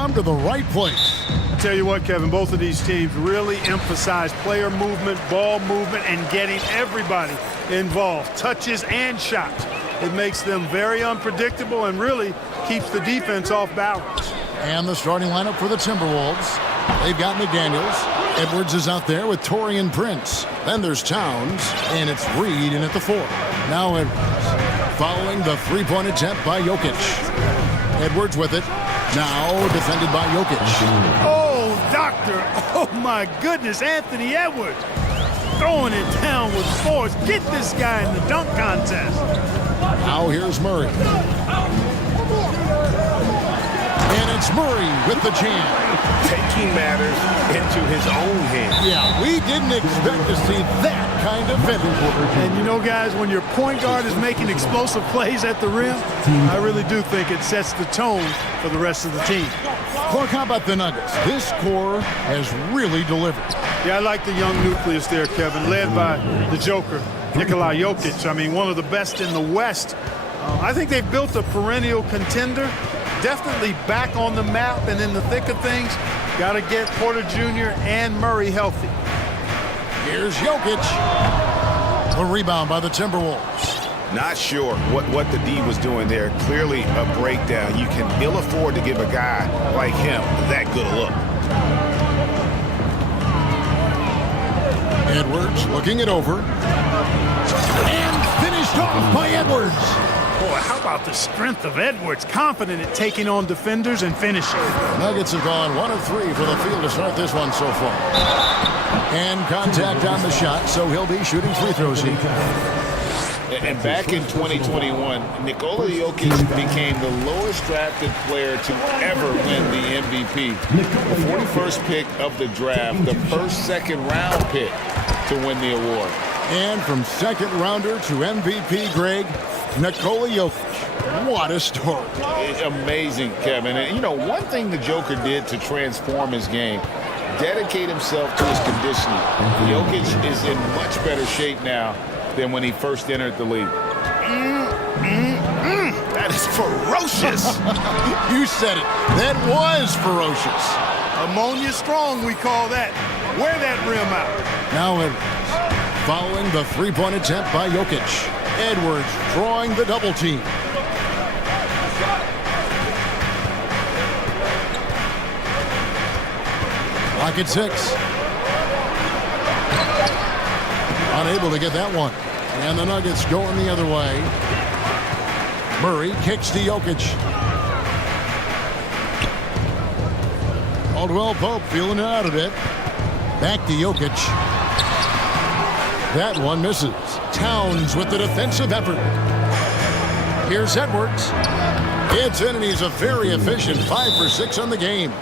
come to the right place. I tell you what, Kevin, both of these teams really emphasize player movement, ball movement, and getting everybody involved, touches and shots. It makes them very unpredictable and really keeps the defense off balance. And the starting lineup for the Timberwolves. They've got McDaniels. Edwards is out there with Torian Prince. Then there's Towns, and it's Reed in at the 4. Now Edwards, following the three-point attempt by Jokic. Edwards with it. Now defended by Jokic. Oh, doctor. Oh, my goodness. Anthony Edwards throwing it down with force. Get this guy in the dunk contest. Now here's Murray. And it's Murray with the jam. Taking matters into his own hands. Yeah, we didn't expect to see that kind of finish. And you know, guys, when your point guard is making explosive plays at the rim, I really do think it sets the tone for the rest of the team. Clark, how about the Nuggets? This core has really delivered. Yeah, I like the young nucleus there, Kevin, led by the Joker, Nikola Jokic. I mean, one of the best in the West. I think they've built a perennial contender. Definitely back on the map and in the thick of things. Got to get Porter Jr. and Murray healthy. Here's Jokic. The rebound by the Timberwolves. Not sure what the D was doing there. Clearly a breakdown. You can ill afford to give a guy like him that good a look. Edwards looking it over. And finished off by Edwards. Boy, how about the strength of Edwards? Confident at taking on defenders and finishing. Nuggets have gone 1 of 3 for the field to start this one so far. And contact on the shot, so he'll be shooting free throws here. And back in 2021, Nikola Jokic became the lowest drafted player to ever win the MVP. The 41st pick of the draft, the first second-round pick to win the award. And from second rounder to MVP, Greg, Nikola Jokic. What a story. Amazing, Kevin. And, you know, one thing the Joker did to transform his game, dedicate himself to his conditioning. Jokic is in much better shape now than when he first entered the league. That is ferocious. You said it. That was ferocious. Ammonia strong, we call that. Wear that rim out. Now Edwards, following the three-point attempt by Jokic. Edwards drawing the double team. Lock at 6. Unable to get that one. And the Nuggets going the other way. Murray kicks to Jokic. Caldwell Pope feeling it out a bit. Back to Jokic. That one misses. Towns with the defensive effort. Here's Edwards. It's in, and he's a very efficient 5 for 6 on the game.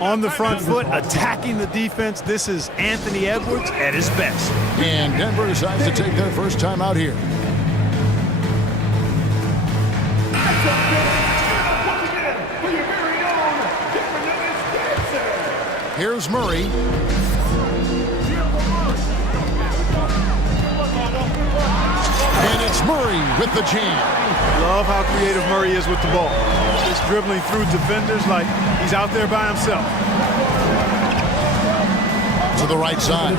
On the front foot, attacking the defense. This is Anthony Edwards at his best. And Denver decides to take their first time out here. Here's Murray. And it's Murray with the jam. Love how creative Murray is with the ball. Just dribbling through defenders like he's out there by himself. To the right side.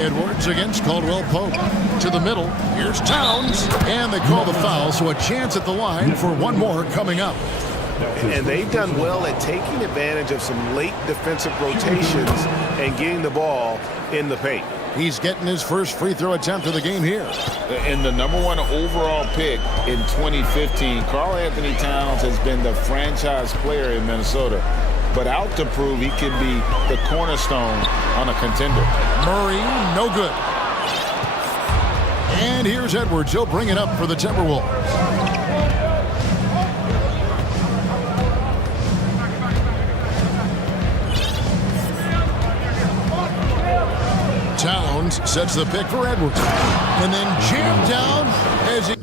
Edwards against Caldwell Pope. To the middle. Here's Towns. And they call the foul, so a chance at the line for one more coming up. And they've done well at taking advantage of some late defensive rotations and getting the ball in the paint. He's getting his first free throw attempt of the game here. And the #1 overall pick in 2015, Karl Anthony Towns has been the franchise player in Minnesota, but out to prove he can be the cornerstone on a contender. Murray, no good. And here's Edwards. He'll bring it up for the Timberwolves. Towns sets the pick for Edwards. And then jammed down as he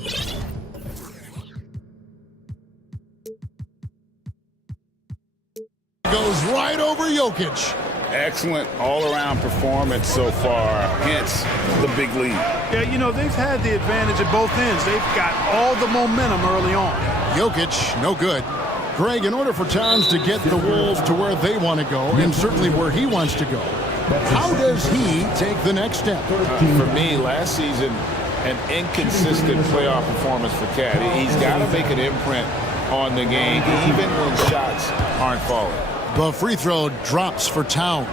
goes right over Jokic. Excellent all-around performance so far, hence the big lead. Yeah, you know, they've had the advantage at both ends. They've got all the momentum early on. Jokic, no good. Greg, in order for Towns to get the Wolves to where they want to go, and certainly where he wants to go, how does he take the next step? For me, last season, an inconsistent playoff performance for Cat. He's got to make an imprint on the game, even when shots aren't falling. The free throw drops for Towns.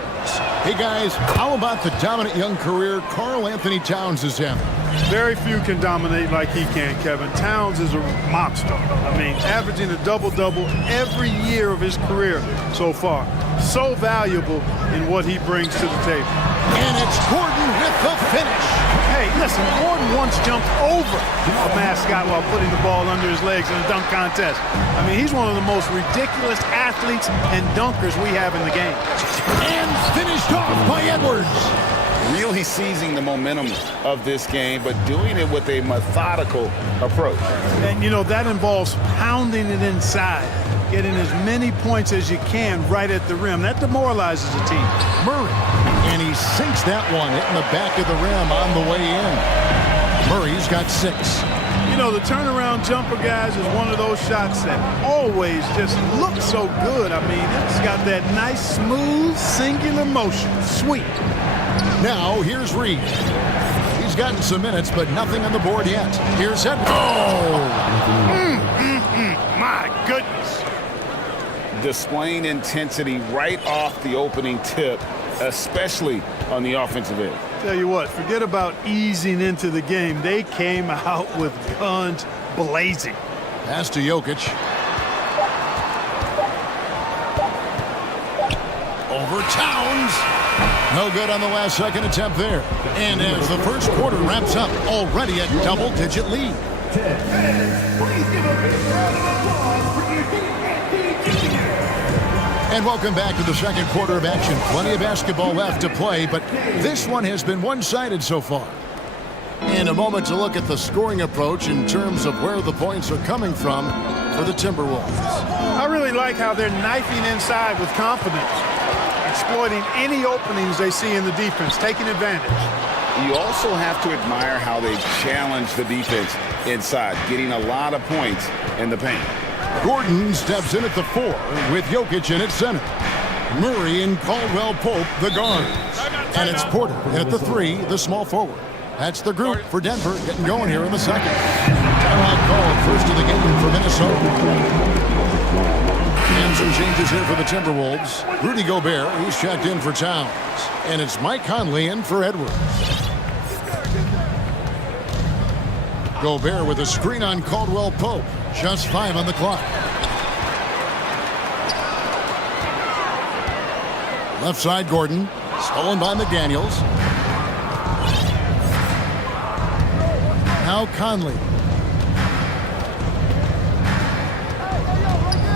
Hey, guys, how about the dominant young career Karl Anthony Towns is having? Very few can dominate like he can, Kevin. Towns is a monster. I mean, averaging a double-double every year of his career so far. So valuable in what he brings to the table. And it's Gordon with the finish. Hey, listen, Gordon once jumped over a mascot while putting the ball under his legs in a dunk contest. I mean, he's one of the most ridiculous athletes and dunkers we have in the game. And finished off by Edwards. Really seizing the momentum of this game, but doing it with a methodical approach. And, you know, that involves pounding it inside, getting as many points as you can right at the rim. That demoralizes a team. Murray, and he sinks that one, hitting the back of the rim on the way in. Murray's got 6. You know, the turnaround jumper, guys, is one of those shots that always just looks so good. I mean, it's got that nice, smooth, singular motion. Sweet. Now, here's Reed. He's gotten some minutes, but nothing on the board yet. Here's Edwards. Oh! My goodness. Displaying intensity right off the opening tip, especially on the offensive end. Tell you what, forget about easing into the game. They came out with guns blazing. Pass to Jokic. Over Towns. No good on the last second attempt there. And as the first quarter wraps up, already a double-digit lead. And welcome back to the second quarter of action. Plenty of basketball left to play, but this one has been one-sided so far. And a moment to look at the scoring approach in terms of where the points are coming from for the Timberwolves. I really like how they're knifing inside with confidence, exploiting any openings they see in the defense, taking advantage. You also have to admire how they've challenged the defense inside, getting a lot of points in the paint. Gordon steps in at the 4 with Jokic in at center. Murray and Caldwell Pope, the guards. And it's Porter in at the 3, the small forward. That's the group for Denver getting going here in the second. Timeout called, first of the game for Minnesota. And some changes here for the Timberwolves. Rudy Gobert, he's checked in for Towns. And it's Mike Conley in for Edwards. Gobert with a screen on Caldwell Pope. Just 5 on the clock. Left side, Gordon. Stolen by McDaniels. Now Conley.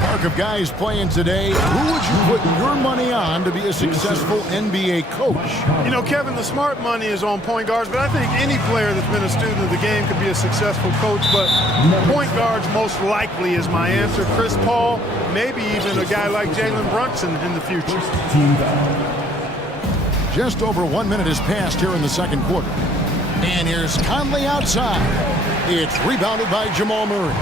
Park of guys playing today. Who would you put your money on to be a successful NBA coach? You know, Kevin, the smart money is on point guards, but I think any player that's been a student of the game could be a successful coach, but point guards most likely is my answer. Chris Paul, maybe even a guy like Jalen Brunson in the future. Just over 1 minute has passed here in the second quarter. And here's Conley outside. It's rebounded by Jamal Murray.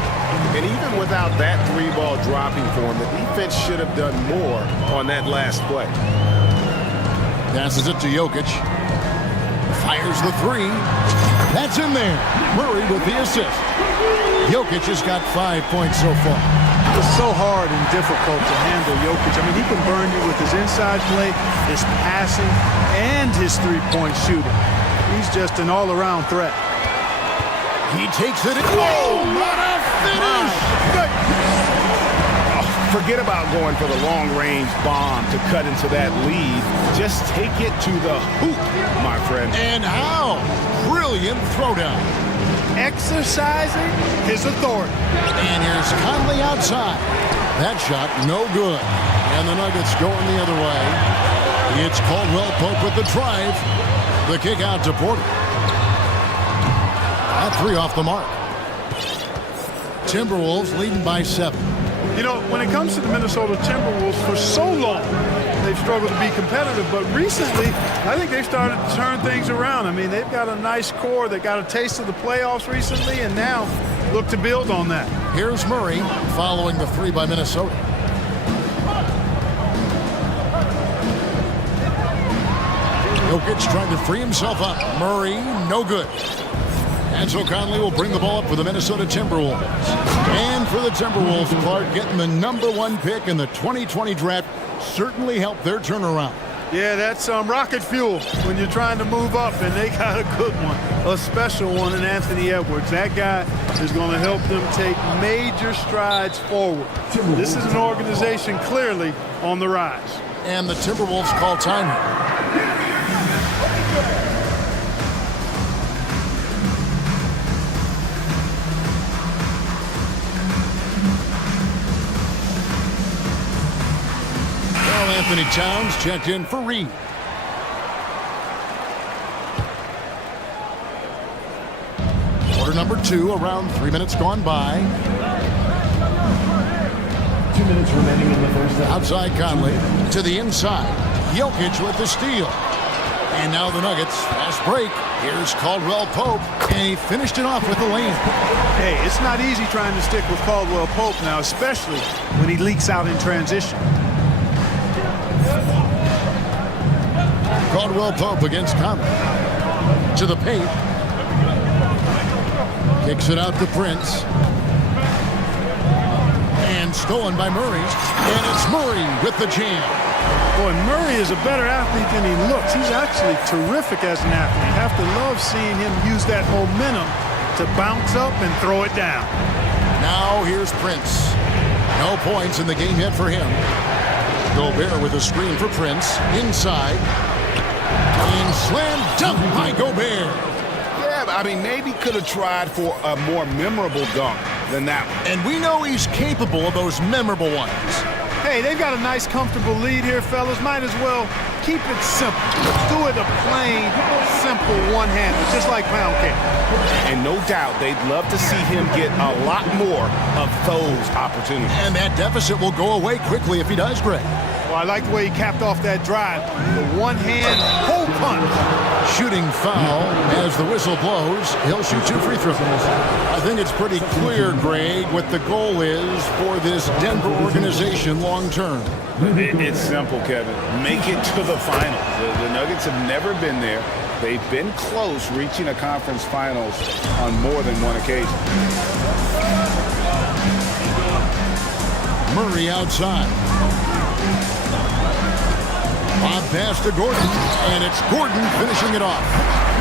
And even without that 3-ball dropping for him, the defense should have done more on that last play. Passes it to Jokic. Fires the 3. That's in there. Murray with the assist. Jokic has got 5 points so far. It's so hard and difficult to handle Jokic. I mean, he can burn you with his inside play, his passing, and his three-point shooting. He's just an all-around threat. He takes it. Oh, what a finish! Forget about going for the long-range bomb to cut into that lead. Just take it to the hoop, my friend. And how? Brilliant throwdown. Exercising his authority. And here's Conley outside. That shot, no good. And the Nuggets going the other way. It's Caldwell Pope with the drive. The kick out to Porter. That 3 off the mark. Timberwolves leading by 7. You know, when it comes to the Minnesota Timberwolves, for so long, they've struggled to be competitive. But recently, I think they've started to turn things around. I mean, they've got a nice core. They got a taste of the playoffs recently, and now look to build on that. Here's Murray following the three by Minnesota. Jokic trying to free himself up. Murray, no good. And so Conley will bring the ball up for the Minnesota Timberwolves. And for the Timberwolves, Clark getting the #1 pick in the 2020 draft certainly helped their turnaround. Yeah, that's rocket fuel when you're trying to move up, and they got a good one, a special one in Anthony Edwards. That guy is going to help them take major strides forward. This is an organization clearly on the rise. And the Timberwolves call time here. Anthony Towns checked in for Reed. Quarter number 2, around 3 minutes gone by. 2 minutes remaining in the first half. Outside Conley to the inside. Jokic with the steal. And now the Nuggets, fast break. Here's Caldwell Pope, and he finished it off with a lane. Hey, it's not easy trying to stick with Caldwell Pope now, especially when he leaks out in transition. Caldwell Pope against Conley. To the paint. Kicks it out to Prince. And stolen by Murray. And it's Murray with the jam. Boy, Murray is a better athlete than he looks. He's actually terrific as an athlete. You have to love seeing him use that momentum to bounce up and throw it down. Now here's Prince. No points in the game yet for him. Gobert with a screen for Prince. Inside. And slam dunk by Gobert. Yeah, I mean, maybe could have tried for a more memorable dunk than that one. And we know he's capable of those memorable ones. Hey, they've got a nice, comfortable lead here, fellas. Might as well keep it simple. Let's do it a plain, simple one-hander, just like pound cake. And no doubt they'd love to see him get a lot more of those opportunities. And that deficit will go away quickly if he does, Greg. Well, I like the way he capped off that drive. The one-hand hole punch. Shooting foul as the whistle blows. He'll shoot 2 free throws. I think it's pretty clear, Greg, what the goal is for this Denver organization long term. It's simple, Kevin. Make it to the finals. The Nuggets have never been there. They've been close reaching a conference finals on more than one occasion. Murray outside. Bob pass to Gordon, and it's Gordon finishing it off.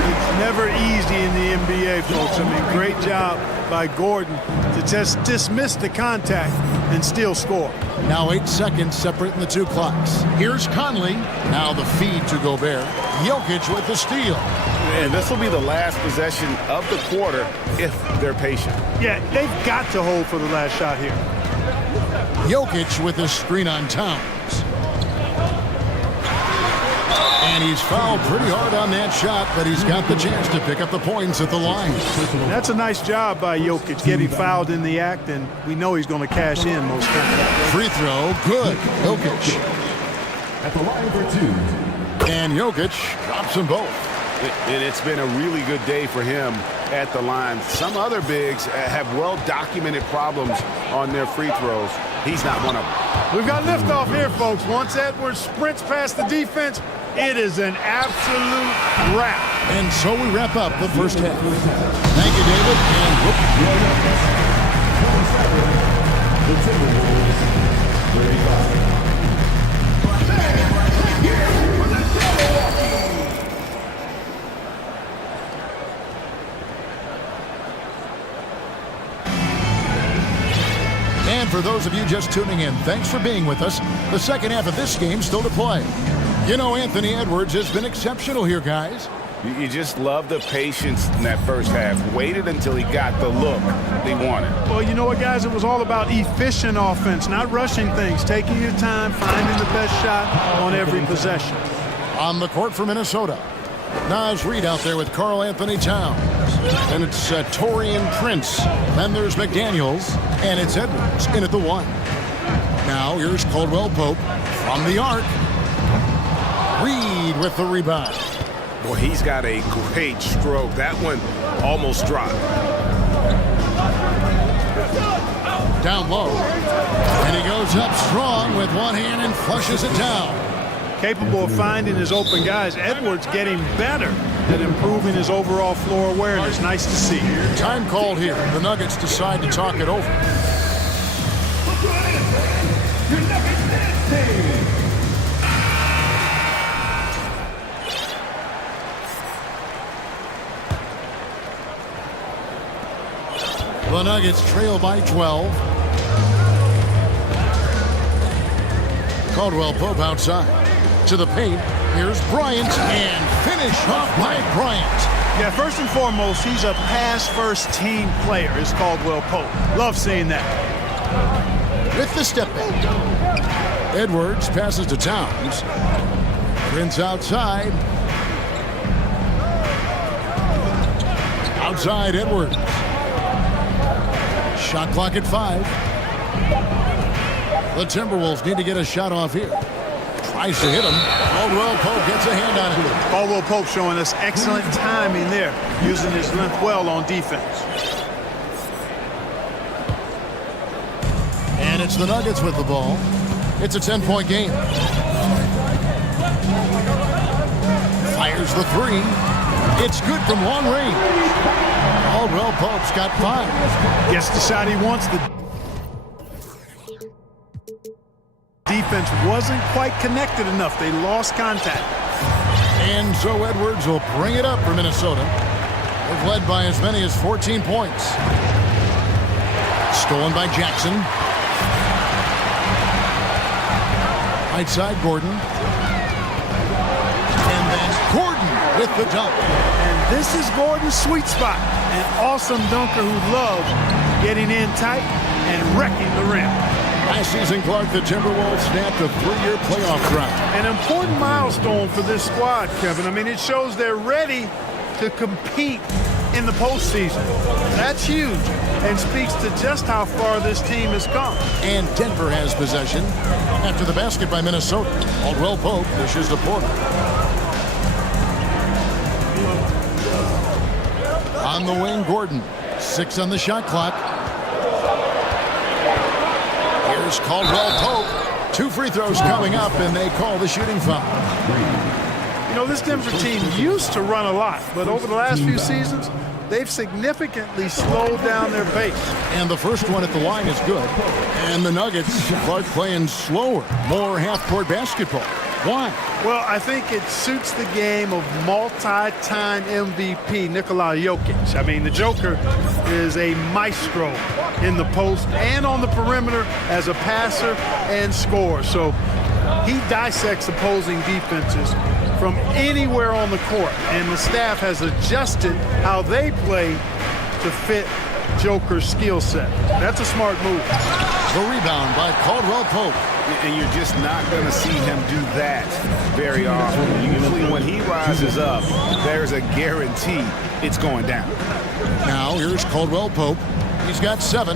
It's never easy in the NBA, folks. I mean, great job by Gordon to just dismiss the contact and still score. Now 8 seconds separating the 2 clocks. Here's Conley. Now the feed to Gobert. Jokic with the steal. And this will be the last possession of the quarter if they're patient. Yeah, they've got to hold for the last shot here. Jokic with the screen on Towns. And he's fouled pretty hard on that shot, but he's got the chance to pick up the points at the line. That's a nice job by Jokic, getting fouled in the act, and we know he's going to cash in most times. Free throw, good. Jokic. At the line for 2. And Jokic drops them both. And it's been a really good day for him at the line. Some other bigs have well-documented problems on their free throws. He's not one of them. We've got liftoff here, folks. Once Edwards sprints past the defense, it is an absolute wrap. And so we wrap up the first half. Thank you, David. And The Timberwolves, 35. And for those of you just tuning in, thanks for being with us. The second half of this game still to play. You know, Anthony Edwards has been exceptional here, guys. You just love the patience in that first half. Waited until he got the look they wanted. Well, you know what, guys? It was all about efficient offense, not rushing things, taking your time, finding the best shot on every possession. On the court for Minnesota, Naz Reid out there with Karl Anthony Towns. Then it's Taurean Prince. Then there's McDaniels. And it's Edwards in at the 1. Now here's Caldwell Pope from the arc. Reid with the rebound. Boy, he's got a great stroke. That one almost dropped. Down low. And he goes up strong with one hand and flushes it down. Capable of finding his open guys. Edwards getting better at improving his overall floor awareness. Nice to see. Time called here. The Nuggets decide to talk it over. The Nuggets trail by 12. Caldwell Pope outside. To the paint. Here's Bryant. And finish off by Bryant. Yeah, first and foremost, he's a pass-first team player, is Caldwell Pope. Love seeing that. With the step back. Edwards passes to Towns. Prince outside. Outside Edwards. Shot clock at 5. The Timberwolves need to get a shot off here. Tries to hit him. Caldwell Pope gets a hand on it. Caldwell Pope showing us excellent timing there, using his length well on defense. And it's the Nuggets with the ball. It's a 10-point game. Fires the 3. It's good from long range. Caldwell Pope's got 5. Gets the shot he wants. The defense wasn't quite connected enough. They lost contact. And so Edwards will bring it up for Minnesota. They've led by as many as 14 points. Stolen by Jackson. Right side, Gordon. And then Gordon with the dunk. And this is Gordon's sweet spot. An awesome dunker who loves getting in tight and wrecking the rim. Last season, Clark, the Timberwolves snapped a 3-year playoff drought. An important milestone for this squad, Kevin. I mean, it shows they're ready to compete in the postseason. That's huge and speaks to just how far this team has come. And Denver has possession after the basket by Minnesota. Caldwell Pope dishes to Porter. On the wing, Gordon. 6 on the shot clock. Here's Caldwell Pope. 2 free throws coming up, and they call the shooting foul. You know, this Denver team used to run a lot, but over the last few seasons, they've significantly slowed down their pace. And the first one at the line is good. And the Nuggets, Clark, playing slower, more half-court basketball. Why? Well, I think it suits the game of multi-time MVP Nikola Jokic. I mean, the Joker is a maestro in the post and on the perimeter as a passer and scorer. So he dissects opposing defenses from anywhere on the court, and the staff has adjusted how they play to fit Joker's skill set. That's a smart move. The rebound by Caldwell Pope. And you're just not going to see him do that very often. Usually when he rises up, there's a guarantee it's going down. Now here's Caldwell Pope. He's got 7.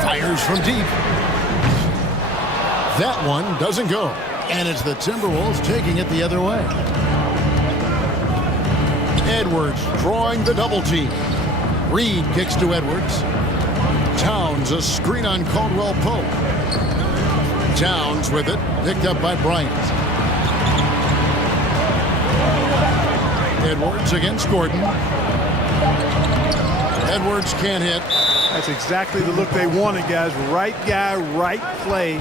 Fires from deep. That one doesn't go. And it's the Timberwolves taking it the other way. Edwards drawing the double team. Reed kicks to Edwards. Towns, a screen on Caldwell Pope. Towns with it, picked up by Bryant. Edwards against Gordon. Edwards can't hit. That's exactly the look they wanted, guys. Right guy, right play,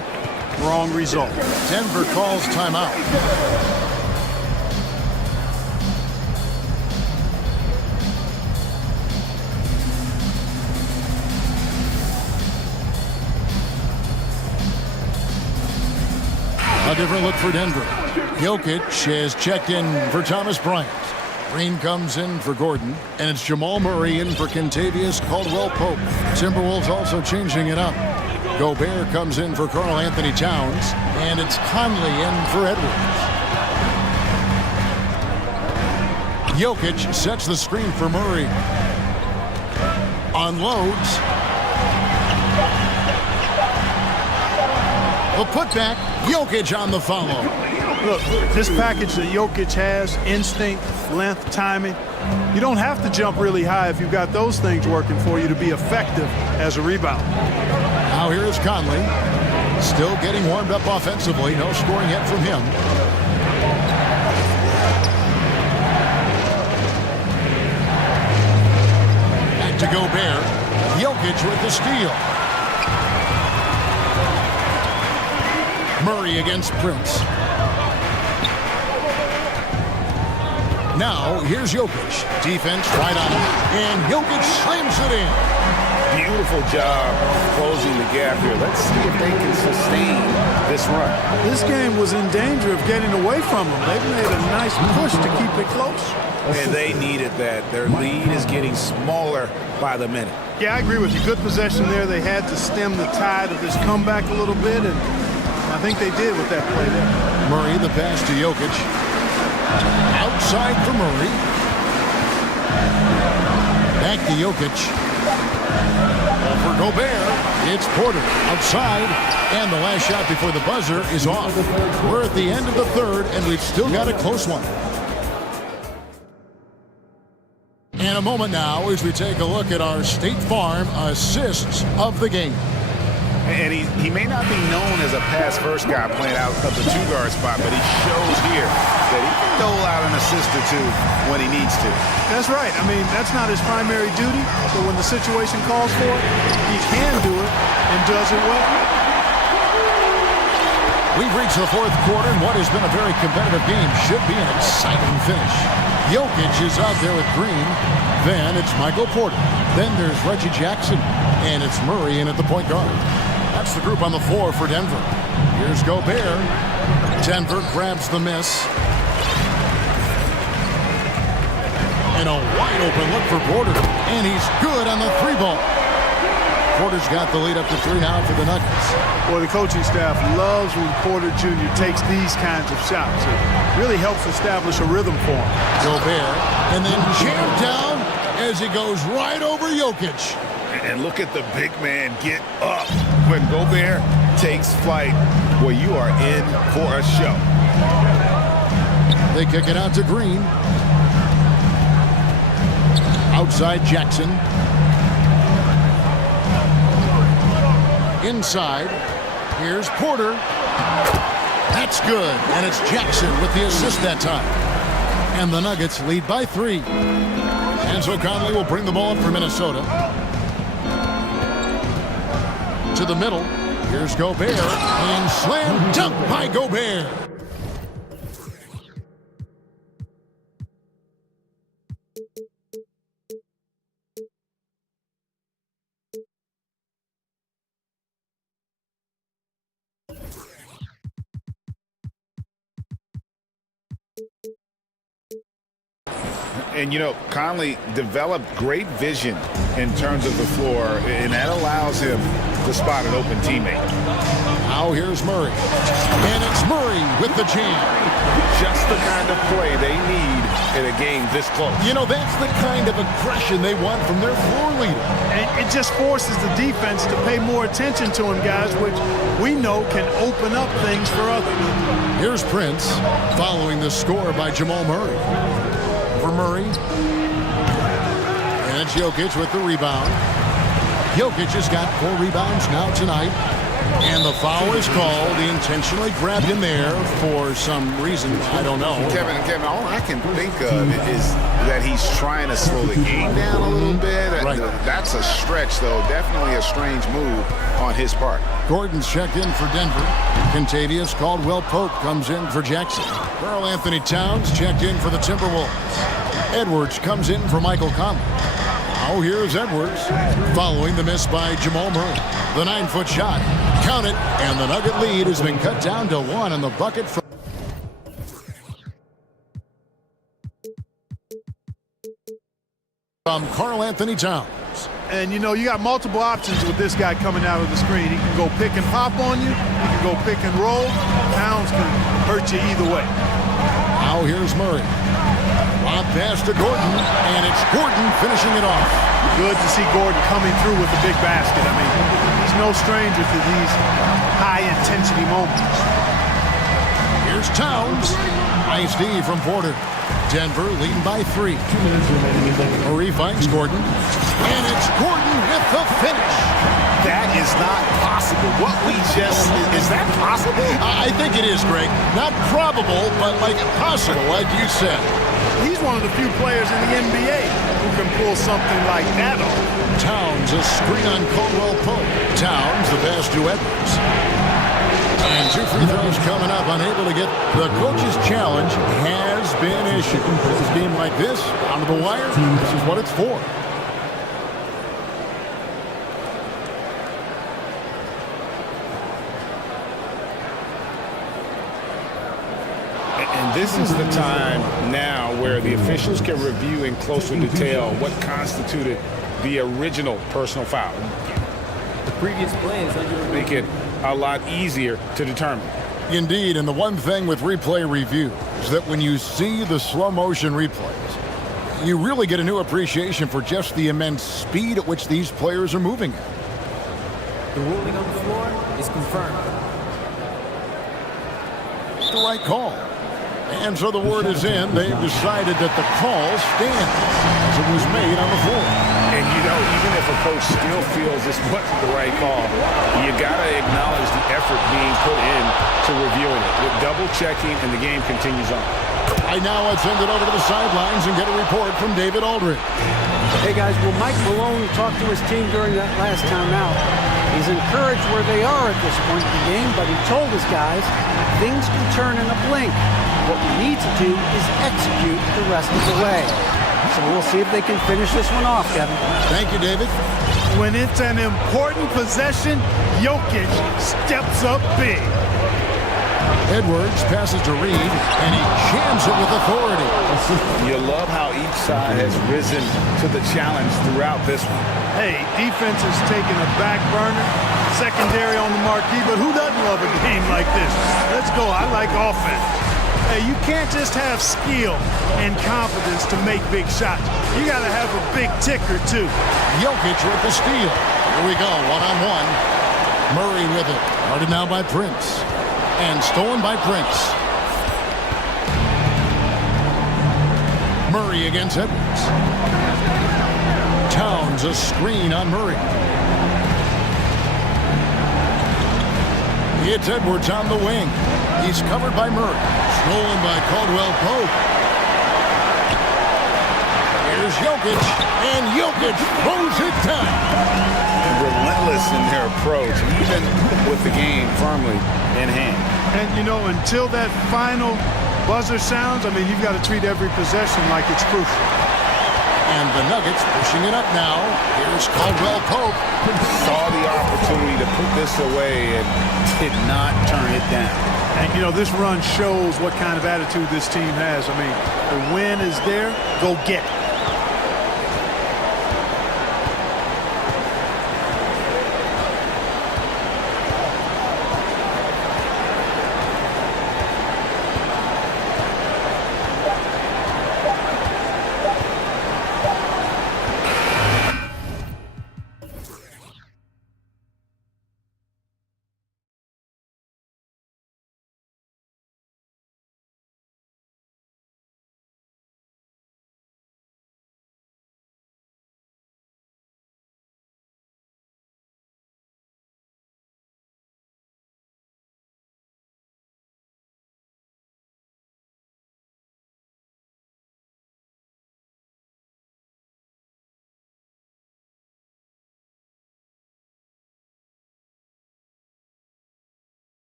wrong result. Denver calls timeout. A different look for Denver. Jokic has checked in for Thomas Bryant. Green comes in for Gordon, and it's Jamal Murray in for Kentavious Caldwell-Pope. Timberwolves also changing it up. Gobert comes in for Karl Anthony Towns, and it's Conley in for Edwards. Jokic sets the screen for Murray. Unloads. The putback, Jokic on the follow. Look, this package that Jokic has, instinct, length, timing, You don't have to jump really high if you've got those things working for you to be effective as a rebounder. Now here is Conley. Still getting warmed up offensively. No scoring yet from him. Back to Gobert. Jokic with the steal. Murray against Prince. Now, here's Jokic. Defense right on him. And Jokic slams it in. Beautiful job closing the gap here. Let's see if they can sustain this run. This game was in danger of getting away from them. They've made a nice push to keep it close. And they needed that. Their lead is getting smaller by the minute. Yeah, I agree with you. Good possession there. They had to stem the tide of this comeback a little bit, and I think they did with that play there. Murray, the pass to Jokic. Outside for Murray. Back to Jokic. For Gobert, it's Porter. Outside. And the last shot before the buzzer is off. We're at the end of the third, and we've still got a close one. And a moment now as we take a look at our State Farm assists of the game. And he may not be known as a pass-first guy playing out of the two-guard spot, but he shows here that he can dole out an assist or two when he needs to. That's right. I mean, that's not his primary duty, but when the situation calls for it, he can do it and does it well. We've reached the fourth quarter, and what has been a very competitive game should be an exciting finish. Jokic is out there with Green. Then it's Michael Porter. Then there's Reggie Jackson. And it's Murray in at the point guard. That's the group on the floor for Denver. Here's Gobert. Denver grabs the miss. And a wide open look for Porter. And he's good on the three ball. Porter's got the lead up to 3 now for the Nuggets. Boy, the coaching staff loves when Porter Jr. takes these kinds of shots. It really helps establish a rhythm for him. Gobert. And then jammed down as he goes right over Jokic. And look at the big man get up when Gobert takes flight. Well, you are in for a show. They kick it out to Green. Outside Jackson. Inside. Here's Porter. That's good. And it's Jackson with the assist that time. And the Nuggets lead by 3. And so Conley will bring the ball up for Minnesota. To the middle. Here's Gobert. And slam dunk by Gobert. And, you know, Conley developed great vision in terms of the floor, and that allows him to spot an open teammate. Now here's Murray. And it's Murray with the jam. Just the kind of play they need in a game this close. You know, that's the kind of aggression they want from their floor leader. And it just forces the defense to pay more attention to him, guys, which we know can open up things for others. Here's Prince following the score by Jamal Murray. For Murray. And it's Jokic with the rebound. Jokic has got 4 rebounds now tonight. And the foul is called. He intentionally grabbed him there for some reason. I don't know. Kevin, all I can think of is that he's trying to slow the game down a little bit. Right. That's a stretch, though. Definitely a strange move on his part. Gordon's checked in for Denver. Contavious Caldwell-Pope comes in for Jackson. Karl Anthony Towns checked in for the Timberwolves. Edwards comes in for Michael Conley. Now here's Edwards following the miss by Jamal Murray. The 9-foot shot. Count it. And the Nugget lead has been cut down to 1 on the bucket from Karl Anthony Towns. And, you know, you got multiple options with this guy coming out of the screen. He can go pick and pop on you. He can go pick and roll. Towns can hurt you either way. Now here's Murray. Lob pass to Gordon, and it's Gordon finishing it off. Good to see Gordon coming through with the big basket. I mean, he's no stranger to these high-intensity moments. Here's Towns. Nice D from Porter. Denver leading by 3. 2 minutes remaining in the Murray finds Gordon. And it's Gordon with the finish. That is not possible. What we just, is that possible? I think it is, Greg. Not probable, but like possible, like you said. He's one of the few players in the NBA who can pull something like that off. Towns a screen on Caldwell Pope. Towns the pass to Edwards. And 2 free throws coming up. Unable to get the coach's challenge has been issued. This is a game like this, onto the wire. This is what it's for. And this is the time now where the officials can review in closer detail what constituted the original personal foul. The previous play is under review. Make it a lot easier to determine. Indeed, and the one thing with replay review is that when you see the slow motion replays, you really get a new appreciation for just the immense speed at which these players are moving at. The ruling on the floor is confirmed. It's the right call. And so the word is in. They've decided that the call stands as it was made on the floor. And you know, even if a coach still feels this wasn't the right call, you gotta acknowledge the effort being put in to reviewing it, with double checking, and the game continues on. Right now, let's send it over to the sidelines and get a report from David Aldridge. Hey guys, well, Mike Malone talked to his team during that last timeout. He's encouraged where they are at this point in the game, but he told his guys things can turn in a blink. What we need to do is execute the rest of the way. So we'll see if they can finish this one off, Kevin. Thank you, David. When it's an important possession, Jokic steps up big. Edwards passes to Reed, and he jams it with authority. You love how each side has risen to the challenge throughout this one. Hey, defense is taking a back burner, secondary on the marquee, but who doesn't love a game like this? Let's go. I like offense. Hey, you can't just have skill and confidence to make big shots. You got to have a big ticker, too. Jokic with the steal. Here we go, one-on-one. Murray with it. Guarded now by Prince. And stolen by Prince. Murray against Edwards. Towns a screen on Murray. It's Edwards on the wing. He's covered by Murray. Stolen by Caldwell Pope. Here's Jokic, and Jokic throws it down. Relentless in their approach, even with the game firmly in hand. And, you know, until that final buzzer sounds, I mean, you've got to treat every possession like it's crucial. And the Nuggets pushing it up now. Here's Caldwell Pope. Saw the opportunity to put this away and did not turn it down. And, you know, this run shows what kind of attitude this team has. I mean, the win is there, go get it.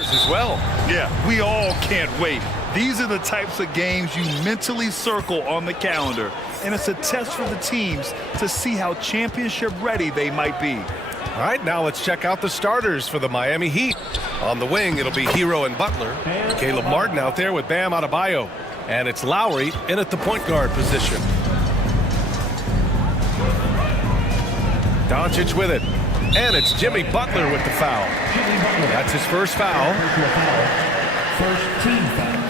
as well. Yeah, we all can't wait. These are the types of games you mentally circle on the calendar, and it's a test for the teams to see how championship ready they might be. All right, now let's check out the starters for the Miami Heat. On the wing, it'll be Hero and Butler. Caleb Martin out there with Bam Adebayo. And it's Lowry in at the point guard position. Doncic with it. And it's Jimmy Butler with the foul. That's his first foul. First team foul.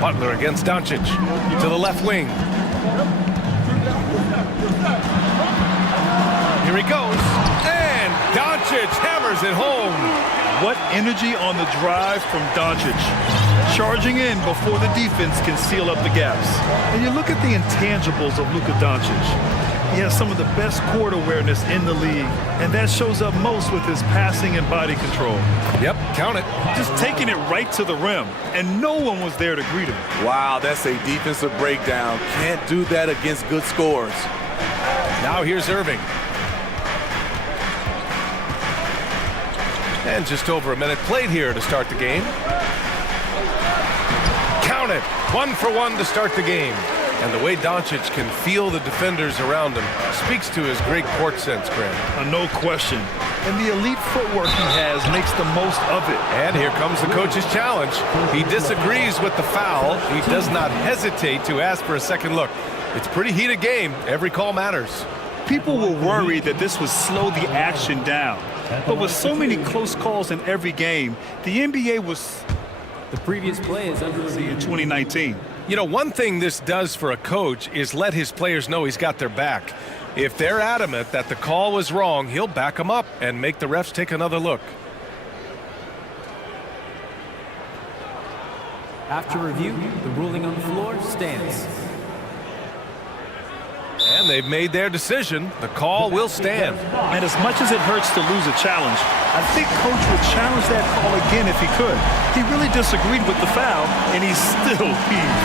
Butler against Doncic. To the left wing. Here he goes. And Doncic hammers it home. What energy on the drive from Doncic. Charging in before the defense can seal up the gaps. And you look at the intangibles of Luka Doncic. He has some of the best court awareness in the league, and that shows up most with his passing and body control. Yep, count it. Just taking it right to the rim, and no one was there to greet him. Wow, that's a defensive breakdown. Can't do that against good scores. Now here's Irving. And just over a minute played here to start the game. Count it. 1 for 1 to start the game. And the way Doncic can feel the defenders around him speaks to his great court sense, Grant. No question. And the elite footwork he has makes the most of it. And here comes the coach's challenge. He disagrees with the foul. He does not hesitate to ask for a second look. It's a pretty heated game. Every call matters. People were worried that this would slow the action down. But with so many close calls in every game, the NBA was The previous play is under review. in 2019. You know, one thing this does for a coach is let his players know he's got their back. If they're adamant that the call was wrong, he'll back them up and make the refs take another look. After review, the ruling on the floor stands. And they've made their decision. The call will stand. And as much as it hurts to lose a challenge, I think Coach would challenge that call again if he could. He really disagreed with the foul, and he's still peeved.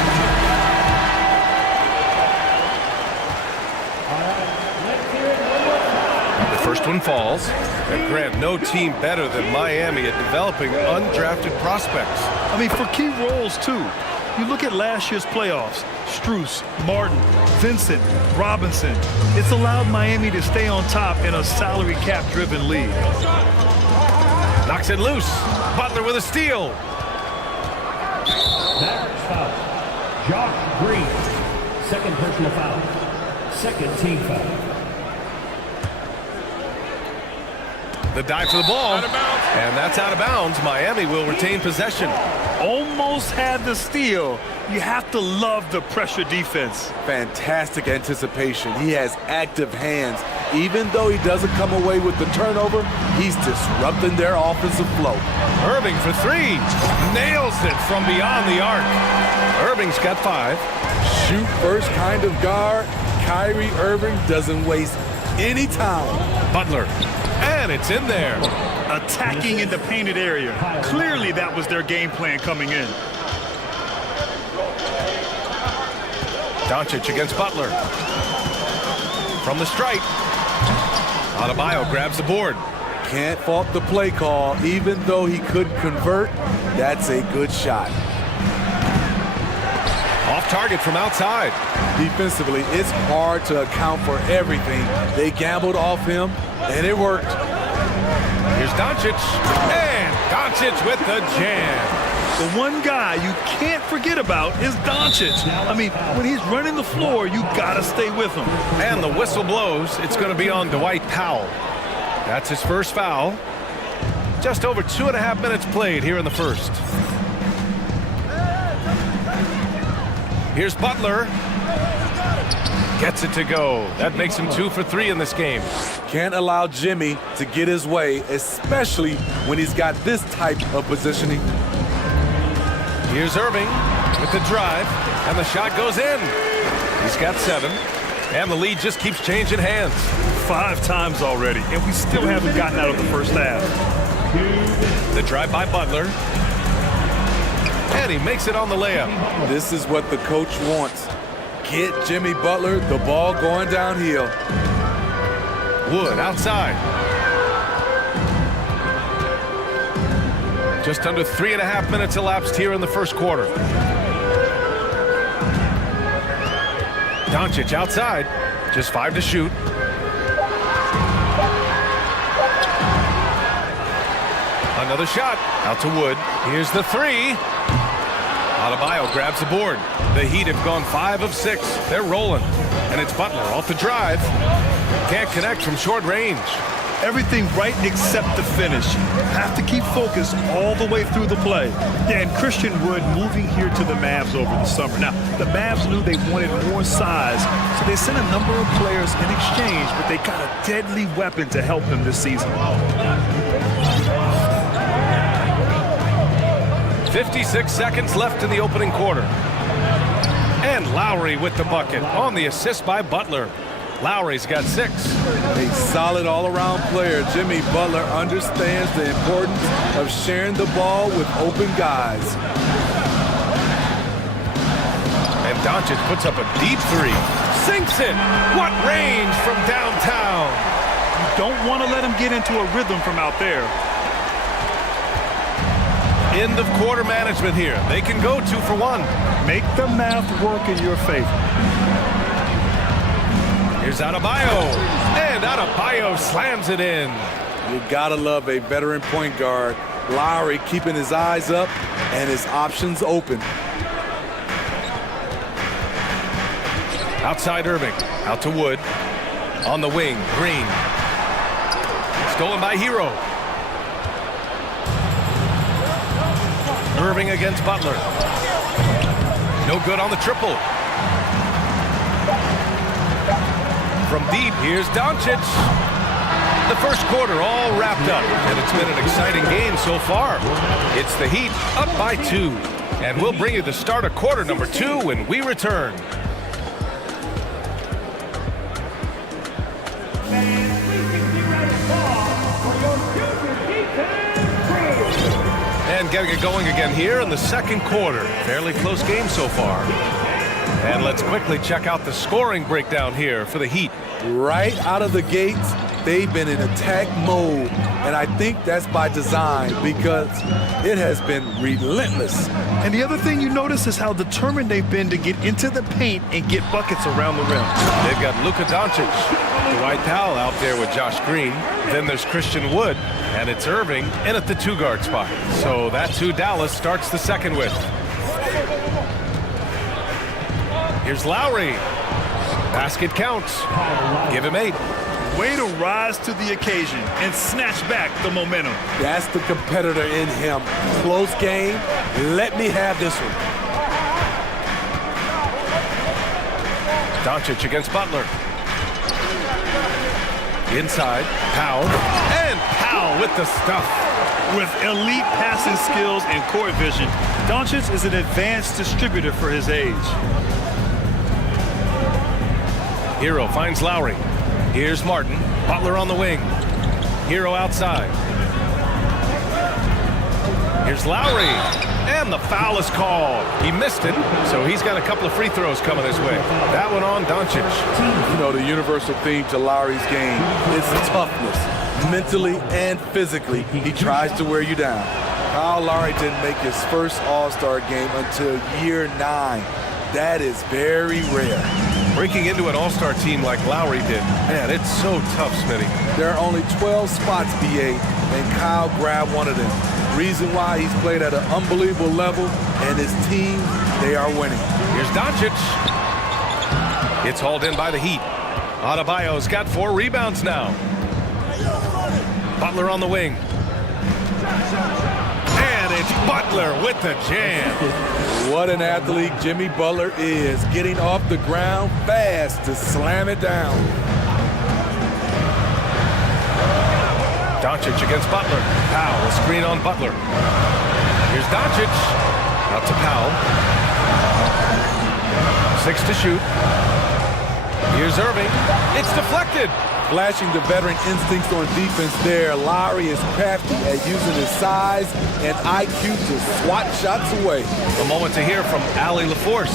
The first one falls. And Grant, no team better than Miami at developing undrafted prospects. I mean, for key roles, too. You look at last year's playoffs, Strus, Martin, Vincent, Robinson. It's allowed Miami to stay on top in a salary cap-driven league. Knocks it loose. Butler with a steal. That's foul. Josh Green. Second personal foul. Second team foul. The dive for the ball. And that's out of bounds. Miami will retain possession. Almost had the steal. You have to love the pressure defense. Fantastic anticipation. He has active hands. Even though he doesn't come away with the turnover, he's disrupting their offensive flow. Irving for three. Nails it from beyond the arc. Irving's got 5. Shoot first kind of guard. Kyrie Irving doesn't waste any time. Butler. And it's in there. Attacking in the painted area. Clearly that was their game plan coming in. Doncic against Butler. From the stripe. Adebayo grabs the board. Can't fault the play call. Even though he couldn't convert, that's a good shot. Off target from outside. Defensively, it's hard to account for everything. They gambled off him, and it worked. Here's Doncic. And Doncic with the jam. The one guy you can't forget about is Doncic. I mean, when he's running the floor, you gotta stay with him. And the whistle blows. It's going to be on Dwight Powell. That's his first foul. Just over 2.5 minutes played here in the first. Here's Butler. Gets it to go. That makes him 2 for 3 in this game. Can't allow Jimmy to get his way, especially when he's got this type of positioning. Here's Irving with the drive, and the shot goes in. He's got 7, and the lead just keeps changing hands. 5 times already, and we still haven't gotten out of the first half. The drive by Butler. And he makes it on the layup. This is what the coach wants. Get Jimmy Butler the ball going downhill. Wood outside. Just under 3.5 minutes elapsed here in the first quarter. Doncic outside. Just 5 to shoot. Another shot. Out to Wood. Here's the three. Adebayo grabs the board. The Heat have gone 5 of 6. They're rolling. And it's Butler off the drive. Can't connect from short range. Everything right except the finish. Have to keep focused all the way through the play. Yeah, and Christian Wood moving here to the Mavs over the summer. Now, the Mavs knew they wanted more size, so they sent a number of players in exchange, but they got a deadly weapon to help them this season. 56 seconds left in the opening quarter. And Lowry with the bucket on the assist by Butler. Lowry's got 6. A solid all-around player. Jimmy Butler understands the importance of sharing the ball with open guys. And Doncic puts up a deep 3. Sinks it. What range from downtown. You don't want to let him get into a rhythm from out there. End of quarter management here. They can go 2 for 1. Make the math work in your favor. Here's Adebayo. And Adebayo slams it in. You gotta love a veteran point guard. Lowry keeping his eyes up and his options open. Outside Irving. Out to Wood. On the wing. Green. Stolen by Hero. Irving against Butler. No good on the triple. From deep, here's Doncic. The first quarter all wrapped up, and it's been an exciting game so far. It's the Heat up by 2. And we'll bring you the start of quarter number 2 when we return. And getting it going again here in the second quarter. Fairly close game so far. And let's quickly check out the scoring breakdown here for the Heat. Right out of the gates, they've been in attack mode. And I think that's by design because it has been relentless. And the other thing you notice is how determined they've been to get into the paint and get buckets around the rim. They've got Luka Doncic, Dwight Powell out there with Josh Green. Then there's Christian Wood, and it's Irving in at the 2-guard spot. So that's who Dallas starts the second with. Here's Lowry. Basket counts. Give him 8. Way to rise to the occasion and snatch back the momentum. That's the competitor in him. Close game. Let me have this one. Doncic against Butler. Inside. Powell. And Powell with the stuff. With elite passing skills and court vision, Doncic is an advanced distributor for his age. Hero finds Lowry. Here's Martin. Butler on the wing. Hero outside. Here's Lowry. And the foul is called. He missed it, so he's got a couple of free throws coming his way. That one on Doncic. You know, the universal theme to Lowry's game is toughness. Mentally and physically, he tries to wear you down. Kyle Lowry didn't make his first All-Star game until year 9. That is very rare. Breaking into an All-Star team like Lowry did, man, it's so tough, Smitty. There are only 12 spots, BA, and Kyle grabbed one of them. Reason why he's played at an unbelievable level, and his team, they are winning. Here's Doncic. It's hauled in by the Heat. Adebayo's got 4 rebounds now. Butler on the wing. And it's Butler with the jam. What an athlete Jimmy Butler is, getting off the ground fast to slam it down. Doncic against Butler. Powell, screen on Butler. Here's Doncic. Out to Powell. 6 to shoot. Here's Irving. It's deflected. Flashing the veteran instincts on defense there, Lowry is crafty at using his size and IQ to swat shots away. A moment to hear from Allie LaForce.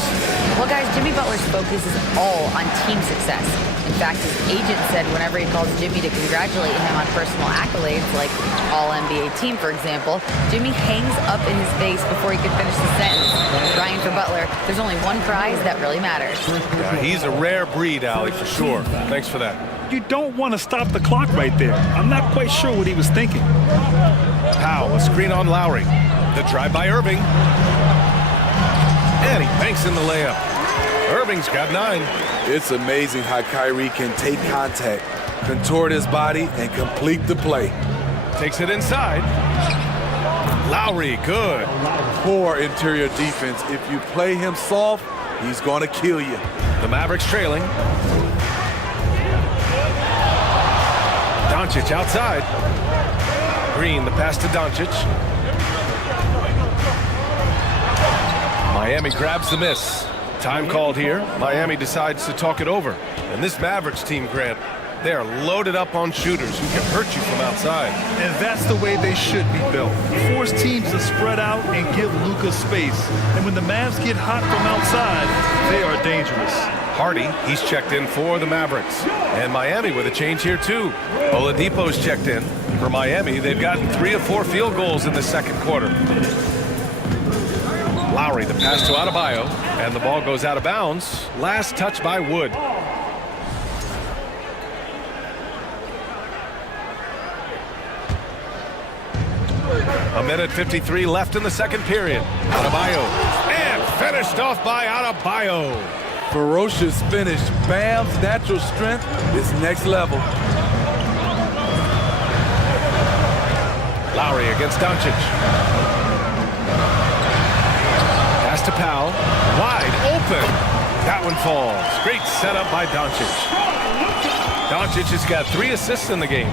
Well, guys, Jimmy Butler's focus is all on team success. In fact, his agent said whenever he calls Jimmy to congratulate him on personal accolades, like All-NBA team, for example, Jimmy hangs up in his face before he can finish the sentence. Ryan, for Butler, there's only one prize that really matters. Yeah, he's a rare breed, Allie, for sure. Thanks for that. You don't want to stop the clock right there. I'm not quite sure what he was thinking. Powell, a screen on Lowry. The drive by Irving. And he banks in the layup. Irving's got 9. It's amazing how Kyrie can take contact, contort his body, and complete the play. Takes it inside. Lowry, good. Poor interior defense. If you play him soft, he's going to kill you. The Mavericks trailing. Doncic outside. Green, the pass to Doncic. Miami grabs the miss. Time called here. Miami decides to talk it over. And this Mavericks team, Grant, they are loaded up on shooters who can hurt you from outside. And that's the way they should be built. Force teams to spread out and give Luka space. And when the Mavs get hot from outside, they are dangerous. Hardy, he's checked in for the Mavericks. And Miami with a change here too. Oladipo's checked in. For Miami, they've gotten 3 of 4 field goals in the second quarter. Lowry, the pass to Adebayo, and the ball goes out of bounds. Last touch by Wood. A minute 53 left in the second period. Adebayo, and finished off by Adebayo. Ferocious finish. Bam's natural strength is next level. Lowry against Doncic. Pass to Powell. Wide open. That one falls. Great setup by Doncic. Doncic has got 3 assists in the game.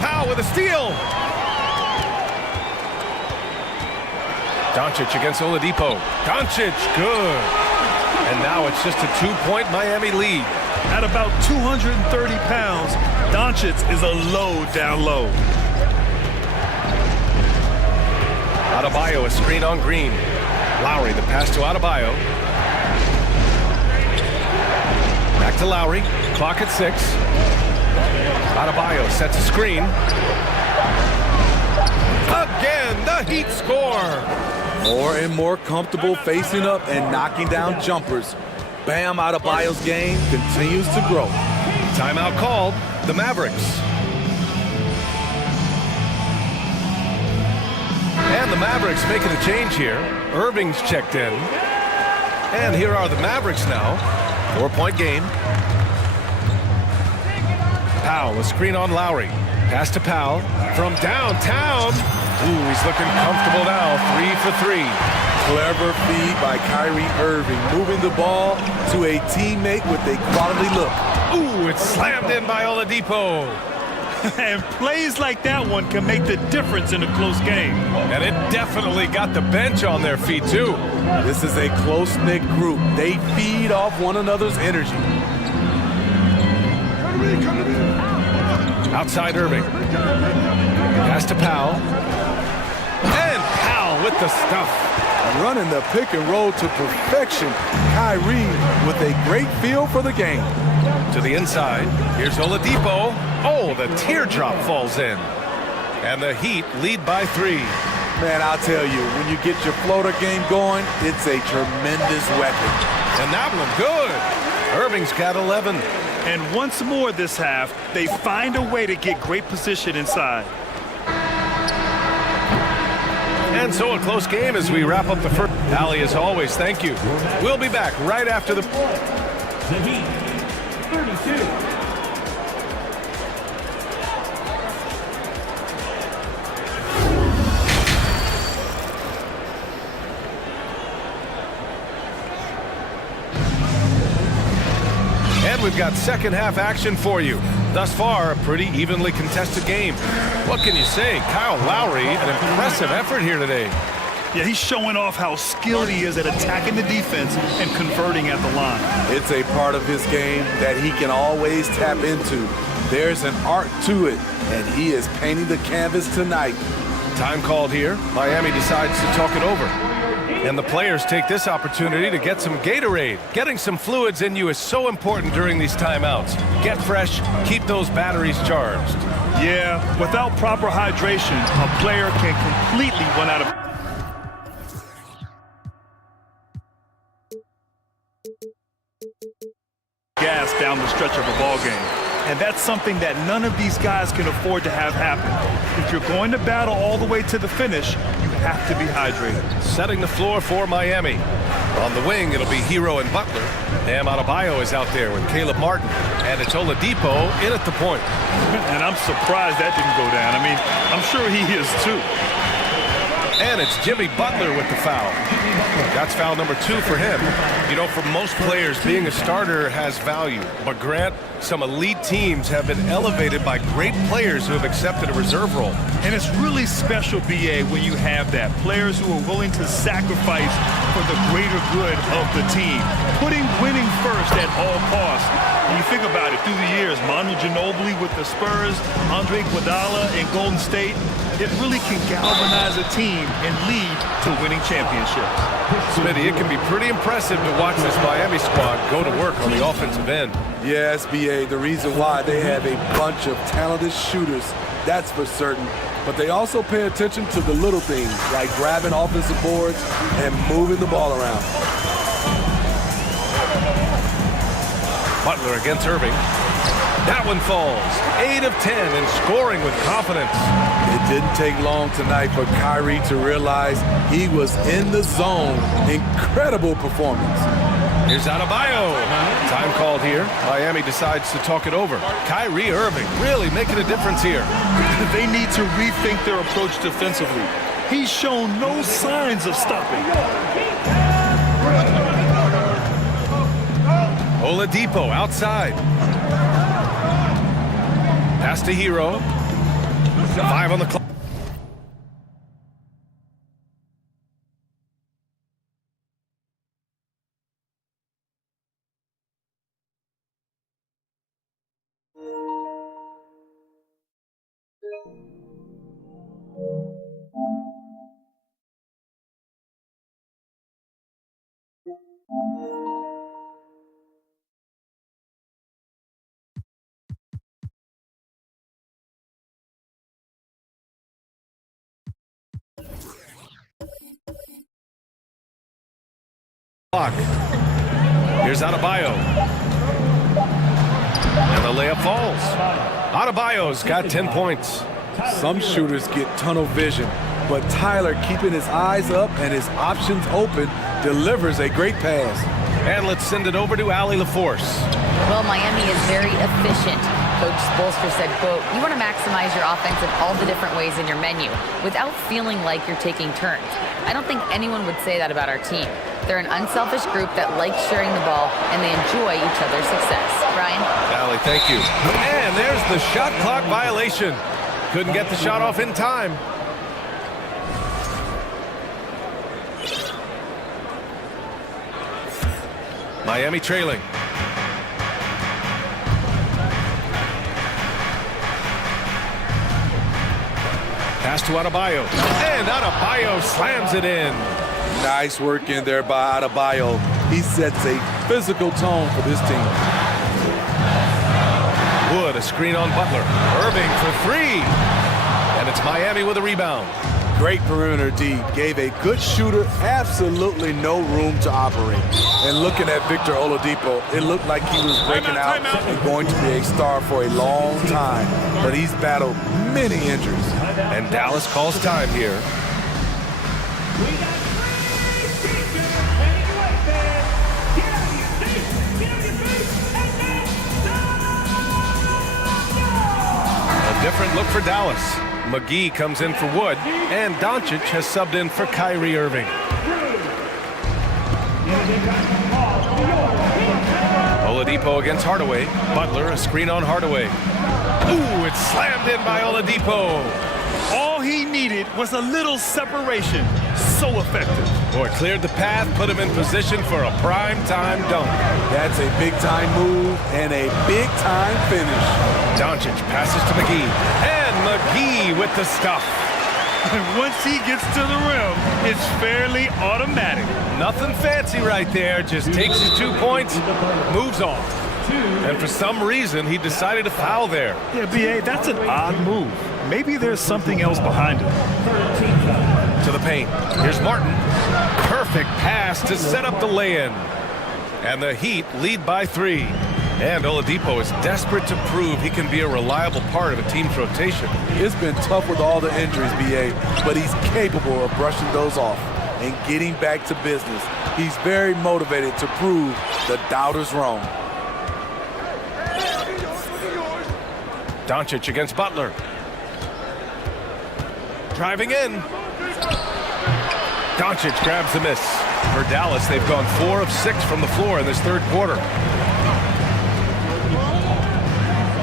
Powell with a steal. Doncic against Oladipo. Doncic, good. And now it's just a 2-point Miami lead. At about 230 pounds, Doncic is a load down low. Adebayo, a screen on Green. Lowry, the pass to Adebayo. Back to Lowry. Clock at 6. Adebayo sets a screen. Again, the Heat score. More and more comfortable facing up and knocking down jumpers. Bam Adebayo's game continues to grow. Timeout called. The Mavericks. And the Mavericks making a change here. Irving's checked in. And here are the Mavericks now. 4-point game. Powell, a screen on Lowry. Pass to Powell from downtown. Ooh, he's looking comfortable now. 3 for 3. Clever feed by Kyrie Irving, moving the ball to a teammate with a quality look. Ooh, it's slammed in by Oladipo. And plays like that one can make the difference in a close game. And it definitely got the bench on their feet, too. This is a close-knit group. They feed off one another's energy. Outside Irving. Pass to Powell. And Powell with the stuff. Running the pick and roll to perfection. Kyrie with a great feel for the game. To the inside. Here's Oladipo. Oh, the teardrop falls in. And the Heat lead by 3. Man, I'll tell you, when you get your floater game going, it's a tremendous weapon. And that one good. Irving's got 11. And once more this half, they find a way to get great position inside. And so a close game as we wrap up the first. Allie, as always, thank you. We'll be back right after the Heat, 32. And we've got second half action for you. Thus far, a pretty evenly contested game. What can you say? Kyle Lowry, an impressive effort here today. Yeah, he's showing off how skilled he is at attacking the defense and converting at the line. It's a part of his game that he can always tap into. There's an art to it, and he is painting the canvas tonight. Time called here. Miami decides to talk it over. And the players take this opportunity to get some Gatorade. Getting some fluids in you is so important during these timeouts. Get fresh, keep those batteries charged. Yeah, without proper hydration, a player can completely run out of gas down the stretch of a ball game. And that's something that none of these guys can afford to have happen. If you're going to battle all the way to the finish, you have to be hydrated. Setting the floor for Miami. On the wing, it'll be Hero and Butler. Bam Adebayo is out there with Caleb Martin. And it's Oladipo in at the point. And I'm surprised that didn't go down. I mean, I'm sure he is too. And it's Jimmy Butler with the foul. That's foul number 2 for him. You know, for most players, being a starter has value. But Grant, some elite teams have been elevated by great players who have accepted a reserve role. And it's really special, BA, when you have that. Players who are willing to sacrifice for the greater good of the team. Putting winning first at all costs. When you think about it, through the years, Manu Ginobili with the Spurs, Andre Iguodala in Golden State, it really can galvanize a team and lead to winning championships. Smitty, it can be pretty impressive to watch this Miami squad go to work on the offensive end. Yes, BA, the reason why they have a bunch of talented shooters, that's for certain. But they also pay attention to the little things, like grabbing offensive boards and moving the ball around. Butler against Irving. That one falls. 8 of 10 and scoring with confidence. It didn't take long tonight for Kyrie to realize he was in the zone. Incredible performance. Here's Adebayo. Time called here. Miami decides to talk it over. Kyrie Irving really making a difference here. They need to rethink their approach defensively. He's shown no signs of stopping. Oladipo outside. Pass to Hero. 5 on the clock. Here's Adebayo. And the layup falls. Adebayo's got 10 points. Some shooters get tunnel vision, but Tyler, keeping his eyes up and his options open, delivers a great pass. And let's send it over to Allie LaForce. Well, Miami is very efficient. Coach Spoelstra said, quote, you want to maximize your offense in all the different ways in your menu without feeling like you're taking turns. I don't think anyone would say that about our team. They're an unselfish group that likes sharing the ball, and they enjoy each other's success. Ryan? Allie, thank you. And there's the shot clock violation. Couldn't get the shot off in time. Miami trailing. Pass to Adebayo. And Adebayo slams it in. Nice work in there by Adebayo. He sets a physical tone for this team. Wood, a screen on Butler. Irving for 3. And it's Miami with a rebound. Great perimeter D. Gave a good shooter absolutely no room to operate. And looking at Victor Oladipo, it looked like he was breaking out and going to be a star for a long time. But he's battled many injuries. And Dallas calls time here. A different look for Dallas. McGee comes in for Wood, and Doncic has subbed in for Kyrie Irving. Oladipo against Hardaway. Butler, a screen on Hardaway. Ooh, it's slammed in by Oladipo. All he needed needed was a little separation. So effective. Boy, cleared the path, put him in position for a prime-time dunk. That's a big-time move and a big-time finish. Doncic passes to McGee. And McGee with the stuff. And once he gets to the rim, it's fairly automatic. Nothing fancy right there. Just takes his 2 points, moves on. And for some reason, he decided to foul there. Yeah, B.A., that's an odd move. Maybe there's something else behind it. To the paint. Here's Martin. Perfect pass to set up the lay-in. And the Heat lead by 3. And Oladipo is desperate to prove he can be a reliable part of a team's rotation. It's been tough with all the injuries, B.A., but he's capable of brushing those off and getting back to business. He's very motivated to prove the doubters wrong. Doncic against Butler. Driving in. Doncic grabs the miss. For Dallas, they've gone 4 of 6 from the floor in this third quarter.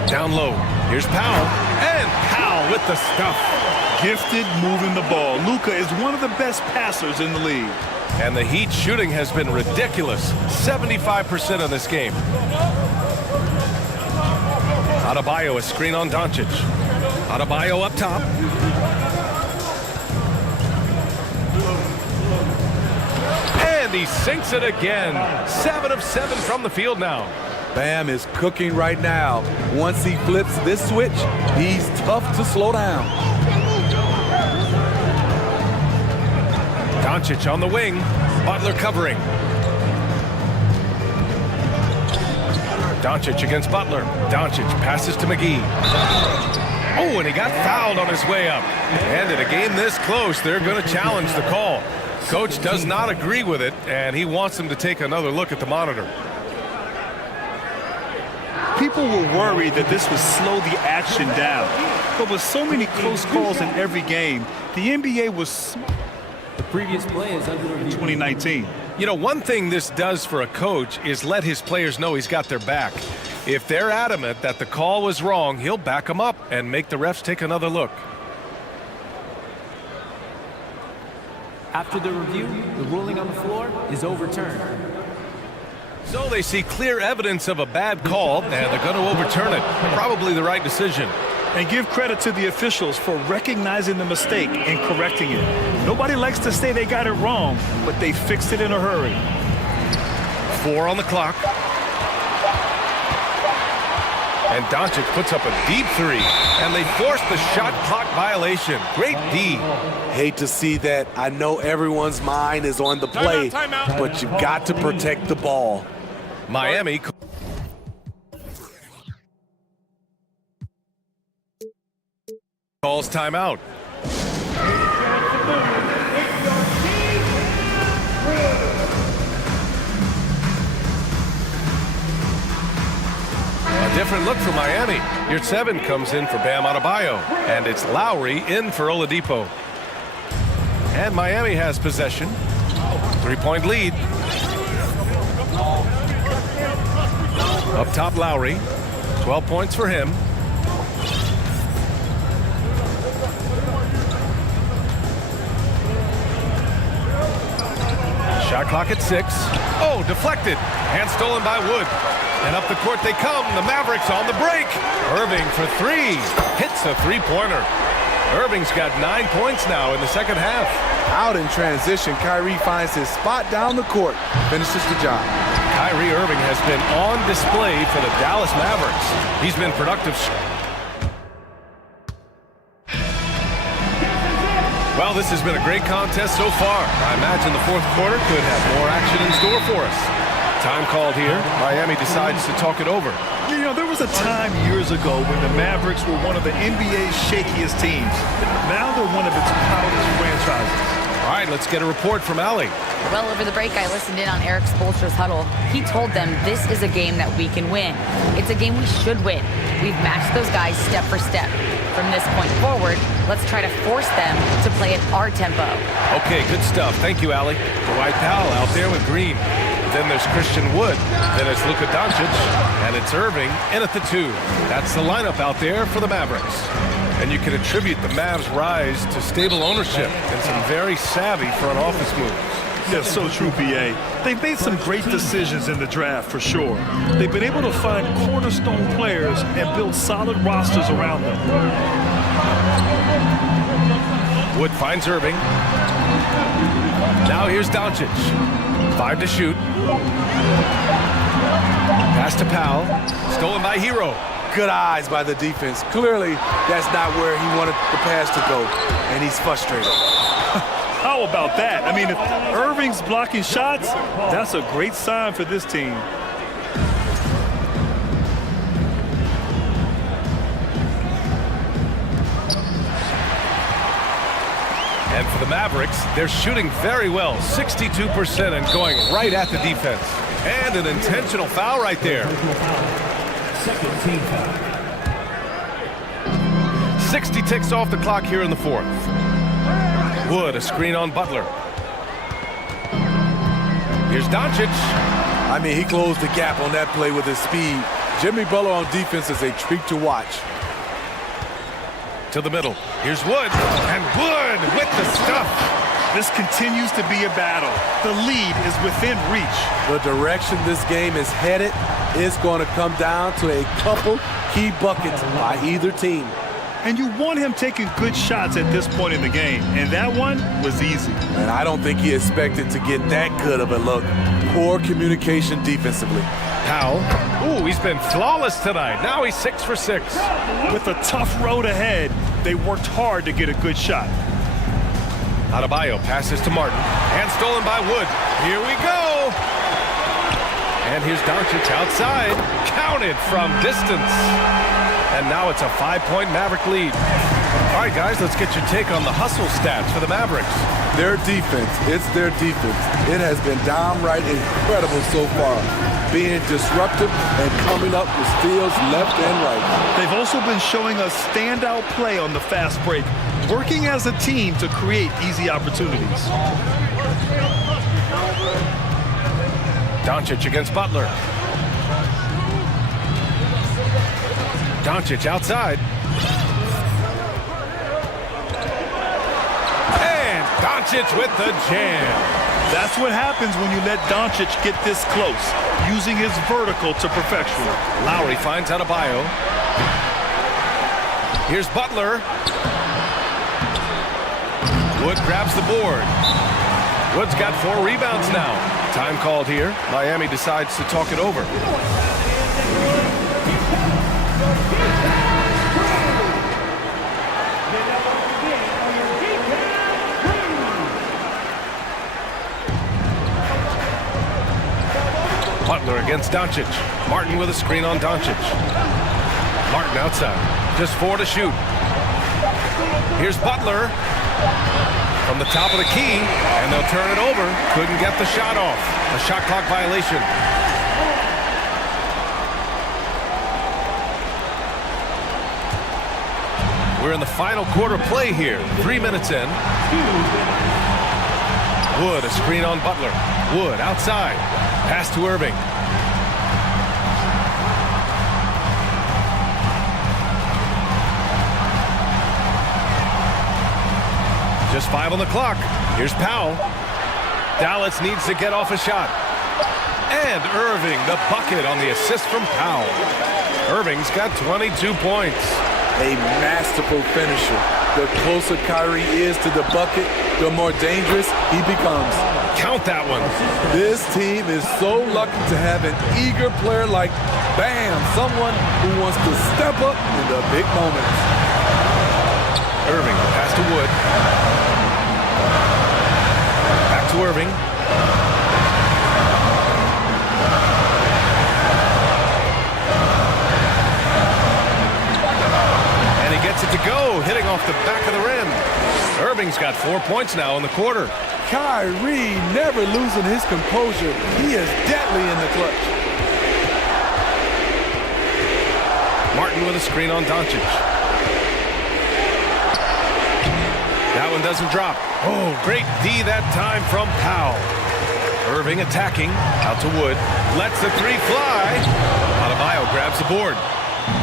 Down low. Here's Powell. And Powell with the stuff. Gifted moving the ball. Luka is one of the best passers in the league. And the Heat shooting has been ridiculous. 75% of this game. Adebayo, a screen on Doncic. Adebayo up top. And he sinks it again. 7 of 7 from the field now. Bam is cooking right now. Once he flips this switch, he's tough to slow down. Doncic on the wing. Butler covering. Doncic against Butler. Doncic passes to McGee. Oh, and he got fouled on his way up. And in a game this close, they're going to challenge the call. Coach does not agree with it, and he wants him to take another look at the monitor. People were worried that this would slow the action down. But with so many close calls in every game, the NBA was The previous play is under review. 2019. You know, one thing this does for a coach is let his players know he's got their back. If they're adamant that the call was wrong, he'll back them up and make the refs take another look. After the review, the ruling on the floor is overturned. So they see clear evidence of a bad call, and they're going to overturn it. Probably the right decision. And give credit to the officials for recognizing the mistake and correcting it. Nobody likes to say they got it wrong, but they fixed it in a hurry. 4 on the clock. And Doncic puts up a deep 3, and they force the shot clock violation. Great D. Hate to see that. I know everyone's mind is on the play, but you've got to protect the ball. Miami calls timeout. A different look for Miami. Your 7 comes in for Bam Adebayo, and it's Lowry in for Oladipo. And Miami has possession. 3-point lead. Up top, Lowry. 12 points for him. Shot clock at 6. Oh, deflected. And stolen by Wood. And up the court they come. The Mavericks on the break. Irving for 3. Hits a 3-pointer. Irving's got 9 points now in the second half. Out in transition, Kyrie finds his spot down the court. Finishes the job. Kyrie Irving has been on display for the Dallas Mavericks. He's been productive. Well, this has been a great contest so far. I imagine the fourth quarter could have more action in store for us. Time called here. Miami decides to talk it over. You know, there was a time years ago when the Mavericks were one of the NBA's shakiest teams. Now they're one of its proudest franchises. All right, let's get a report from Allie. Well, over the break, I listened in on Eric Spoelstra's huddle. He told them this is a game that we can win. It's a game we should win. We've matched those guys step for step. From this point forward, let's try to force them to play at our tempo. Okay, good stuff. Thank you, Allie. Dwight Powell out there with Green. Then there's Christian Wood. Then it's Luka Doncic. And it's Irving in at the 2. That's the lineup out there for the Mavericks. And you can attribute the Mavs' rise to stable ownership and some very savvy front office moves. Yeah, so true, B.A. They've made some great decisions in the draft, for sure. They've been able to find cornerstone players and build solid rosters around them. Wood finds Irving. Now here's Doncic. 5 to shoot. Pass to Powell. Stolen by Hero. Good eyes by the defense. Clearly, that's not where he wanted the pass to go, and he's frustrated. How about that? I mean, if Irving's blocking shots, that's a great sign for this team. And for the Mavericks, they're shooting very well, 62% and going right at the defense. And an intentional foul right there. Second team foul. 60 ticks off the clock here in the fourth. Wood, a screen on Butler. Here's Doncic. I mean, he closed the gap on that play with his speed. Jimmy Butler on defense is a treat to watch. To the middle. Here's Wood. And Wood with the stuff. This continues to be a battle. The lead is within reach. The direction this game is headed is going to come down to a couple key buckets by either team. And you want him taking good shots at this point in the game. And that one was easy. And I don't think he expected to get that good of a look. Poor communication defensively. Powell. Ooh, he's been flawless tonight. Now he's 6 for 6. With a tough road ahead, they worked hard to get a good shot. Adebayo passes to Martin. And stolen by Wood. Here we go. And here's Doncic outside. Counted from distance. And now it's a 5-point Maverick lead. All right, guys, let's get your take on the hustle stats for the Mavericks. Their defense, it's their defense. It has been downright incredible so far, being disruptive and coming up with steals left and right. They've also been showing us standout play on the fast break, working as a team to create easy opportunities. Doncic against Butler. Doncic outside. And Doncic with the jam. That's what happens when you let Doncic get this close, using his vertical to perfection. Lowry finds Adebayo. Here's Butler. Wood grabs the board. Wood's got 4 rebounds now. Time called here. Miami decides to talk it over. Butler against Doncic. Martin with a screen on Doncic. Martin outside. Just 4 to shoot. Here's Butler from the top of the key, and they'll turn it over. Couldn't get the shot off. A shot clock violation. We're in the final quarter play here. 3 minutes in. Wood, a screen on Butler. Wood outside. Pass to Irving. Just 5 on the clock. Here's Powell. Dallas needs to get off a shot. And Irving, the bucket on the assist from Powell. Irving's got 22 points. A masterful finisher. The closer Kyrie is to the bucket, the more dangerous he becomes. Count that one. This team is so lucky to have an eager player like Bam, someone who wants to step up in the big moments. Irving, pass to Wood. Back to Irving. And he gets it to go, hitting off the back of the rim. Irving's got 4 points now in the quarter. Kyrie never losing his composure. He is deadly in the clutch. Martin with a screen on Doncic. That one doesn't drop. Oh, great D that time from Powell. Irving attacking. Out to Wood. Lets the 3 fly. Adebayo grabs the board.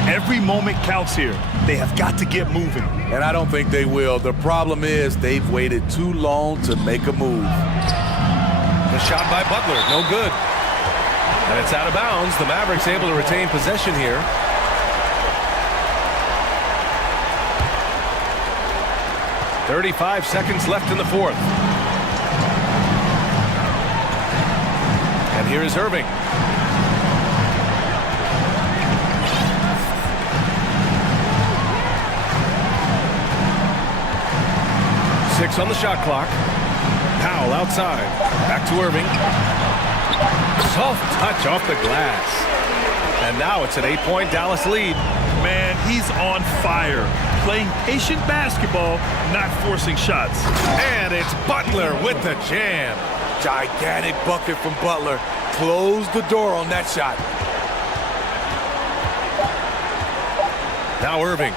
Every moment counts here. They have got to get moving. And I don't think they will. The problem is they've waited too long to make a move. The shot by Butler, no good. And it's out of bounds. The Mavericks able to retain possession here. "35 seconds left in the fourth. And here is Irving. Six on the shot clock. Powell outside. Back to Irving. Soft touch off the glass. And now it's an 8-point Dallas lead. Man, he's on fire. Playing patient basketball, not forcing shots. And it's Butler with the jam. Gigantic bucket from Butler. Close the door on that shot. Now Irving.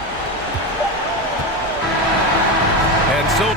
And so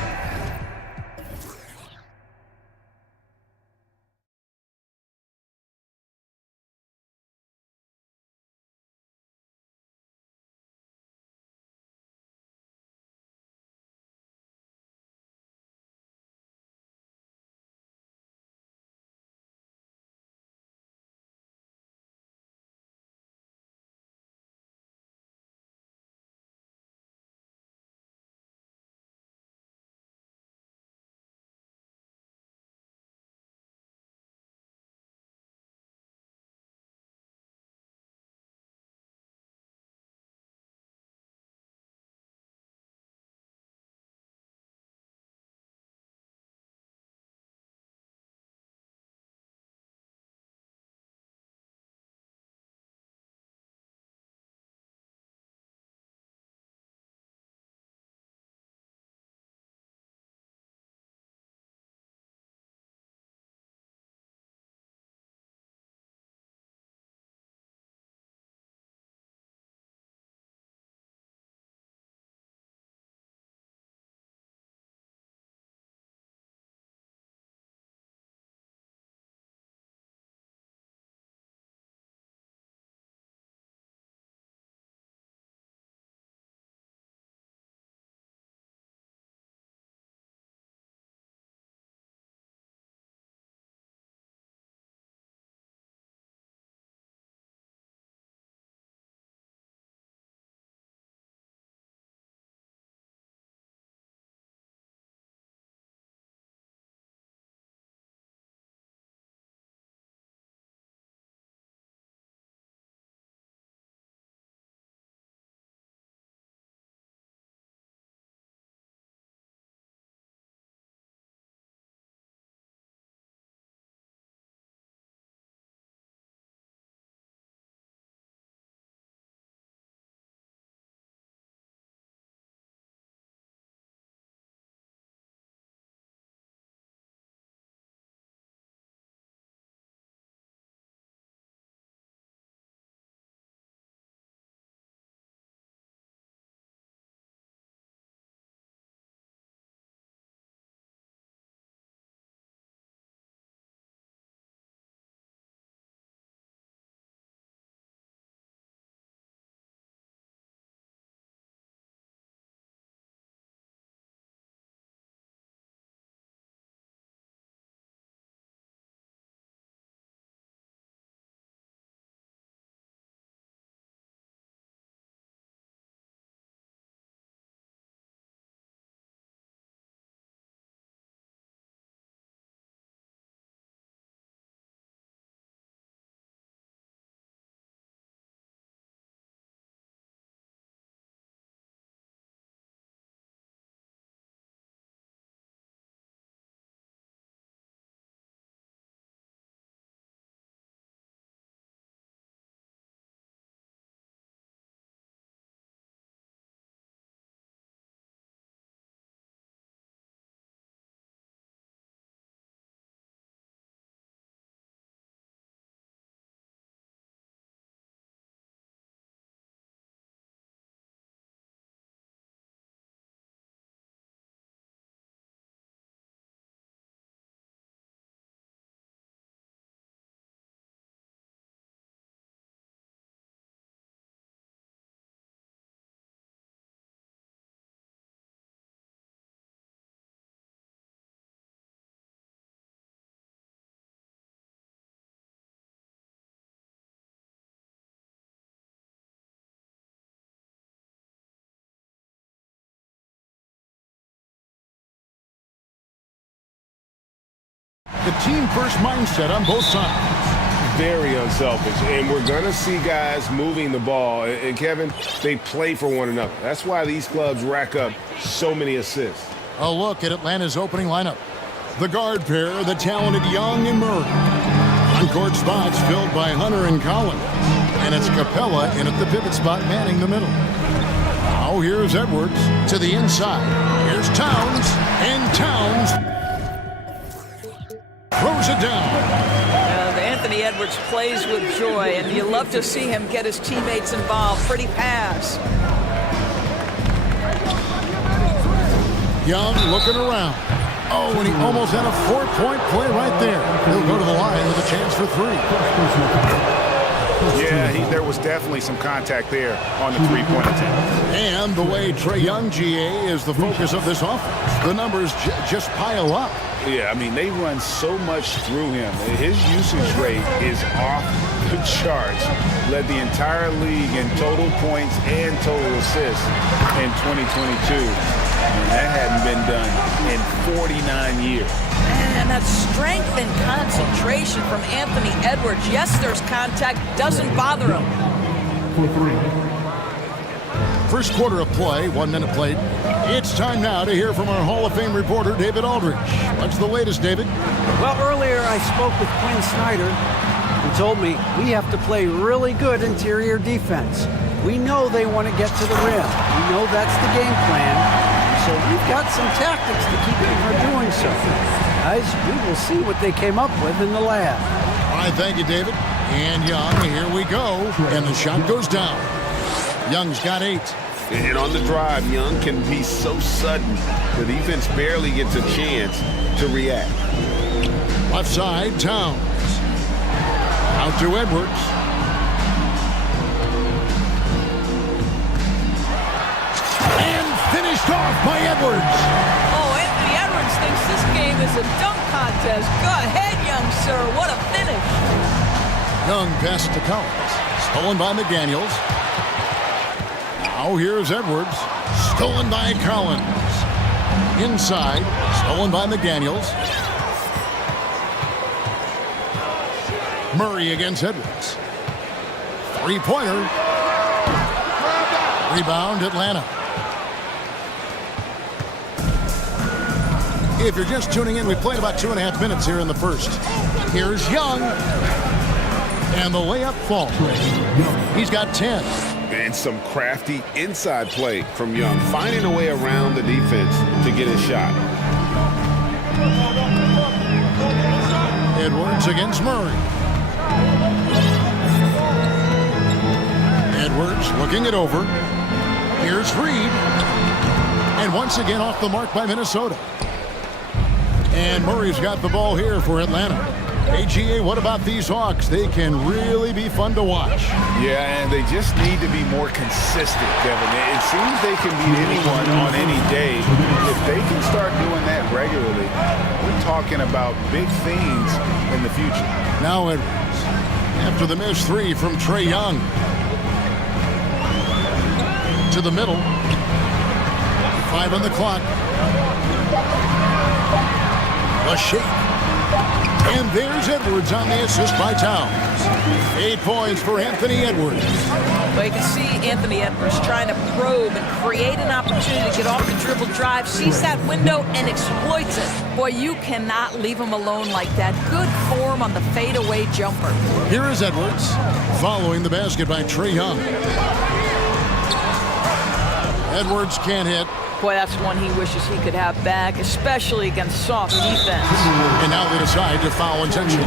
The team-first mindset on both sides. Very unselfish, and we're going to see guys moving the ball. And Kevin, they play for one another. That's why these clubs rack up so many assists. A look at Atlanta's opening lineup. The guard pair, the talented Young and Murray. On-court spots filled by Hunter and Collins. And it's Capella in at the pivot spot manning the middle. Now here's Edwards to the inside. Here's Towns, and Towns throws it down. Anthony Edwards plays with joy, and you love to see him get his teammates involved. Pretty pass. Young looking around. Oh, and he almost had a 4-point play right there. He'll go to the line with a chance for three. Yeah, there was definitely some contact there on the three-point attempt. And the way Trae Young, GA, is the focus of this offense. The numbers just pile up. Yeah, I mean, they run so much through him. His usage rate is off the charts. Led the entire league in total points and total assists in 2022. And that hadn't been done in 49 years. And that strength and concentration from Anthony Edwards. Yes, there's contact. Doesn't bother him. First quarter of play, 1 minute played. It's time now to hear from our Hall of Fame reporter, David Aldridge. What's the latest, David? Well, earlier I spoke with Quinn Snyder. He told me we have to play really good interior defense. We know they want to get to the rim. We know that's the game plan. So we've got some tactics to keep them from doing so. Guys, we will see what they came up with in the lab. All right, thank you, David. And Young, here we go. And the shot goes down. Young's got 8. And on the drive, Young can be so sudden. The defense barely gets a chance to react. Left side, Towns. Out to Edwards. And finished off by Edwards. Oh, Anthony Edwards thinks this game is a dunk contest. Go ahead, young sir. What a finish. Young pass to Collins. Stolen by McDaniels. Now here's Edwards. Stolen by Collins. Inside. Stolen by McDaniels. Murray against Edwards. Three-pointer. Rebound, Atlanta. If you're just tuning in, we played about 2.5 minutes here in the first. Here's Young. And the layup falls. He's got 10. And some crafty inside play from Young, finding a way around the defense to get his shot. Edwards against Murray. Edwards looking it over. Here's Reed. And once again off the mark by Minnesota. And Murray's got the ball here for Atlanta. AGA, what about these Hawks? They can really be fun to watch. Yeah, and they just need to be more consistent, Kevin. It seems they can beat anyone on any day. If they can start doing that regularly, we're talking about big things in the future. Now Edwards, after the missed 3 from Trae Young. To the middle. 5 on the clock. A shake. And there's Edwards on the assist by Towns. 8 points for Anthony Edwards. Well, you can see Anthony Edwards trying to probe and create an opportunity to get off the dribble drive, sees that window and exploits it. Boy, you cannot leave him alone like that. Good form on the fadeaway jumper. Here is Edwards, following the basket by Trae Young. Edwards can't hit. Boy, that's one he wishes he could have back, especially against soft defense. And now they decide to foul intentionally.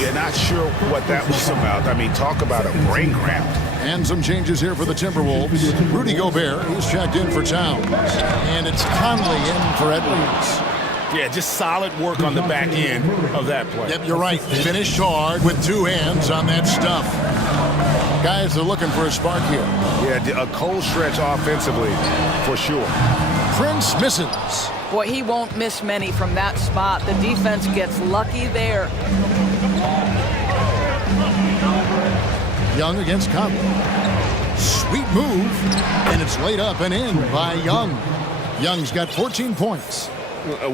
Yeah, not sure what that was about. I mean, talk about a brain cramp. And some changes here for the Timberwolves. Rudy Gobert, he's checked in for Towns. And it's Conley in for Edwards. Yeah, just solid work on the back end of that play. Yep, you're right. Finished hard with 2 hands on that stuff. Guys are looking for a spark here. Yeah, a cold stretch offensively, for sure. Prince misses. Boy, he won't miss many from that spot. The defense gets lucky there. Young against Conley. Sweet move. And it's laid up and in by Young. Young's got 14 points.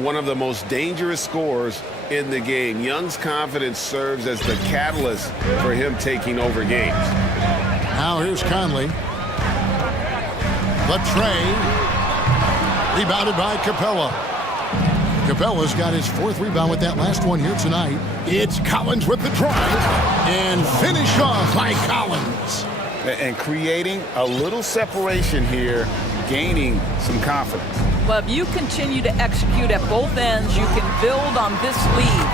one of the most dangerous scorers in the game. Young's confidence serves as the catalyst for him taking over games. Now here's Conley. The tray. Rebounded by Capella. Capella's got his 4th rebound with that last one here tonight. It's Collins with the drive. And finish off by Collins. And creating a little separation here, gaining some confidence. Well, if you continue to execute at both ends, you can build on this lead.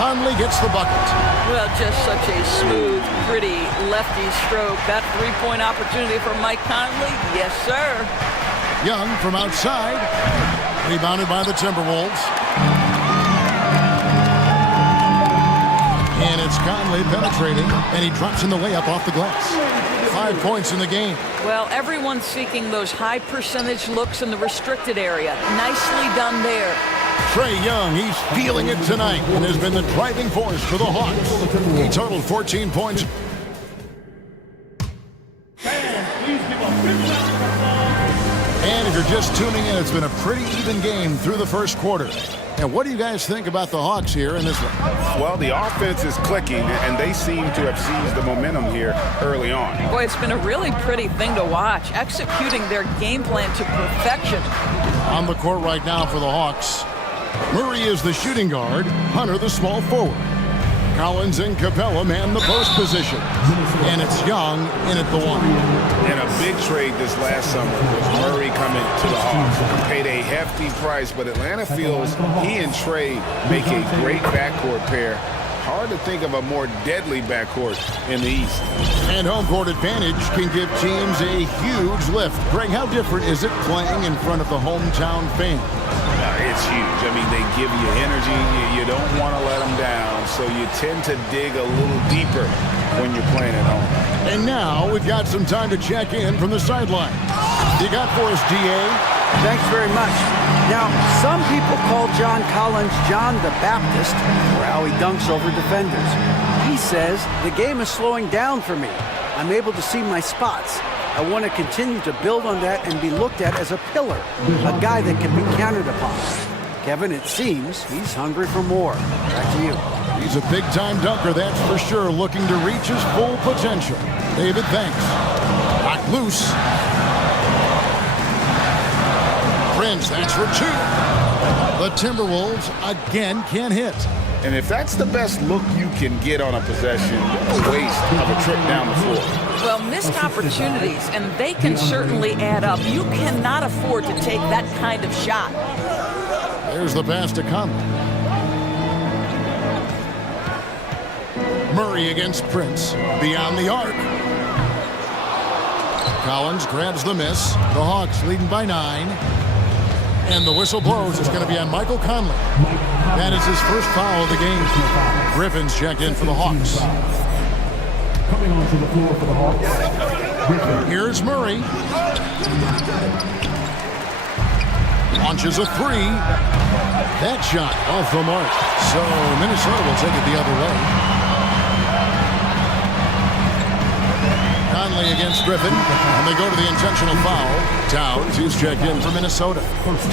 Conley gets the bucket. Well, just such a smooth, pretty lefty stroke. That three-point opportunity for Mike Conley? Yes, sir. Young from outside. Rebounded by the Timberwolves. And it's Conley penetrating, and he drops in the layup off the glass. 5 points in the game. Well, everyone's seeking those high percentage looks in the restricted area. Nicely done there. Trae Young, he's feeling it tonight and has been the driving force for the Hawks. He totaled 14 points. And if you're just tuning in, it's been a pretty even game through the first quarter. And what do you guys think about the Hawks here in this one? Well, the offense is clicking, and they seem to have seized the momentum here early on. Boy, it's been a really pretty thing to watch, executing their game plan to perfection. On the court right now for the Hawks, Murray is the shooting guard, Hunter the small forward. Collins and Capella man the post position. And it's Young in at the 1. And a big trade this last summer was Murray coming to the Hawks. Paid a hefty price, but Atlanta feels he and Trae make a great backcourt pair. Hard to think of a more deadly backcourt in the East. And home court advantage can give teams a huge lift. Greg, how different is it playing in front of the hometown fans? It's huge. I mean, they give you energy. You don't want to let them down, so you tend to dig a little deeper when you're playing at home. And now we've got some time to check in from the sideline. You got for us, D.A.? Thanks very much. Now, some people call John Collins John the Baptist for how he dunks over defenders. He says, the game is slowing down for me. I'm able to see my spots. I want to continue to build on that and be looked at as a pillar, a guy that can be counted upon. Kevin, it seems he's hungry for more. Back to you. He's a big-time dunker, that's for sure, looking to reach his full potential. David, thanks. Back loose. Prince, that's for 2. The Timberwolves again can't hit. And if that's the best look you can get on a possession, a waste of a trip down the floor. Well, missed opportunities, and they can certainly add up. You cannot afford to take that kind of shot. There's the pass to Conley. Murray against Prince. Beyond the arc. Collins grabs the miss. The Hawks leading by 9. And the whistle blows. It's going to be on Michael Conley. That is his first foul of the game. Griffin's checked in for the Hawks. Coming onto the floor for the Hawks. Here's Murray. Launches a 3. That shot off the mark. So Minnesota will take it the other way. Conley against Griffin, and they go to the intentional foul. Towns, who's checked in for Minnesota.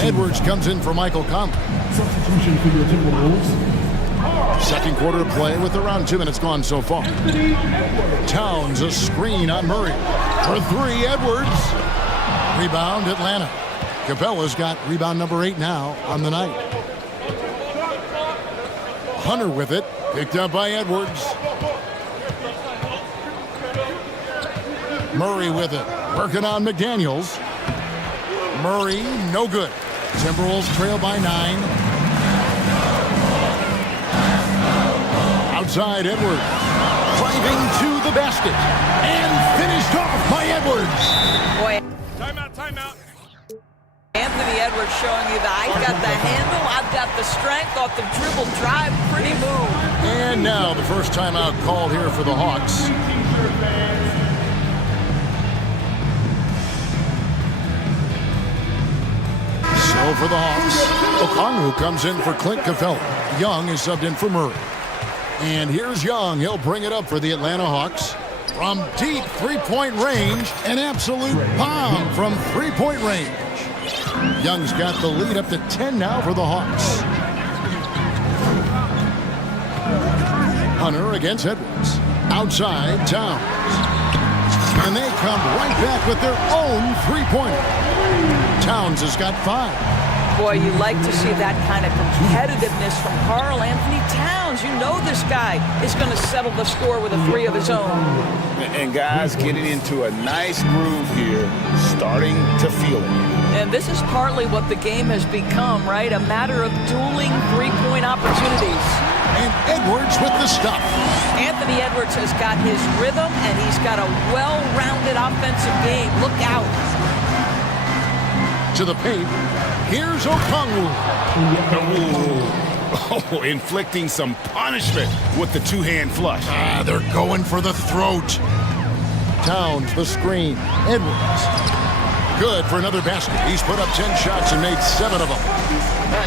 Edwards comes in for Michael Conley. Substitution for the Timberwolves. Second quarter of play with around 2 minutes gone so far. Towns, a screen on Murray. For 3, Edwards. Rebound, Atlanta. Capella's got rebound number 8 now on the night. Hunter with it, picked up by Edwards. Murray with it, working on McDaniels. Murray, no good. Timberwolves trail by 9. Outside, Edwards. Driving to the basket. And finished off by Edwards. Boy. Timeout. Anthony Edwards showing you that I've got the handle, I've got the strength off the dribble drive, pretty move. And now the first timeout called here for the Hawks. So for the Hawks, Okongwu comes in for Clint Capella. Young is subbed in for Murray. And here's Young. He'll bring it up for the Atlanta Hawks. From deep three-point range, an absolute bomb from three-point range. Young's got the lead up to 10 now for the Hawks. Hunter against Edwards. Outside, Towns. And they come right back with their own three-pointer. Towns has got 5. Boy, you like to see that kind of competitiveness from Karl Anthony Towns. You know this guy is going to settle the score with a 3 of his own. And guys getting into a nice groove here, starting to feel it. And this is partly what the game has become, right? A matter of dueling three-point opportunities. And Edwards with the stuff. Anthony Edwards has got his rhythm, and he's got a well-rounded offensive game. Look out. To the paint. Here's Okongwu. Oh, inflicting some punishment with the two-hand flush. They're going for the throat. Towns, the screen. Edwards. Good for another basket. He's put up 10 shots and made 7 of them.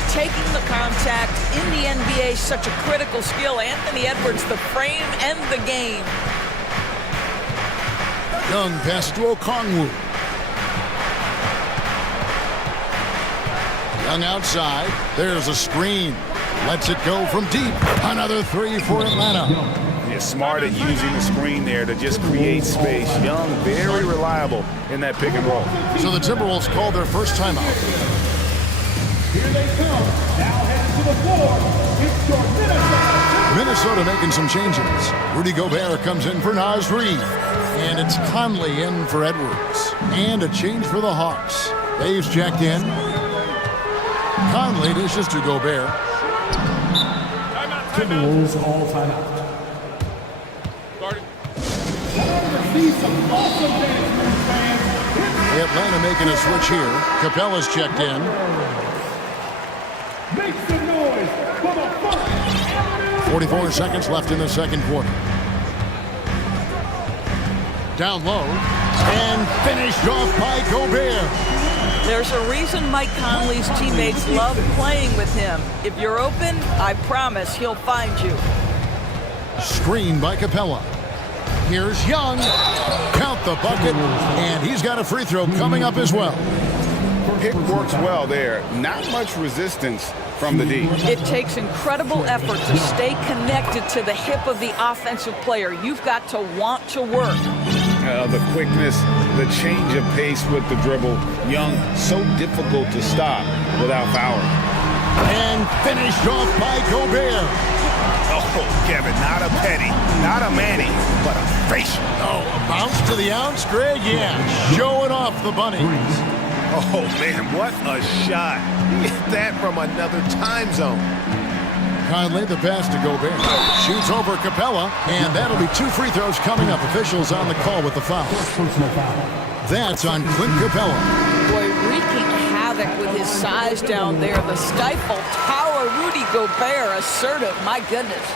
Taking the contact in the NBA is such a critical skill. Anthony Edwards, the frame and the game. Young pass to Okongwu. Young outside. There's a screen. Lets it go from deep. Another 3 for Atlanta. He's smart at using the screen there to just create space. Young, very reliable in that pick and roll. So the Timberwolves called their first timeout. Here they come. Now heading to the floor. It's your Minnesota making some changes. Rudy Gobert comes in for Naz Reid. And it's Conley in for Edwards. And a change for the Hawks. Dave's checked in. Conley dishes to Gobert. Timberwolves all timeout. Atlanta making a switch here. Capella's checked in. Make some noise for the first. 44 seconds left in the second quarter. Down low. And finished off by Gobert. There's a reason Mike Conley's teammates love playing with him. If you're open, I promise he'll find you. Screen by Capella. Here's Young. Count the bucket. And he's got a free throw coming up as well. Pick works well there. Not much resistance from the D. It takes incredible effort to stay connected to the hip of the offensive player. You've got to want to work. The quickness, the change of pace with the dribble. Young, so difficult to stop without fouling. And finished off by Gobert. Oh, Kevin, not a penny, not a Manny, but a facial. Oh, a bounce to the ounce, Greg? Yeah, showing off the bunnies. Oh, man, what a shot. He hit that from another time zone. Conley, the pass to Gobert. Shoots over Capella, and that'll be 2 free throws coming up. Officials on the call with the foul. That's on Clint Capella. Boy, wreaking havoc with his size down there. The stifle tower, Rudy Gobert, assertive, my goodness.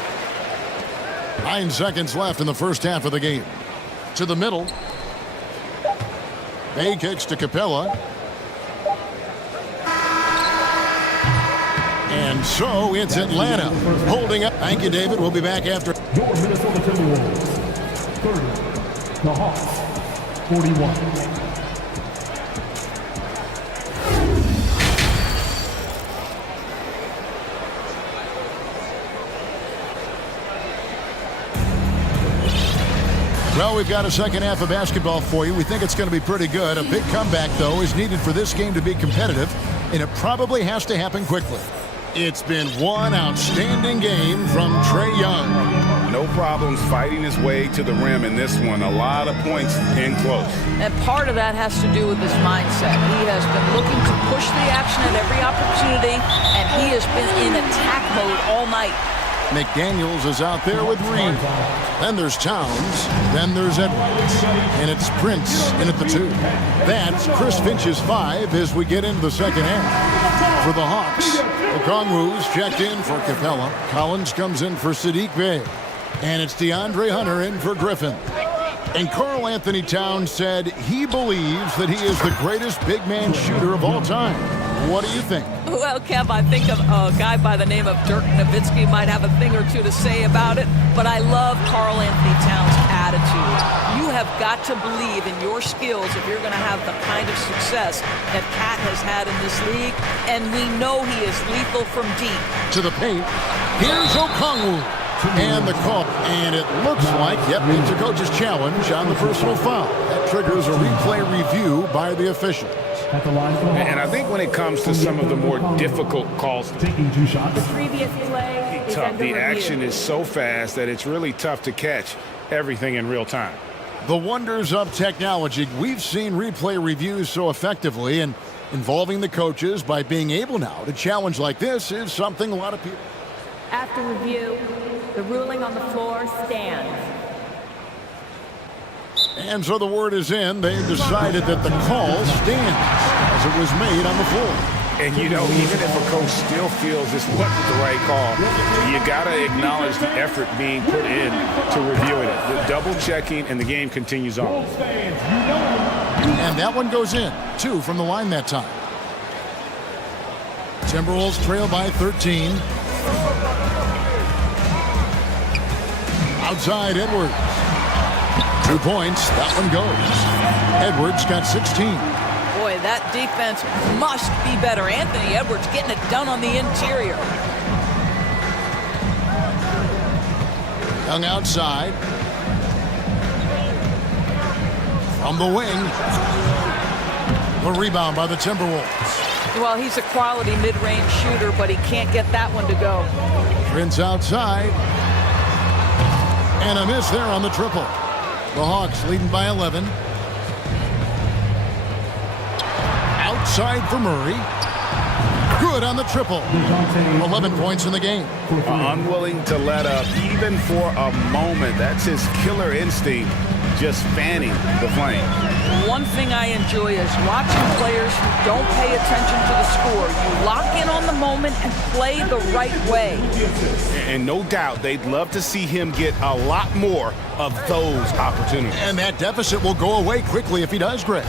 9 seconds left in the first half of the game. To the middle. Bay kicks to Capella. And so it's Atlanta holding up. Thank you, David. We'll be back after. Your Minnesota Timberwolves 30. The Hawks 41. Well, we've got a second half of basketball for you. We think it's going to be pretty good. A big comeback, though, is needed for this game to be competitive, and it probably has to happen quickly. It's been one outstanding game from Trae Young. No problems fighting his way to the rim in this one. A lot of points in close. And part of that has to do with his mindset. He has been looking to push the action at every opportunity, and he has been in attack mode all night. McDaniels is out there with Reed. Then there's Towns. Then there's Edwards. And it's Prince in at the 2. That's Chris Finch's 5 as we get into the second half. For the Hawks, Okongwu's checked in for Capella. Collins comes in for Sadiq Bey. And it's DeAndre Hunter in for Griffin. And Karl Anthony Towns said he believes that he is the greatest big man shooter of all time. What do you think? Well, Kev, I think a guy by the name of Dirk Nowitzki might have a thing or two to say about it, but I love Karl Anthony Towns' attitude. attitude. You have got to believe in your skills if you're going to have the kind of success that Cat has had in this league, and we know he is lethal from deep. To the paint. Here's Okongwu. And the call. And it looks like, yep, it's a coach's challenge on the personal foul. That triggers a replay review by the official. And I think when it comes to some of the more difficult calls, Taking 2 shots. The previous play is tough. under The review. action is so fast that it's really tough to catch everything in real time. The wonders of technology. We've seen replay reviews so effectively, and involving the coaches by being able now to challenge like this is something a lot of people. After review, the ruling on the floor stands. And so the word is in. They've decided that the call stands as it was made on the floor. And, you know, even if a coach still feels this wasn't the right call, you got to acknowledge the effort being put in to reviewing it. The double checking, and the game continues on. And that one goes in. 2 from the line that time. Timberwolves trail by 13. Outside Edwards. 2 points. That one goes. Edwards got 16. Boy, that defense must be better. Anthony Edwards getting it done on the interior. Young outside. From the wing. The rebound by the Timberwolves. Well, he's a quality mid-range shooter, but he can't get that one to go. Prince outside. And a miss there on the triple. The Hawks leading by 11. Outside for Murray. Good on the triple. 11 points in the game. Unwilling to let up even for a moment. That's his killer instinct, just fanning the flame. One thing I enjoy is watching players who don't pay attention to the score. You lock in on the moment and play the right way. And no doubt they'd love to see him get a lot more of those opportunities. And that deficit will go away quickly if he does, Greg.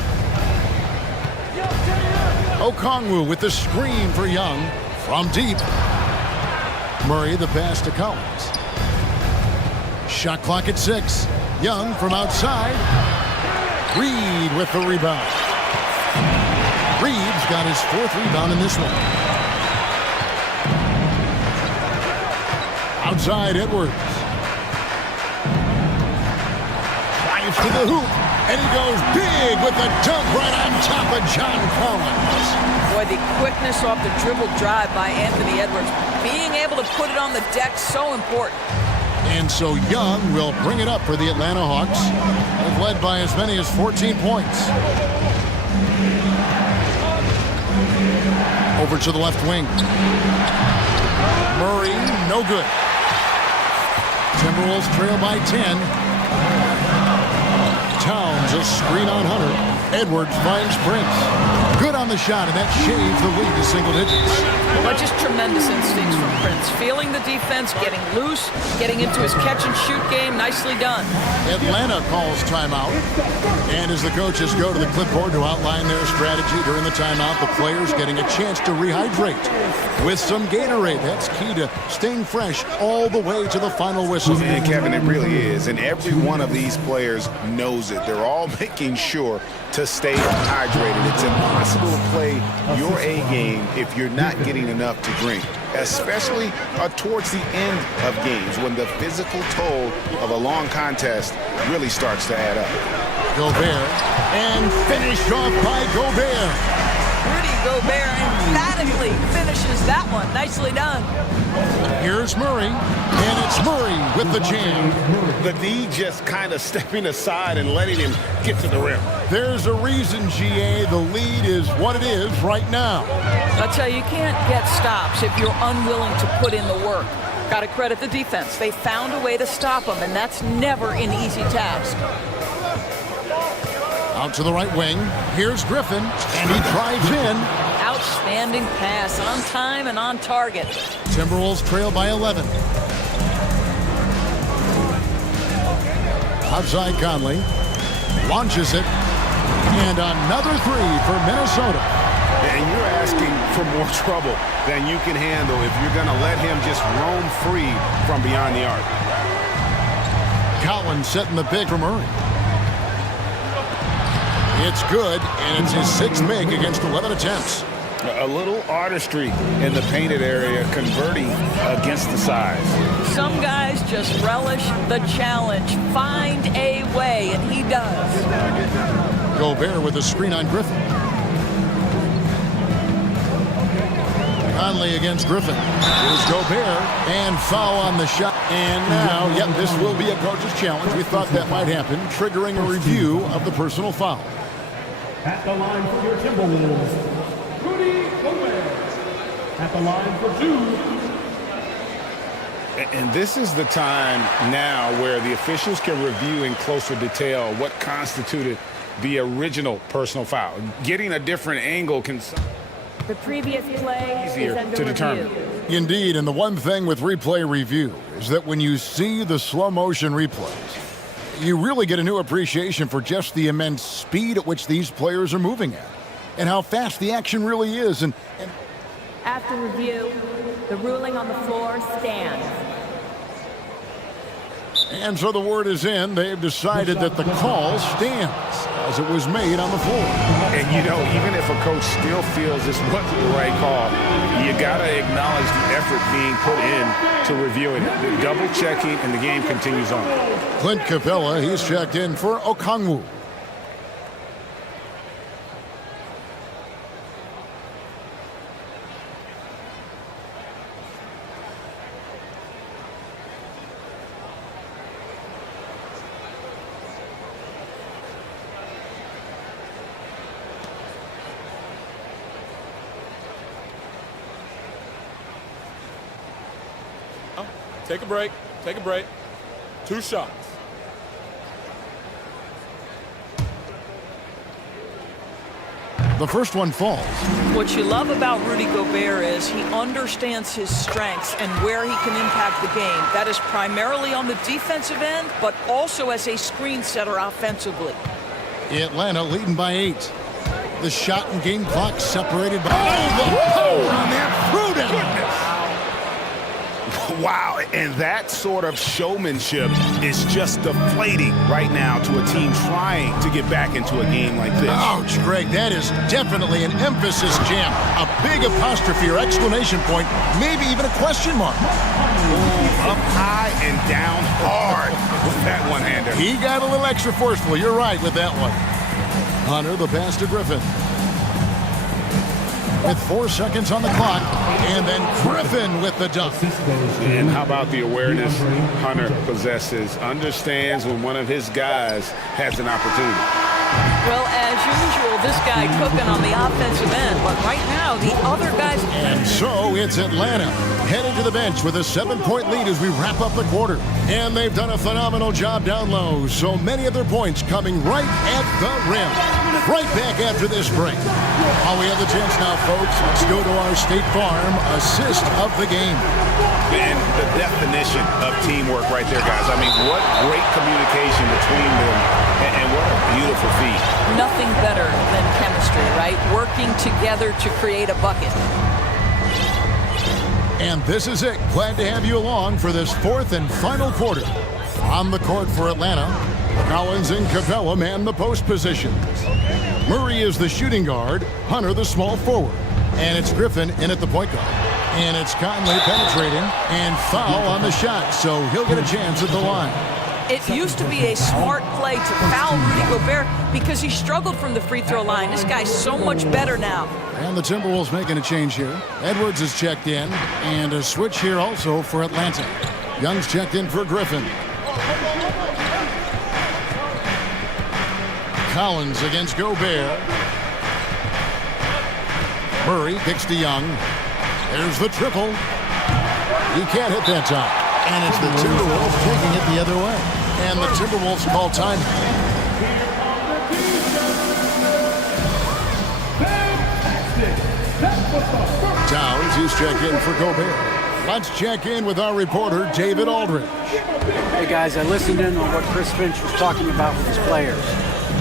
Okongwu with the screen for Young from deep. Murray the pass to Collins. Shot clock at 6. Young from outside. Reed with the rebound. Reed's got his 4th rebound in this one. Outside Edwards. Drives to the hoop. And he goes big with the dunk right on top of John Collins. Boy, the quickness off the dribble drive by Anthony Edwards. Being able to put it on the deck, so important. And so Young will bring it up for the Atlanta Hawks. They've led by as many as 14 points. Over to the left wing. Murray, no good. Timberwolves trail by 10. Towns a screen on Hunter. Edwards finds Prince. Good on the shot, and that shaves the lead to single digits. But just tremendous instincts from Prince. Feeling the defense, getting loose, getting into his catch-and-shoot game. Nicely done. Atlanta calls timeout. And as the coaches go to the clipboard to outline their strategy during the timeout, the players getting a chance to rehydrate with some Gatorade. That's key to staying fresh all the way to the final whistle. And Kevin, it really is. And every one of these players knows it. They're all making sure to stay hydrated. It's impossible to play your A game if you're not getting enough to drink, especially towards the end of games when the physical toll of a long contest really starts to add up. Gobert, and finished off by Gobert. Rudy Gobert emphatically finishes that one. Nicely done. Here's Murray, and it's Murray with the jam. The D just kind of stepping aside and letting him get to the rim. There's a reason, GA, the lead is what it is right now. I'll tell you, you can't get stops if you're unwilling to put in the work. Got to credit the defense. They found a way to stop him, and that's never an easy task. Out to the right wing. Here's Griffin, and he drives in. Outstanding pass, on time and on target. Timberwolves trail by 11. Outside Conley. Launches it. And another 3 for Minnesota. And you're asking for more trouble than you can handle if you're going to let him just roam free from beyond the arc. Collins setting the pick for Murray. It's good, and it's his 6th make against 11 attempts. A little artistry in the painted area, converting against the size. Some guys just relish the challenge. Find a way, and he does. Gobert with a screen on Griffin. Conley against Griffin. Here's Gobert, and foul on the shot. And now, yep, this will be a coach's challenge. We thought that might happen, triggering a review of the personal foul. At the line for your Timberwolves, Rudy Gobert. At the line for 2. And this is the time now where the officials can review in closer detail what constituted the original personal foul. Getting a different angle can... The previous play easier is under to determine. review. Indeed, and the one thing with replay review is that when you see the slow motion replays, you really get a new appreciation for just the immense speed at which these players are moving at and how fast the action really is. And After review, the ruling on the floor stands. And so the word is in. They've decided that the call stands as it was made on the floor. And, you know, even if a coach still feels this wasn't the right call, you got to acknowledge the effort being put in to reviewing it. The double checking, and the game continues on. Clint Capella, he's checked in for Okongwu. Take a break. Take a break. 2 shots. The first one falls. What you love about Rudy Gobert is he understands his strengths and where he can impact the game. That is primarily on the defensive end, but also as a screen setter offensively. Atlanta leading by 8. The shot and game clock separated by... Oh, the power on that Pruden! Wow, and that sort of showmanship is just deflating right now to a team trying to get back into a game like this. Ouch, Greg, that is definitely an emphasis jam. A big apostrophe or exclamation point, maybe even a question mark. Ooh, up high and down hard with that one-hander. He got a little extra forceful. You're right with that one. Hunter, the pass to Griffin. With 4 seconds on the clock, and then Griffin with the dunk. And how about the awareness Hunter possesses? Understands when one of his guys has an opportunity. Well, as usual, this guy cooking on the offensive end, but right now, the other guys... And so it's Atlanta heading to the bench with a 7-point lead as we wrap up the quarter. And they've done a phenomenal job down low. So many of their points coming right at the rim. Right back after this break. While we have the chance now, folks, let's go to our State Farm assist of the game. And the definition of teamwork right there, guys. I mean, what great communication between them, and what a beautiful feat. Nothing better than chemistry, right? Working together to create a bucket. And this is it. Glad to have you along for this 4th and final quarter. On the court for Atlanta, Collins and Capella man the post positions. Murray is the shooting guard, Hunter the small forward. And it's Griffin in at the point guard. And it's Conley penetrating and foul on the shot, so he'll get a chance at the line. It used to be a smart play to foul Rudy Gobert because he struggled from the free throw line. This guy's so much better now. And the Timberwolves making a change here. Edwards is checked in, and a switch here also for Atlanta. Young's checked in for Griffin. Collins against Gobert. Murray kicks to Young. There's the triple. He can't hit that time. And it's the Timberwolves taking it the other way. And the Timberwolves call time. Towns, he's checked in for Gobert. Let's check in with our reporter, David Aldridge. Hey guys, I listened in on what Chris Finch was talking about with his players.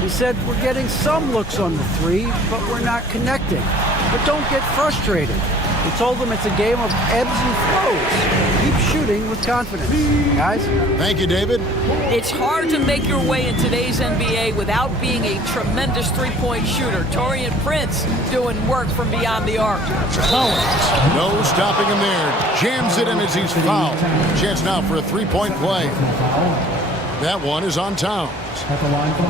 He said, we're getting some looks on the 3, but we're not connecting. But don't get frustrated. He told them it's a game of ebbs and flows. Keep shooting with confidence. Guys? Thank you, David. It's hard to make your way in today's NBA without being a tremendous three-point shooter. Torian Prince doing work from beyond the arc. Collins, no stopping him there. Jams it in as he's fouled. Chance now for a three-point play. That one is on Towns.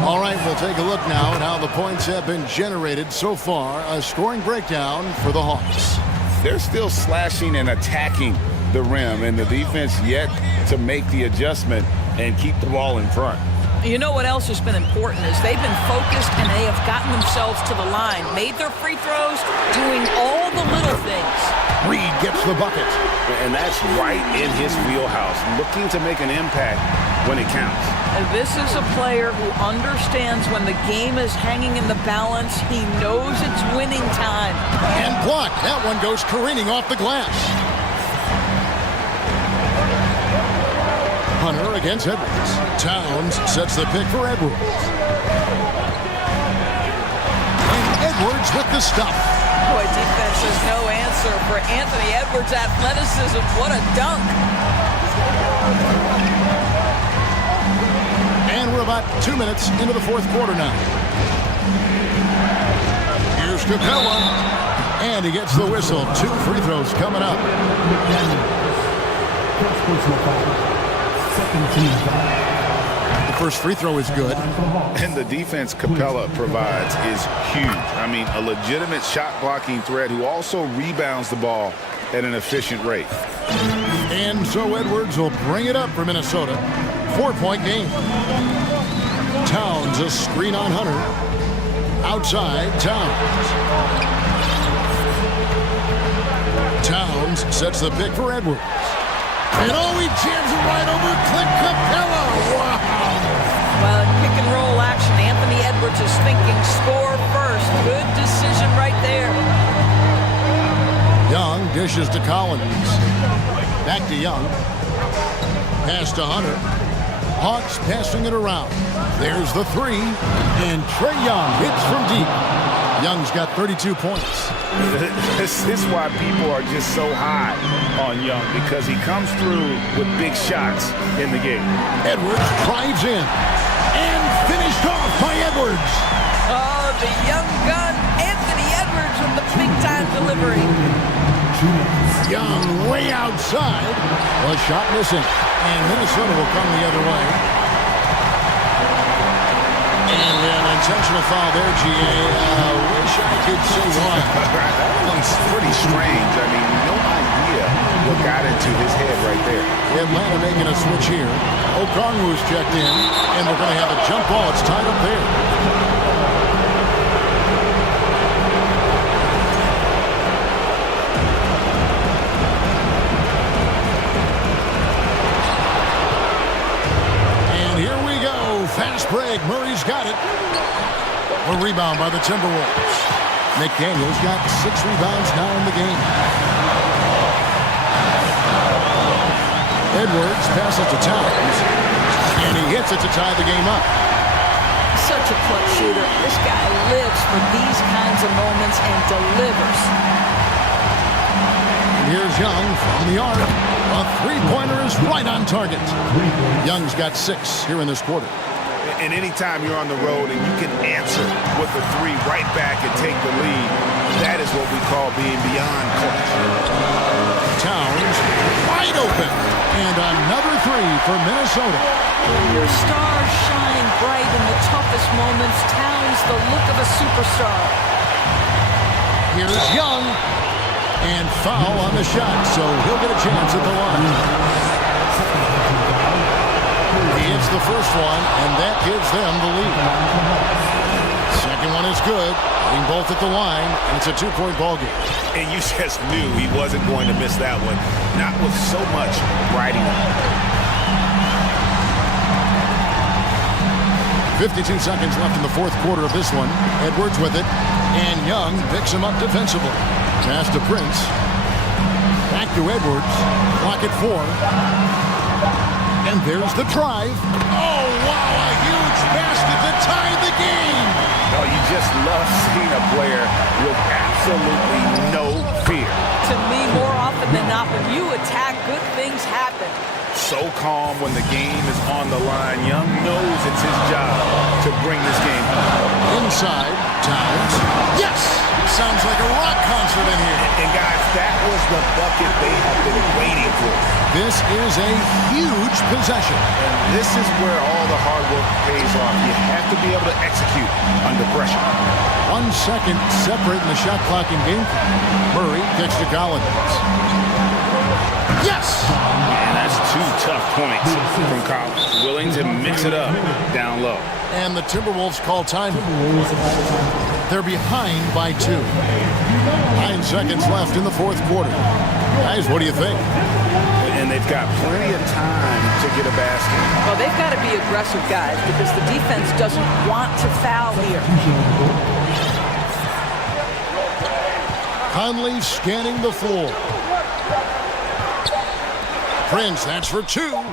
All right, we'll take a look now at how the points have been generated so far. A scoring breakdown for the Hawks. They're still slashing and attacking the rim, and the defense yet to make the adjustment and keep the ball in front. You know what else has been important is they've been focused and they have gotten themselves to the line, made their free throws, doing all the little things. Reed gets the bucket. And that's right in his wheelhouse, looking to make an impact when it counts. And this is a player who understands when the game is hanging in the balance. He knows it's winning time. And blocked. That one goes careening off the glass. Hunter against Edwards. Towns sets the pick for Edwards. And Edwards with the stuff. Boy, defense has no answer for Anthony Edwards' athleticism. What a dunk. And we're about 2 minutes into the fourth quarter now. Here's Capella. And he gets the whistle. 2 free throws coming up. The first free throw is good. And the defense Capella provides is huge. I mean, a legitimate shot blocking threat who also rebounds the ball at an efficient rate. And so Edwards will bring it up for Minnesota. 4-point game. Towns a screen on Hunter. Outside, Towns. Towns sets the pick for Edwards. And oh, he jams it right over Clint Capella. Wow. Well, in pick and roll action, Anthony Edwards is thinking score first. Good decision right there. Young dishes to Collins. Back to Young. Pass to Hunter. Hawks passing it around. There's the three. And Trae Young hits from deep. Young's got 32 points. This is why people are just so high on Young, because he comes through with big shots in the game. Edwards drives in. And finished off by Edwards. Oh, the young gun, Anthony Edwards with the big-time delivery. Young way outside. A shot missing. And Minnesota will come the other way. And an intentional foul there, GA. Wish I could say why. That one's pretty strange. I mean, no idea what got into his head right there. Atlanta making a switch here. Okongwu's checked in. And we're going to have a jump ball. It's tied up there. Fast break. Murray's got it. A rebound by the Timberwolves. McDaniel's got 6 rebounds now in the game. Edwards passes to Towns. And he hits it to tie the game up. Such a clutch shooter. This guy lives for these kinds of moments and delivers. And here's Young from the arc. A three-pointer is right on target. Young's got 6 here in this quarter. And anytime you're on the road and you can answer with the three right back and take the lead, that is what we call being beyond clutch. Towns wide open. And another 3 for Minnesota. Your stars shine bright in the toughest moments. Towns, the look of a superstar. Here's Young. And foul on the shot, so he'll get a chance at the line. He hits the first one, and that gives them the lead. Second one is good. Hitting both at the line, and it's a 2-point ball game. And you just knew he wasn't going to miss that one, not with so much riding on it. 52 seconds left in the fourth quarter of this one. Edwards with it, and Young picks him up defensively. Pass to Prince. Back to Edwards. Clock at 4. And there's the drive. Oh, wow, a huge basket to tie the game. Oh, you just love seeing a player with absolutely no fear. To me, more often than not, when you attack, good things happen. So calm when the game is on the line. Young knows it's his job to bring this game home. Inside, Towns. Yes! Sounds like a rock concert in here. And guys, that was the bucket they have been waiting for. This is a huge possession. And this is where all the hard work pays off. You have to be able to execute under pressure. 1 second separating the shot clock and game clock. Murray kicks to Collins. Yes! Man, that's 2 tough points from Collins. Willing to mix it up down low. And the Timberwolves call time. They're behind by 2. 9 seconds left in the fourth quarter. Guys, what do you think? And they've got plenty of time to get a basket. Well, they've got to be aggressive, guys, because the defense doesn't want to foul here. Conley scanning the floor. Prince, that's for 2.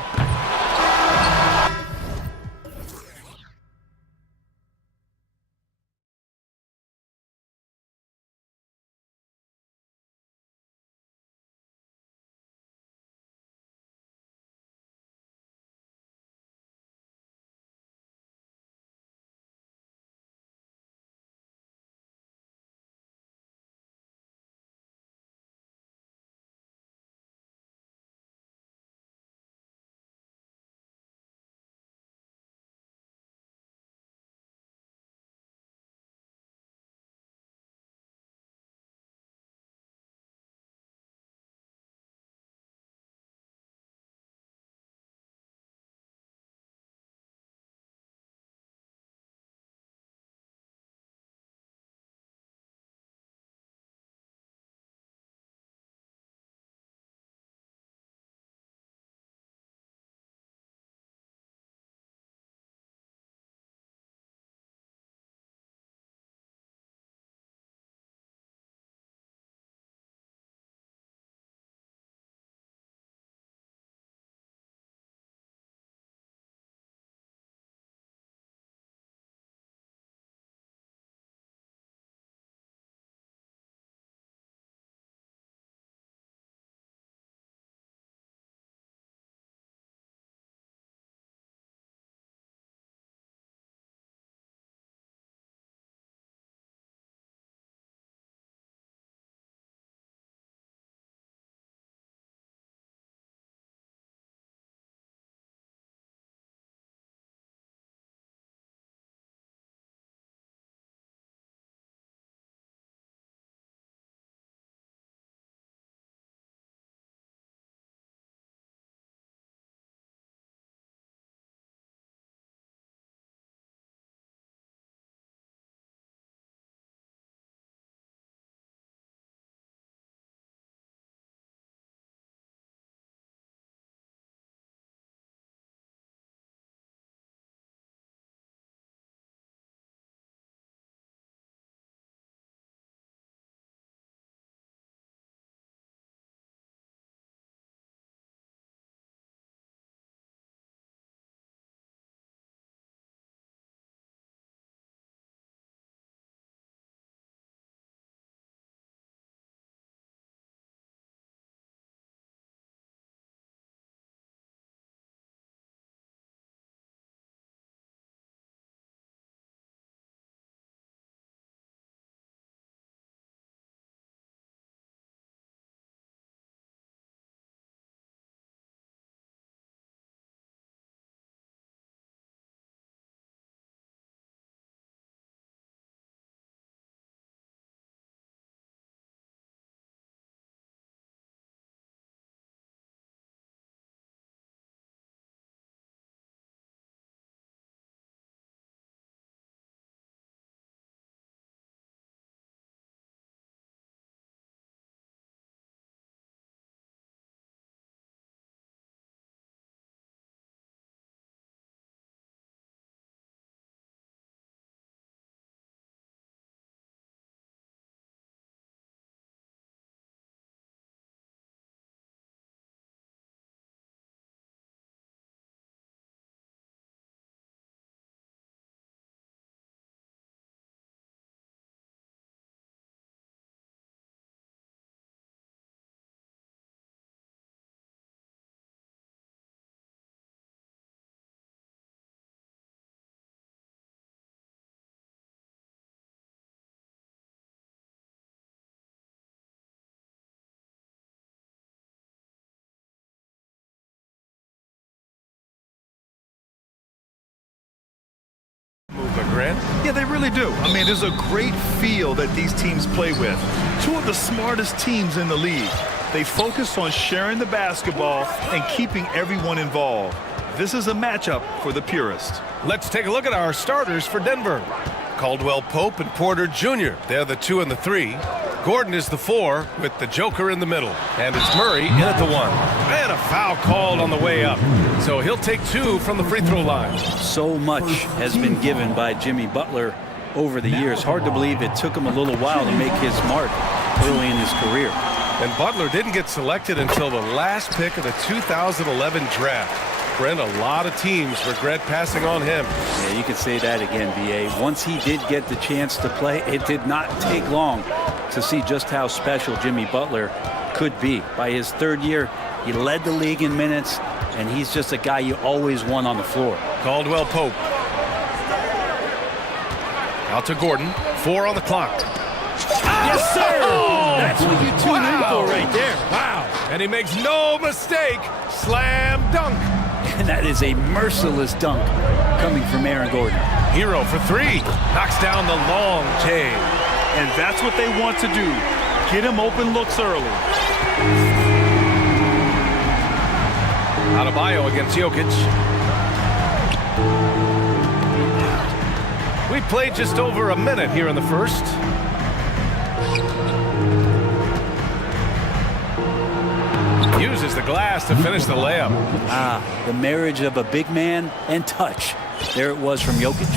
it, Grant. Yeah, they really do. I mean, there's a great feel that these teams play with. Two of the smartest teams in the league. They focus on sharing the basketball and keeping everyone involved. This is a matchup for the purist. Let's take a look at our starters for Denver. Caldwell Pope and Porter Jr. They're the 2 and the 3. Gordon is the 4 with the Joker in the middle. And it's Murray in at the 1. And a foul called on the way up. So he'll take 2 from the free throw line. So much has been given by Jimmy Butler over the years. Hard to believe it took him a little while to make his mark early in his career. And Butler didn't get selected until the last pick of the 2011 draft. Brent, a lot of teams regret passing on him. Yeah, you can say that again, B.A. Once he did get the chance to play, it did not take long to see just how special Jimmy Butler could be. By his 3rd year, he led the league in minutes, and he's just a guy you always want on the floor. Caldwell Pope. Out to Gordon. 4 on the clock. Yes, sir! Oh! That's what you tune in for right there. Wow. And he makes no mistake. Slam dunk. And that is a merciless dunk coming from Aaron Gordon. Hero for 3. Knocks down the long J. And that's what they want to do. Get him open looks early. Adebayo against Jokic. We played just over a minute here in the first. Uses the glass to finish the layup. The marriage of a big man and touch. There it was from Jokic.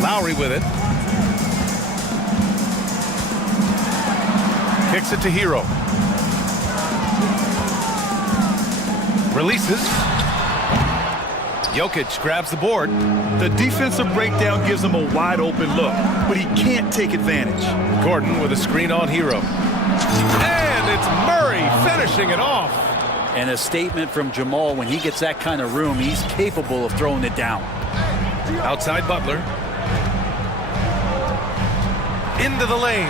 Lowry with it. Kicks it to Hero. Releases. Jokic grabs the board. The defensive breakdown gives him a wide open look, but he can't take advantage. Gordon with a screen on Hero. And it's Murray finishing it off. And a statement from Jamal: when he gets that kind of room, he's capable of throwing it down. Outside Butler. Into the lane.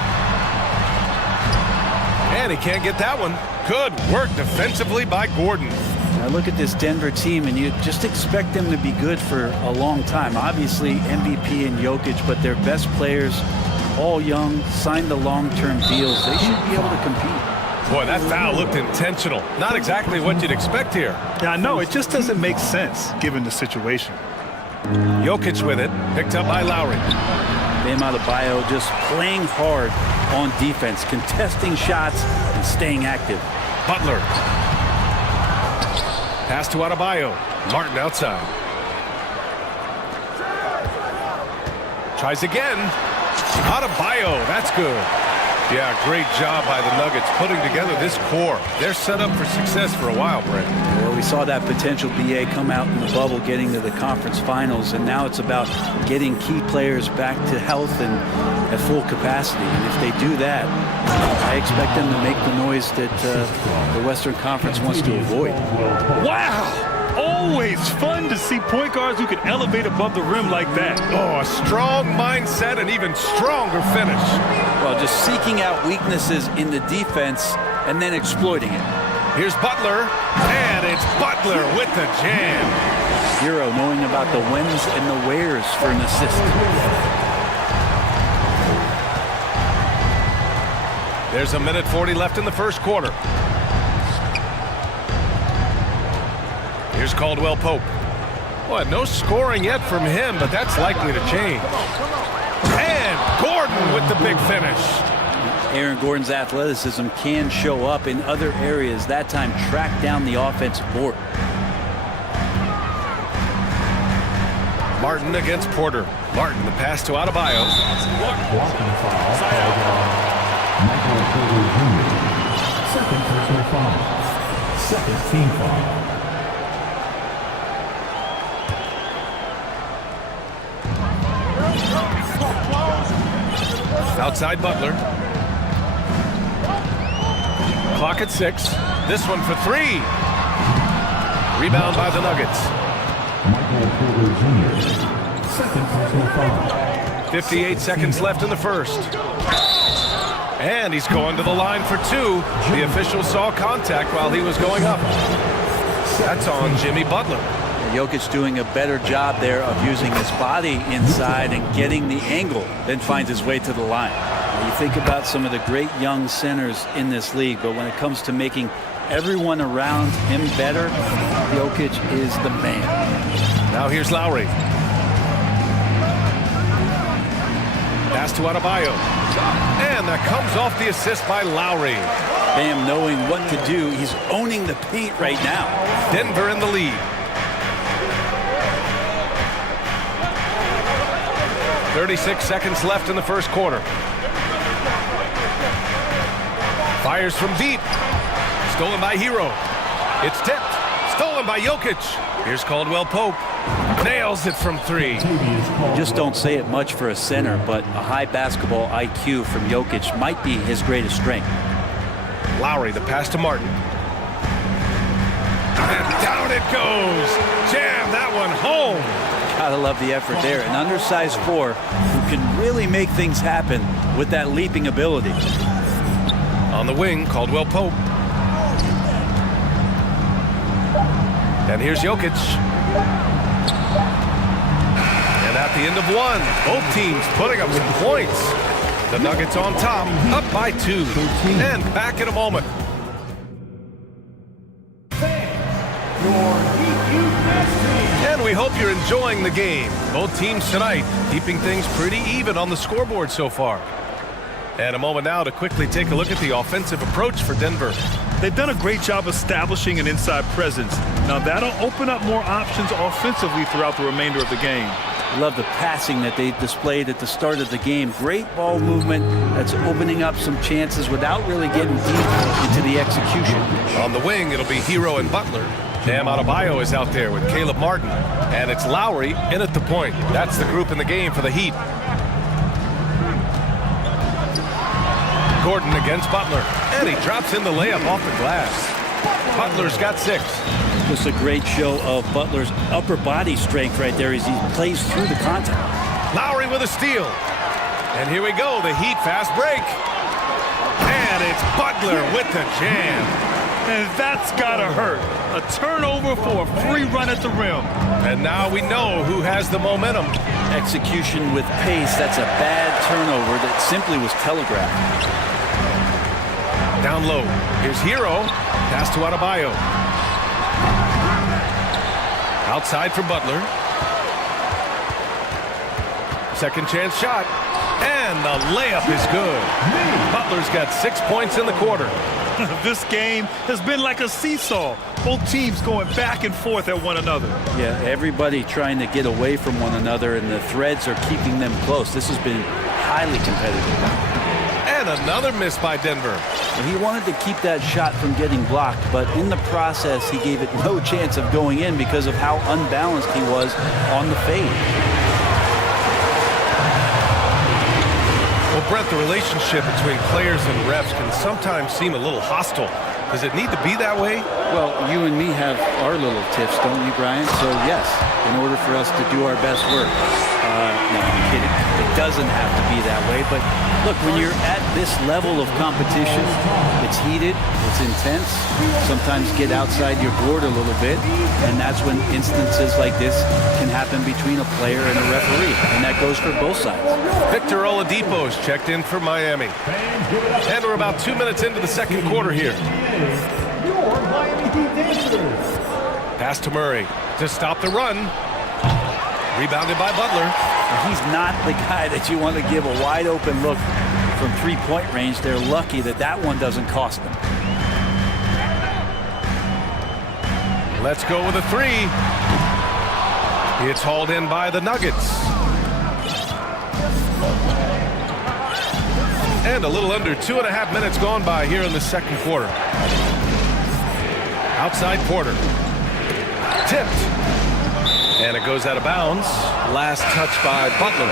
And he can't get that one. Good work defensively by Gordon. Now look at this Denver team, and you just expect them to be good for a long time. Obviously, MVP and Jokic, but their best players, all young, signed the long-term deals. They should be able to compete. Boy, that foul looked intentional. Not exactly what you'd expect here. Yeah, I know. It just doesn't make sense given the situation. Jokic with it. Picked up by Lowry. Bam Adebayo just playing hard on defense, contesting shots and staying active. Butler. Pass to Adebayo. Martin outside. Tries again. Adebayo, that's good. Yeah, great job by the Nuggets putting together this core. They're set up for success for a while, Brent. Well, we saw that potential BA come out in the bubble, getting to the conference finals, and now it's about getting key players back to health and at full capacity. And if they do that, I expect them to make the noise that the Western Conference wants to avoid. Wow! Always fun to see point guards who can elevate above the rim like that. Oh, a strong mindset and even stronger finish. Well, just seeking out weaknesses in the defense and then exploiting it. Here's Butler, and it's Butler with the jam. Hero knowing about the whens and the wheres for an assist. There's a minute 40 left in the first quarter. Here's Caldwell Pope. Boy, no scoring yet from him, but that's likely to change. And Gordon with the big finish. Aaron Gordon's athleticism can show up in other areas. That time, track down the offensive board. Martin against Porter. Martin, the pass to Adebayo. Blocking foul. Michael Porter Jr. Second personal foul. Second team foul. Outside Butler. Clock at 6. This one for 3. Rebound by the Nuggets. Michael Porter Jr. Second personal foul. 58 seconds left in the first. And he's going to the line for 2. The official saw contact while he was going up. That's on Jimmy Butler. Jokic doing a better job there of using his body inside and getting the angle, then finds his way to the line. You think about some of the great young centers in this league, but when it comes to making everyone around him better, Jokic is the man. Now here's Lowry. Pass to Adebayo. And that comes off the assist by Lowry. Bam knowing what to do. He's owning the paint right now. Denver in the lead. 36 seconds left in the first quarter. Fires from deep. Stolen by Hero. It's tipped. Stolen by Jokic. Here's Caldwell Pope. Nails it from three. Just don't say it much for a center, but a high basketball IQ from Jokic might be his greatest strength. Lowry, the pass to Martin. And down it goes. Jam that one home. Gotta love the effort there. An undersized four who can really make things happen with that leaping ability. On the wing, Caldwell Pope. And here's Jokic. And at the end of one, both teams putting up some points. The Nuggets on top, up by 2. And back in a moment. And we hope you're enjoying the game. Both teams tonight keeping things pretty even on the scoreboard so far. And a moment now to quickly take a look at the offensive approach for Denver. They've done a great job establishing an inside presence. Now that'll open up more options offensively throughout the remainder of the game. Love the passing that they displayed at the start of the game. Great ball movement that's opening up some chances without really getting deep into the execution. On the wing, it'll be Hero and Butler. Bam Adebayo is out there with Caleb Martin. And it's Lowry in at the point. That's the group in the game for the Heat. Gordon against Butler. And he drops in the layup off the glass. Butler's got 6. Just a great show of Butler's upper body strength right there as he plays through the contact. Lowry with a steal. And here we go, the Heat fast break. And it's Butler with the jam. And that's gotta hurt. A turnover for a free run at the rim. And now we know who has the momentum. Execution with pace, that's a bad turnover that simply was telegraphed. Down low, here's Hero. Pass to Adebayo. Outside for Butler. Second chance shot. And the layup is good. Butler's got 6 points in the quarter. This game has been like a seesaw. Both teams going back and forth at one another. Yeah, everybody trying to get away from one another, and the threads are keeping them close. This has been highly competitive. And another miss by Denver. He wanted to keep that shot from getting blocked, but in the process, he gave it no chance of going in because of how unbalanced he was on the fade. Well, Brent, the relationship between players and refs can sometimes seem a little hostile. Does it need to be that way? Well, you and me have our little tiffs, don't we, Brian? So, yes, in order for us to do our best work. No, I'm kidding. It doesn't have to be that way. But, look, when you're at this level of competition, it's heated, it's intense. Sometimes get outside your board a little bit, and that's when instances like this can happen between a player and a referee, and that goes for both sides. Victor Oladipo's checked in for Miami. And we're about 2 minutes into the second quarter here. Pass to Murray to stop the run. Rebounded by Butler. He's not the guy that you want to give a wide open look from three-point range. They're lucky that that one doesn't cost them. Let's go with a 3. It's hauled in by the Nuggets. And a little under 2.5 minutes gone by here in the second quarter. Outside Porter. Tipped. And it goes out of bounds. Last touch by Butler.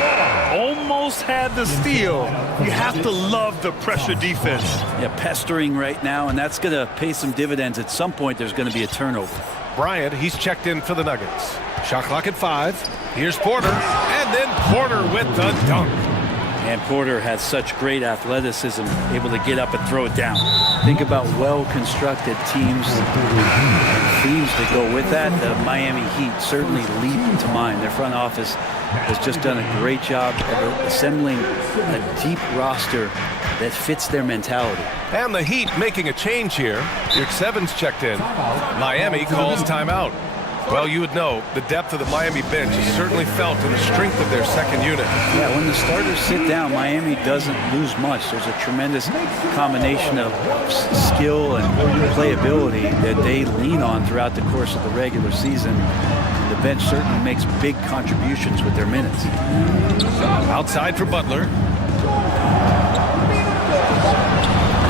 Almost had the steal. You have to love the pressure defense. Yeah, pestering right now, and that's going to pay some dividends. At some point, there's going to be a turnover. Bryant, he's checked in for the Nuggets. Shot clock at 5. Here's Porter. And then Porter with the dunk. And Porter has such great athleticism, able to get up and throw it down. think about well-constructed teams and themes that go with that. The Miami Heat certainly leap to mind. Their front office has just done a great job of assembling a deep roster that fits their mentality. And the Heat making a change here. Your 7's checked in. Miami calls timeout. Well, you would know the depth of the Miami bench is certainly felt in the strength of their second unit. Yeah, when the starters sit down, Miami doesn't lose much. There's a tremendous combination of skill and playability that they lean on throughout the course of the regular season. The bench certainly makes big contributions with their minutes. Outside for Butler.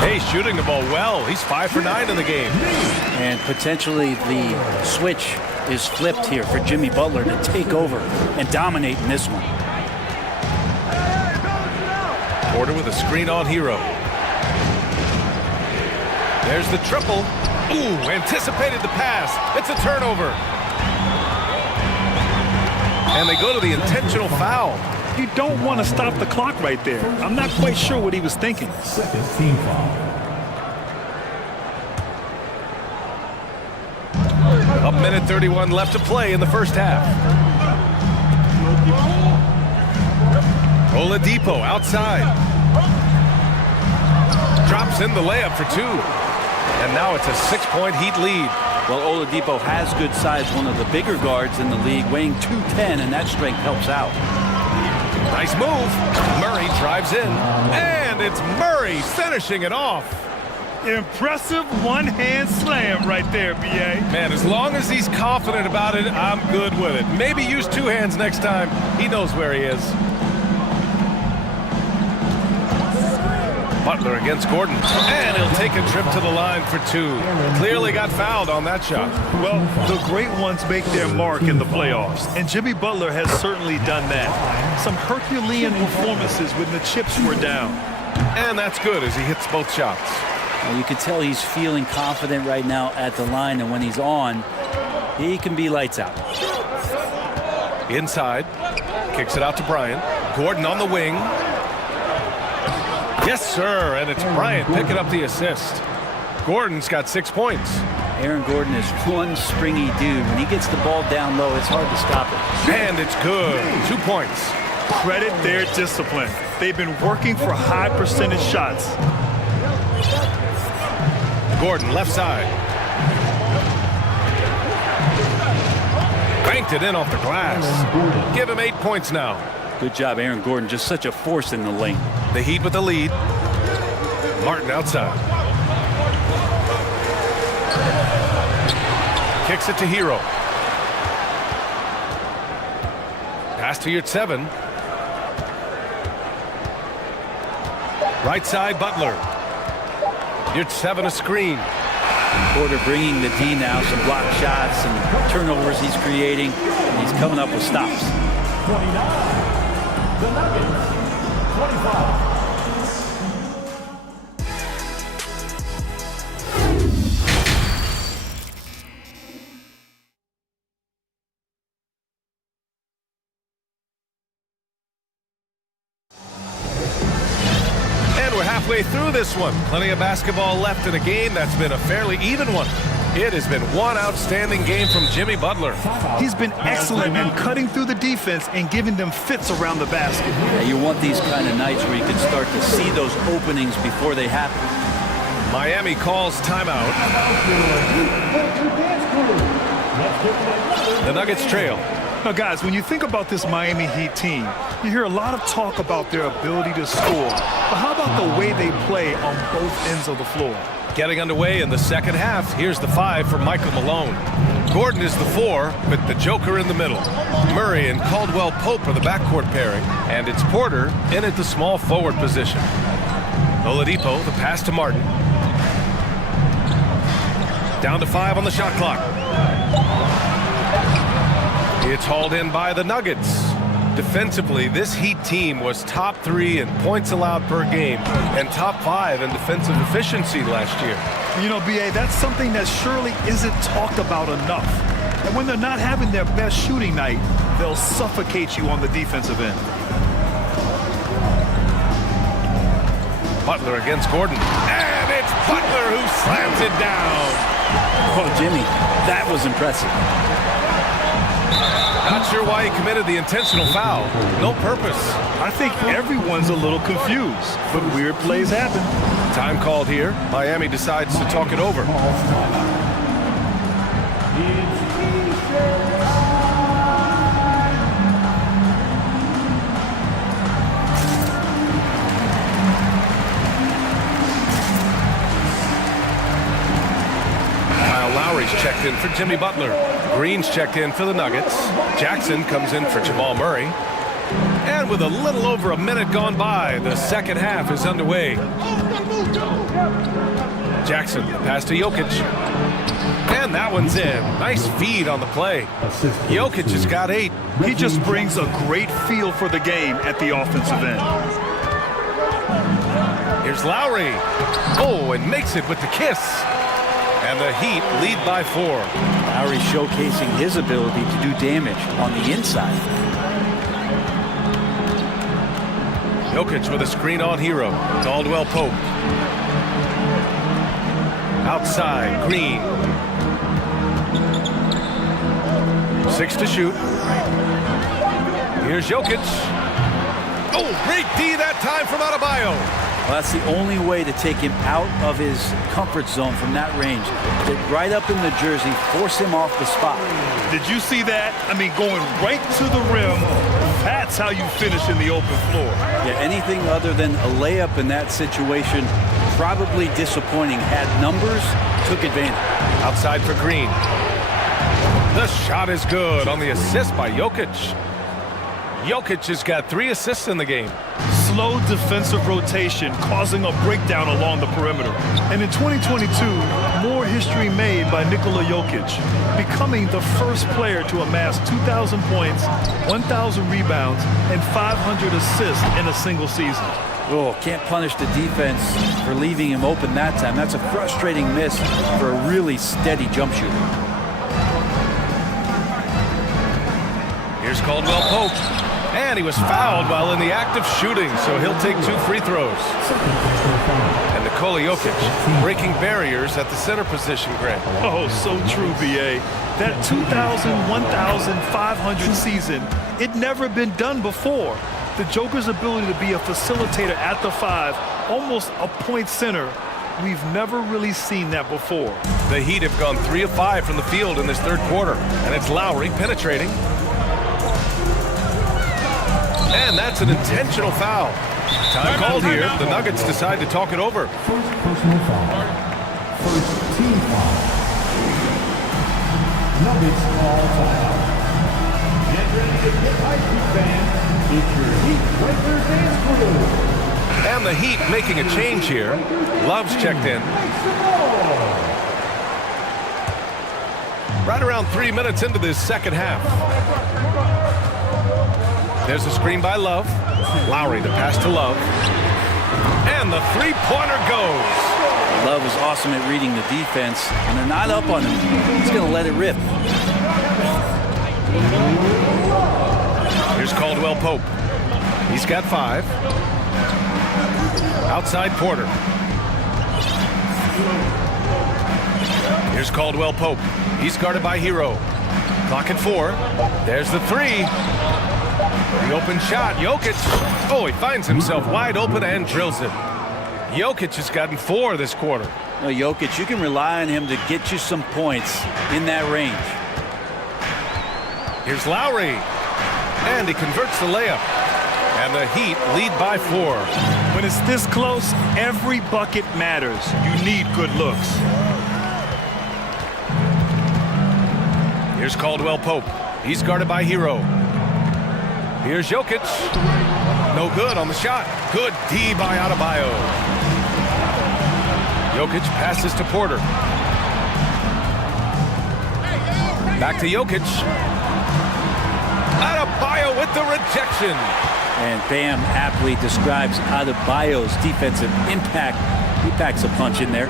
Hey, shooting the ball well. He's 5 for 9 in the game. And potentially the switch is flipped here for Jimmy Butler to take over and dominate in this one. Porter with a screen on Hero. There's the triple. Ooh, anticipated the pass. It's a turnover. And they go to the intentional foul. You don't want to stop the clock right there. I'm not quite sure what he was thinking. Second team foul. A minute 31 left to play in the first half. Oladipo outside. Drops in the layup for 2. And now it's a 6-point Heat lead. Well, Oladipo has good size, one of the bigger guards in the league, weighing 210, and that strength helps out. Nice move. Murray drives in. And it's Murray finishing it off. Impressive one-hand slam right there, B.A. Man, as long as he's confident about it, I'm good with it. Maybe use 2 hands next time. He knows where he is. Butler against Gordon. And he'll take a trip to the line for 2. Clearly got fouled on that shot. Well, the great ones make their mark in the playoffs, and Jimmy Butler has certainly done that. Some Herculean performances when the chips were down. And that's good as he hits both shots. Well, you can tell he's feeling confident right now at the line, and when he's on, he can be lights out. Inside. Kicks it out to Bryant. Gordon on the wing. Yes, sir, and it's Bryant picking up the assist. Gordon's got 6 points. Aaron Gordon is one springy dude. When he gets the ball down low, it's hard to stop it. And it's good. 2 points. Credit their discipline. They've been working for high percentage shots. Gordon left side. Banked it in off the glass. Give him 8 points now. Good job, Aaron Gordon. Just such a force in the lane. The Heat with the lead. Martin outside. Kicks it to Hero. Pass to your 7. Right side, Butler. Your 7 a screen. Porter bringing the D now, some block shots and turnovers he's creating, and he's coming up with stops. 29. The Nuggets, 25. Halfway through this one. Plenty of basketball left in a game that's been a fairly even one. It has been one outstanding game from Jimmy Butler. He's been excellent in cutting through the defense and giving them fits around the basket. Yeah, you want these kind of nights where you can start to see those openings before they happen. Miami calls timeout. The Nuggets trail. Now, guys, when you think about this Miami Heat team, you hear a lot of talk about their ability to score. But how about the way they play on both ends of the floor? Getting underway in the second half. Here's the 5 for Michael Malone. Gordon is the 4 with the Joker in the middle. Murray and Caldwell Pope are the backcourt pairing. And it's Porter in at the small forward position. Oladipo, the pass to Martin. Down to 5 on the shot clock. It's hauled in by the Nuggets. Defensively, this Heat team was top 3 in points allowed per game and top 5 in defensive efficiency last year. You know, B.A., that's something that surely isn't talked about enough. And when they're not having their best shooting night, they'll suffocate you on the defensive end. Butler against Gordon. And it's Butler who slams it down. Oh, Jimmy, that was impressive. Not sure why he committed the intentional foul. No purpose. I think everyone's a little confused, but weird plays happen. Time called here. Miami decides to talk it over. Lowry's checked in for Jimmy Butler. Green's checked in for the Nuggets. Jackson comes in for Jamal Murray. And with a little over a minute gone by, the second half is underway. Jackson, pass to Jokic. And that one's in. Nice feed on the play. Jokic has got 8. He just brings a great feel for the game at the offensive end. Here's Lowry. Oh, and makes it with the kiss. And the Heat lead by 4. Lowry showcasing his ability to do damage on the inside. Jokic with a screen on Hero. Caldwell Pope. Outside, Green. 6 to shoot. Here's Jokic. Oh, great D that time from Adebayo. Well, that's the only way to take him out of his comfort zone from that range. Get right up in the jersey, force him off the spot. Did you see that? I mean, going right to the rim. That's how you finish in the open floor. Yeah, anything other than a layup in that situation, probably disappointing. Had numbers, took advantage. Outside for Green. The shot is good on the assist by Jokic. Jokic has got 3 assists in the game. Slow defensive rotation causing a breakdown along the perimeter. And in 2022, more history made by Nikola Jokic, becoming the first player to amass 2,000 points, 1,000 rebounds, and 500 assists in a single season. Oh, can't punish the defense for leaving him open that time. That's a frustrating miss for a really steady jump shooter. Here's Caldwell Pope. And he was fouled while in the act of shooting, so he'll take 2 free throws. And Nikola Jokic breaking barriers at the center position, Greg. Oh, so true, B.A. That 2,000, 1,500 season, it never been done before. The Joker's ability to be a facilitator at the 5, almost a point center, we've never really seen that before. The Heat have gone 3 of 5 from the field in this third quarter, and it's Lowry penetrating. And that's an intentional foul. Time called here. The Nuggets decide to talk it over. First personal foul. First team foul. Nuggets all foul. Get ready to get hyped, fans. It's your Heat regular dance crew. And the Heat making a change here. Love's checked in. Right around 3 minutes into this second half. There's a screen by Love. Lowry, the pass to Love. And the three-pointer goes. Love is awesome at reading the defense. When they're not up on him, he's going to let it rip. Here's Caldwell Pope. He's got 5. Outside Porter. Here's Caldwell Pope. He's guarded by Hero. Clock at 4. There's the 3. The open shot, Jokic. Oh, he finds himself wide open and drills it. Jokic has gotten 4 this quarter. Well, Jokic, you can rely on him to get you some points in that range. Here's Lowry. And he converts the layup. And the Heat lead by 4. When it's this close, every bucket matters. You need good looks. Here's Caldwell Pope. He's guarded by Hero. Here's Jokic. No good on the shot. Good D by Adebayo. Jokic passes to Porter. Back to Jokic. Adebayo with the rejection. And Bam aptly describes Adebayo's defensive impact. He packs a punch in there.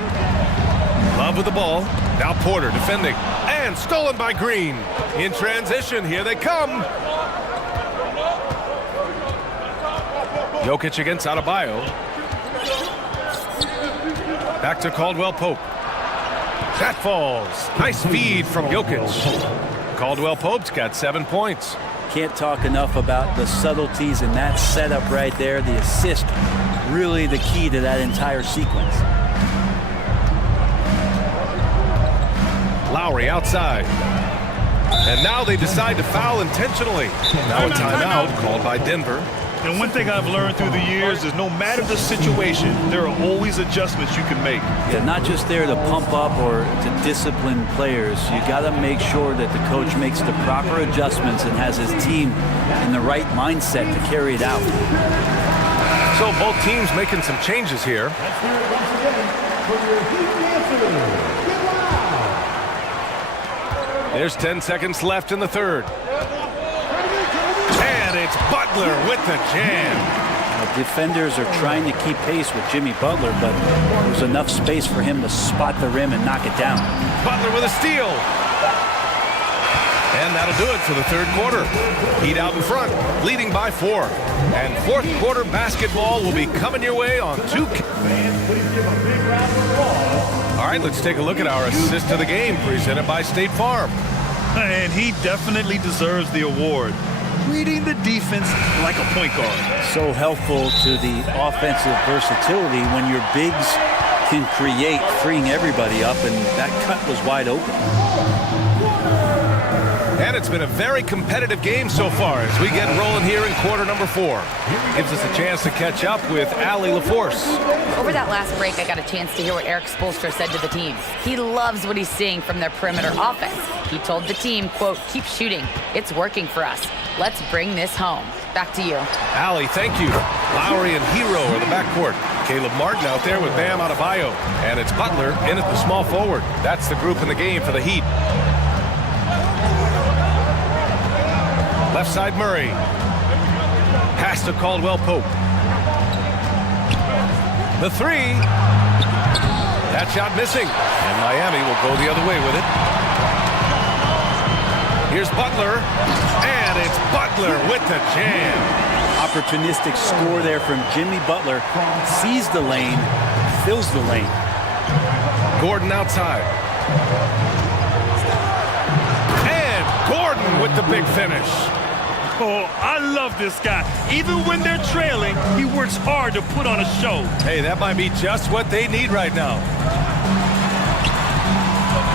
Love with the ball. Now Porter defending. And stolen by Green. In transition, here they come. Jokic against Adebayo. Back to Caldwell Pope. That falls. Nice feed from Jokic. Caldwell Pope's got 7 points. Can't talk enough about the subtleties in that setup right there. The assist, really the key to that entire sequence. Lowry outside. And now they decide to foul intentionally. Now a timeout called by Denver. And one thing I've learned through the years is no matter the situation, there are always adjustments you can make. Yeah, not just there to pump up or to discipline players. You got to make sure that the coach makes the proper adjustments and has his team in the right mindset to carry it out. So both teams making some changes here. There's 10 seconds left in the third. And it's Butler with the jam. The defenders are trying to keep pace with Jimmy Butler, but there's enough space for him to spot the rim and knock it down. Butler with a steal. And that'll do it for the third quarter. Heat out in front, leading by 4. And fourth quarter basketball will be coming your way on 2. All right, let's take a look at our assist of the game presented by State Farm. And he definitely deserves the award. Reading the defense like a point guard. So helpful to the offensive versatility when your bigs can create, freeing everybody up, and that cut was wide open. And it's been a very competitive game so far as we get rolling here in quarter number 4. Gives us a chance to catch up with Allie LaForce. Over that last break, I got a chance to hear what Eric Spoelstra said to the team. He loves what he's seeing from their perimeter offense. He told the team, quote, "Keep shooting. It's working for us. Let's bring this home." Back to you. Allie, thank you. Lowry and Hero are the backcourt. Caleb Martin out there with Bam Adebayo. And it's Butler in at the small forward. That's the group in the game for the Heat. Left side Murray. Pass to Caldwell Pope. The 3. That shot missing. And Miami will go the other way with it. Here's Butler. And it's Butler with the jam. Opportunistic score there from Jimmy Butler. Sees the lane, fills the lane. Gordon outside. And Gordon with the big finish. Oh, I love this guy. Even when they're trailing, he works hard to put on a show. Hey, that might be just what they need right now.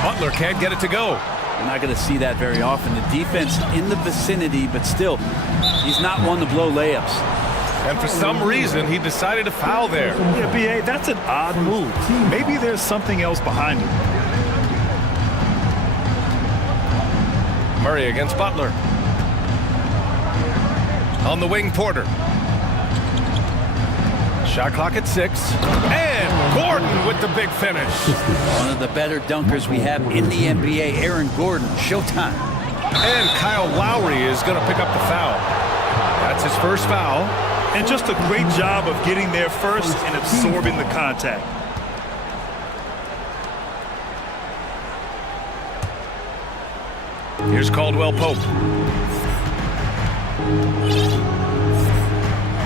Butler can't get it to go. You're not going to see that very often. The defense in the vicinity, but still, he's not one to blow layups. And for some reason, he decided to foul there. Yeah, B.A., that's an odd move. Maybe there's something else behind it. Murray against Butler. On the wing, Porter. Shot clock at 6. And Gordon with the big finish. One of the better dunkers we have in the NBA, Aaron Gordon. Showtime. And Kyle Lowry is going to pick up the foul. That's his first foul. And just a great job of getting there first and absorbing the contact. Here's Caldwell Pope.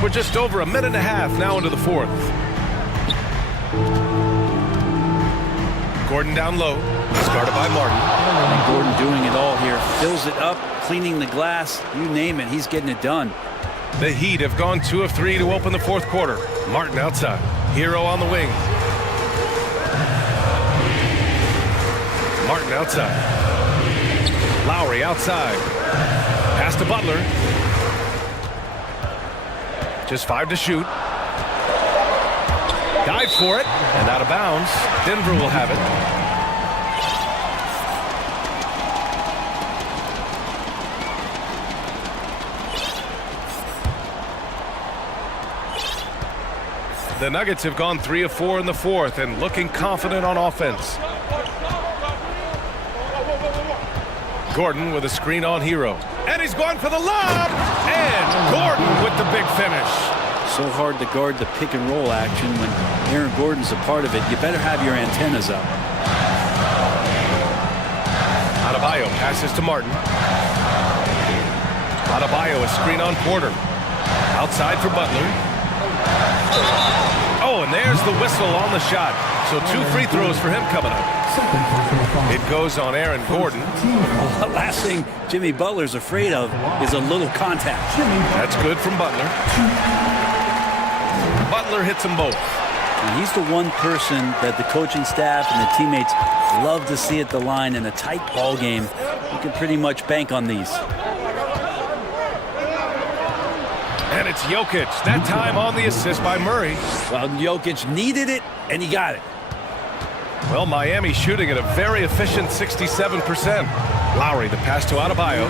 We're just over a minute and a half now into the fourth. Gordon down low, started by Martin. And Gordon doing it all here. Fills it up, cleaning the glass, you name it, he's getting it done. The Heat have gone 2 of 3 to open the fourth quarter. Martin outside, Hero on the wing. Martin outside. Lowry outside. Pass to Butler. Just 5 to shoot. Dive for it, and out of bounds. Denver will have it. The Nuggets have gone 3 of 4 in the fourth and looking confident on offense. Gordon with a screen on Hero. And he's going for the lob! And Gordon with the big finish. So hard to guard the pick and roll action when Aaron Gordon's a part of it. You better have your antennas up. Adebayo passes to Martin. Adebayo a screen on Porter. Outside for Butler. Oh, and there's the whistle on the shot. So 2 free throws for him coming up. It goes on Aaron Gordon. The last thing Jimmy Butler's afraid of is a little contact. That's good from Butler. Butler hits them both. And he's the one person that the coaching staff and the teammates love to see at the line in a tight ball game. You can pretty much bank on these. And it's Jokic, that time on the assist by Murray. Well, Jokic needed it, and he got it. Well, Miami shooting at a very efficient 67%. Lowry, the pass to Adebayo.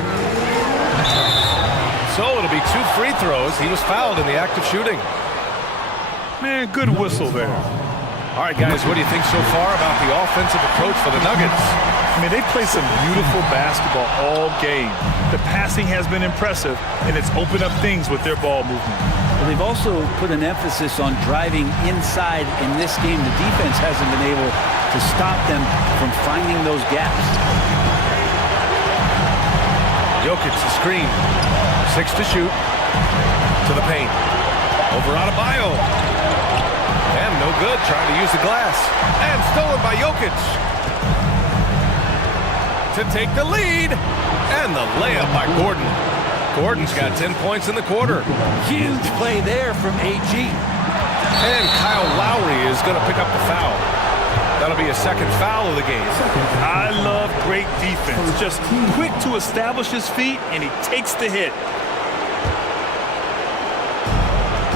So it'll be 2 free throws. He was fouled in the act of shooting. Man, good whistle there. All right, guys, what do you think so far about the offensive approach for the Nuggets? I mean, they play some beautiful basketball all game. The passing has been impressive, and it's opened up things with their ball movement. Well, they've also put an emphasis on driving inside in this game. The defense hasn't been able to stop them from finding those gaps. Jokic, the screen. 6 to shoot. To the paint. Over Adebayo. And no good, trying to use the glass. And stolen by Jokic. To take the lead. And the layup by Gordon. Gordon's got 10 points in the quarter. Huge play there from AG. And Kyle Lowry is going to pick up the foul. That'll be a second foul of the game. I love great defense. Just quick to establish his feet, and he takes the hit.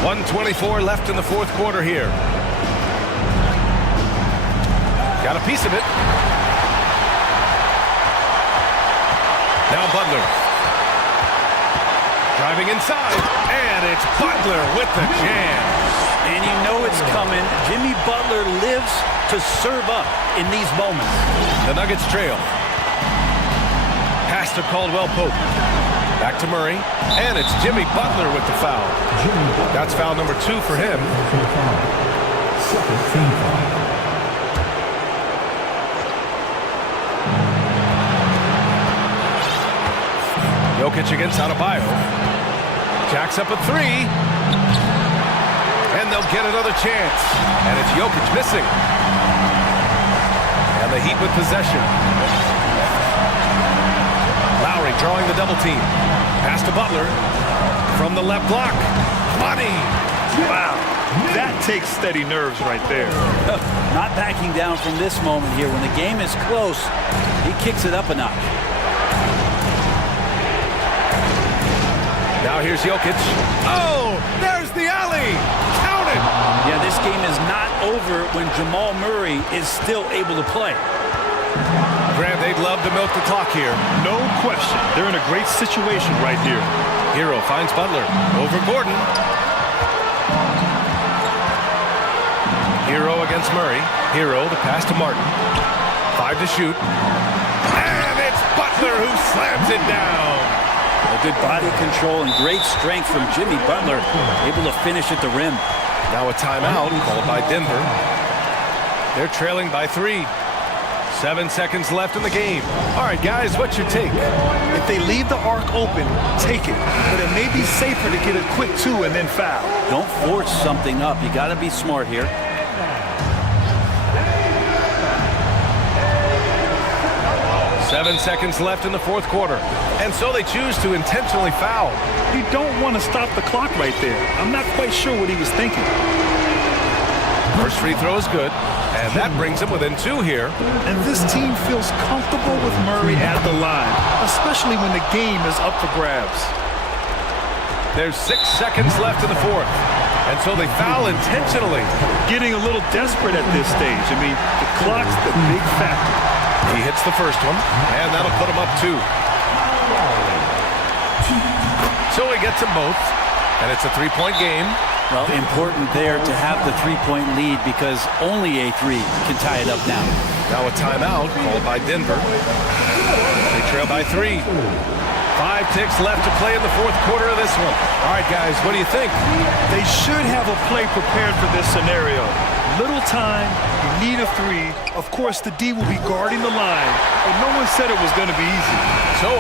1:24 left in the fourth quarter here. Got a piece of it. Now Butler. Driving inside, and it's Butler with the jam. And you know it's coming. Jimmy Butler lives to serve up in these moments. The Nuggets trail. Pass to Caldwell Pope. Back to Murray, and it's Jimmy Butler with the foul. That's foul number 2 for him. Jokic against Adebayo. Jacks up a 3. And they'll get another chance. And it's Jokic missing. And the Heat with possession. Lowry drawing the double team. Pass to Butler. From the left block. Money. Wow. That takes steady nerves right there. Not backing down from this moment here. When the game is close, he kicks it up a notch. Now here's Jokic. Oh, there's the alley. Count it. Yeah, this game is not over when Jamal Murray is still able to play. Grant, they'd love to milk the clock here. No question. They're in a great situation right here. Hero finds Butler. Over Gordon. Hero against Murray. Hero, the pass to Martin. 5 to shoot. And it's Butler who slams it down. A good body control and great strength from Jimmy Butler. Able to finish at the rim. Now a timeout called by Denver. They're trailing by 3. 7 seconds left in the game. All right, guys, what's your take? If they leave the arc open, take it. But it may be safer to get a quick 2 and then foul. Don't force something up. You got to be smart here. Seven seconds left in the fourth quarter. And so they choose to intentionally foul. You don't want to stop the clock right there. I'm not quite sure what he was thinking. First free throw is good. And that brings him within 2 here. And this team feels comfortable with Murray at the line, especially when the game is up for grabs. There's 6 seconds left in the fourth. And so they foul intentionally. Getting a little desperate at this stage. I mean, the clock's the big factor. He hits the first one, and that'll put him up 2. So he gets them both, and it's a 3-point game. Well, important there to have the 3-point lead because only a 3 can tie it up now. Now a timeout called by Denver. They trail by 3. 5 ticks left to play in the fourth quarter of this one. All right, guys, what do you think? They should have a play prepared for this scenario. Little time, you need a 3. Of course, the D will be guarding the line, but no one said it was going to be easy. So,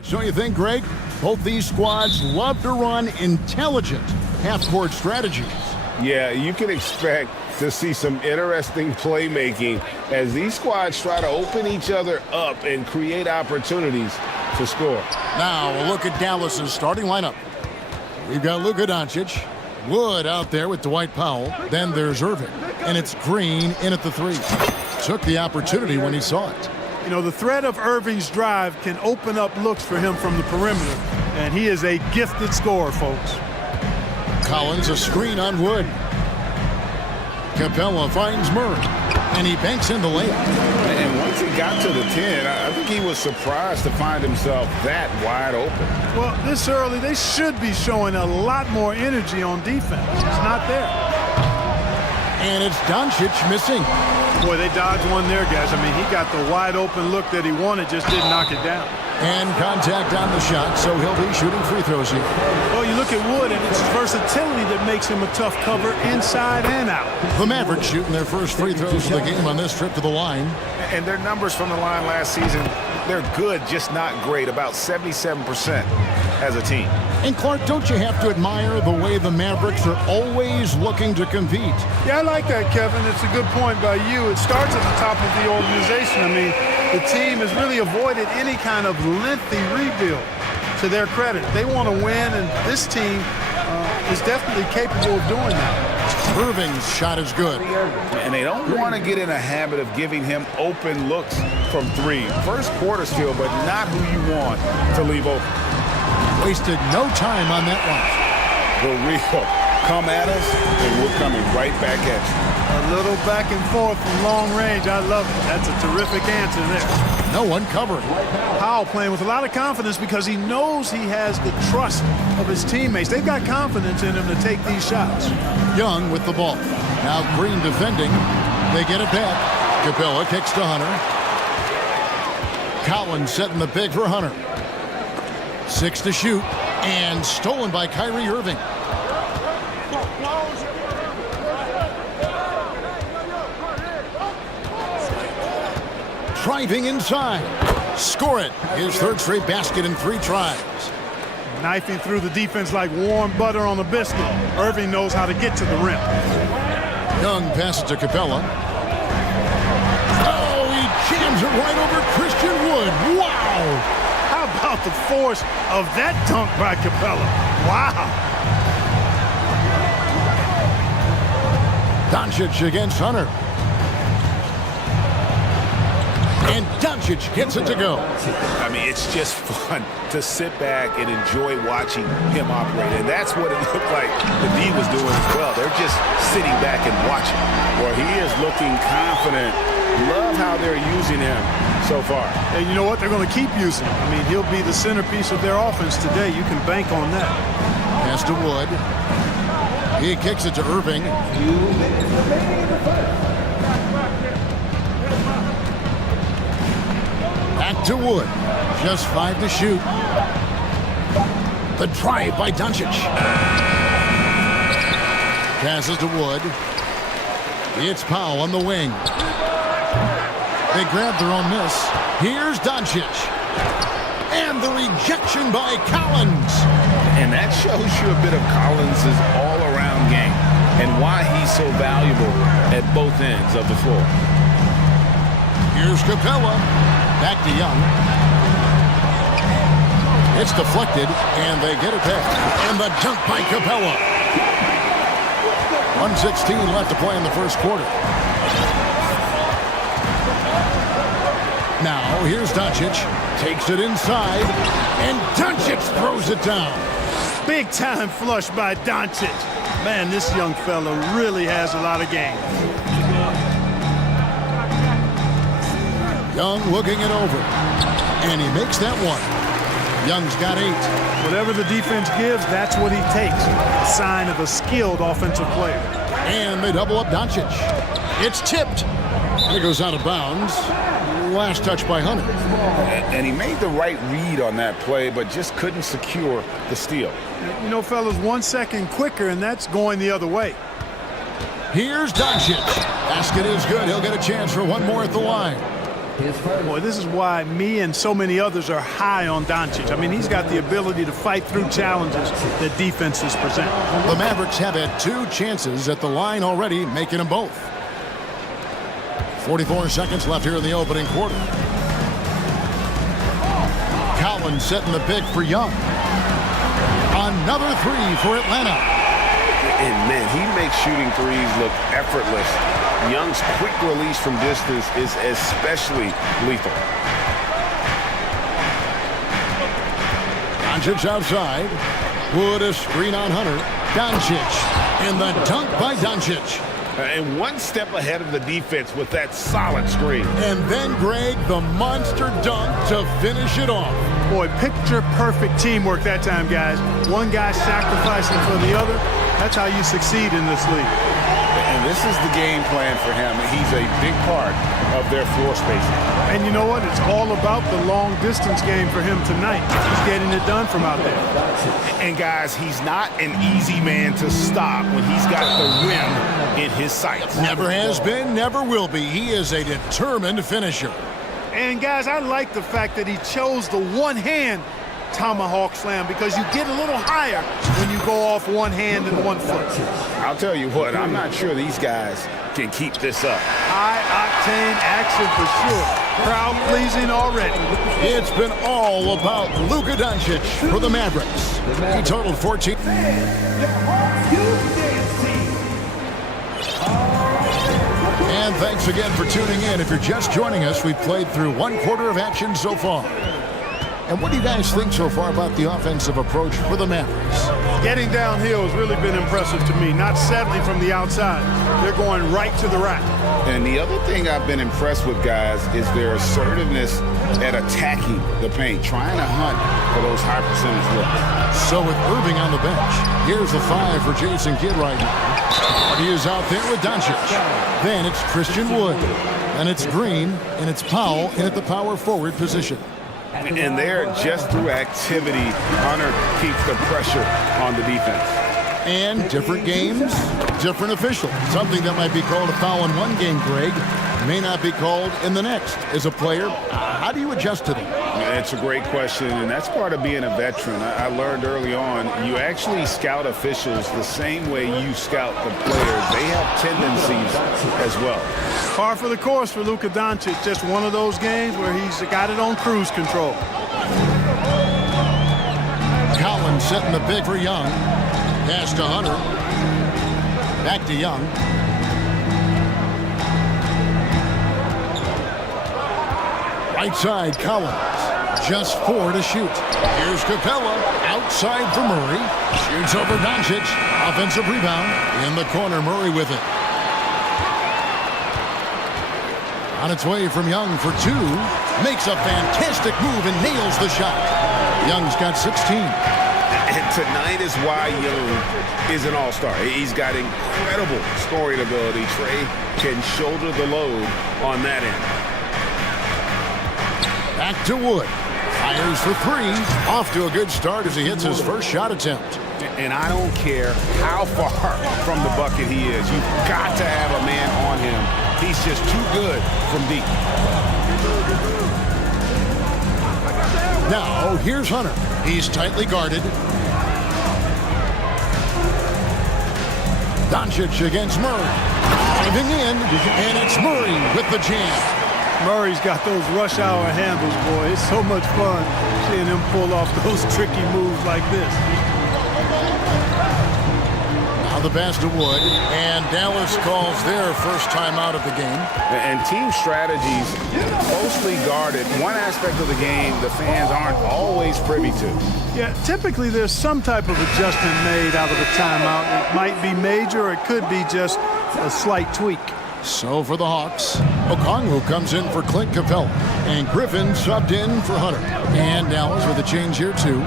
So you think, Greg, both these squads love to run intelligent half-court strategies. Yeah, you can expect to see some interesting playmaking as these squads try to open each other up and create opportunities to score. Now a look at Dallas's starting lineup. We've got Luka Doncic, Wood out there with Dwight Powell. Then there's Irving, and it's Green in at the 3. Took the opportunity when he saw it. You know, the threat of Irving's drive can open up looks for him from the perimeter, and he is a gifted scorer, folks. Collins a screen on Wood. Capella finds Murray, and he banks in the layup. And once he got to the 10, I think he was surprised to find himself that wide open. Well, this early, they should be showing a lot more energy on defense. It's not there. And it's Doncic missing. Boy, they dodged one there, guys. I mean, he got the wide open look that he wanted, just didn't knock it down. And contact on the shot, so he'll be shooting free throws here. Well, you look at Wood, and it's his versatility that makes him a tough cover inside and out. The Mavericks shooting their first free throws of the game on this trip to the line. And their numbers from the line last season, they're good, just not great, about 77% as a team. And Clark, don't you have to admire the way the Mavericks are always looking to compete? Yeah, I like that, Kevin. It's a good point by you. It starts at the top of the organization. I mean, the team has really avoided any kind of lengthy rebuild. To their credit, they want to win, and this team is definitely capable of doing that. Irving's shot is good. And they don't want to get in a habit of giving him open looks from 3. First quarter still, but not who you want to leave open. Wasted no time on that one. The real come at us, and we're coming right back at you. A little back and forth from long range. I love it. That's a terrific answer there. No one covering. Powell playing with a lot of confidence because he knows he has the trust of his teammates. They've got confidence in him to take these shots. Young with the ball. Now Green defending. They get it back. Capella kicks to Hunter. Collins setting the pick for Hunter. 6 to shoot. And stolen by Kyrie Irving. Driving inside. Score it. His third straight basket in 3 tries. Knifing through the defense like warm butter on a biscuit. Irving knows how to get to the rim. Young passes to Capella. Oh, he jams it right over Christian Wood. Wow. How about the force of that dunk by Capella? Wow. Doncic against Hunter. And Doncic gets it to go. I mean, it's just fun to sit back and enjoy watching him operate. And that's what it looked like the D was doing as well. They're just sitting back and watching. Well, he is looking confident. Love how they're using him so far. And you know what? They're going to keep using him. I mean, he'll be the centerpiece of their offense today. You can bank on that. Pass to Wood. He kicks it to Irving. Back to Wood. Just 5 to shoot. The drive by Doncic. Passes to Wood. It's Powell on the wing. They grab their own miss. Here's Doncic. And the rejection by Collins. And that shows you a bit of Collins' all-around game and why he's so valuable at both ends of the floor. Here's Capella. Back to Young. It's deflected, and they get it back. And the dunk by Capella. 1:16 left to play in the first quarter. Now, here's Doncic. Takes it inside, and Doncic throws it down. Big time flush by Doncic. Man, this young fella really has a lot of game. Young looking it over. And he makes that one. Young's got 8. Whatever the defense gives, that's what he takes. A sign of a skilled offensive player. And they double up Doncic. It's tipped. It goes out of bounds. Last touch by Hunter. And he made the right read on that play, but just couldn't secure the steal. You know, fellas, 1 second quicker, and that's going the other way. Here's Doncic. Basket is good. He'll get a chance for one more at the line. Boy, this is why me and so many others are high on Doncic. I mean, he's got the ability to fight through challenges that defenses present. The Mavericks have had 2 chances at the line already, making them both. 44 seconds left here in the opening quarter. Collins setting the pick for Young. Another 3 for Atlanta. And man, he makes shooting threes look effortless. Young's quick release from distance is especially lethal. Doncic outside. Wood a screen on Hunter. Doncic. And the dunk by Doncic. And one step ahead of the defense with that solid screen. And then, Greg, the monster dunk to finish it off. Boy, picture-perfect teamwork that time, guys. One guy sacrificing for the other. That's how you succeed in this league. And this is the game plan for him. He's a big part of their floor spacing. And you know what? It's all about the long-distance game for him tonight. He's getting it done from out there. And, guys, he's not an easy man to stop when he's got the rim in his sights. Never has been, never will be. He is a determined finisher. And, guys, I like the fact that he chose the one-hand tomahawk slam because you get a little higher when you go off one hand and one foot. I'll tell you what, I'm not sure these guys can keep this up. High-octane action for sure. Crowd-pleasing already. It's been all about Luka Doncic for the Mavericks. He totaled 14. And thanks again for tuning in. If you're just joining us, we've played through 1 quarter of action so far. And what do you guys think so far about the offensive approach for the Mavericks? Getting downhill has really been impressive to me, not settling from the outside. They're going right to the rack. And the other thing I've been impressed with, guys, is their assertiveness at attacking the paint, trying to hunt for those high percentage looks. So with Irving on the bench, here's the 5 for Jason Kidd right now. He is out there with Doncic. Then it's Christian Wood. And it's Green, and it's Powell in at the power forward position. And there, just through activity, Hunter keeps the pressure on the defense. And different games, different officials. Something that might be called a foul in one game, Greg, may not be called in the next. As a player, how do you adjust to them? It's a great question, and that's part of being a veteran. I learned early on, you actually scout officials the same way you scout the players. They have tendencies as well. Par for the course for Luka Doncic. Just one of those games where he's got it on cruise control. Collins setting the pick for Young. Pass to Hunter. Back to Young. Right side, Collins. Just 4 to shoot. Here's Capella. Outside for Murray. Shoots over Doncic. Offensive rebound. In the corner, Murray with it. On its way from Young for 2. Makes a fantastic move and nails the shot. Young's got 16. And tonight is why Young is an all-star. He's got incredible scoring ability. Trey can shoulder the load on that end. Back to Wood. Fires for 3. Off to a good start as he hits his first shot attempt. And I don't care how far from the bucket he is. You've got to have a man on him. He's just too good from deep. Now, here's Hunter. He's tightly guarded. Doncic against Murray. Diving in, and it's Murray with the jam. Murray's got those rush hour handles, boy. It's so much fun seeing him pull off those tricky moves like this. Now the pass to Wood, and Dallas calls their first time out of the game. And team strategies closely guarded. One aspect of the game the fans aren't always privy to. Yeah, typically there's some type of adjustment made out of a timeout. It might be major, or it could be just a slight tweak. So for the Hawks, Okongwu comes in for Clint Capella, and Griffin subbed in for Hunter. And Dallas with a change here too.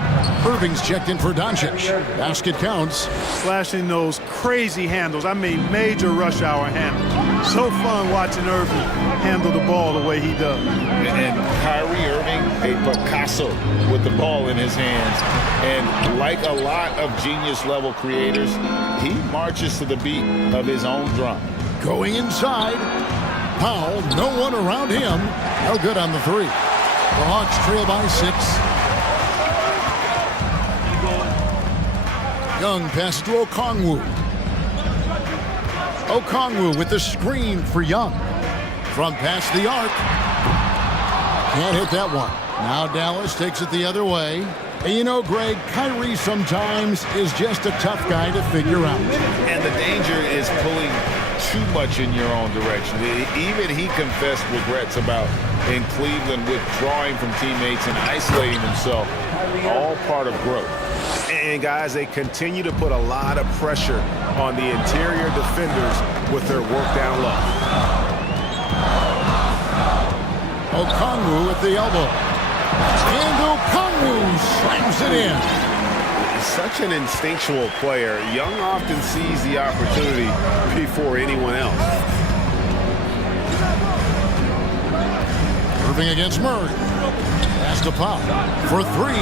Irving's checked in for Doncic. Basket counts. Flashing those crazy handles. I mean major rush hour handles. So fun watching Irving handle the ball the way he does. And Kyrie Irving, a Picasso with the ball in his hands. And like a lot of genius-level creators, he marches to the beat of his own drum. Going inside. Powell, no one around him. No good on the three. The Hawks trail by 6. Young passes to Okongwu. Okongwu with the screen for Young. From past the arc. Can't hit that one. Now Dallas takes it the other way. And you know, Greg, Kyrie sometimes is just a tough guy to figure out. And the danger is pulling too much in your own direction. Even he confessed regrets about in Cleveland withdrawing from teammates and isolating himself. All part of growth. And guys, they continue to put a lot of pressure on the interior defenders with their work down low. Okongwu with the elbow. And Okongwu slams it in. Such an instinctual player. Young often sees the opportunity before anyone else. Irving against Murray. Pass to Powell for 3.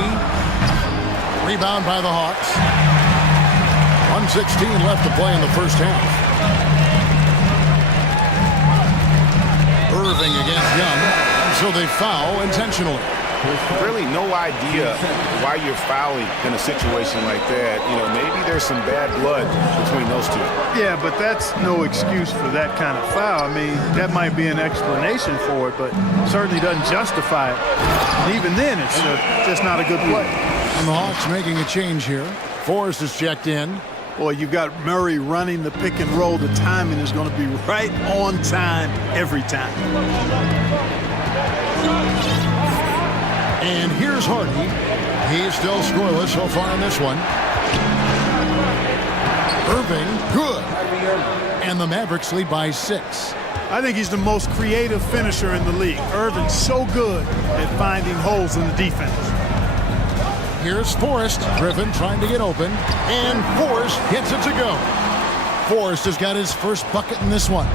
Rebound by the Hawks. 1:16 left to play in the first half. Irving against Young. So they foul intentionally. Really no idea why you're fouling in a situation like that. You know, maybe there's some bad blood between those two. Yeah, but that's no excuse for that kind of foul. I mean, that might be an explanation for it, but certainly doesn't justify it. And even then, it's just not a good play. And the Hawks making a change here. Forrest is checked in. Boy, you've got Murray running the pick and roll. The timing is going to be right on time every time. And here's Hardy. He's still scoreless so far in this one. Irving, good. And the Mavericks lead by 6. I think he's the most creative finisher in the league. Irving's so good at finding holes in the defense. Here's Forrest. Griffin trying to get open. And Forrest gets it to go. Forrest has got his first bucket in this one.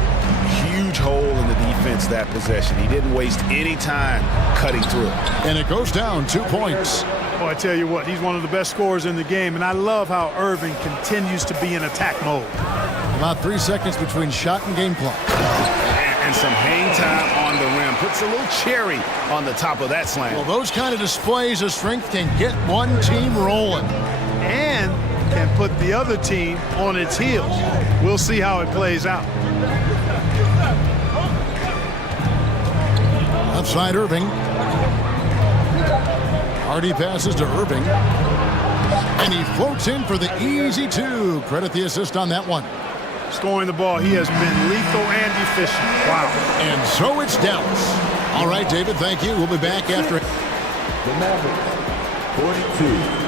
Huge hole in the defense that possession. He didn't waste any time cutting through. And it goes down 2 points. Oh, I tell you what, he's one of the best scorers in the game, and I love how Irving continues to be in attack mode. About 3 seconds between shot and game clock. And some hang time on the rim. Puts a little cherry on the top of that slam. Well, those kind of displays of strength can get one team rolling. And can put the other team on its heels. We'll see how it plays out. Left side Irving. Hardy passes to Irving. And he floats in for the easy 2. Credit the assist on that one. Scoring the ball, he has been lethal and efficient. Wow. And so it's Dallas. All right, David, thank you. We'll be back after. The Mavericks, 42.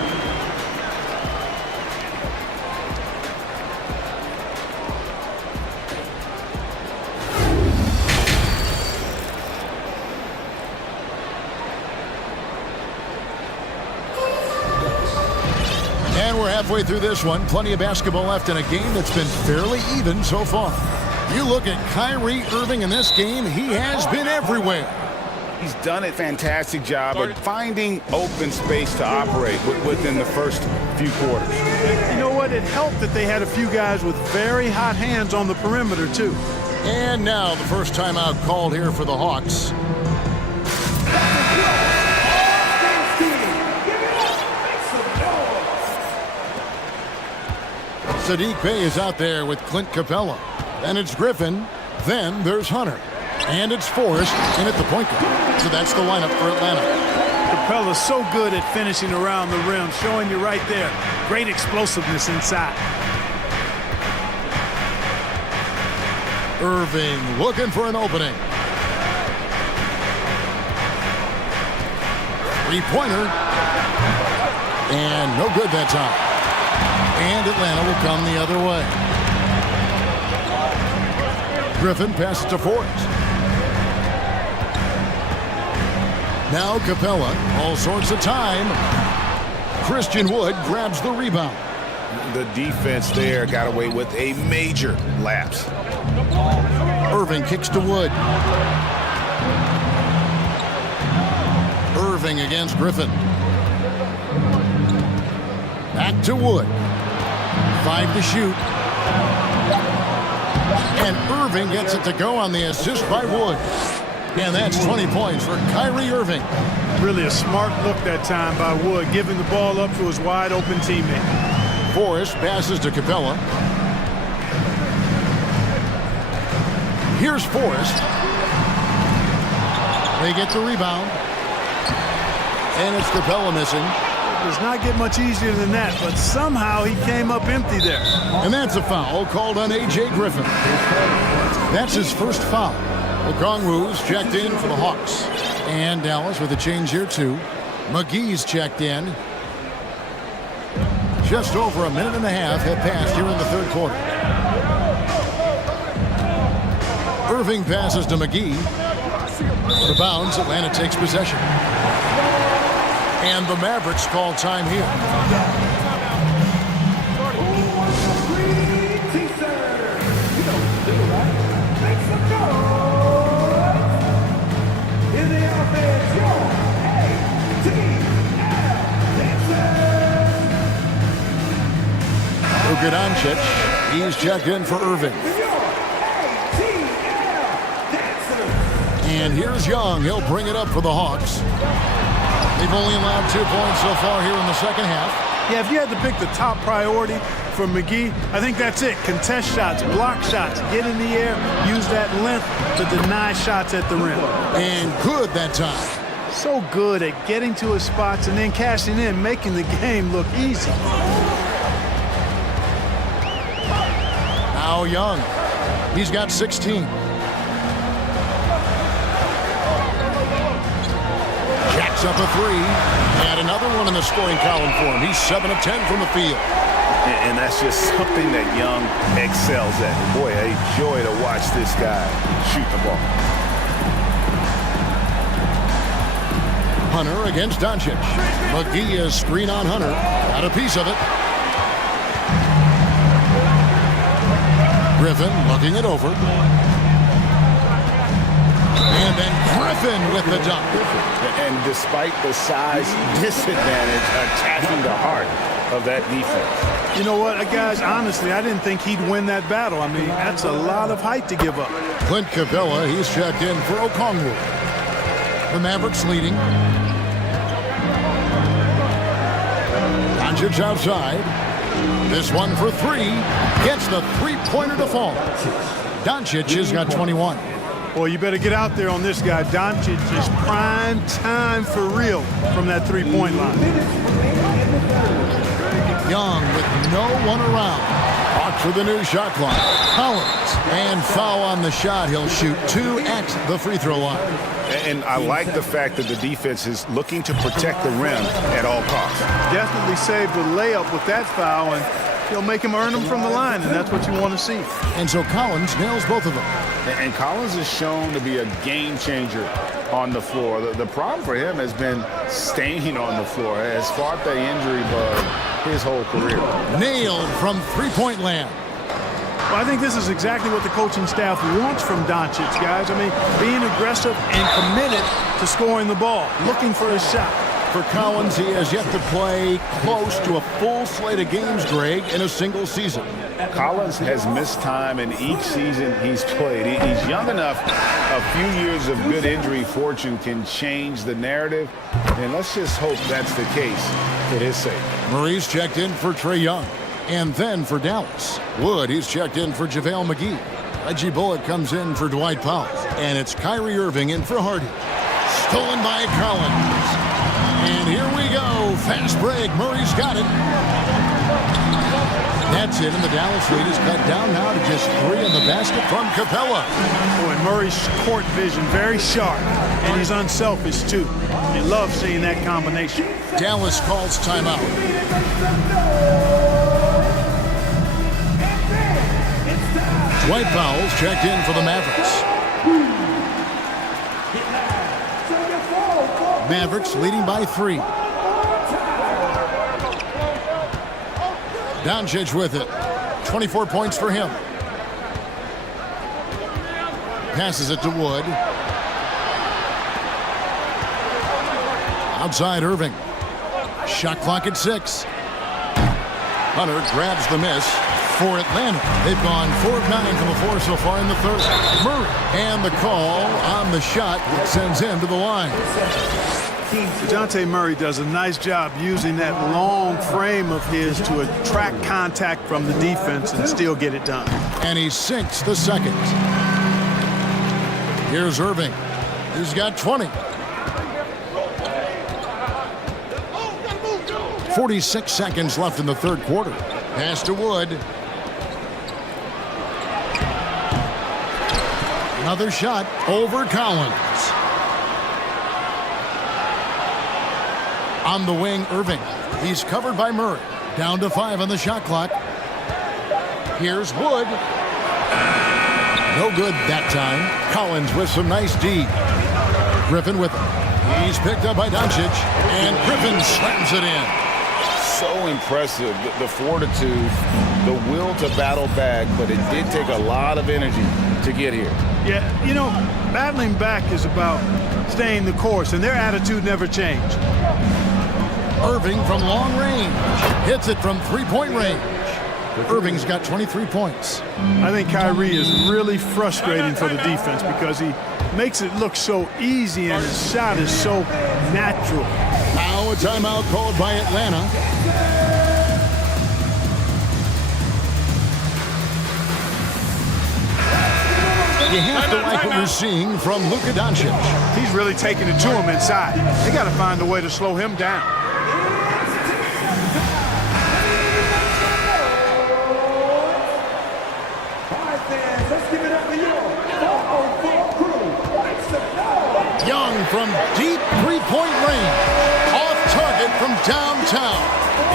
Halfway through this one, plenty of basketball left in a game that's been fairly even so far. You look at Kyrie Irving in this game, he has been everywhere. He's done a fantastic job of finding open space to operate within the first few quarters. You know what? It helped that they had a few guys with very hot hands on the perimeter, too. And now the first timeout called here for the Hawks. Sadiq Bey is out there with Clint Capella. Then it's Griffin. Then there's Hunter. And it's Forrest in at the point guard. So that's the lineup for Atlanta. Capella's so good at finishing around the rim, showing you right there. Great explosiveness inside. Irving looking for an opening. Three-pointer. And no good that time. And Atlanta will come the other way. Griffin passes to Forrest. Now Capella, all sorts of time. Christian Wood grabs the rebound. The defense there got away with a major lapse. Irving kicks to Wood. Irving against Griffin. Back to Wood. 5 to shoot. And Irving gets it to go on the assist by Wood. And that's 20 points for Kyrie Irving. Really a smart look that time by Wood, giving the ball up to his wide-open teammate. Forrest passes to Capella. Here's Forrest. They get the rebound. And it's Capella missing. Does not get much easier than that, but somehow he came up empty there. And that's a foul called on A.J. Griffin. That's his first foul. Okongwu's checked in for the Hawks. And Dallas with a change here too. McGee's checked in. Just over a minute and a half have passed here in the third quarter. Irving passes to McGee. Out of bounds, Atlanta takes possession. And the Mavericks call time here. Luka Doncic, he's checked in for Irving. And here's Young. He'll bring it up for the Hawks. They've only allowed 2 points so far here in the second half. Yeah, if you had to pick the top priority for McGee, I think that's it. Contest shots, block shots, get in the air, use that length to deny shots at the rim. And good that time. So good at getting to his spots and then cashing in, making the game look easy. Now Young. He's got 16. Jacks up a three. And another one in the scoring column for him. He's 7 of 10 from the field. And that's just something that Young excels at. Boy, a joy to watch this guy shoot the ball. Hunter against Doncic. McGee is screen on Hunter. Got a piece of it. Griffin looking it over. And then Griffin with the dunk. And despite the size disadvantage, attacking the heart of that defense. You know what, guys, honestly, I didn't think he'd win that battle. I mean, that's a lot of height to give up. Clint Capella, he's checked in for Okongwu. The Mavericks leading. Doncic outside. This one for three. Gets the three-pointer to fall. Doncic has got 21. Boy, you better get out there on this guy. Doncic is prime time for real from that three-point line. Young with no one around. Hawks with a new shot clock. Collins. And foul on the shot. He'll shoot 2 at the free throw line. And I like the fact that the defense is looking to protect the rim at all costs. Definitely saved the layup with that foul, and he'll make him earn them from the line, and that's what you want to see. And so Collins nails both of them. And Collins is shown to be a game changer on the floor. The problem for him has been staying on the floor. Has fought the injury bug his whole career. Nailed from three-point land. Well, I think this is exactly what the coaching staff wants from Doncic, guys. I mean, being aggressive and committed to scoring the ball, looking for a shot. For Collins, he has yet to play close to a full slate of games, Greg, in a single season. Collins has missed time in each season he's played. He's young enough. A few years of good injury fortune can change the narrative, and let's just hope that's the case for his sake. Murray's checked in for Trae Young. And then for Dallas, Wood, he's checked in for JaVale McGee. Reggie Bullock comes in for Dwight Powell. And it's Kyrie Irving in for Hardy. Stolen by Collins. And here we go. Fast break. Murray's got it. That's it, and the Dallas lead is cut down now to just 3 in the basket from Capella. Boy, Murray's court vision very sharp, and he's unselfish too. You love seeing that combination. Dallas calls timeout. Dwight Powell's checked in for the Mavericks. Mavericks leading by 3. Doncic with it. 24 points for him. Passes it to Wood. Outside Irving. Shot clock at 6. Hunter grabs the miss. For Atlanta, they've gone 4 of 9 from the floor so far in the third. Murray, and the call on the shot that sends him to the line. DeJounte Murray does a nice job using that long frame of his to attract contact from the defense and still get it done. And he sinks the second. Here's Irving. He's got 20. 46 seconds left in the third quarter. Pass to Wood. Another shot over Collins. On the wing, Irving. He's covered by Murray. Down to 5 on the shot clock. Here's Wood. No good that time. Collins with some nice D. Griffin with him. He's picked up by Doncic, and Griffin slams it in. So impressive, the fortitude, the will to battle back, but it did take a lot of energy to get here. Yeah, you know, battling back is about staying the course, and their attitude never changed. Irving from long range. Hits it from three-point range. Irving's got 23 points. I think Kyrie is really frustrating for the defense because he makes it look so easy and his shot is so natural. Now a timeout called by Atlanta. You have to like what you're seeing from Luka Doncic. He's really taking it to him inside. They got to find a way to slow him down. Young from deep three-point range. Off target from downtown.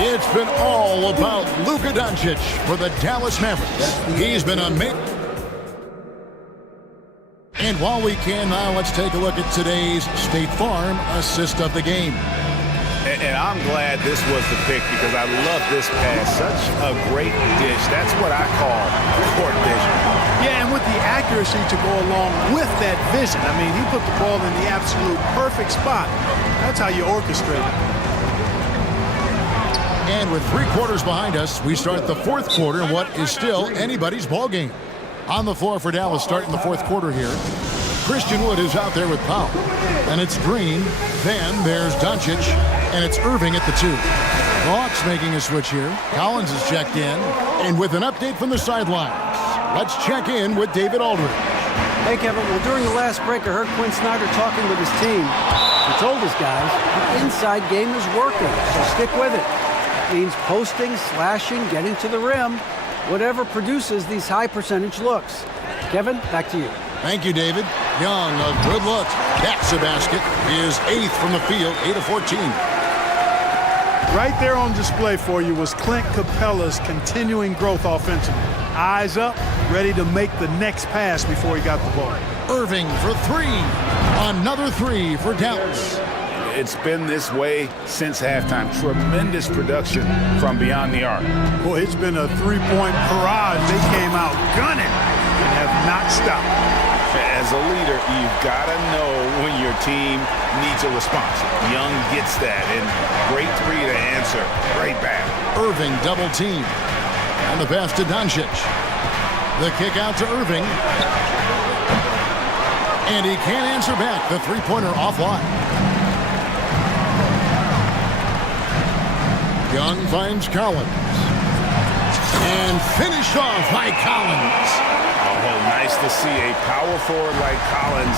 It's been all about Luka Doncic for the Dallas Mavericks. He's been amazing. And while we can now, let's take a look at today's State Farm assist of the game. And I'm glad this was the pick because I love this pass. Such a great dish. That's what I call court vision. Yeah, and with the accuracy to go along with that vision. I mean, he put the ball in the absolute perfect spot. That's how you orchestrate it. And with 3 quarters behind us, we start the fourth quarter in what is still anybody's ball game. On the floor for Dallas starting the fourth quarter here. Christian Wood is out there with Powell. And it's Green. Then there's Doncic. And it's Irving at the 2. Hawks making a switch here. Collins is checked in. And with an update from the sidelines, let's check in with David Aldridge. Hey, Kevin. Well, during the last break, I heard Quinn Snyder talking with his team. He told his guys the inside game is working, so stick with it. That means posting, slashing, getting to the rim. Whatever produces these high percentage looks. Kevin, back to you. Thank you, David. Young, a good look. That's a basket. His 8th from the field, 8 of 14. Right there on display for you was Clint Capella's continuing growth offensively. Eyes up, ready to make the next pass before he got the ball. Irving for 3. Another 3 for Dallas. It's been this way since halftime. Tremendous production from beyond the arc. Boy, it's been a three-point barrage. They came out gunning and have not stopped. As a leader, you've got to know when your team needs a response. Young gets that, and great 3 to answer right back. Irving double team. And the pass to Doncic. The kick out to Irving. And he can't answer back. The three-pointer offline. Young finds Collins. And finished off by Collins. Oh, nice to see a power forward like Collins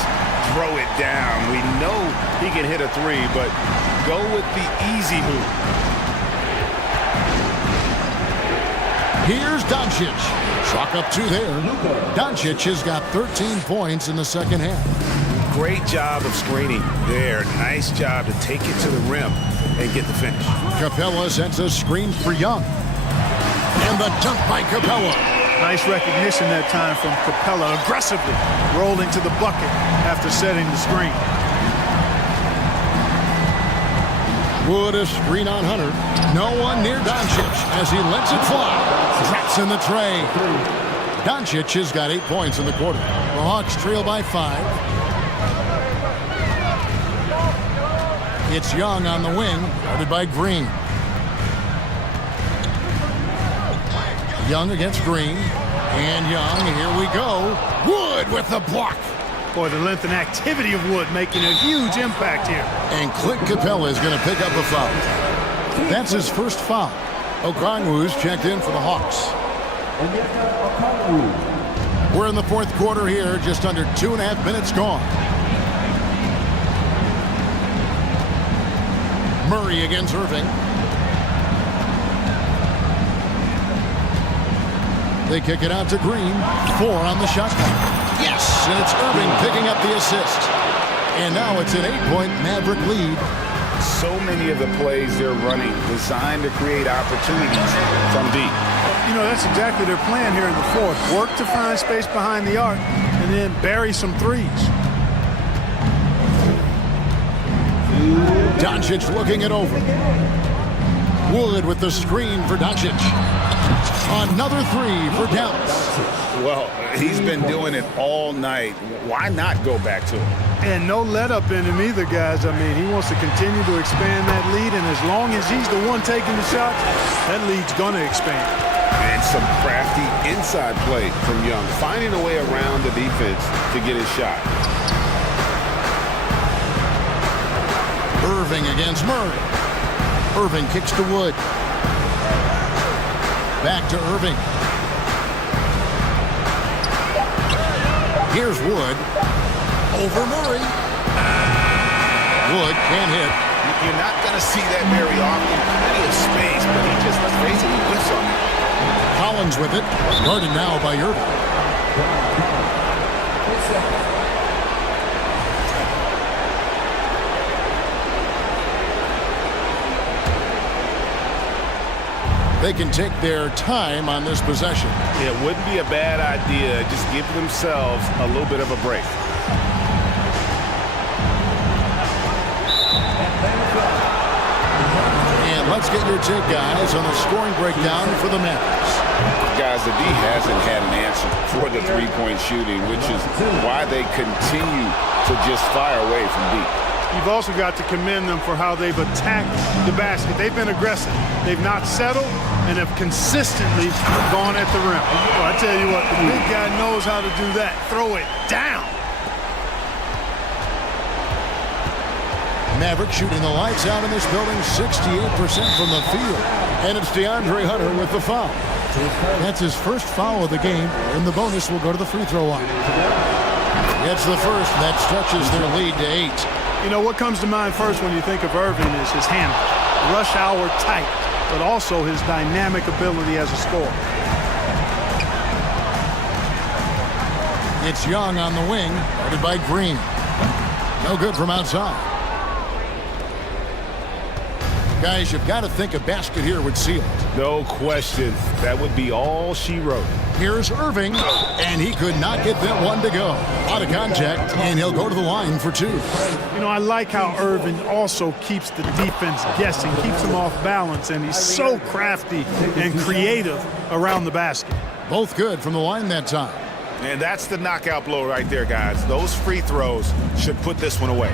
throw it down. We know he can hit a 3, but go with the easy hoop. Here's Doncic. Chalk up 2 there. Doncic has got 13 points in the second half. Great job of screening there. Nice job to take it to the rim and get the finish. Capella sends a screen for Young. And the dunk by Capella. Nice recognition that time from Capella, aggressively rolling to the bucket after setting the screen. Wood a screen on Hunter. No one near Doncic as he lets it fly. Drops in the tray. Doncic has got 8 points in the quarter. The Hawks trail by 5. It's Young on the wing, guarded by Green. Young against Green. And Young, here we go. Wood with the block. Boy, the length and activity of Wood making a huge impact here. And Clint Capella is going to pick up a foul. That's his first foul. Okongwu's checked in for the Hawks. We're in the fourth quarter here, just under 2.5 minutes gone. Murray against Irving. They kick it out to Green. 4 on the shot clock. Yes, and it's Irving picking up the assist. And now it's an 8-point Maverick lead. So many of the plays they're running designed to create opportunities from deep. You know, that's exactly their plan here in the fourth. Work to find space behind the arc and then bury some threes. Doncic looking it over. Wood with the screen for Doncic. Another 3 for Dallas. Well, he's been doing it all night. Why not go back to it? And no let up in him either, guys. I mean, he wants to continue to expand that lead, and as long as he's the one taking the shots, that lead's going to expand. And some crafty inside play from Young, finding a way around the defense to get his shot. Irving against Murray. Irving kicks to Wood. Back to Irving. Here's Wood. Over Murray. Wood can't hit. You're not going to see that very often. Plenty of space, but he just, let's face it, he whiffs on it. Collins with it. Guarded now by Irving. They can take their time on this possession. It wouldn't be a bad idea. Just give themselves a little bit of a break. And let's get your take, guys, on the scoring breakdown for the Mavericks. Guys, the D hasn't had an answer for the three-point shooting, which is why they continue to just fire away from deep. You've also got to commend them for how they've attacked the basket. They've been aggressive. They've not settled and have consistently gone at the rim. Well, I tell you what, the big guy knows how to do that. Throw it down. Maverick shooting the lights out in this building, 68% from the field. And it's DeAndre Hunter with the foul. That's his first foul of the game, and the bonus will go to the free throw line. It's the first, and that stretches their lead to 8. You know, what comes to mind first when you think of Irving is his handle. Rush hour tight, but also his dynamic ability as a scorer. It's Young on the wing, guarded by Green. No good from outside. Guys, you've got to think a basket here would seal it. No question. That would be all she wrote. Here's Irving, and he could not get that one to go. Out of contact, and he'll go to the line for 2. You know, I like how Irving also keeps the defense guessing, keeps them off balance, and he's so crafty and creative around the basket. Both good from the line that time. And that's the knockout blow right there, guys. Those free throws should put this one away.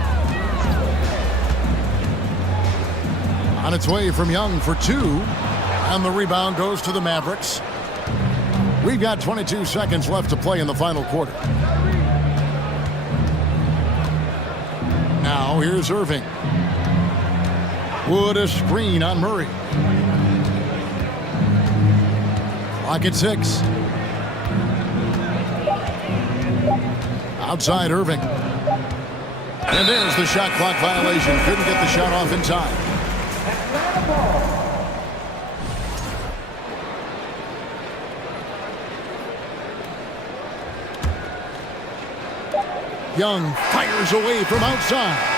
On its way from Young for 2, and the rebound goes to the Mavericks. We've got 22 seconds left to play in the final quarter. Now here's Irving. Wood a screen on Murray. Clock at 6. Outside Irving. And there's the shot clock violation. Couldn't get the shot off in time. Young fires away from outside.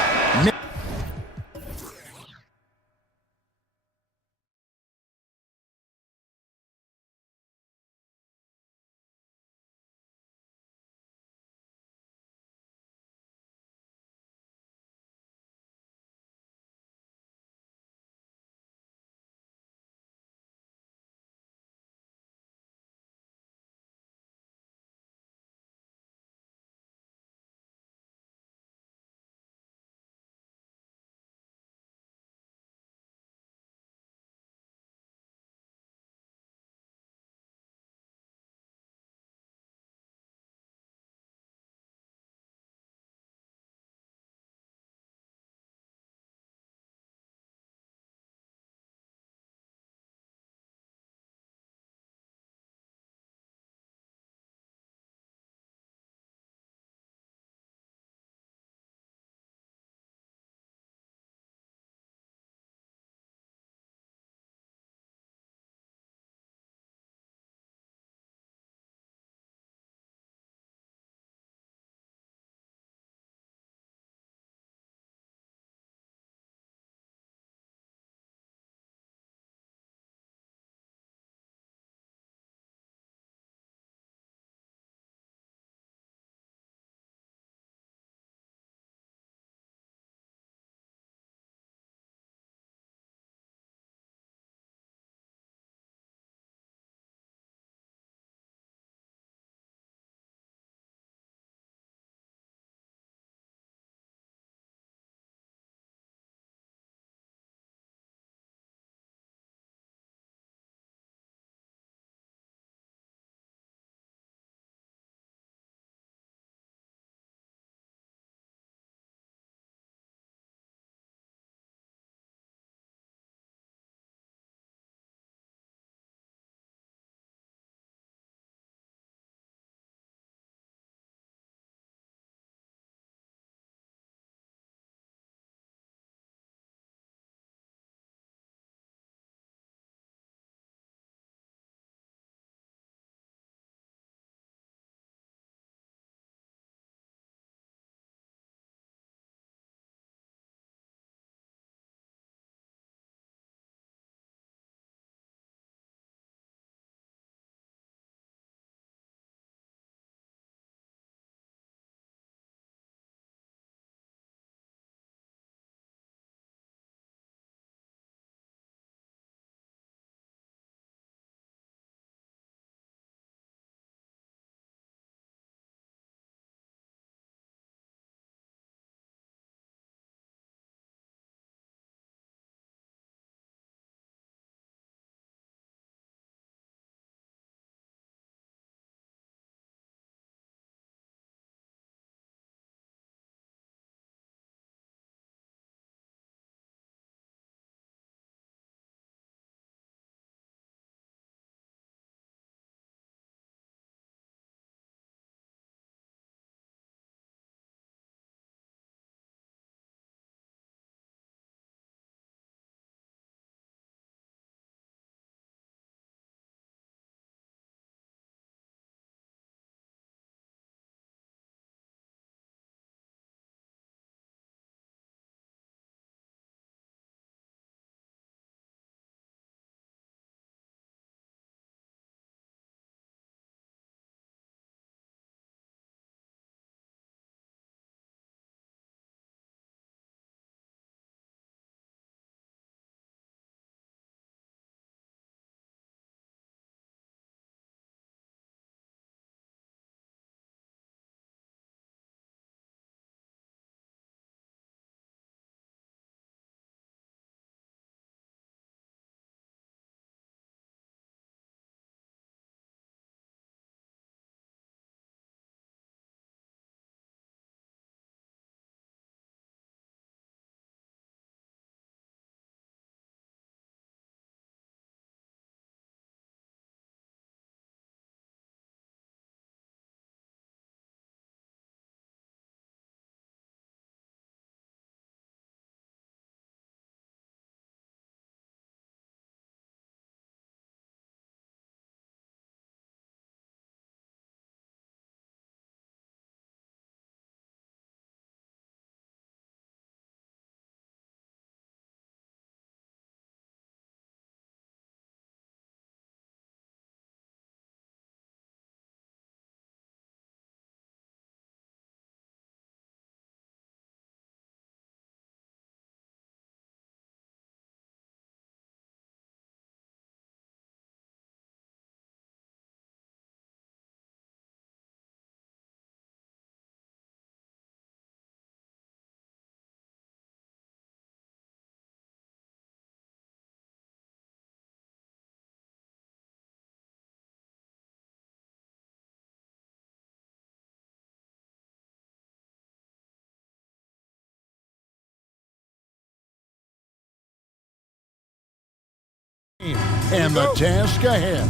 and the task ahead.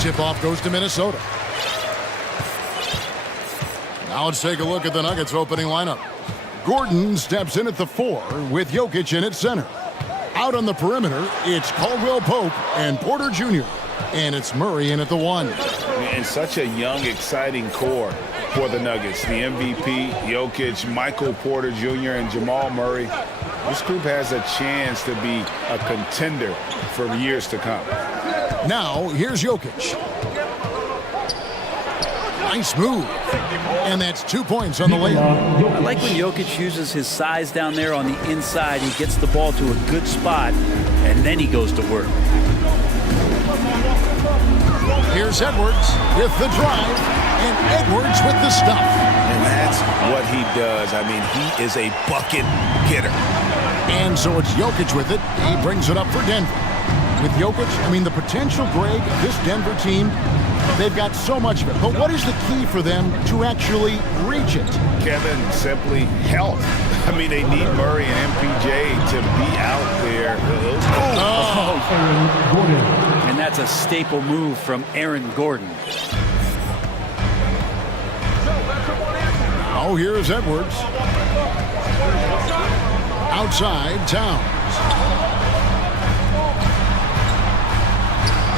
Tip-off goes to Minnesota. Now let's take a look at the Nuggets opening lineup. Gordon steps in at the 4 with Jokic in at center. Out on the perimeter, it's Caldwell Pope and Porter Jr. And it's Murray in at the 1. And such a young, exciting core for the Nuggets. The MVP, Jokic, Michael Porter Jr., and Jamal Murray. This group has a chance to be a contender for years to come. Now, here's Jokic. Nice move. And that's 2 points on the layup. I like when Jokic uses his size down there on the inside. He gets the ball to a good spot, and then he goes to work. Here's Edwards with the drive, and Edwards with the stuff. And that's what he does. I mean, he is a bucket getter. And so it's Jokic with it. He brings it up for Denver. With Jokic, I mean, the potential, Greg, this Denver team, they've got so much of it. But what is the key for them to actually reach it? Kevin, simply health. I mean, they need Murray and MPJ to be out there. And that's a staple move from Aaron Gordon. Now here's Edwards. Outside, Towns.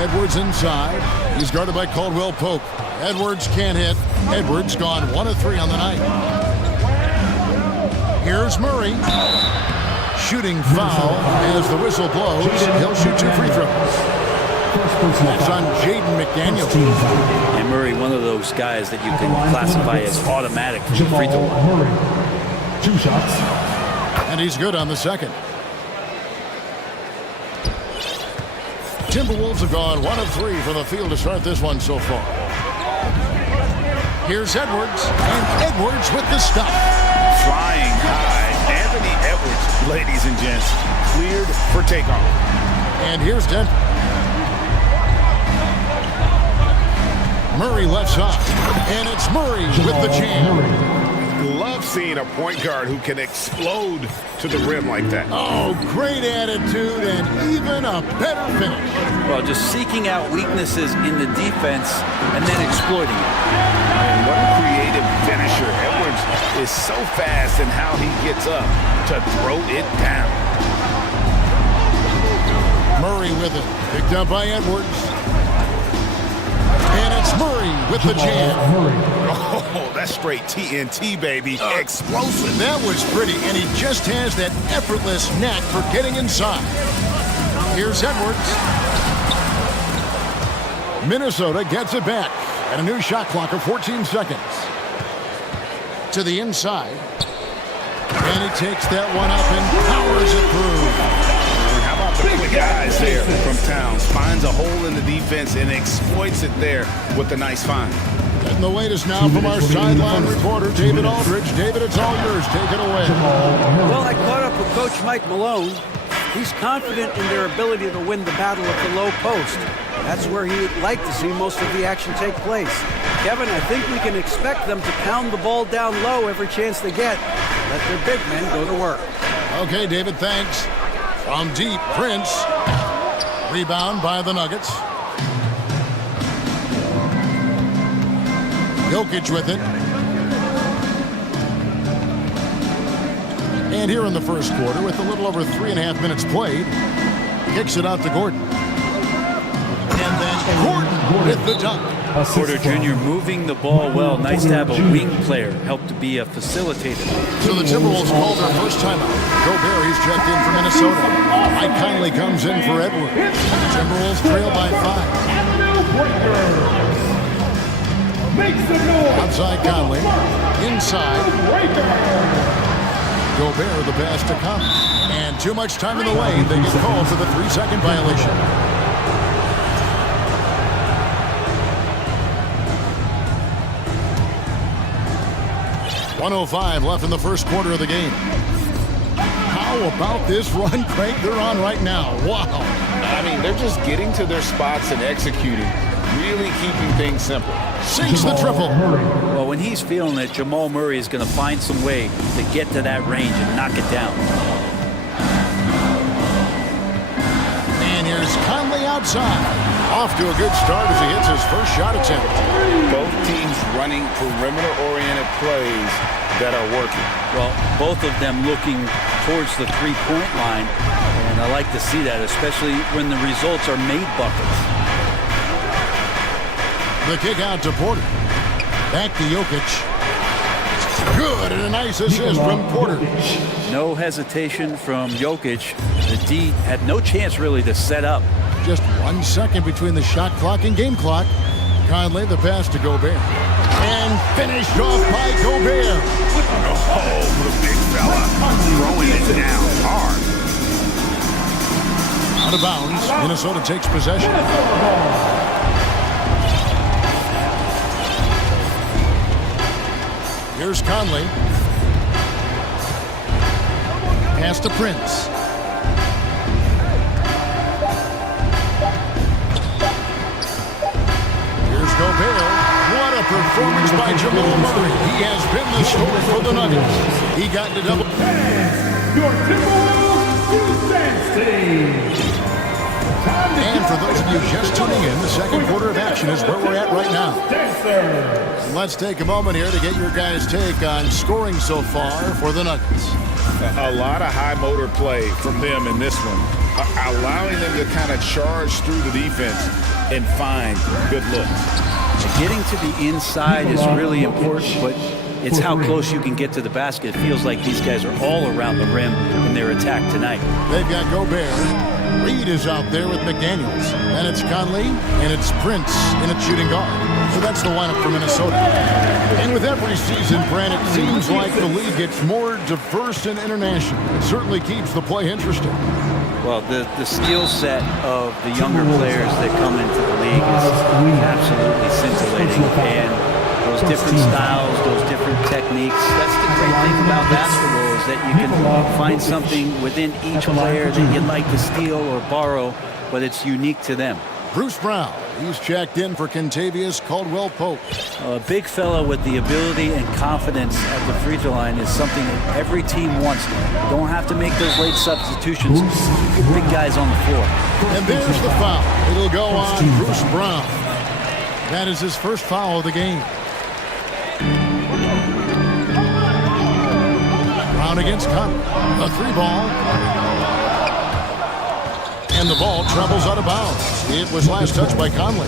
Edwards inside. He's guarded by Caldwell Pope. Edwards can't hit. Edwards gone 1 of 3 on the night. Here's Murray. Shooting foul as the whistle blows. He'll shoot 2 free throws. That's on Jaden McDaniels. And Murray, one of those guys that you can classify as automatic from the free throw line. 2 shots. And he's good on the second. Timberwolves have gone 1 of 3 from the field to start this one so far. Here's Edwards, and Edwards with the stuff. Flying high. Anthony Edwards, ladies and gents, cleared for takeoff. And here's Denver. Murray left side, and it's Murray with the jam. Love seeing a point guard who can explode to the rim like that. Oh, great attitude and even a better finish. Well, just seeking out weaknesses in the defense and then exploiting it. And what a creative finisher. Edwards is so fast in how he gets up to throw it down. Murray with it. Picked up by Edwards. And it's Murray with the jam. Oh, that's straight TNT, baby. Explosive. That was pretty, and he just has that effortless knack for getting inside. Here's Edwards. Minnesota gets it back. And a new shot clock of 14 seconds. To the inside. And he takes that one up and powers it through. How about the quick eyes there from Towns? Finds a hole in the defense and exploits it there with a nice find. And the latest now from our sideline reporter, David Aldridge. David, it's all yours. Take it away. Well, I caught up with Coach Mike Malone. He's confident in their ability to win the battle at the low post. That's where he'd like to see most of the action take place. Kevin, I think we can expect them to pound the ball down low every chance they get. Let their big men go to work. Okay, David, thanks. From deep, Prince. Rebound by the Nuggets. Jokic with it. And here in the first quarter, with a little over 3.5 minutes played, kicks it out to Gordon. And then Gordon with the dunk. Porter Jr. moving the ball well. Nice to have a wing player help to be a facilitator. So the Timberwolves called their first timeout. Gobert, he's checked in for Minnesota. Mike Conley comes in for Edwards. Timberwolves trail by 5. Outside Conley. Inside. Gobert, the pass to come. And too much time in the lane. They get called for the 3-second violation. .105 left in the first quarter of the game. How about this run, Craig, they're on right now? Wow. I mean, they're just getting to their spots and executing, really keeping things simple. Sinks the triple. Well, when he's feeling it, Jamal Murray is going to find some way to get to that range and knock it down. outside. Off to a good start as he hits his first shot attempt. Both teams running perimeter-oriented plays that are working. Well, both of them looking towards the three-point line, and I like to see that, especially when the results are made buckets. The kick out to Porter. Back to Jokic. Good, and a nice assist from Porter. No hesitation from Jokic. The D had no chance really to set up. Just 1 second between the shot clock and game clock. Conley the pass to Gobert. And finished off by Gobert. Oh, the big fella throwing it down hard. Out of bounds. Minnesota takes possession. Here's Conley. Pass to Prince. Here's Gobert. What a performance by Jamal Murray. He has been the story for the Nuggets. He got to double. Your Timberwolves defense team. And for those of you just tuning in, the second quarter of action is where we're at right now. Let's take a moment here to get your guys' take on scoring so far for the Nuggets. A lot of high motor play from them in this one, allowing them to kind of charge through the defense and find good looks. Getting to the inside is really important, but it's how close you can get to the basket. It feels like these guys are all around the rim in their attack tonight. They've got Gobert. Reed is out there with McDaniels. And it's Conley, and it's Prince in at shooting guard. So that's the lineup for Minnesota. And with every season, Brand, it seems like the league gets more diverse and international. It certainly keeps the play interesting. Well, the skill set of the younger players that come into the league is absolutely scintillating. And those different styles, those different techniques, that's the great thing about basketball, is that you can find something within each player that you'd like to steal or borrow, but it's unique to them. Bruce Brown, he's checked in for Kentavious Caldwell-Pope. A big fella with the ability and confidence at the free throw line is something that every team wants. Don't have to make those late substitutions. Big guys on the floor. And there's the foul. It'll go on Bruce Brown. That is his first foul of the game. Brown against Conley. A three ball. And the ball travels out of bounds. It was last touched by Conley.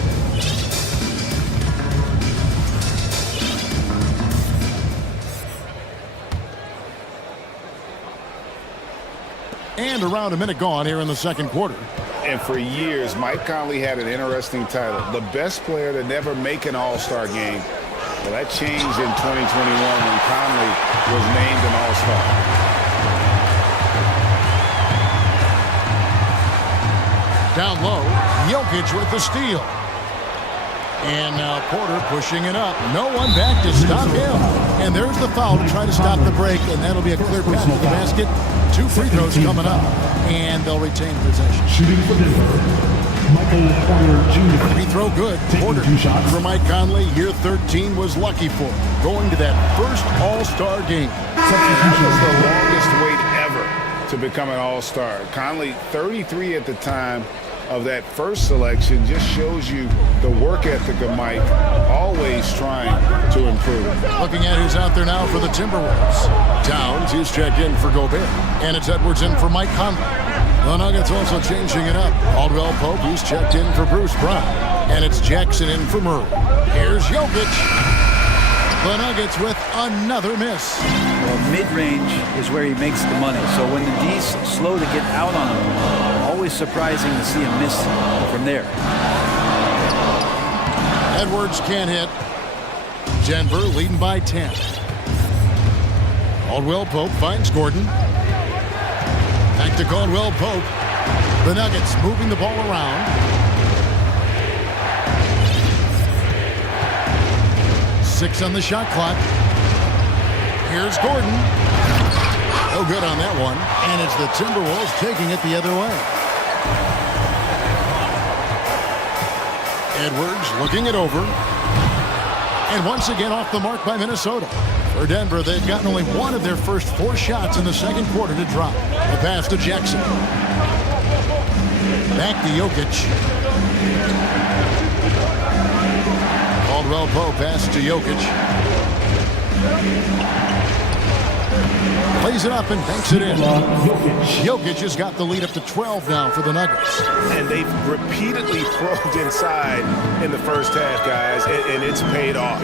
And around a minute gone here in the second quarter. And for years, Mike Conley had an interesting title, the best player to never make an All-Star game. Well, that changed in 2021 when Conley was named an All-Star. Down low, Jokic with the steal. And now Porter pushing it up. No one back to stop him. And there's the foul to try to stop the break, and that'll be a clear path to the basket. 2 free throws coming up, and they'll retain possession. Shooting for Denver, Michael Porter Jr. Free throw good. Porter for Mike Conley, year 13 was lucky for going to that first All-Star game. That was the longest wait ever to become an All-Star. Conley, 33 at the time of that first selection, just shows you the work ethic of Mike, always trying to improve. Looking at who's out there now for the Timberwolves. Towns, he's checked in for Gobert. And it's Edwards in for Mike Conley. The Nuggets also changing it up. Caldwell-Pope, he's checked in for Bruce Brown. And it's Jackson in for Murray. Here's Jokic. The Nuggets with another miss. Well, mid-range is where he makes the money. So when the D's slow to get out on him, always surprising to see him miss from there. Edwards can't hit. Denver leading by 10. Caldwell-Pope finds Gordon. Back to Caldwell-Pope. The Nuggets moving the ball around. 6 on the shot clock. Here's Gordon. No good on that one. And it's the Timberwolves taking it the other way. Edwards looking it over. And once again off the mark by Minnesota. For Denver, they've gotten only one of their first 4 shots in the second quarter to drop. The pass to Jackson. Back to Jokic. Caldwell Pope pass to Jokic. Plays it up and banks it in. Jokic has got the lead up to 12 now for the Nuggets. And they've repeatedly probed inside in the first half, guys, and it's paid off.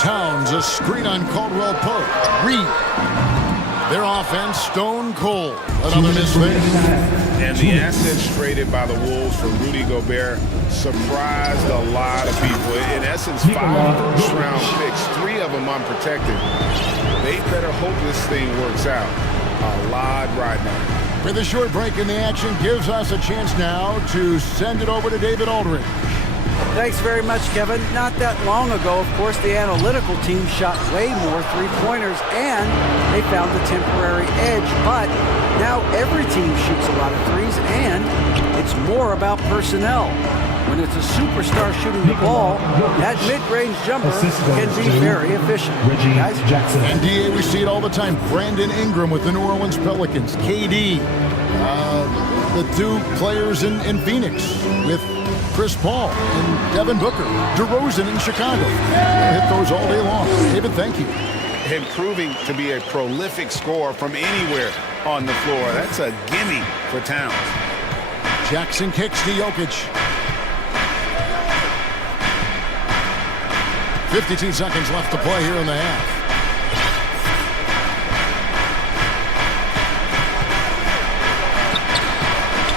Towns, a screen on Caldwell Pope. Reed. Their offense stone cold. Another miss there. And the assets traded by the Wolves for Rudy Gobert surprised a lot of people. In essence, 5 first-round picks, 3 of them unprotected. They better hope this thing works out. A lot right now. With a short break in the action, gives us a chance now to send it over to David Aldridge. Thanks very much, Kevin. Not that long ago, of course, the analytical team shot way more three-pointers, and they found the temporary edge. But now every team shoots a lot of threes, and it's more about personnel. When it's a superstar shooting the ball, that mid-range jumper can be very efficient. Guys? NBA, we see it all the time. Brandon Ingram with the New Orleans Pelicans. KD, the 2 players in Phoenix with Chris Paul and Devin Booker. DeRozan in Chicago. Hit those all day long. David, thank you. Him proving to be a prolific scorer from anywhere on the floor. That's a gimme for Towns. Jackson kicks to Jokic. 52 seconds left to play here in the half.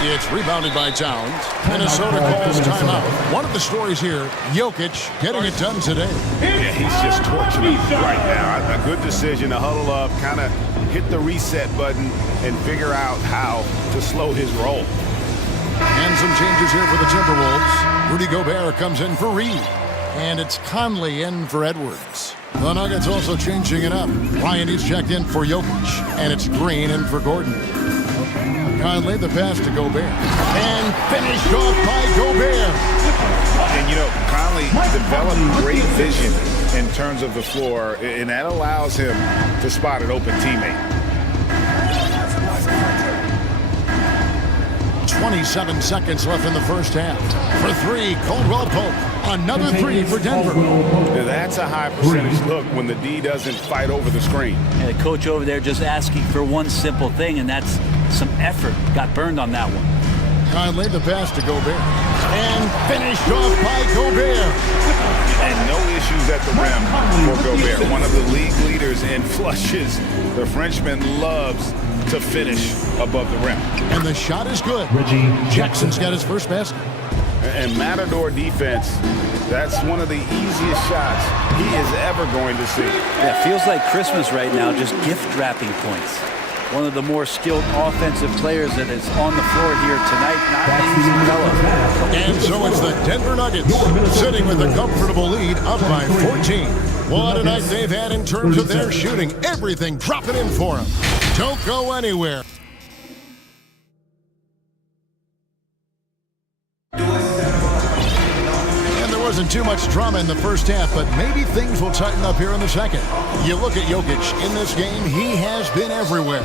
It's rebounded by Towns. Minnesota calls timeout. One of the stories here, Jokic getting it done today. Yeah, he's just torching right now. A good decision to huddle up, kind of hit the reset button, and figure out how to slow his roll. And some changes here for the Timberwolves. Rudy Gobert comes in for Reed. And it's Conley in for Edwards. The Nuggets also changing it up. Ryan is checked in for Jokic. And it's Green in for Gordon. Conley, the pass to Gobert. And finished off by Gobert. And, you know, Conley developed great vision in terms of the floor, and that allows him to spot an open teammate. 27 seconds left in the first half. For 3, Caldwell Pope. Another 3 for Denver. Now that's a high percentage look when the D doesn't fight over the screen. And the coach over there just asking for one simple thing, and that's some effort. Got burned on that one. Conley, the pass to Gobert. And finished off by Gobert. And no issues at the rim for Gobert. One of the league leaders in flushes. The Frenchman loves to finish above the rim. And the shot is good. Jackson's got his first basket. And Matador defense, that's one of the easiest shots he is ever going to see. Yeah, it feels like Christmas right now, just gift wrapping points. One of the more skilled offensive players that is on the floor here tonight, not an easy fellow. And so it's the Denver Nuggets sitting with a comfortable lead up by 14. What a night they've had in terms of their shooting. Everything dropping in for them. Don't go anywhere. Wasn't too much drama in the first half, but maybe things will tighten up here in the second. You look at Jokic in this game, he has been everywhere.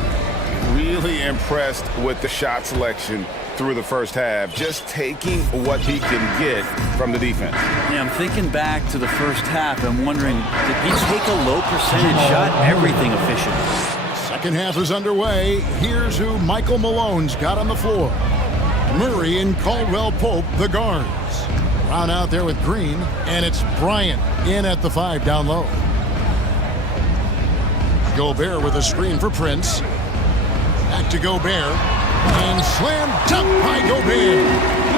Really impressed with the shot selection through the first half, just taking what he can get from the defense. Yeah, I'm thinking back to the first half and wondering, did he take a low percentage shot? Everything efficient. Second half is underway. Here's who Michael Malone's got on the floor. Murray and Caldwell Pope, the guards. Round out there with Green, and it's Bryant in at the 5 down low. Gobert with a screen for Prince. Back to Gobert, and slam dunk by Gobert.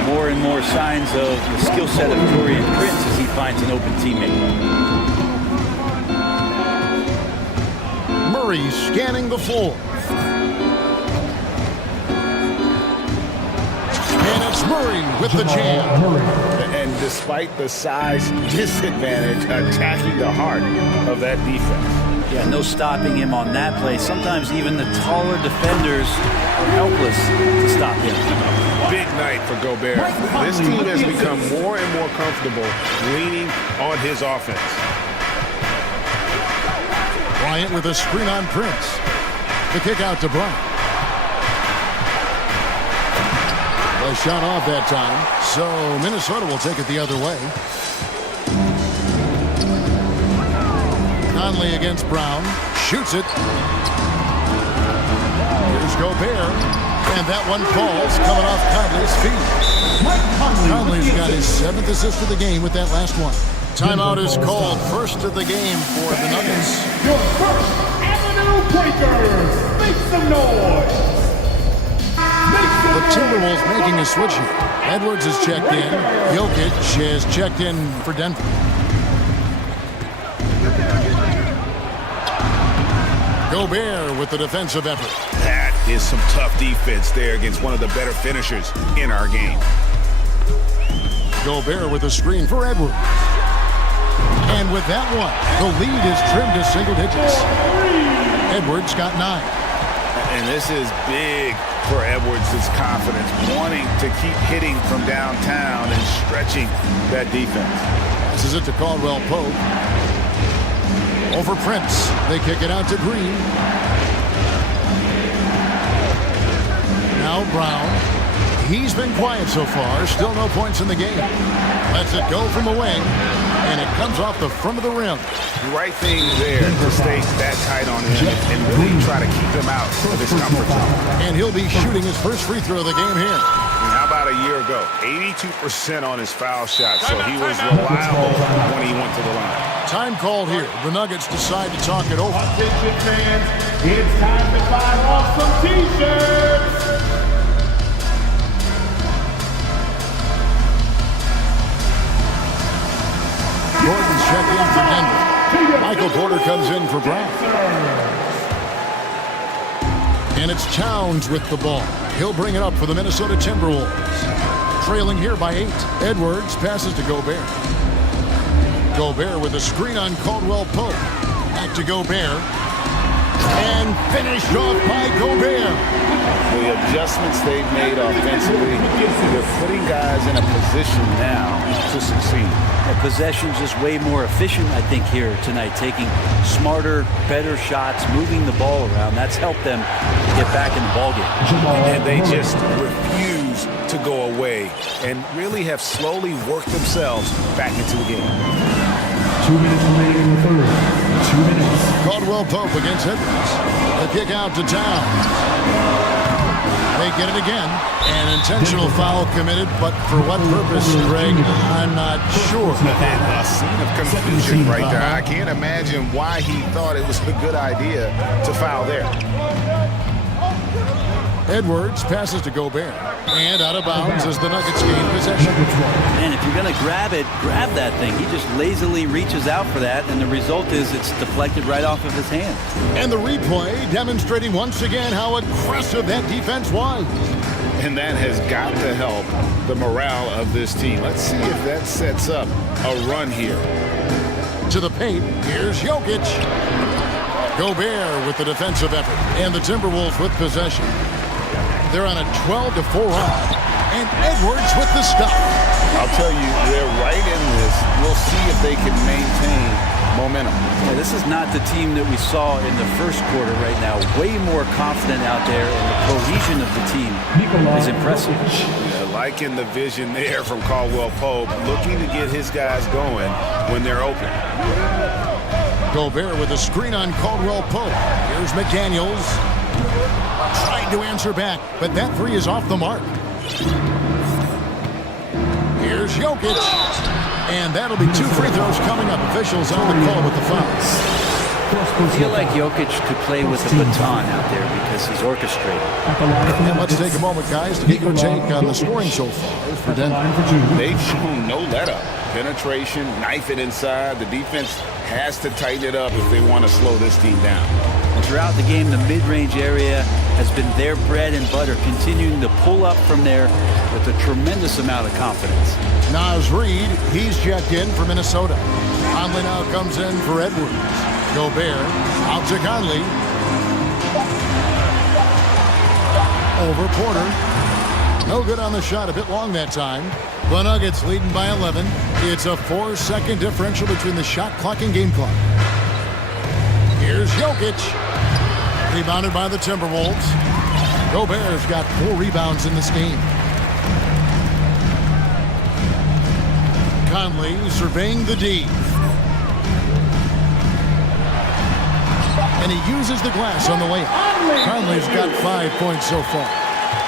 More and more signs of the skill set of Taurean Prince as he finds an open teammate. Murray scanning the floor. And it's Murray with the jam. And despite the size disadvantage, attacking the heart of that defense. Yeah, no stopping him on that play. Sometimes even the taller defenders are helpless to stop him. Big night for Gobert. This team has become more and more comfortable leaning on his offense. Bryant with a screen on Prince. The kick out to Bryant. A shot off that time, so Minnesota will take it the other way. Conley against Brown, shoots it. Here's Gobert, and that one falls, coming off Conley's feet. Conley's got his 7th assist of the game with that last one. Timeout is called, first of the game for the Nuggets. Your first Avenue Breakers, make some noise. The Timberwolves making a switch here. Edwards has checked in. Jokic has checked in for Denver. Gobert with the defensive effort. That is some tough defense there against one of the better finishers in our game. Gobert with a screen for Edwards. And with that one, the lead is trimmed to single digits. Edwards got 9. And this is big for Edwards' confidence, wanting to keep hitting from downtown and stretching that defense. This is it to Caldwell Pope. Over Prince. They kick it out to Green. Now Brown. He's been quiet so far. Still no points in the game. Lets it go from the wing. And it comes off the front of the rim. The right thing there to stay that tight on him and really try to keep him out of his comfort zone. And he'll be shooting his first free throw of the game here. And how about a year ago? 82% on his foul shot, so he was reliable when he went to the line. Time called here. The Nuggets decide to talk it over. Attention fans, it's time to buy off some t-shirts. Gordon's checked in for Denver. Michael Porter comes in for Brown. And it's Towns with the ball. He'll bring it up for the Minnesota Timberwolves. Trailing here by 8. Edwards passes to Gobert. Gobert with a screen on Caldwell Pope. Back to Gobert. And finished off by Gobert. The adjustments they've made offensively, they're putting guys in a position now to succeed. Possession's just way more efficient, I think, here tonight. Taking smarter, better shots, moving the ball around. That's helped them get back in the ballgame. And they just refuse to go away and really have slowly worked themselves back into the game. 2 minutes remaining in the third. 2 minutes. Caldwell Pope against Edwards. The kick out to Towns. They get it again. An intentional foul committed, but for what purpose, Greg, I'm not sure. A scene of confusion right there. I can't imagine why he thought it was a good idea to foul there. Edwards passes to Gobert. And out of bounds as the Nuggets gain possession. And if you're going to grab it, grab that thing. He just lazily reaches out for that, and the result is it's deflected right off of his hand. And the replay demonstrating once again how aggressive that defense was. And that has got to help the morale of this team. Let's see if that sets up a run here. To the paint, here's Jokic. Gobert with the defensive effort. And the Timberwolves with possession. They're on a 12-4 run. And Edwards with the stop. I'll tell you, they're right in this. We'll see if they can maintain momentum. Yeah, this is not the team that we saw in the first quarter right now. Way more confident out there, and the cohesion of the team is impressive. Yeah, liking the vision there from Caldwell Pope, looking to get his guys going when they're open. Gobert with a screen on Caldwell Pope. Here's McDaniels. Trying to answer back, but that three is off the mark. Here's Jokic. And that'll be 2 free throws coming up. Officials on the call with the fouls. I feel like Jokic could play with a baton out there because he's orchestrated. And let's take a moment, guys, to get your take on the scoring so far for Denver. They've shown no let-up. Penetration, knife it inside. The defense has to tighten it up if they want to slow this team down. And throughout the game, the mid-range area has been their bread and butter, continuing to pull up from there with a tremendous amount of confidence. Naz Reid, he's checked in for Minnesota. Conley now comes in for Edwards. Gobert out to Conley. Over Porter. No good on the shot, a bit long that time. The Nuggets leading by 11. It's a 4-second differential between the shot clock and game clock. Here's Jokic. Rebounded by the Timberwolves. Gobert's got 4 rebounds in this game. Conley surveying the D. And he uses the glass on the layup. Conley's got 5 points so far.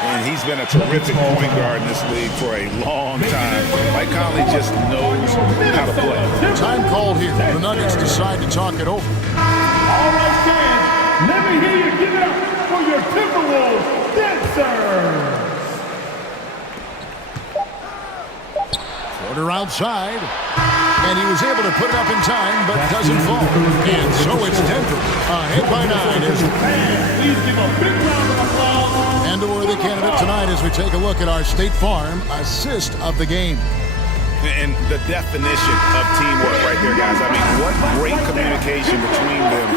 And he's been a terrific point guard in this league for a long time. Mike Conley just knows how to play. Time called here. The Nuggets decide to talk it over. All right, fans, let me hear you give it up for your Timberwolves dancers. Porter outside. And he was able to put it up in time, but doesn't fall. And so it's Denver. Ahead by 9. Please give a big round of applause. And a worthy candidate tonight as we take a look at our State Farm assist of the game. And the definition of teamwork right there, guys. I mean, what great communication between them,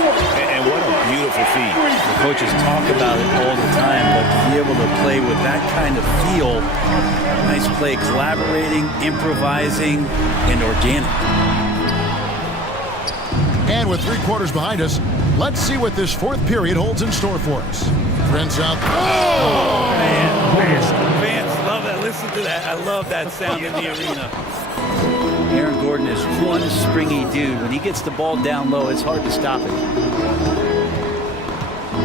and what a beautiful feed. The coaches talk about it all the time, but to be able to play with that kind of feel, nice play, collaborating, improvising, and organic. And with 3 quarters behind us, let's see what this 4th period holds in store for us. Prince out. Oh, man. Fans love that. Listen to that. I love that sound in the arena. Aaron Gordon is one springy dude. When he gets the ball down low, it's hard to stop it.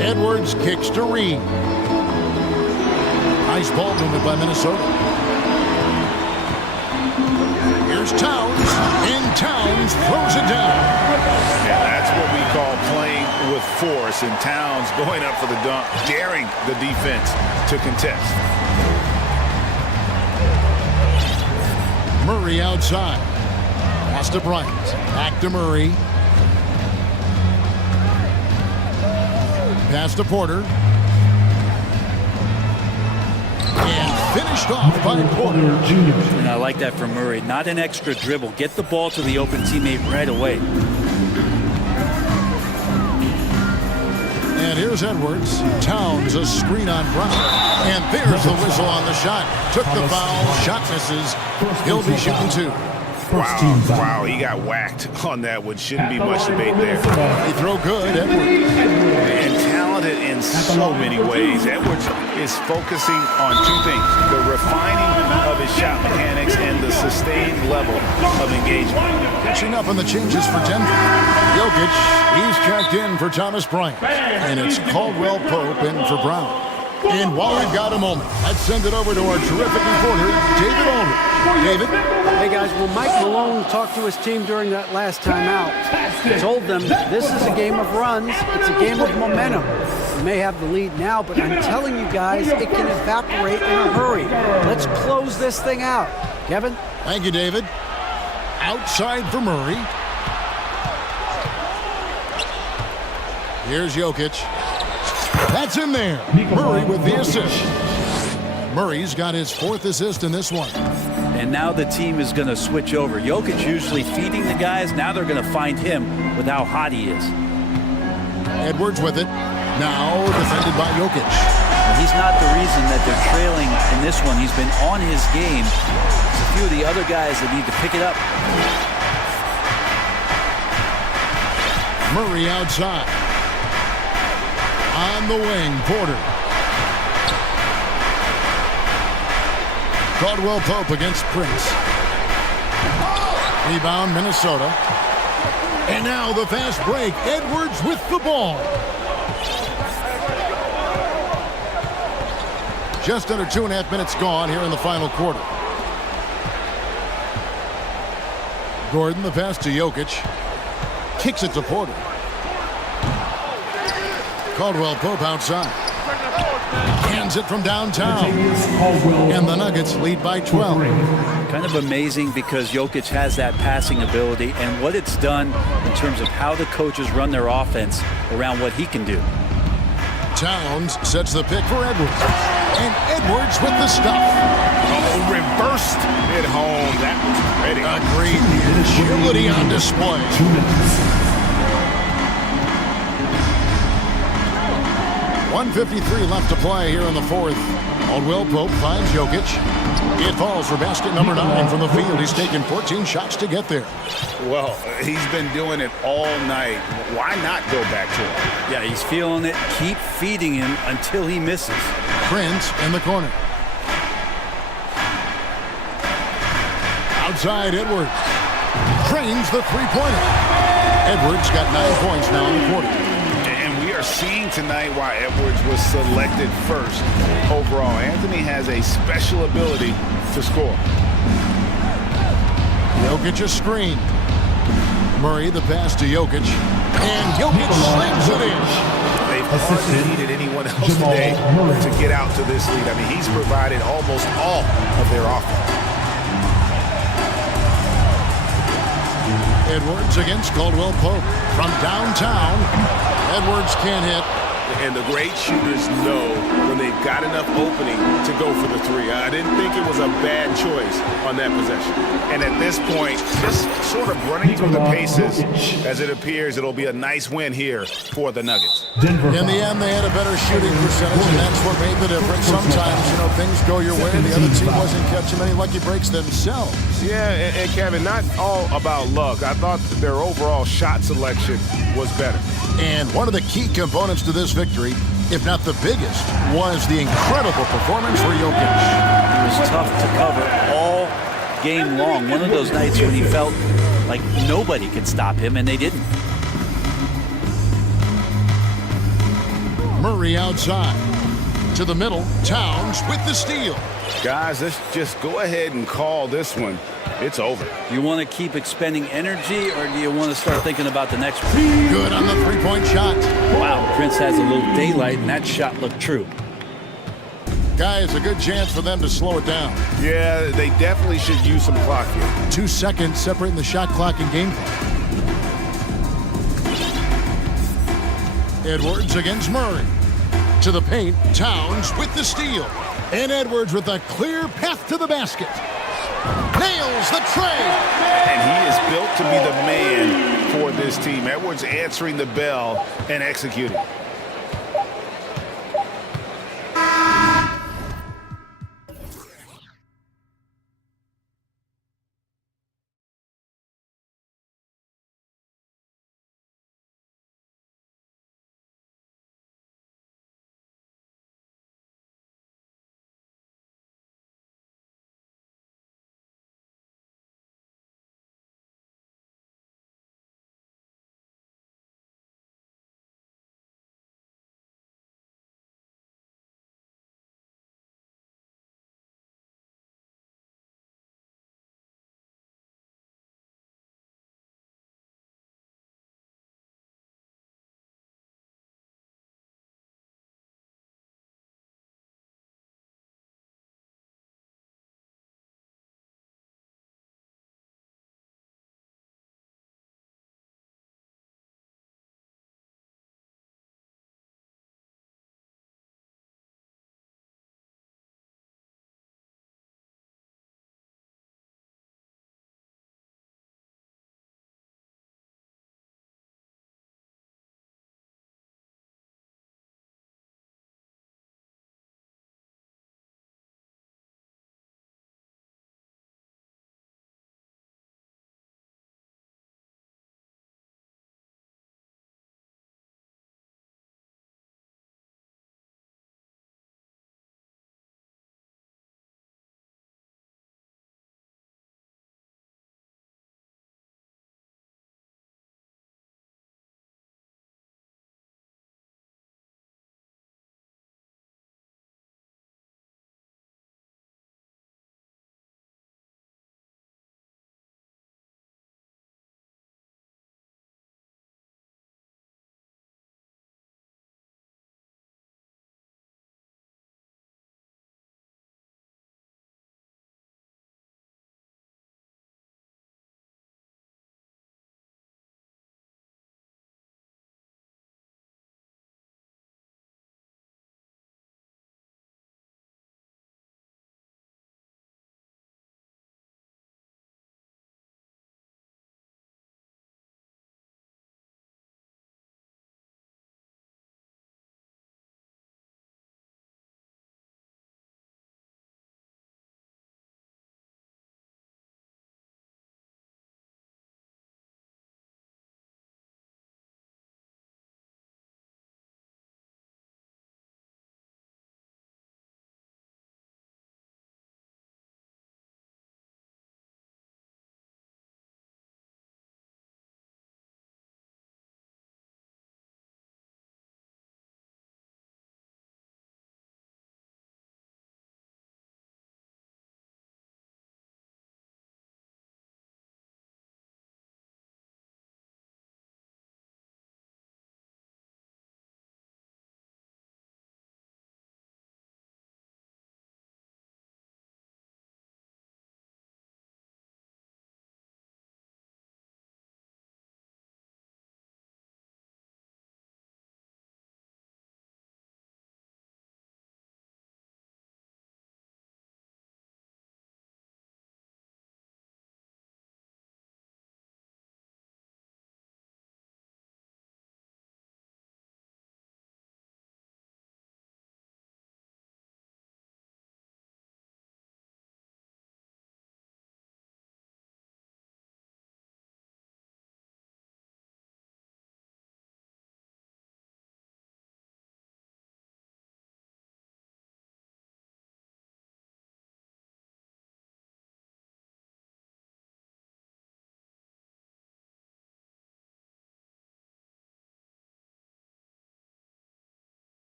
Edwards kicks to Reed. Nice ball movement by Minnesota. Here's Towns. And Towns throws it down. Yeah, that's what we call playing with force. And Towns going up for the dunk, daring the defense to contest. Murray outside. Pass to Bryant. Back to Murray. Pass to Porter. And finished off by Porter. And I like that from Murray. Not an extra dribble. Get the ball to the open teammate right away. And here's Edwards. Towns a screen on Brown. And there's the whistle on the shot. Took the foul. Shot misses. He'll be shooting 2. Wow, he got whacked on that one. Shouldn't be much debate there. They throw good, Edwards. And talented in so many ways. Edwards is focusing on 2 things. The refining of his shot mechanics and the sustained level of engagement. Catching up on the changes for Denver. Jokic, he's checked in for Thomas Bryant. And it's Caldwell Pope in for Brown. And while we've got a moment, let's send it over to our terrific reporter, David Aldridge. David? Hey, guys, well, Mike Malone talked to his team during that last timeout. He told them this is a game of runs. It's a game of momentum. We may have the lead now, but I'm telling you guys, it can evaporate in a hurry. Let's close this thing out. Kevin? Thank you, David. Outside for Murray. Here's Jokic. That's in there. Murray with the assist. Murray's got his 4th assist in this one. And now the team is going to switch over. Jokic usually feeding the guys. Now they're going to find him with how hot he is. Edwards with it. Now defended by Jokic. He's not the reason that they're trailing in this one. He's been on his game. There's a few of the other guys that need to pick it up. Murray outside. On the wing, Porter. Caldwell Pope against Prince. Rebound, Minnesota. And now the fast break. Edwards with the ball. Just under 2.5 minutes gone here in the final quarter. Gordon, the pass to Jokic. Kicks it to Porter. Caldwell Pope outside. Hands it from downtown. And the Nuggets lead by 12. Kind of amazing because Jokic has that passing ability and what it's done in terms of how the coaches run their offense around what he can do. Towns sets the pick for Edwards. And Edwards with the stuff. Oh, reversed it home. That was ready. Agreed. Agility on display. 2 minutes. 1:53 left to play here in the 4th. Caldwell Pope finds Jokic. It falls for basket number 9 from the field. He's taken 14 shots to get there. Well, he's been doing it all night. Why not go back to him? Yeah, he's feeling it. Keep feeding him until he misses. Prince in the corner. outside, Edwards drains the three-pointer. Edwards got 9 points now in the quarter. And we are seeing tonight why Edwards was selected first overall. Anthony has a special ability to score. Jokic a screen. Murray the pass to Jokic. And Jokic slings it in. They've hardly needed anyone else today to get out to this lead. I mean, he's provided almost all of their offense. Edwards against Caldwell Pope. From downtown, Edwards can't hit. And the great shooters know when they've got enough opening to go for the three. I didn't think it was a bad choice on that possession. And at this point, just sort of running through the paces, as it appears it'll be a nice win here for the Nuggets. In the end, they had a better shooting percentage, and that's what made the difference. Sometimes, things go your way, and the other team wasn't catching many lucky breaks themselves. Yeah, and Kevin, not all about luck. I thought their overall shot selection was better. And one of the key components to this victory, if not the biggest, was the incredible performance for Jokic. He was tough to cover all game long. One of those nights when he felt like nobody could stop him, and they didn't. Murray outside. To the middle, Towns with the steal. Guys, let's just go ahead and call this one. It's over. You want to keep expending energy, or do you want to start thinking about the next one? Good on the three-point shot. Wow, Prince has a little daylight, and that shot looked true. Guys, a good chance for them to slow it down. Yeah, they definitely should use some clock here. 2 seconds separating the shot clock and game clock. Edwards against Murray. To the paint, Towns with the steal. And Edwards with a clear path to the basket. Nails the tray. And he is built to be the man for this team. Edwards answering the bell and executing.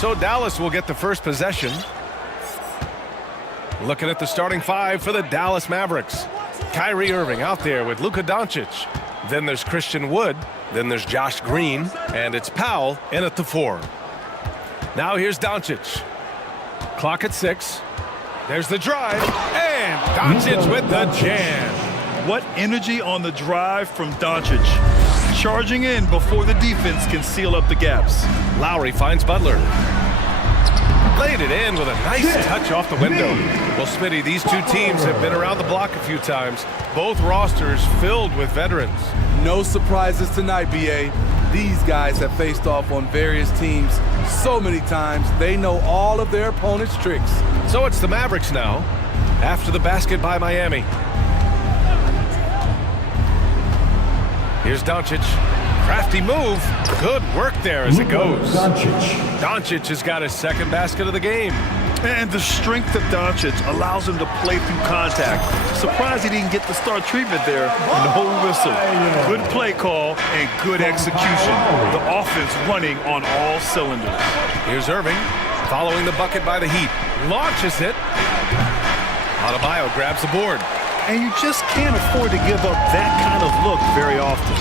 So Dallas will get the first possession. Looking at the starting five for the Dallas Mavericks. Kyrie Irving out there with Luka Doncic. Then there's Christian Wood. Then there's Josh Green. And it's Powell in at the 4. Now here's Doncic. Clock at 6. There's the drive. And Doncic with the jam. What energy on the drive from Doncic. Charging in before the defense can seal up the gaps. Lowry finds Butler. Laid it in with a nice touch off the window. Well, Smitty, these two teams have been around the block a few times. Both rosters filled with veterans. No surprises tonight, B.A. These guys have faced off on various teams so many times, they know all of their opponent's tricks. So it's the Mavericks now, after the basket by Miami. Here's Doncic. Crafty move. Good work there as it goes. Doncic has got his second basket of the game. And the strength of Doncic allows him to play through contact. Surprised he didn't get the star treatment there. No whistle. Good play call and good execution. The offense running on all cylinders. Here's Irving, following the bucket by the Heat. Launches it. Adebayo grabs the board. And you just can't afford to give up that kind of look very often.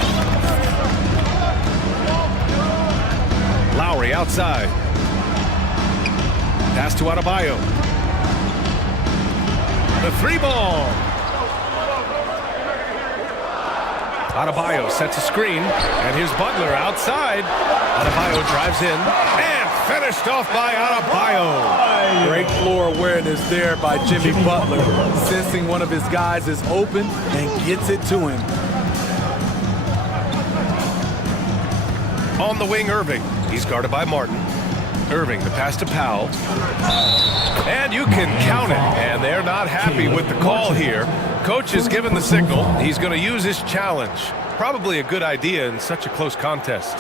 Lowry outside. Pass to Adebayo. The 3-ball. Adebayo sets a screen. And here's Butler outside. Adebayo drives in. And finished off by Adebayo. Great floor awareness there by Jimmy Butler. Sensing one of his guys is open and gets it to him. On the wing, Irving. He's guarded by Martin. Irving, the pass to Powell. And you can count it. And they're not happy with the call here. Coach has given the signal. He's going to use his challenge. Probably a good idea in such a close contest.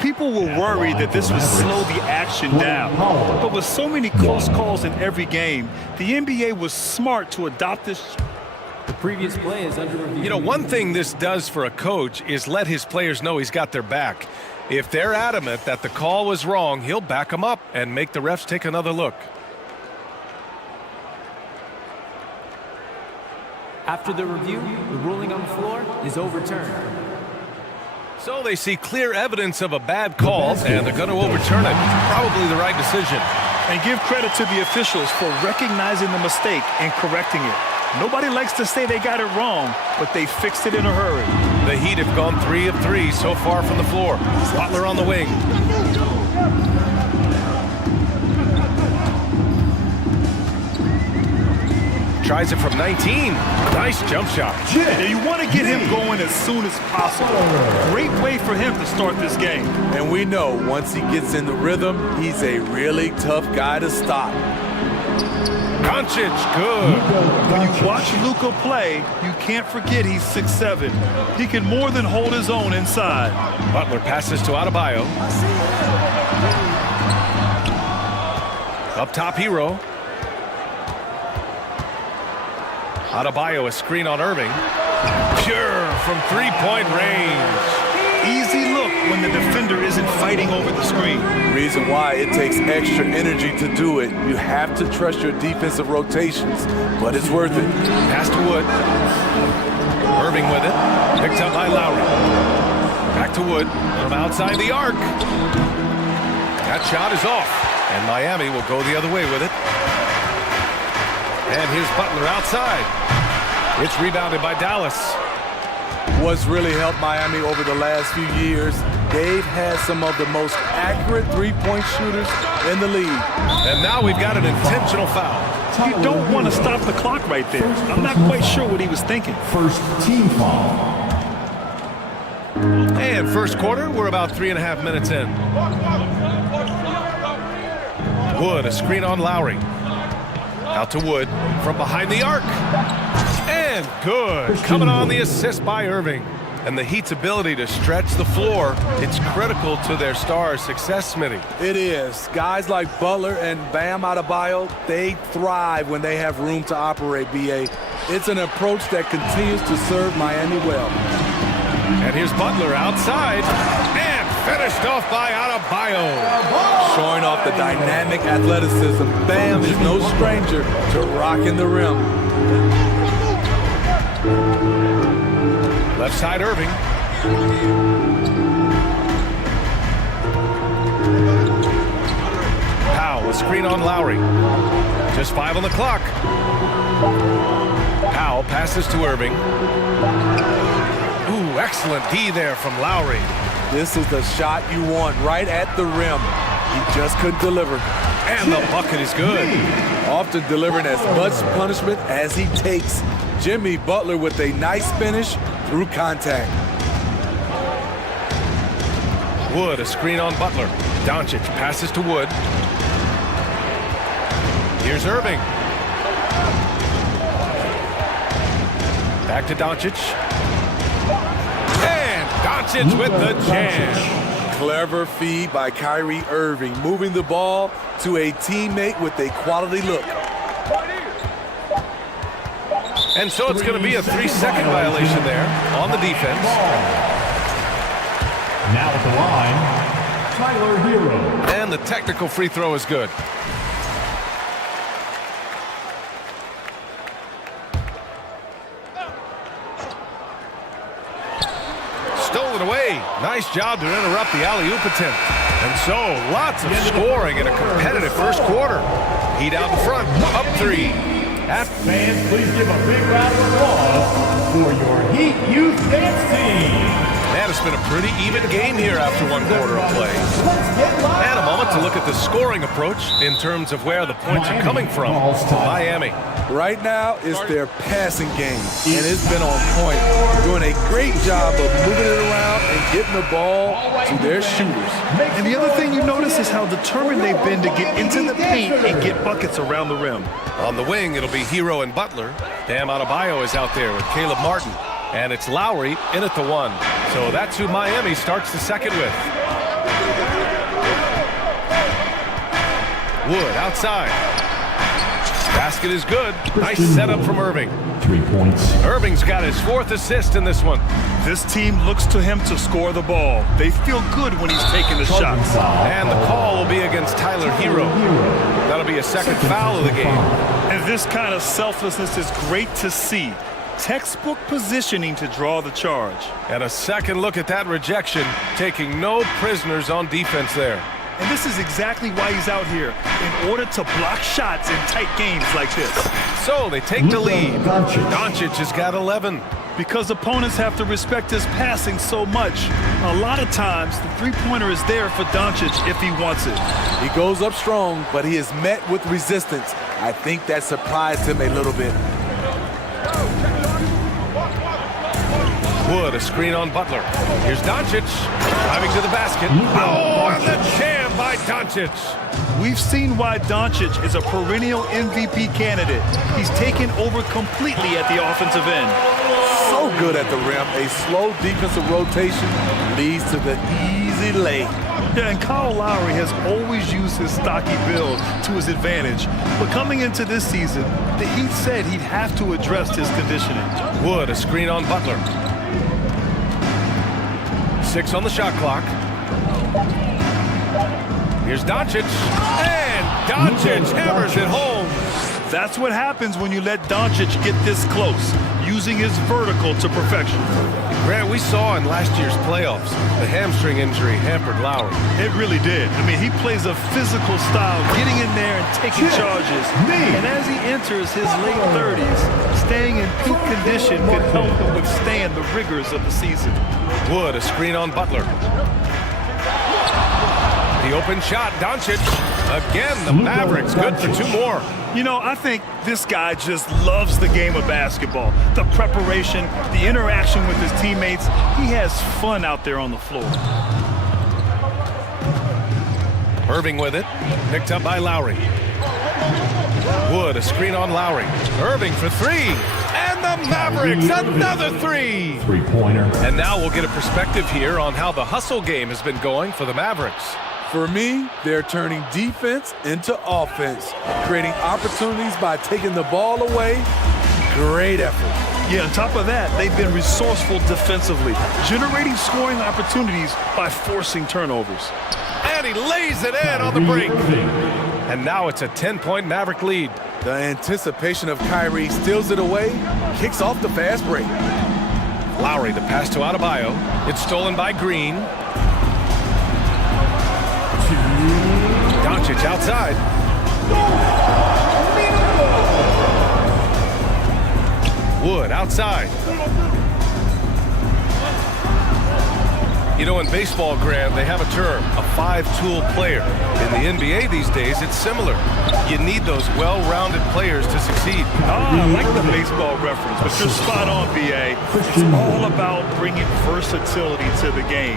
People were worried that this would slow the action down. But with so many close calls in every game, the NBA was smart to adopt this. The previous play is under review. You know, one thing this does for a coach is let his players know he's got their back. If they're adamant that the call was wrong, he'll back them up and make the refs take another look. After the review, the ruling on the floor is overturned. So they see clear evidence of a bad call, and they're going to overturn it. Probably the right decision. And give credit to the officials for recognizing the mistake and correcting it. Nobody likes to say they got it wrong, but they fixed it in a hurry. The Heat have gone 3 of 3 so far from the floor. Butler on the wing. Tries it from 19. Nice jump shot. Yeah, you want to get him going as soon as possible. Great way for him to start this game. And we know once he gets in the rhythm, he's a really tough guy to stop. Doncic, good. When you watch Luka play, you can't forget he's 6'7". He can more than hold his own inside. Butler passes to Adebayo. Up top, Hero. Adebayo, a screen on Irving. Pure from three-point range. Easy look when the defender isn't fighting over the screen. Reason why it takes extra energy to do it. You have to trust your defensive rotations, but it's worth it. Pass to Wood. Irving with it. Picked up by Lowry. Back to Wood from outside the arc. That shot is off, and Miami will go the other way with it. And here's Butler outside. It's rebounded by Dallas. What's really helped Miami over the last few years, they've had some of the most accurate three-point shooters in the league. And now we've got an intentional foul. You don't want to stop the clock right there. I'm not quite sure what he was thinking. First team foul. And first quarter, we're about 3.5 minutes in. Wood, a screen on Lowry. Out to Wood from behind the arc. And good. Coming on the assist by Irving. And the Heat's ability to stretch the floor, it's critical to their stars' success, Smitty. It is. Guys like Butler and Bam Adebayo, they thrive when they have room to operate, B.A. It's an approach that continues to serve Miami well. And here's Butler outside. And finished off by Adebayo. Showing off the dynamic athleticism. Bam is no stranger to rocking the rim. Left side Irving. Powell, a screen on Lowry. Just 5 on the clock. Powell passes to Irving. Ooh, excellent D there from Lowry. This is the shot you want right at the rim. He just couldn't deliver. And the bucket is good. Often delivering as much punishment as he takes. Jimmy Butler with a nice finish through contact. Wood, a screen on Butler. Doncic passes to Wood. Here's Irving. Back to Doncic. And Doncic with the jam. Clever feed by Kyrie Irving, moving the ball to a teammate with a quality look. And so it's going to be a 3-second violation there on the defense. Now at the line, Tyler Hero. And the technical free throw is good. Stolen away. Nice job to interrupt the alley-oop attempt. And so, lots of scoring in a competitive first quarter. Heat out in front, up 3. Fans, please give a big round of applause for your Heat Youth Dance Team. Man, it's been a pretty even game here after 1 quarter of play. And a moment to look at the scoring approach in terms of where the points are coming from. Miami. Right now, it's their passing game, and it's been on point. Doing a great job of moving it around and getting the ball to their shooters. And the other thing you notice is how determined they've been to get into the paint and get buckets around the rim. On the wing, it'll be Hero and Butler. Bam Adebayo is out there with Caleb Martin. And it's Lowry in at the 1. So that's who Miami starts the second with. Wood outside. Basket is good. Nice setup from Irving. 3 points. Irving's got his 4th assist in this one. This team looks to him to score the ball. They feel good when he's taking the shots. And the call will be against Tyler Hero. That'll be a second foul of the game. And this kind of selflessness is great to see. Textbook positioning to draw the charge. And a second look at that rejection, taking no prisoners on defense there. And this is exactly why he's out here, in order to block shots in tight games like this. So they take the lead. Doncic has got 11. Because opponents have to respect his passing so much, a lot of times the three-pointer is there for Doncic if he wants it. He goes up strong, but he is met with resistance. I think that surprised him a little bit. Wood, a screen on Butler. Here's Doncic, driving to the basket. Oh, and the jam by Doncic. We've seen why Doncic is a perennial MVP candidate. He's taken over completely at the offensive end. So good at the rim. A slow defensive rotation leads to the easy lay. Yeah, and Kyle Lowry has always used his stocky build to his advantage. But coming into this season, the Heat said he'd have to address his conditioning. Wood, a screen on Butler. 6 on the shot clock. Here's Doncic. And Doncic hammers it home. That's what happens when you let Doncic get this close, using his vertical to perfection. Grant, we saw in last year's playoffs, the hamstring injury hampered Lowry. It really did. I mean, he plays a physical style, getting in there and taking charges. And as he enters his late 30s, staying in peak condition could help him withstand the rigors of the season. Wood, a screen on Butler. The open shot, Doncic. Again, the Mavericks good for 2 more. You know, I think this guy just loves the game of basketball. The preparation, the interaction with his teammates. He has fun out there on the floor. Irving with it. Picked up by Lowry. Wood, a screen on Lowry. Irving for 3. And the Mavericks, another 3. 3-pointer. And now we'll get a perspective here on how the hustle game has been going for the Mavericks. For me, they're turning defense into offense, creating opportunities by taking the ball away. Great effort. Yeah, on top of that, they've been resourceful defensively, generating scoring opportunities by forcing turnovers. And he lays it in on the break. And now it's a 10-point Maverick lead. The anticipation of Kyrie steals it away, kicks off the fast break. Lowry, the pass to Adebayo. It's stolen by Green. Doncic outside. Wood outside. You know, in baseball, Graham, they have a term, a five-tool player. In the NBA these days, it's similar. You need those well-rounded players to succeed. I like the baseball reference, but you're spot on, BA. It's all about bringing versatility to the game.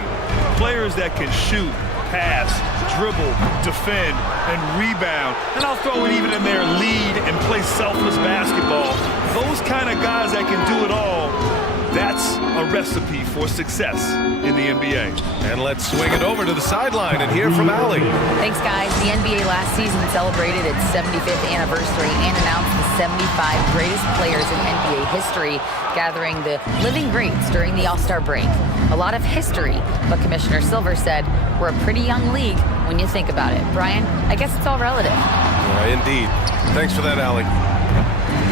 Players that can shoot, pass, dribble, defend, and rebound. And I'll throw it even in there, lead and play selfless basketball. Those kind of guys that can do it all, that's a recipe for success in the NBA. And let's swing it over to the sideline and hear from Allie. Thanks, guys. The NBA last season celebrated its 75th anniversary and announced the 75 greatest players in NBA history, gathering the living greats during the All-Star break. A lot of history, but Commissioner Silver said we're a pretty young league when you think about it. Brian, I guess it's all relative. Indeed. Thanks for that, Allie.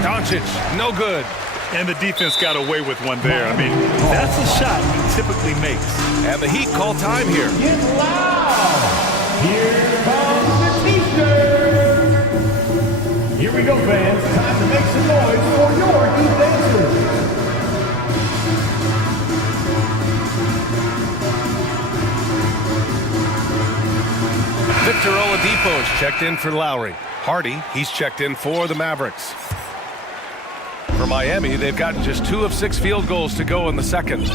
Doncic, no good. And the defense got away with one there. I mean, that's a shot he typically makes. And the Heat call time here. Get loud! Here comes the T-shirt! Here we go, fans. Time to make some noise for your Heat dancers. Victor Oladipo's checked in for Lowry. Hardy, he's checked in for the Mavericks. For Miami, they've gotten just 2 of 6 field goals to go in the second.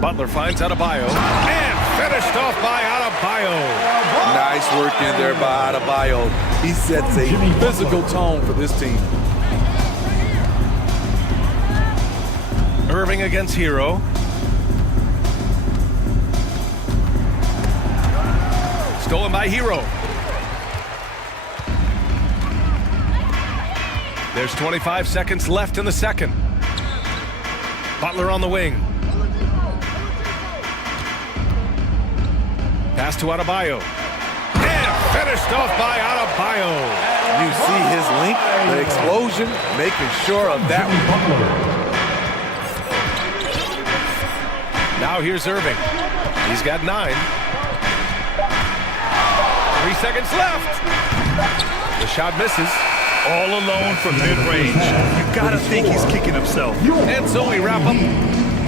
Butler finds Adebayo and finished off by Adebayo. Nice work in there by Adebayo. He sets a physical tone for this team. Irving against Hero. Stolen by Hero. There's 25 seconds left in the second. Butler on the wing. Pass to Adebayo. And finished off by Adebayo. You see his length, the explosion, making sure of that one. Now here's Irving. He's got 9. 3 seconds left. The shot misses. All alone from mid-range. You gotta think he's kicking himself. And so we wrap up.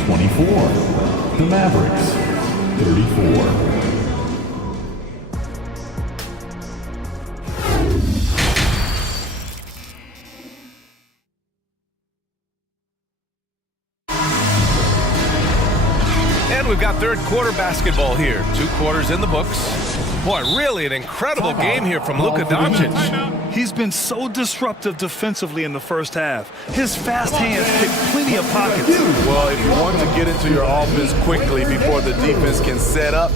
24. The Mavericks. 34. And we've got third quarter basketball here. 2 quarters in the books. Boy, really an incredible game here from Luka Doncic. He's been so disruptive defensively in the first half. His fast hands pick plenty of pockets. Well, if you want to get into your offense quickly before the defense can set up,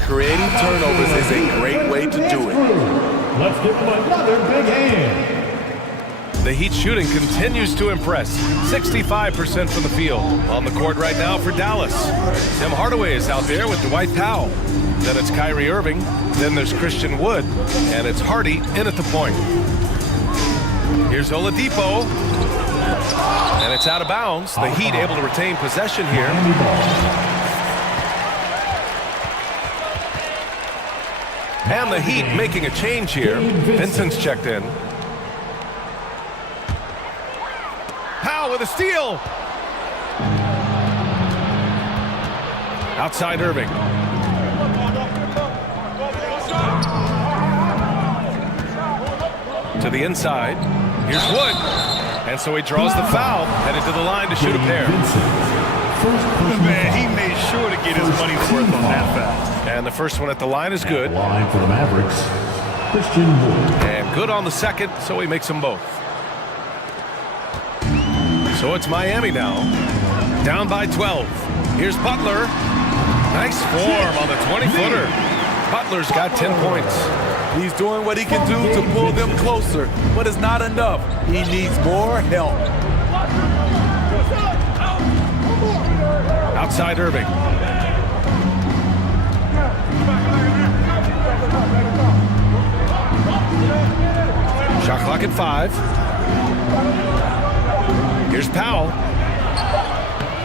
creating turnovers is a great way to do it. Let's give him another big hand. The Heat shooting continues to impress. 65% from the field. On the court right now for Dallas. Tim Hardaway is out there with Dwight Powell. Then it's Kyrie Irving. Then there's Christian Wood. And it's Hardy in at the point. Here's Oladipo. And it's out of bounds. The Heat able to retain possession here. And the Heat making a change here. Vincent's checked in. Powell with a steal. Outside Irving. To the inside. Here's Wood. And so he draws the foul. Headed to the line to shoot a pair. Man, he made sure to get his money's worth on that foul. And the first one at the line is good. Line for the Mavericks. Christian Wood. And good on the second, so he makes them both. So it's Miami now. Down by 12. Here's Butler. Nice form on the 20-footer. Butler's got 10 points. He's doing what he can do to pull them closer, but it's not enough. He needs more help. Outside Irving. Shot clock at 5. Here's Powell.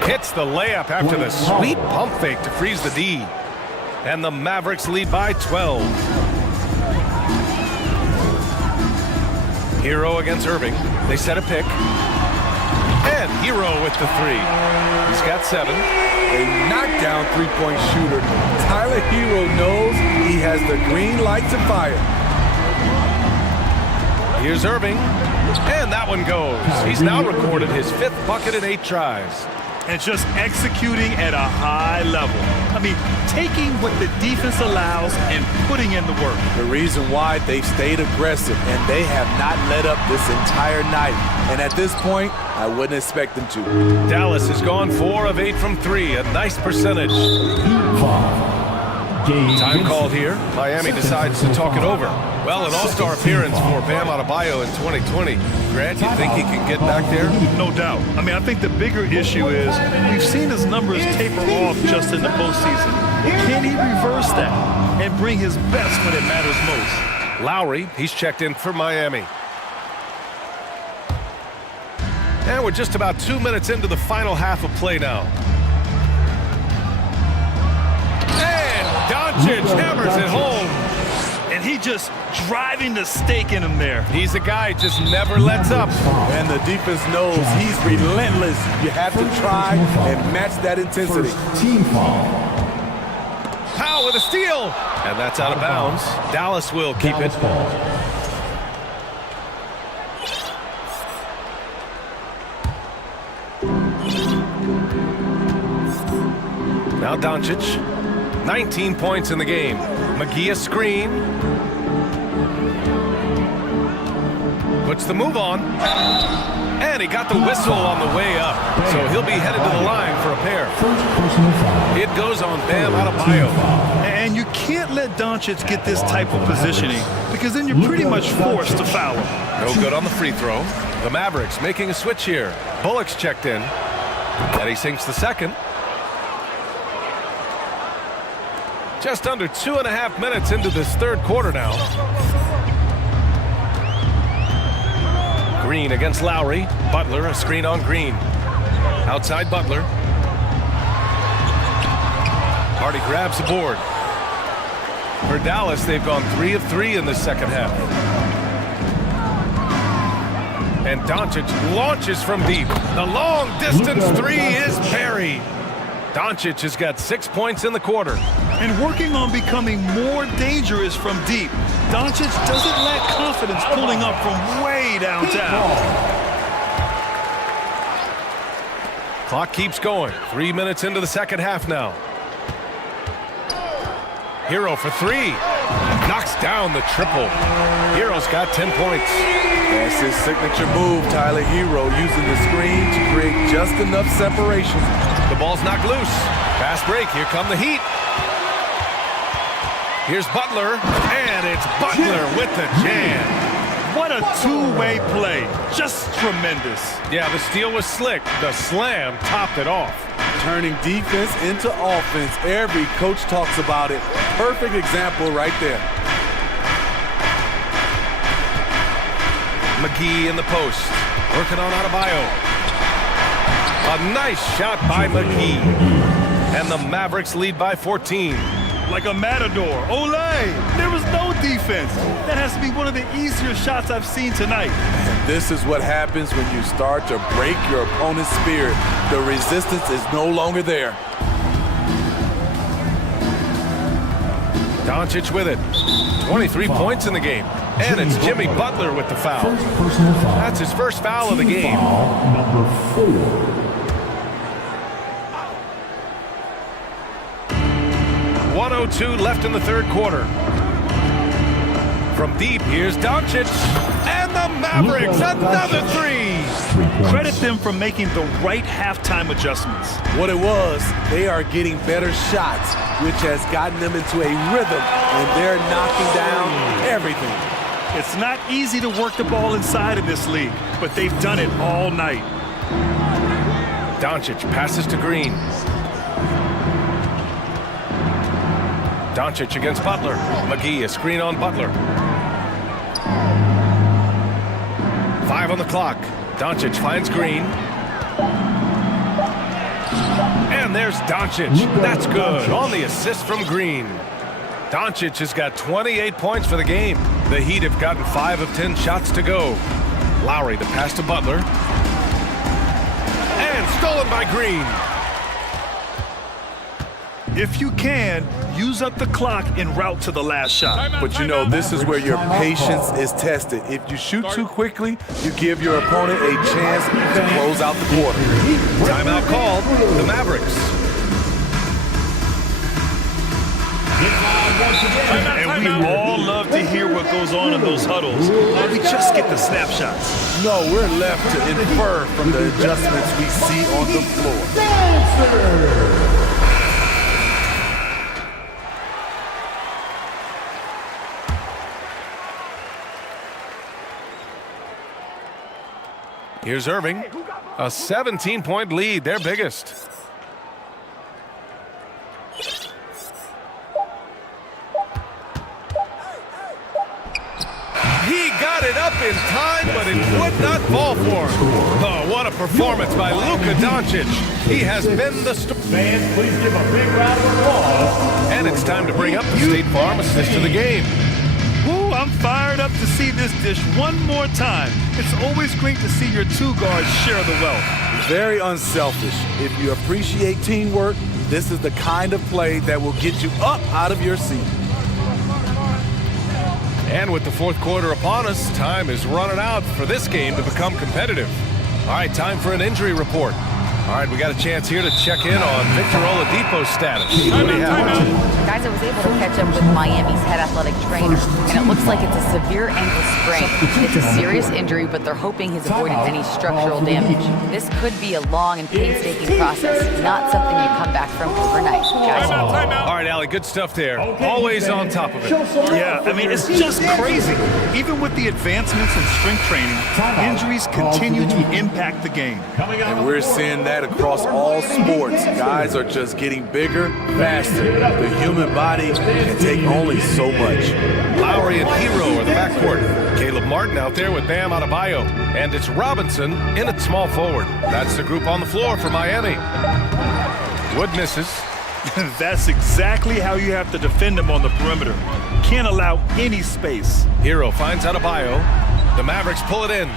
Hits the layup after the sweet pump fake to freeze the D. And the Mavericks lead by 12. Hero against Irving. They set a pick. And Hero with the 3. He's got 7. A knockdown three-point shooter. Tyler Hero knows he has the green light to fire. Here's Irving. And that one goes. He's now recorded his 5th bucket in 8 tries. And just executing at a high level. I mean, taking what the defense allows and putting in the work. The reason why they've stayed aggressive and they have not let up this entire night. And at this point, I wouldn't expect them to. Dallas has gone 4 of 8 from 3, a nice percentage. Time called here. Miami decides to talk it over. Well, an all-star appearance for Bam Adebayo in 2020. Grant, you think he can get back there? No doubt. I mean, I think the bigger issue is we've seen his numbers taper off just in the postseason. Can he reverse that and bring his best when it matters most? Lowry, he's checked in for Miami. And we're just about 2 minutes into the final half of play now. And Doncic hammers it home. And he just driving the stake in him there. He's a guy who just never lets up. And the defense knows he's relentless. You have to try and match that intensity. Team foul. Powell with a steal. And that's out of bounds. Dallas will keep it. Now Doncic. 19 points in the game. McGee a screen. Puts the move on. And he got the whistle on the way up. So he'll be headed to the line for a pair. It goes on Bam Adebayo. And you can't let Doncic get this type of positioning because then you're pretty much forced to foul him. No good on the free throw. The Mavericks making a switch here. Bullock's checked in. And he sinks the second. Just under 2.5 minutes into this third quarter now. Green against Lowry. Butler, a screen on Green. Outside Butler. Hardy grabs the board. For Dallas, they've gone 3 of 3 in the second half. And Doncic launches from deep. The long distance 3 is buried. Doncic has got 6 points in the quarter. And working on becoming more dangerous from deep. Doncic doesn't lack confidence pulling up from way downtown. Clock keeps going. 3 minutes into the second half now. Hero for 3. Knocks down the triple. Hero's got 10 points. That's his signature move, Tyler Hero, using the screen to create just enough separation. The ball's knocked loose. Fast break. Here come the Heat. Here's Butler, and it's Butler with the jam. What a two-way play. Just tremendous. Yeah, the steal was slick. The slam topped it off. Turning defense into offense. Every coach talks about it. Perfect example right there. McGee in the post. Working on Adebayo. A nice shot by McGee. And the Mavericks lead by 14. Like a matador. Olay! There was no defense. That has to be one of the easier shots I've seen tonight. And this is what happens when you start to break your opponent's spirit. The resistance is no longer there. Doncic with it. 23 points in the game. And it's Jimmy Butler with the foul. That's his first foul of the game. Number 4. 1:02 left in the third quarter. From deep, here's Doncic. And the Mavericks, another 3. Credit them for making the right halftime adjustments. What it was, they are getting better shots, which has gotten them into a rhythm, and they're knocking down everything. It's not easy to work the ball inside in this league, but they've done it all night. Doncic passes to Green. Doncic against Butler. McGee, a screen on Butler. 5 on the clock. Doncic finds Green. And there's Doncic. That's good. On the assist from Green. Doncic has got 28 points for the game. The Heat have gotten 5 of 10 shots to go. Lowry, the pass to Butler. And stolen by Green. If you can, use up the clock en route to the last shot. But you know, this is where your patience is tested. If you shoot too quickly, you give your opponent a chance to close out the quarter. Timeout called. The Mavericks. And we all love to hear what goes on in those huddles. We just get the snapshots. No, we're left to infer from the adjustments we see on the floor. Here's Irving. A 17-point lead, their biggest. He got it up in time, but it would not fall for him. Oh, what a performance by Luka Doncic. He has been the star. Fans, please give a big round of applause. And it's time to bring up the State Farm assist of the game. Ooh, I'm fired up to see this dish one more time. It's always great to see your two guards share the wealth. Very unselfish. If you appreciate teamwork, this is the kind of play that will get you up out of your seat. And with the fourth quarter upon us, time is running out for this game to become competitive. All right, time for an injury report. All right, we got a chance here to check in on Victor Oladipo's status. What do you have? Guys, I was able to catch up with Miami's head athletic trainer, and it looks like it's a severe ankle sprain. It's a serious injury, but they're hoping he's avoided any structural damage. This could be a long and painstaking process, not something you come back from overnight, guys. All right, Allie, good stuff there. Always on top of it. Yeah, I mean, it's just crazy. Even with the advancements in strength training, injuries continue to impact the game. And we're seeing that across all sports. Guys are just getting bigger, faster. The human body can take only so much. Lowry and Hero are the backcourt. Caleb Martin out there with Bam Adebayo. And it's Robinson in at small forward. That's the group on the floor for Miami. Wood misses. That's exactly how you have to defend him on the perimeter. Can't allow any space. Hero finds Adebayo. The Mavericks pull it in.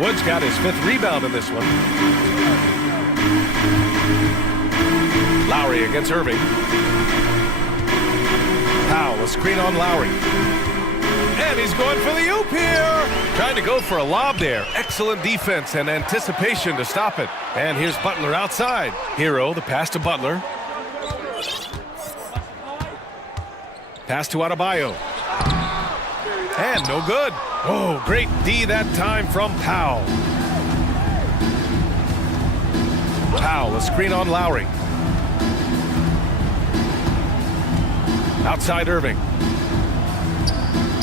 Wood's got his 5th rebound in this one. Lowry against Irving. Powell, a screen on Lowry. And he's going for the oop here. Trying to go for a lob there. Excellent defense and anticipation to stop it. And here's Butler outside. Hero, the pass to Butler. Pass to Adebayo. And no good. Oh, great D that time from Powell. Powell, a screen on Lowry. Outside Irving.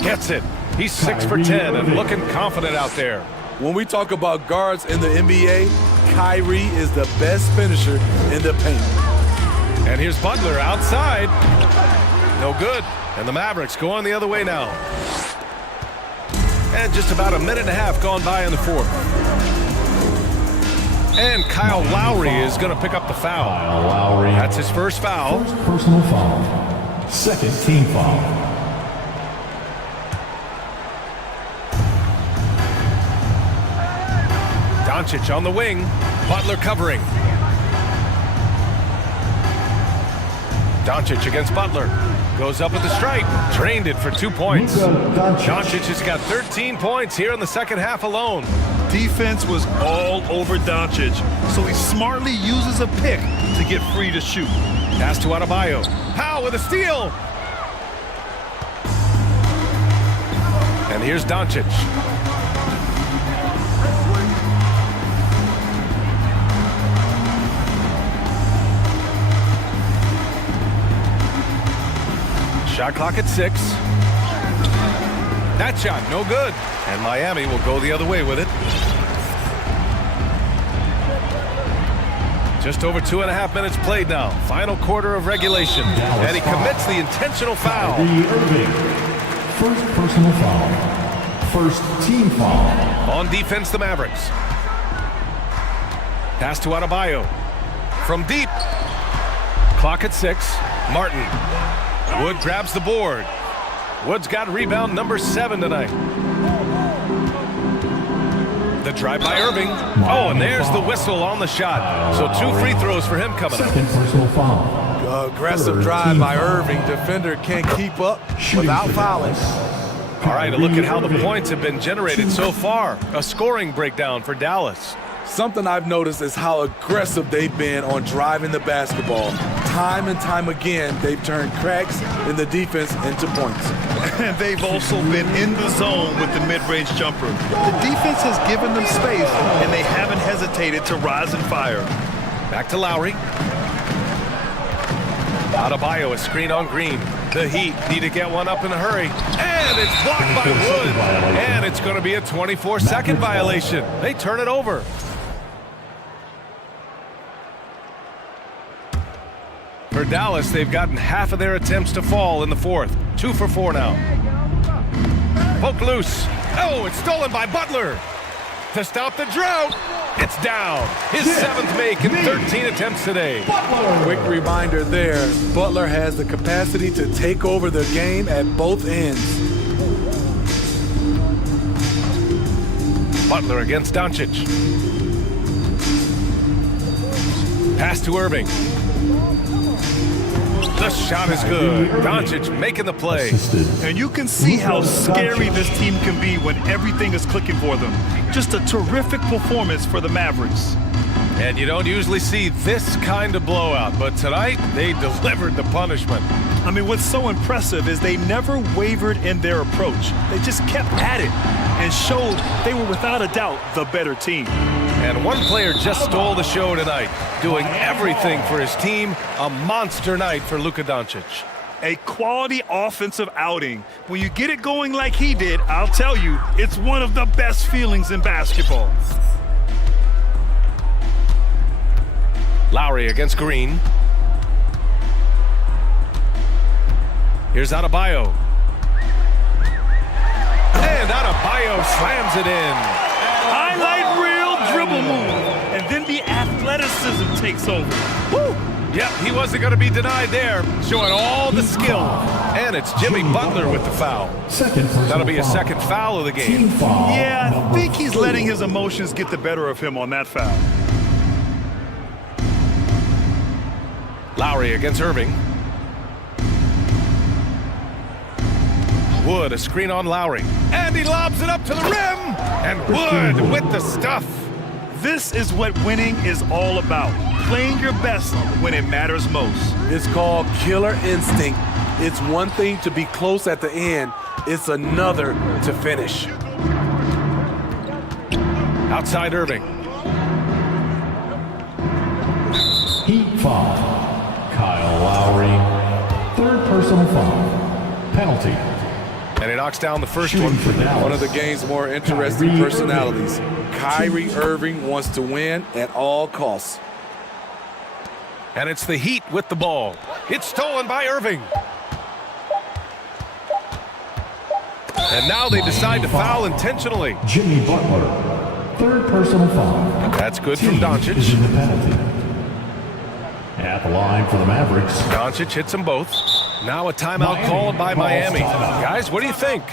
Gets it. He's 6 for 10 and looking confident out there. When we talk about guards in the NBA, Kyrie is the best finisher in the paint. And here's Butler outside. No good. And the Mavericks going the other way now. And just about a minute and a half gone by in the fourth. And Kyle Lowry is going to pick up the foul. Lowry. That's his first foul. First personal foul. Second team foul. Doncic on the wing. Butler covering. Doncic against Butler. Goes up with the stripe. Drained it for 2 points. Doncic has got 13 points here in the second half alone. Defense was all over Doncic, so he smartly uses a pick to get free to shoot. Pass to Adebayo. Powell with a steal. And here's Doncic. Shot clock at 6. That shot, no good. And Miami will go the other way with it. Just over 2.5 minutes played now. Final quarter of regulation. And he commits the intentional foul. First personal foul. First team foul. On defense, the Mavericks. Pass to Adebayo. From deep. Clock at 6. Martin. Wood grabs the board. Wood's got rebound number 7 tonight. The drive by Irving. Oh, and there's the whistle on the shot. So 2 free throws for him coming up. Second personal foul. Aggressive drive by Irving. Defender can't keep up without fouling. All right, a look at how the points have been generated so far. A scoring breakdown for Dallas. Something I've noticed is how aggressive they've been on driving the basketball. Time and time again, they've turned cracks in the defense into points. And they've also been in the zone with the mid-range jumper. The defense has given them space, and they haven't hesitated to rise and fire. Back to Lowry. Adebayo, a screen on Green. The Heat need to get one up in a hurry. And it's blocked by Wood. And it's going to be a 24-second violation. They turn it over. For Dallas, they've gotten half of their attempts to fall in the fourth. 2 for 4 now. Poke loose. Oh, it's stolen by Butler. To stop the drought, it's down. His 7th make in 13 attempts today. Quick reminder there, Butler has the capacity to take over the game at both ends. Butler against Doncic. Pass to Irving. The shot is good. Doncic making the play. And you can see how scary this team can be when everything is clicking for them. Just a terrific performance for the Mavericks. And you don't usually see this kind of blowout, but tonight they delivered the punishment. I mean, what's so impressive is they never wavered in their approach. They just kept at it and showed they were without a doubt the better team. And one player just stole the show tonight, doing everything for his team. A monster night for Luka Doncic. A quality offensive outing. When you get it going like he did, I'll tell you, it's one of the best feelings in basketball. Lowry against Green. Here's Adebayo. And Adebayo slams it in. Highlight reel dribble move. And then the athleticism takes over. Woo! Yep, he wasn't going to be denied there. Showing all the skill. And it's Jimmy Butler with the foul. That'll be a second foul of the game. Yeah, I think he's letting his emotions get the better of him on that foul. Lowry against Irving. Wood, a screen on Lowry. And he lobs it up to the rim. And Wood with the stuff. This is what winning is all about. Playing your best when it matters most. It's called killer instinct. It's one thing to be close at the end. It's another to finish. Outside Irving. Heat foul. Kyle Lowry. 3rd personal foul. Penalty. And he knocks down the first one. One of the game's more interesting personalities. Kyrie Irving wants to win at all costs. And it's the Heat with the ball. It's stolen by Irving. And now they decide to foul intentionally. Jimmy Butler. 3rd personal foul. That's good from Doncic. Is in the penalty. At the line for the Mavericks. Doncic hits them both. Now a timeout called by Miami. Guys, what do you think?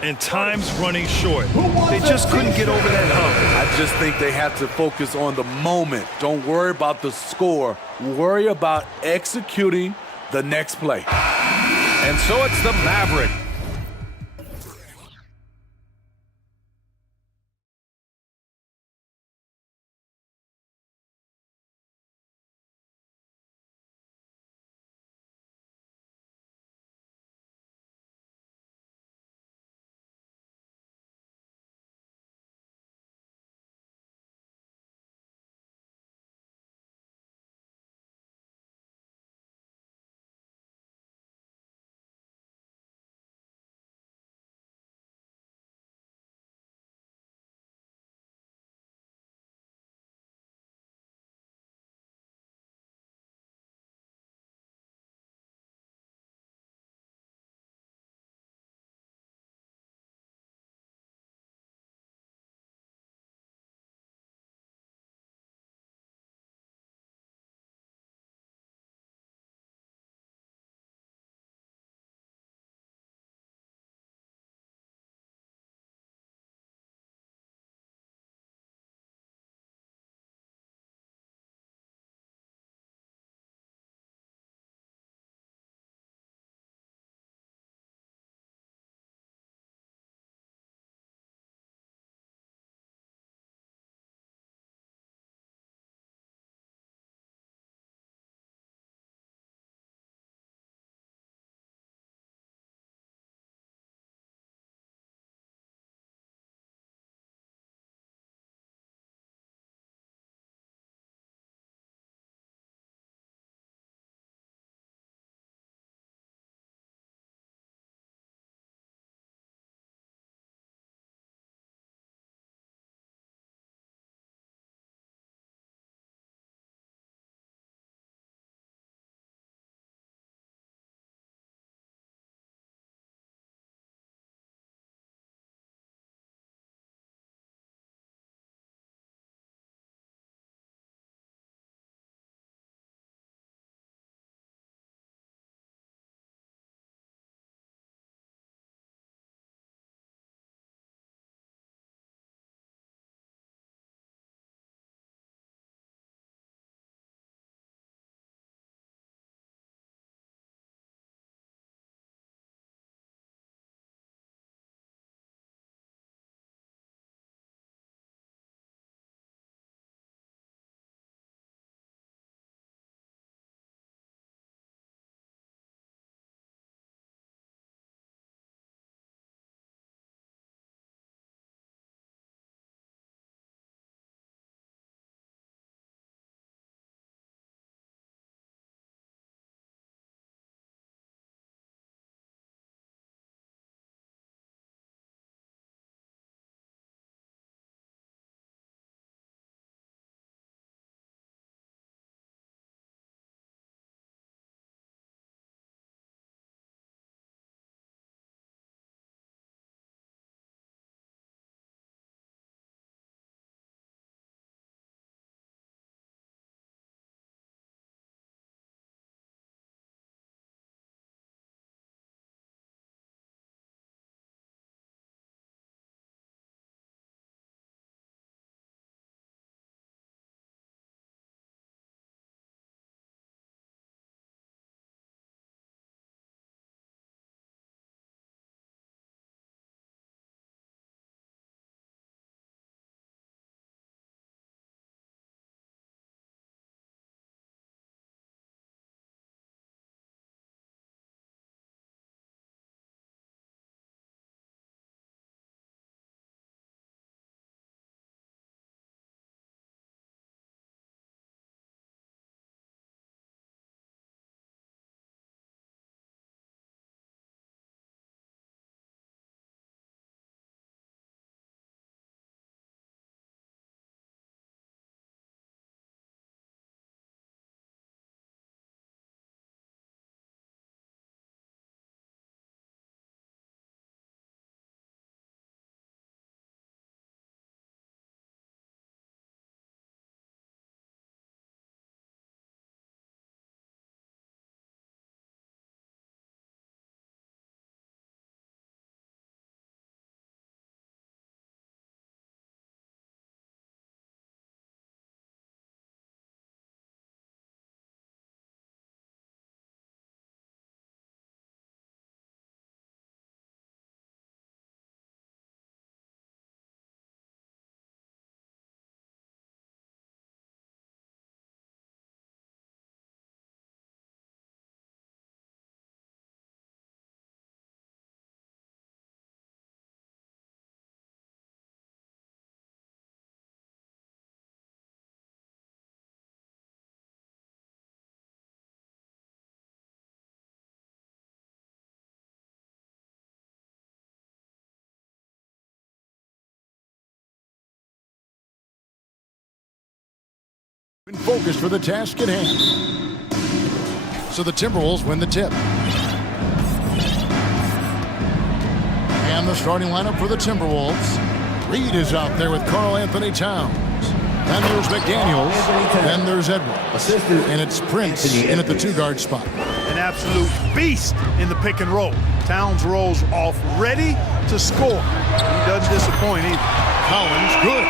And time's running short. They just couldn't get over that hump. I just think they have to focus on the moment. Don't worry about the score. Worry about executing the next play. And so it's the Maverick Focused for the task at hand. So the Timberwolves win the tip. And the starting lineup for the Timberwolves. Reed is out there with Karl Anthony Towns. Then there's McDaniels. Then there's Edwards. And it's Prince in at the 2-guard spot. An absolute beast in the pick and roll. Towns rolls off, ready to score. He doesn't disappoint either. Collins, good.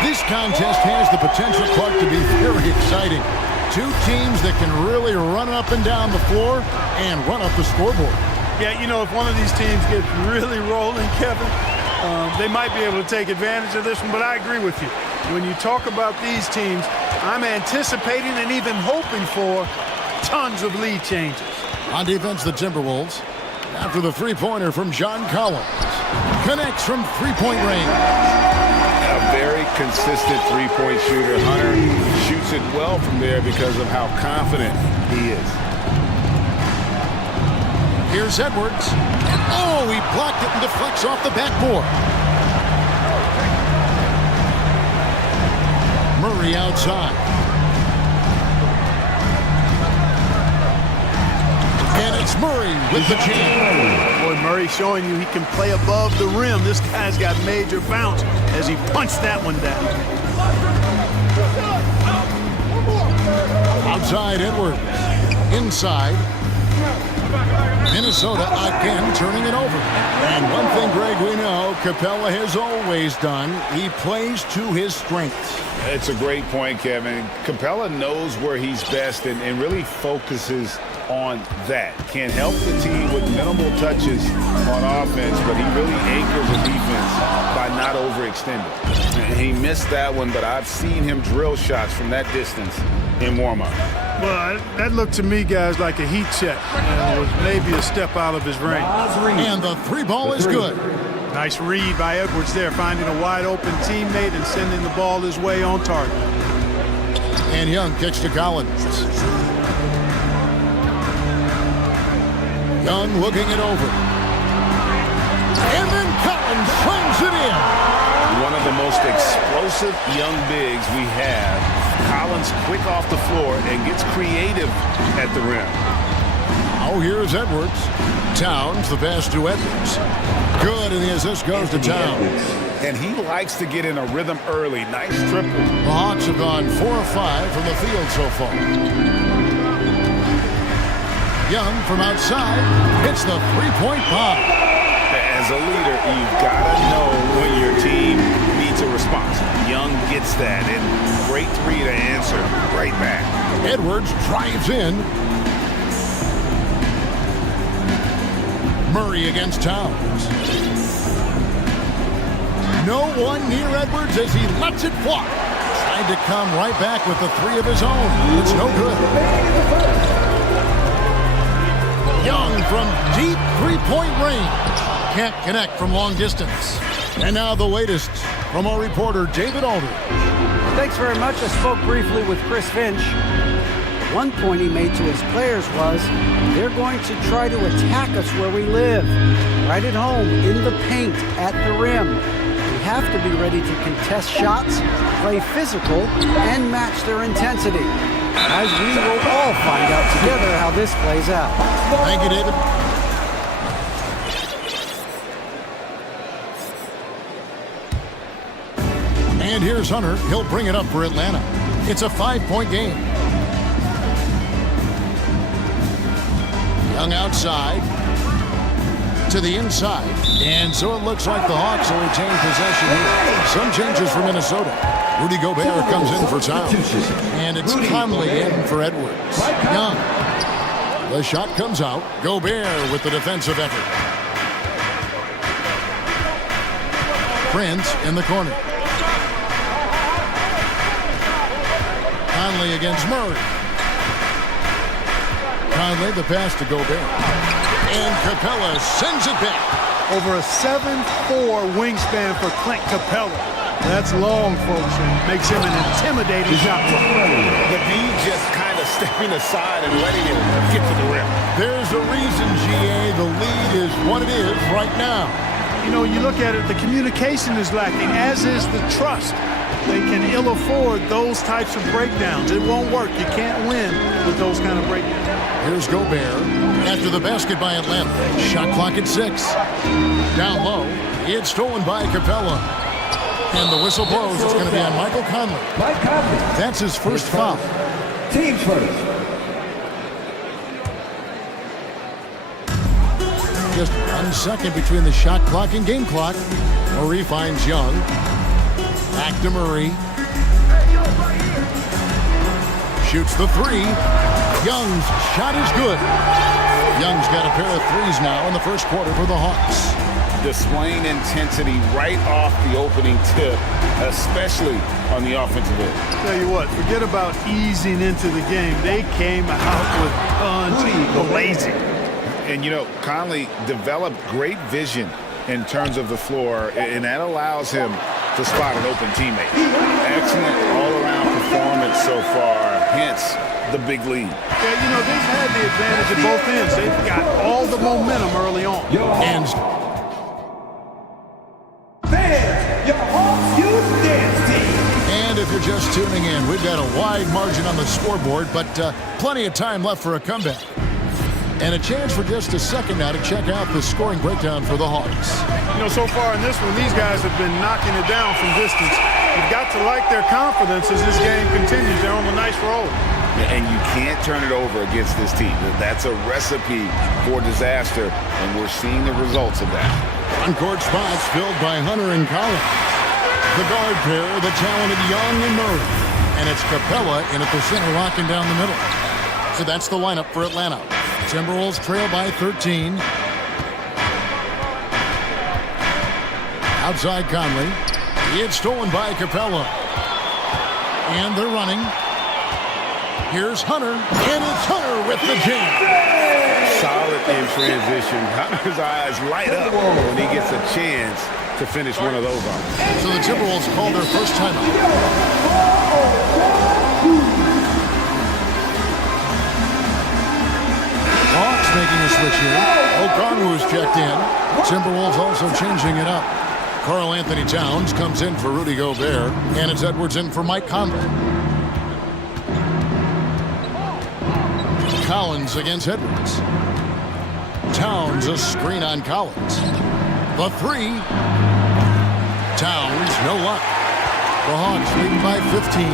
This contest has the potential, Clark, to be very exciting. Two teams that can really run up and down the floor and run up the scoreboard. Yeah, you know, if one of these teams gets really rolling, Kevin, they might be able to take advantage of this one, but I agree with you. When you talk about these teams, I'm anticipating and even hoping for tons of lead changes. On defense, the Timberwolves. After the three-pointer from John Collins. Connects from three-point range. A very consistent three-point shooter. Hunter shoots it well from there because of how confident he is. Here's Edwards. And oh, he blocked it and deflects off the backboard. Murray outside. And it's Murray with the jam. Boy, Murray showing you he can play above the rim. This guy's got major bounce as he punched that one down. Outside Edwards. Inside. Minnesota again turning it over. And one thing, Greg, we know Capella has always done. He plays to his strengths. It's a great point, Kevin. Capella knows where he's best and really focuses on that. Can help the team with minimal touches on offense, but he really anchors the defense by not overextending. And he missed that one, but I've seen him drill shots from that distance in warm-up. Well, that looked to me, guys, like a heat check. And it was maybe a step out of his range. And the three ball is good. Nice read by Edwards there, finding a wide-open teammate and sending the ball his way on target. And Young kicks to Collins. Young looking it over. And then Collins slams it in. One of the most explosive young bigs we have. Collins quick off the floor and gets creative at the rim. Oh, here's Edwards. Towns, the pass to Edwards. Good, and the assist goes to Towns. And he likes to get in a rhythm early. Nice triple. The Hawks have gone 4 of 5 from the field so far. Young from outside hits the three-point bomb. As a leader, you've got to know when your team needs a response. Young gets that, and great three to answer right back. Edwards drives in. Murray against Towns. No one near Edwards as he lets it fly. Trying to come right back with the three of his own. It's no good. Young from deep three-point range. Can't connect from long distance. And now the latest from our reporter, David Alder. Thanks very much. I spoke briefly with Chris Finch. One point he made to his players was, they're going to try to attack us where we live. Right at home, in the paint, at the rim. We have to be ready to contest shots, play physical, and match their intensity. As we will all find out together how this plays out. Thank you, David. And here's Hunter. He'll bring it up for Atlanta. It's a 5-point game. Young outside to the inside. And so it looks like the Hawks will retain possession here. Some changes for Minnesota. Rudy Gobert comes in for Towns. And it's Conley in for Edwards. Young. The shot comes out. Gobert with the defensive effort. Prince in the corner. Conley against Murray. Conley, the pass to Gobert. And Capella sends it back. Over a 7'4" wingspan for Clint Capella. That's long, folks, and makes him an intimidating shot blocker. The D just kind of stepping aside and letting him get to the rim. There's a reason, GA, the lead is what it is right now. You know, you look at it, the communication is lacking, as is the trust. They can ill afford those types of breakdowns. It won't work. You can't win with those kind of breakdowns. Here's Gobert after the basket by Atlanta. Shot clock at 6. Down low. It's stolen by Capella. And the whistle blows. It's going to be on Michael Conley. That's his first foul. Team first. Just 1 second between the shot clock and game clock. Murray finds Young. Back to Murray. Shoots the 3. Young's shot is good. Young's got a pair of threes now in the first quarter for the Hawks. Displaying intensity right off the opening tip, especially on the offensive end. Tell you what, forget about easing into the game. They came out with guns blazing. And, you know, Conley developed great vision in terms of the floor, and that allows him to spot an open teammate. Excellent all-around performance so far, hence the big lead. Yeah, you know, they've had the advantage at both ends. They've got all the momentum early on. And if you're just tuning in, we've got a wide margin on the scoreboard, but plenty of time left for a comeback. And a chance for just a second now to check out the scoring breakdown for the Hawks. You know, so far in this one, these guys have been knocking it down from distance. You've got to like their confidence as this game continues. They're on a nice roll. And you can't turn it over against this team. That's a recipe for disaster, and we're seeing the results of that. On-court spots filled by Hunter and Collins. The guard pair, the talented Young and Murray. And it's Capella in at the center, locking down the middle. So that's the lineup for Atlanta. Timberwolves trail by 13. Outside Conley. It's stolen by Capella. And they're running. Here's Hunter. And it's Hunter with the jam. Solid in transition. Hunter's eyes light up when he gets a chance to finish one of those off. So the Timberwolves call their first timeout. Hawks making a switch here. Okongwu's checked in. Timberwolves also changing it up. Karl Anthony Towns comes in for Rudy Gobert. And it's Edwards in for Mike Conley. Collins against Edwards. Towns a screen on Collins. The 3. Towns, no luck. The Hawks lead by 15.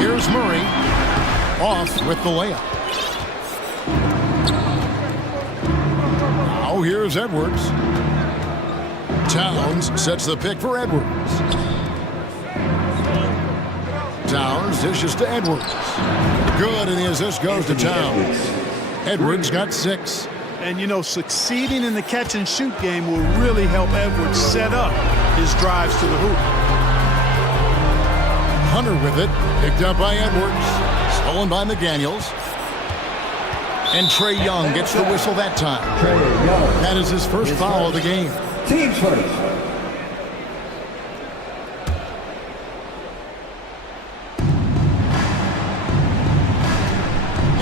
Here's Murray. Off with the layup. Now here's Edwards. Towns sets the pick for Edwards. Towns dishes to Edwards. Good, and the assist goes to Towns. Edwards got 6. And, you know, succeeding in the catch-and-shoot game will really help Edwards set up his drives to the hoop. Hunter with it. Picked up by Edwards. Stolen by McDaniels. And Trae Young gets the whistle that time. That is his first foul of the game. Team first.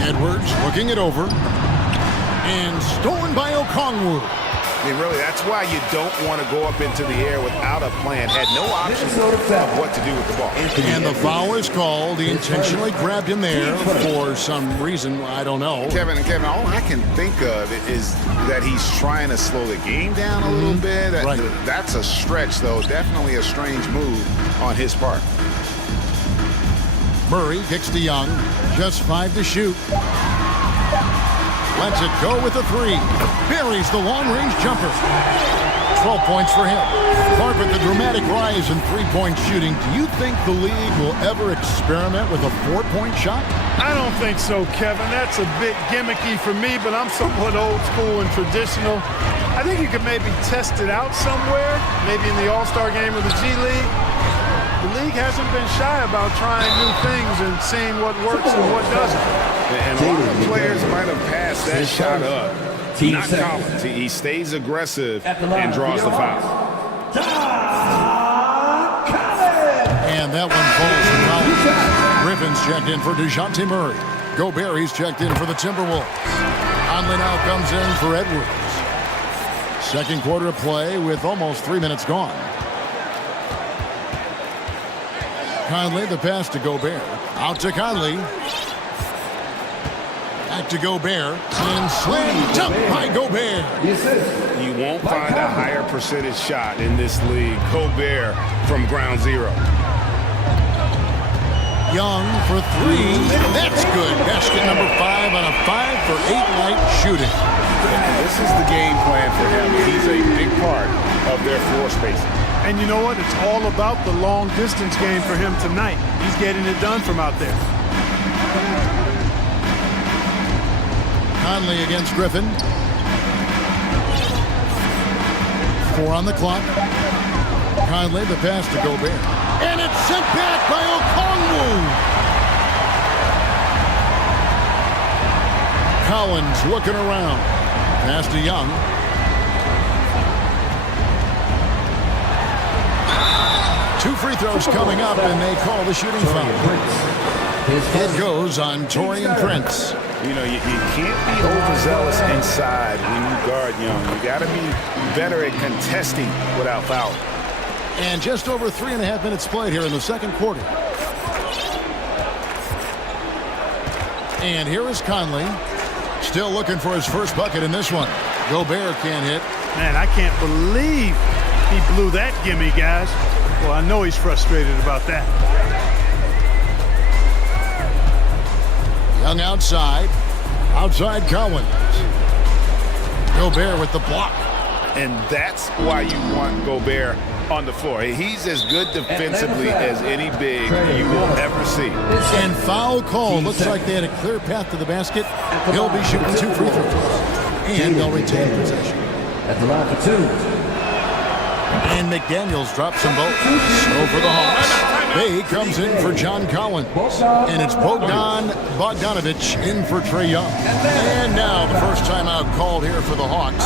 Edwards looking it over. And stolen by Okongwu. I mean, really, that's why you don't want to go up into the air without a plan. Had no option of what to do with the ball. And the foul is called. He intentionally grabbed him there for some reason. I don't know. Kevin, all I can think of is that he's trying to slow the game down a little bit. Right. That's a stretch, though. Definitely a strange move on his part. Murray kicks to Young. Just 5 to shoot. Lets it go with a 3. Buries the long-range jumper. 12 points for him. Mark, with the dramatic rise in three-point shooting, do you think the league will ever experiment with a 4-point shot? I don't think so, Kevin. That's a bit gimmicky for me, but I'm somewhat old school and traditional. I think you could maybe test it out somewhere, maybe in the All-Star game or the G League. The league hasn't been shy about trying new things and seeing what works and what doesn't. And a lot of players might have passed that shot up. Not Collins. He stays aggressive and draws the foul. And that one falls to Collins. Griffin's checked in for DeJounte Murray. Gobert's checked in for the Timberwolves. Conley now comes in for Edwards. Second quarter of play with almost 3 minutes gone. Conley, the pass to Gobert. Out to Conley. Back to Gobert. And slam dunk by Gobert. You won't find a higher percentage shot in this league. Gobert from ground zero. Young for three. That's good. Basket number 5 on a 5-for-8 night shooting. This is the game plan for him. He's a big part of their floor spacing. And you know what? It's all about the long distance game for him tonight. He's getting it done from out there. Conley against Griffin. 4 on the clock. Conley, the pass to Gobert. And it's sent back by Okongwu. Collins looking around. Pass to Young. Two free throws coming up, and they call the shooting foul. It goes on Taurean Prince. You know, you can't be overzealous inside when you guard Young. You got to be better at contesting without foul. And just over 3.5 minutes played here in the second quarter. And here is Conley. Still looking for his first bucket in this one. Gobert can't hit. Man, I can't believe he blew that gimme, guys. Well, I know he's frustrated about that. Young outside. Outside Collins. Gobert with the block. And that's why you want Gobert on the floor. He's as good defensively as any big you will ever see. And foul call. Looks like they had a clear path to the basket. He'll be shooting 2 free throws. And they'll retain possession. At the line for 2. And McDaniels drops them both. So for the Hawks, Bay comes in for John Collins. And it's Bogdan Bogdanovic in for Trae Young. And now the first timeout called here for the Hawks.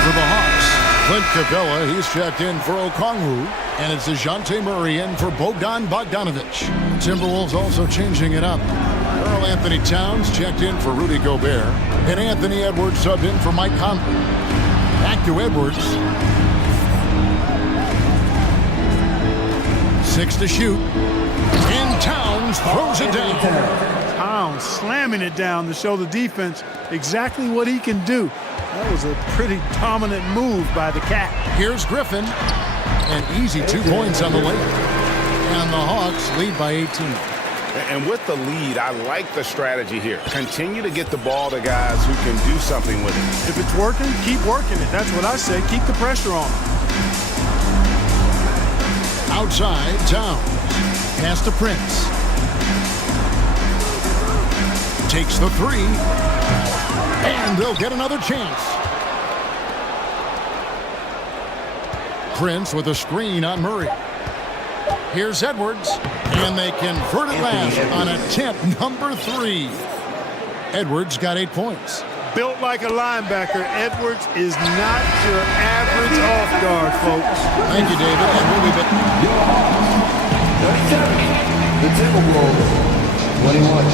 For the Hawks, Clint Capella, he's checked in for Okongwu. And it's DeJounte Murray in for Bogdan Bogdanovic. Timberwolves also changing it up. Karl Anthony Towns checked in for Rudy Gobert. And Anthony Edwards subbed in for Mike Conley. Back to Edwards. 6 to shoot. And Towns throws it down. Towns slamming it down to show the defense exactly what he can do. That was a pretty dominant move by the Cat. Here's Griffin. An easy 2 points on the way. And the Hawks lead by 18. And with the lead, I like the strategy here. Continue to get the ball to guys who can do something with it. If it's working, keep working it. That's what I say. Keep the pressure on. Outside, Towns. Pass to Prince. Takes the 3. And they'll get another chance. Prince with a screen on Murray. Here's Edwards. And they convert it last on attempt number 3. Edwards got 8 points. Built like a linebacker, Edwards is not your average off guard, folks. Thank you, David. And we'll be back. 37, the Timberwolves. 21.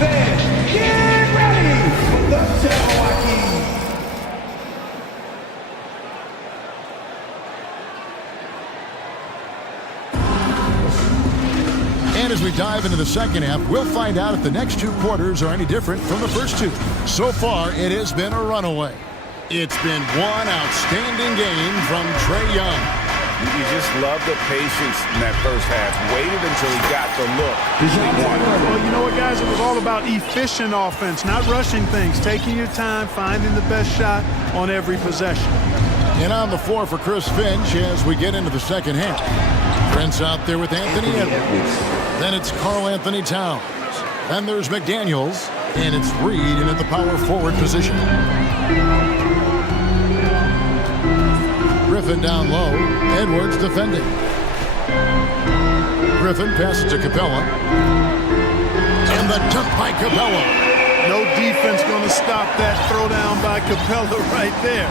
Then get ready for the Milwaukee. And as we dive into the second half, we'll find out if the next 2 quarters are any different from the first 2. So far, it has been a runaway. It's been one outstanding game from Trae Young. You just love the patience in that first half. Waited until he got the look he wanted. Well, you know what, guys? It was all about efficient offense, not rushing things, taking your time, finding the best shot on every possession. And on the floor for Chris Finch as we get into the second half. Prince out there with Anthony Edwards. Then it's Karl Anthony Towns. Then there's McDaniels. And it's Reed in at the power forward position. Griffin down low. Edwards defending. Griffin passes to Capella. And the dunk by Capella. No defense going to stop that throwdown by Capella right there.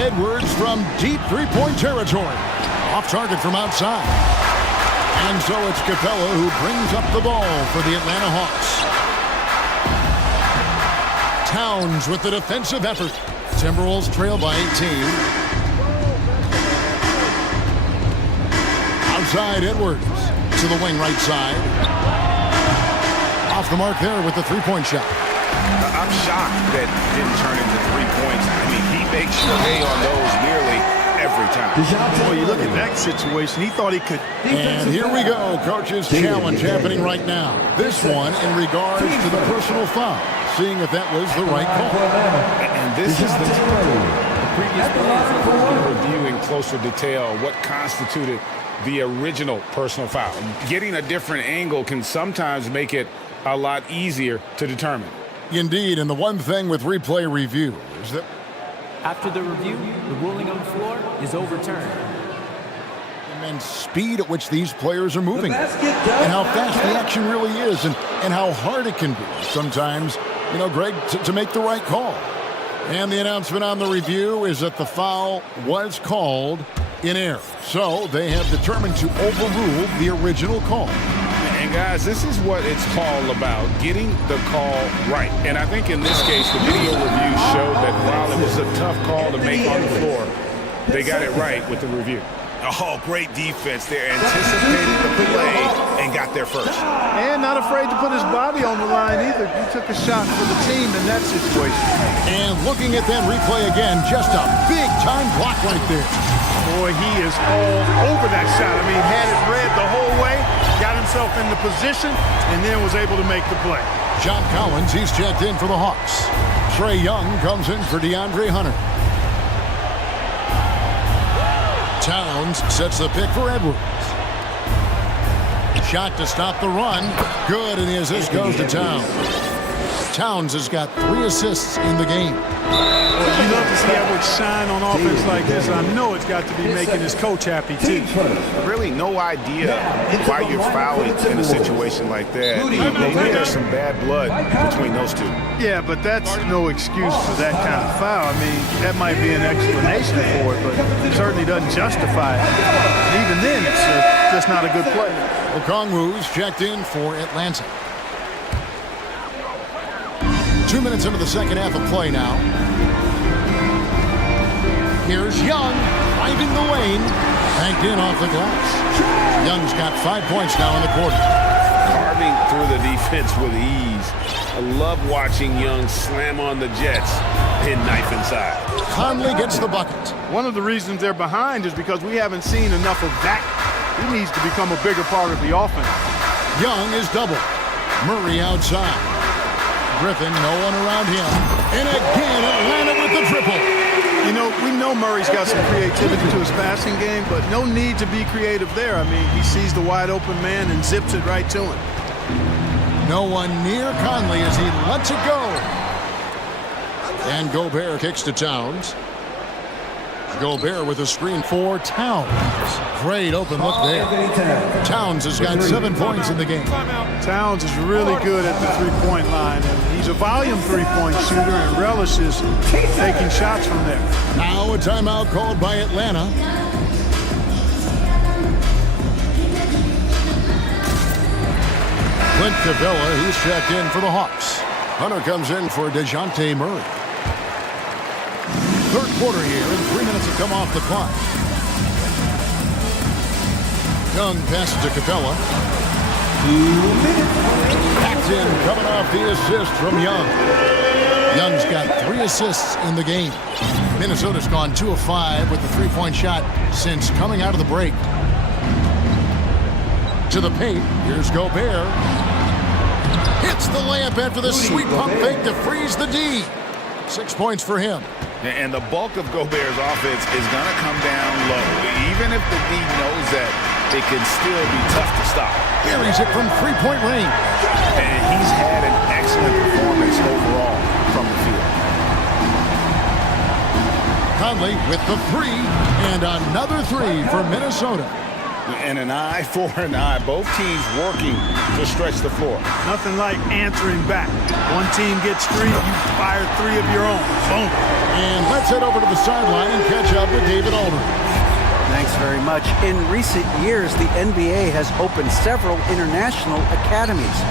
Edwards from deep three-point territory. Off target from outside. And so it's Capella who brings up the ball for the Atlanta Hawks. Towns with the defensive effort. Timberwolves trail by 18. Outside Edwards to the wing right side. Off the mark there with the three-point shot. I'm shocked that didn't turn into 3 points. I mean, he makes sure they on those nearly every time. Well, you look at that situation, he thought he could. And here we go, coach's challenge happening right now. This one in regards to the personal foul, seeing if that was the right call. And this is the previous review in closer detail what constituted the original personal foul. Getting a different angle can sometimes make it a lot easier to determine. Indeed, and the one thing with replay review is that after the review, the ruling on the floor is overturned. And speed at which these players are moving, and how fast the action really is, and how hard it can be sometimes, you know, Greg, to make the right call. And the announcement on the review is that the foul was called in error. So they have determined to overrule the original call. And guys, this is what it's all about, getting the call right. And I think in this case, the video review showed that while it was a tough call to make on the floor, they got it right with the review. Oh, great defense there. Anticipated the play and got there first. And not afraid to put his body on the line either. He took a shot for the team in that situation. And looking at that replay again, just a big-time block right there. Boy, he is all over that shot. I mean, had it read the whole way, got himself in the position, and then was able to make the play. John Collins, he's checked in for the Hawks. Trae Young comes in for DeAndre Hunter. Towns sets the pick for Edwards. Shot to stop the run. Good, and the assist goes to Towns. Towns has got 3 assists in the game. Well, you love to see Edwards shine on offense like this. I know it's got to be making his coach happy, too. Really no idea why you're fouling in a situation like that. There's some bad blood between those two. Yeah, but that's no excuse for that kind of foul. I mean, that might be an explanation for it, but it certainly doesn't justify it. Even then, it's just not a good play. Okongwu's checked in for Atlanta. 2 minutes into the second half of play now. Here's Young, finding the lane. Banked in off the glass. Young's got 5 points now in the quarter. Carving through the defense with ease. I love watching Young slam on the Jets, pin knife inside. Conley gets the bucket. One of the reasons they're behind is because we haven't seen enough of that. He needs to become a bigger part of the offense. Young is double. Murray outside. Griffin, no one around him. And again, Atlanta with the triple. You know, we know Murray's got some creativity to his passing game, but no need to be creative there. I mean, he sees the wide open man and zips it right to him. No one near Conley as he lets it go. And Gobert kicks to Towns. Gobert with a screen for Towns. Great open look there. Towns has got 7 points in the game. Towns is really good at the three-point line. And he's a volume three-point shooter and relishes taking shots from there. Now a timeout called by Atlanta. Clint Capella, he's checked in for the Hawks. Hunter comes in for DeJounte Murray. Third quarter here, and 3 minutes have come off the clock. Young passes to Capella. Packed in, coming off the assist from Young. Young's got 3 assists in the game. Minnesota's gone 2 of 5 with the three-point shot since coming out of the break. To the paint, here's Gobert. Hits the layup after the sweet pump fake to freeze the D. 6 points for him. And the bulk of Gobert's offense is going to come down low. Even if the D knows that, it can still be tough to stop. Buries it from three-point range. And he's had an excellent performance overall from the field. Conley with the 3, and another 3 for Minnesota. And an eye for an eye. Both teams working to stretch the floor. Nothing like answering back. One team gets 3, you fire 3 of your own. Boom. And let's head over to the sideline and catch up with David Aldridge. Thanks very much. In recent years, the NBA has opened several international academies.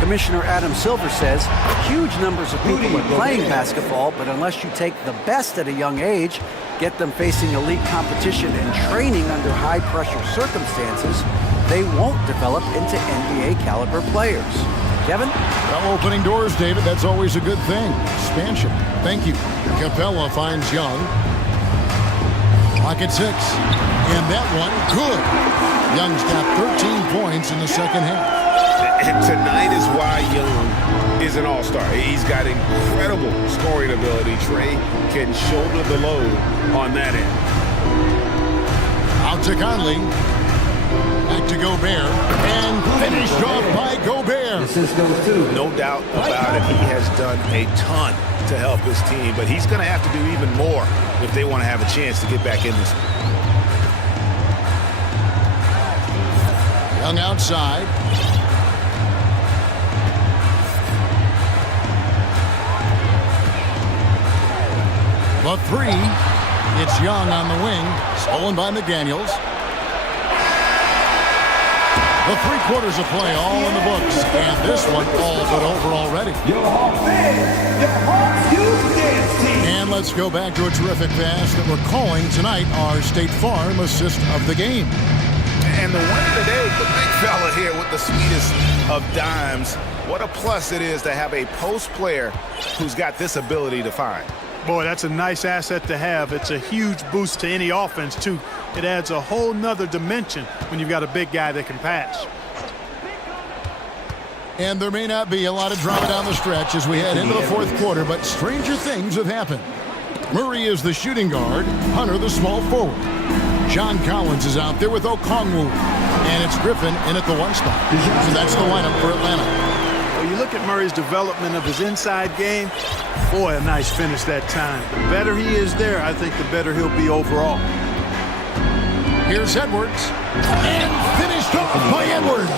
Commissioner Adam Silver says huge numbers of people are playing basketball, but unless you take the best at a young age, get them facing elite competition and training under high-pressure circumstances, they won't develop into NBA-caliber players. Kevin? Well, opening doors, David, that's always a good thing. Expansion. Thank you. Capella finds Young. Clock at 6. And that one, good. Young's got 13 points in the second half. And tonight is why Young is an all-star. He's got incredible scoring ability. Trey can shoulder the load on that end. Out to Conley. Back to Gobert. And finished off by Gobert. No doubt about it. He has done a ton to help his team, but he's going to have to do even more if they want to have a chance to get back in this. Young outside. The 3. It's Young on the wing. Stolen by McDaniels. The 3 quarters of play all in the books. And this one all but over already. And let's go back to a terrific pass that we're calling tonight our State Farm assist of the game. And the one today, the big fella here with the sweetest of dimes. What a plus it is to have a post player who's got this ability to find. Boy, that's a nice asset to have. It's a huge boost to any offense, too. It adds a whole nother dimension when you've got a big guy that can pass. And there may not be a lot of drama down the stretch as we head into the fourth quarter, but stranger things have happened. Murray is the shooting guard, Hunter the small forward. John Collins is out there with Okongwu, and it's Griffin in at the 1 spot. So that's the lineup for Atlanta. Well, you look at Murray's development of his inside game. Boy, a nice finish that time. The better he is there, I think the better he'll be overall. Here's Edwards. And finished off by Edwards.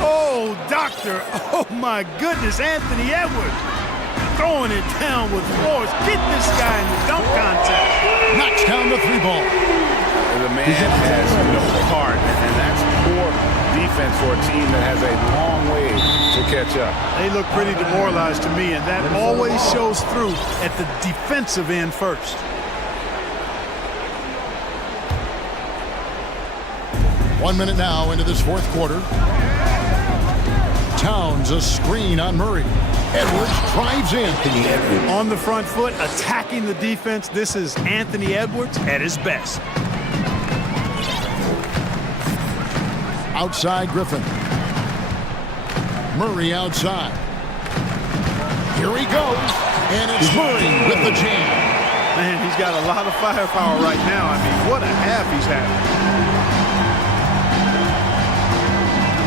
Oh, doctor. Oh, my goodness. Anthony Edwards throwing it down with force. Get this guy in the dunk contest. Knocks down the 3 ball. The man has no heart, and that's poor defense for a team that has a long way to catch up. They look pretty demoralized to me, and that always shows through at the defensive end first. One minute now into this fourth quarter. Towns a screen on Murray. Edwards drives in. On the front foot, attacking the defense. This is Anthony Edwards at his best. Outside Griffin. Murray outside. Here he goes. And it's Murray with the jam. Man, he's got a lot of firepower right now. I mean, what a half he's having.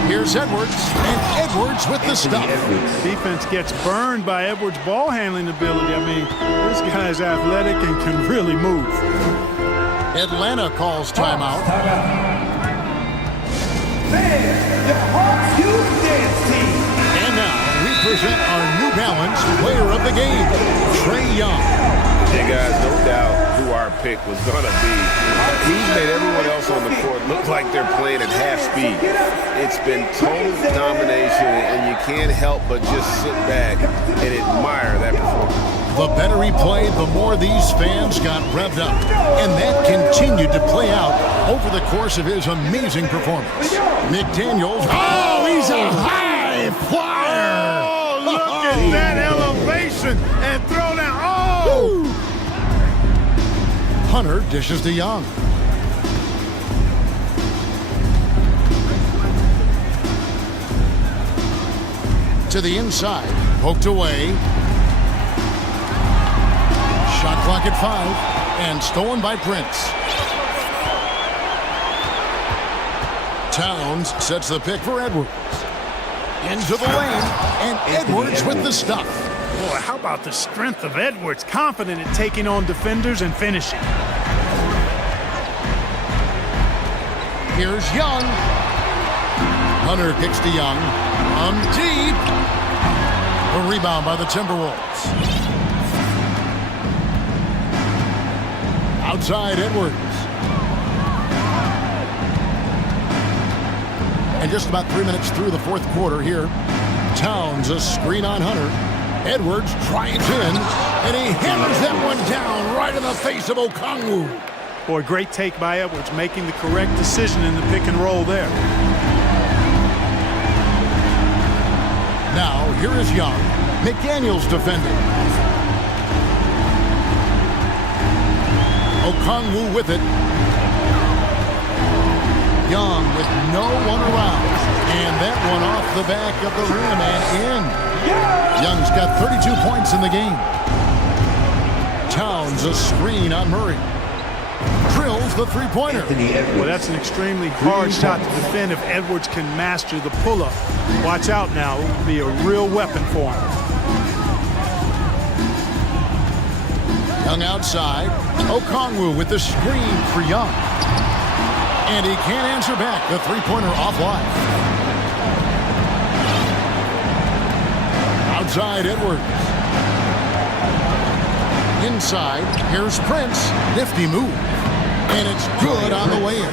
Here's Edwards, and Edwards with the stuff. Defense gets burned by Edwards' ball handling ability. I mean, this guy's athletic and can really move. Atlanta calls timeout. And now we present our New Balance player of the game, Trae Young. Hey guys, no doubt who our pick was going to be. He's made everyone else on the court look like they're playing at half speed. It's been total domination, and you can't help but just sit back and admire that performance. The better he played, the more these fans got revved up. And that continued to play out over the course of his amazing performance. McDaniels, oh, he's a high flyer! Oh, look at that elevation and throw down. Oh! Hunter dishes to Young. To the inside, poked away. Shot clock at 5, and stolen by Prince. Towns sets the pick for Edwards. Into the lane, and Edwards with the stuff. Boy, how about the strength of Edwards? Confident in taking on defenders and finishing. Here's Young. Hunter kicks to Young. From deep. A rebound by the Timberwolves. Outside Edwards. And just about 3 minutes through the fourth quarter here. Towns a screen on Hunter. Edwards drives in, and he hammers that one down right in the face of Okongwu. Boy, great take by Edwards, making the correct decision in the pick and roll there. Now, here is Young. McDaniels defending. Okongwu with it. Young with no one around. And that one off the back of the rim and in. Young's got 32 points in the game. Towns a screen on Murray. Drills the three-pointer. Well, that's an extremely hard shot to defend if Edwards can master the pull-up. Watch out now. It would be a real weapon for him. Young outside. Okongwu with the screen for Young. And he can't answer back. The three-pointer offline. Outside Edwards. Inside, here's Prince. Nifty move. And it's good on the way in.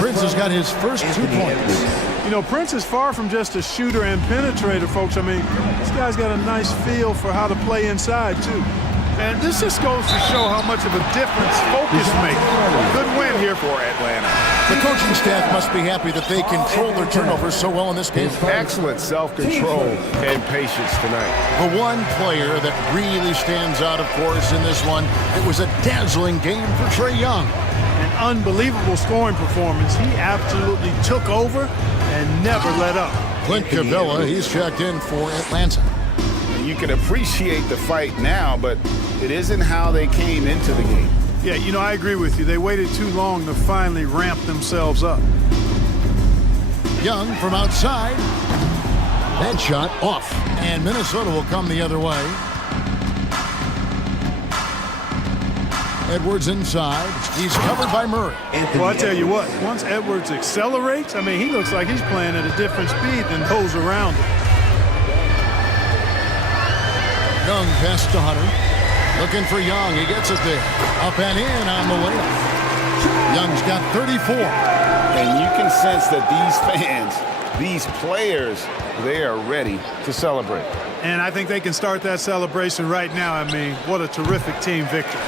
Prince has got his first 2 points. You know, Prince is far from just a shooter and penetrator, folks. I mean, this guy's got a nice feel for how to play inside, too. And this just goes to show how much of a difference focus makes. Good win here for Atlanta. The coaching staff must be happy that they controlled their turnovers so well in this game. Excellent self-control and patience tonight. The one player that really stands out, of course, in this one, it was a dazzling game for Trae Young. An unbelievable scoring performance. He absolutely took over and never let up. Clint Capella, he's checked in for Atlanta. You can appreciate the fight now, but it isn't how they came into the game. Yeah, you know, I agree with you. They waited too long to finally ramp themselves up. Young from outside. That shot off. And Minnesota will come the other way. Edwards inside. He's covered by Murray. Well, I tell you what, once Edwards accelerates, I mean, he looks like he's playing at a different speed than those around him. Young pass to Hunter. Looking for Young. He gets it there. Up and in on the way. Young's got 34. And you can sense that these fans, these players, they are ready to celebrate. And I think they can start that celebration right now. I mean, what a terrific team victory.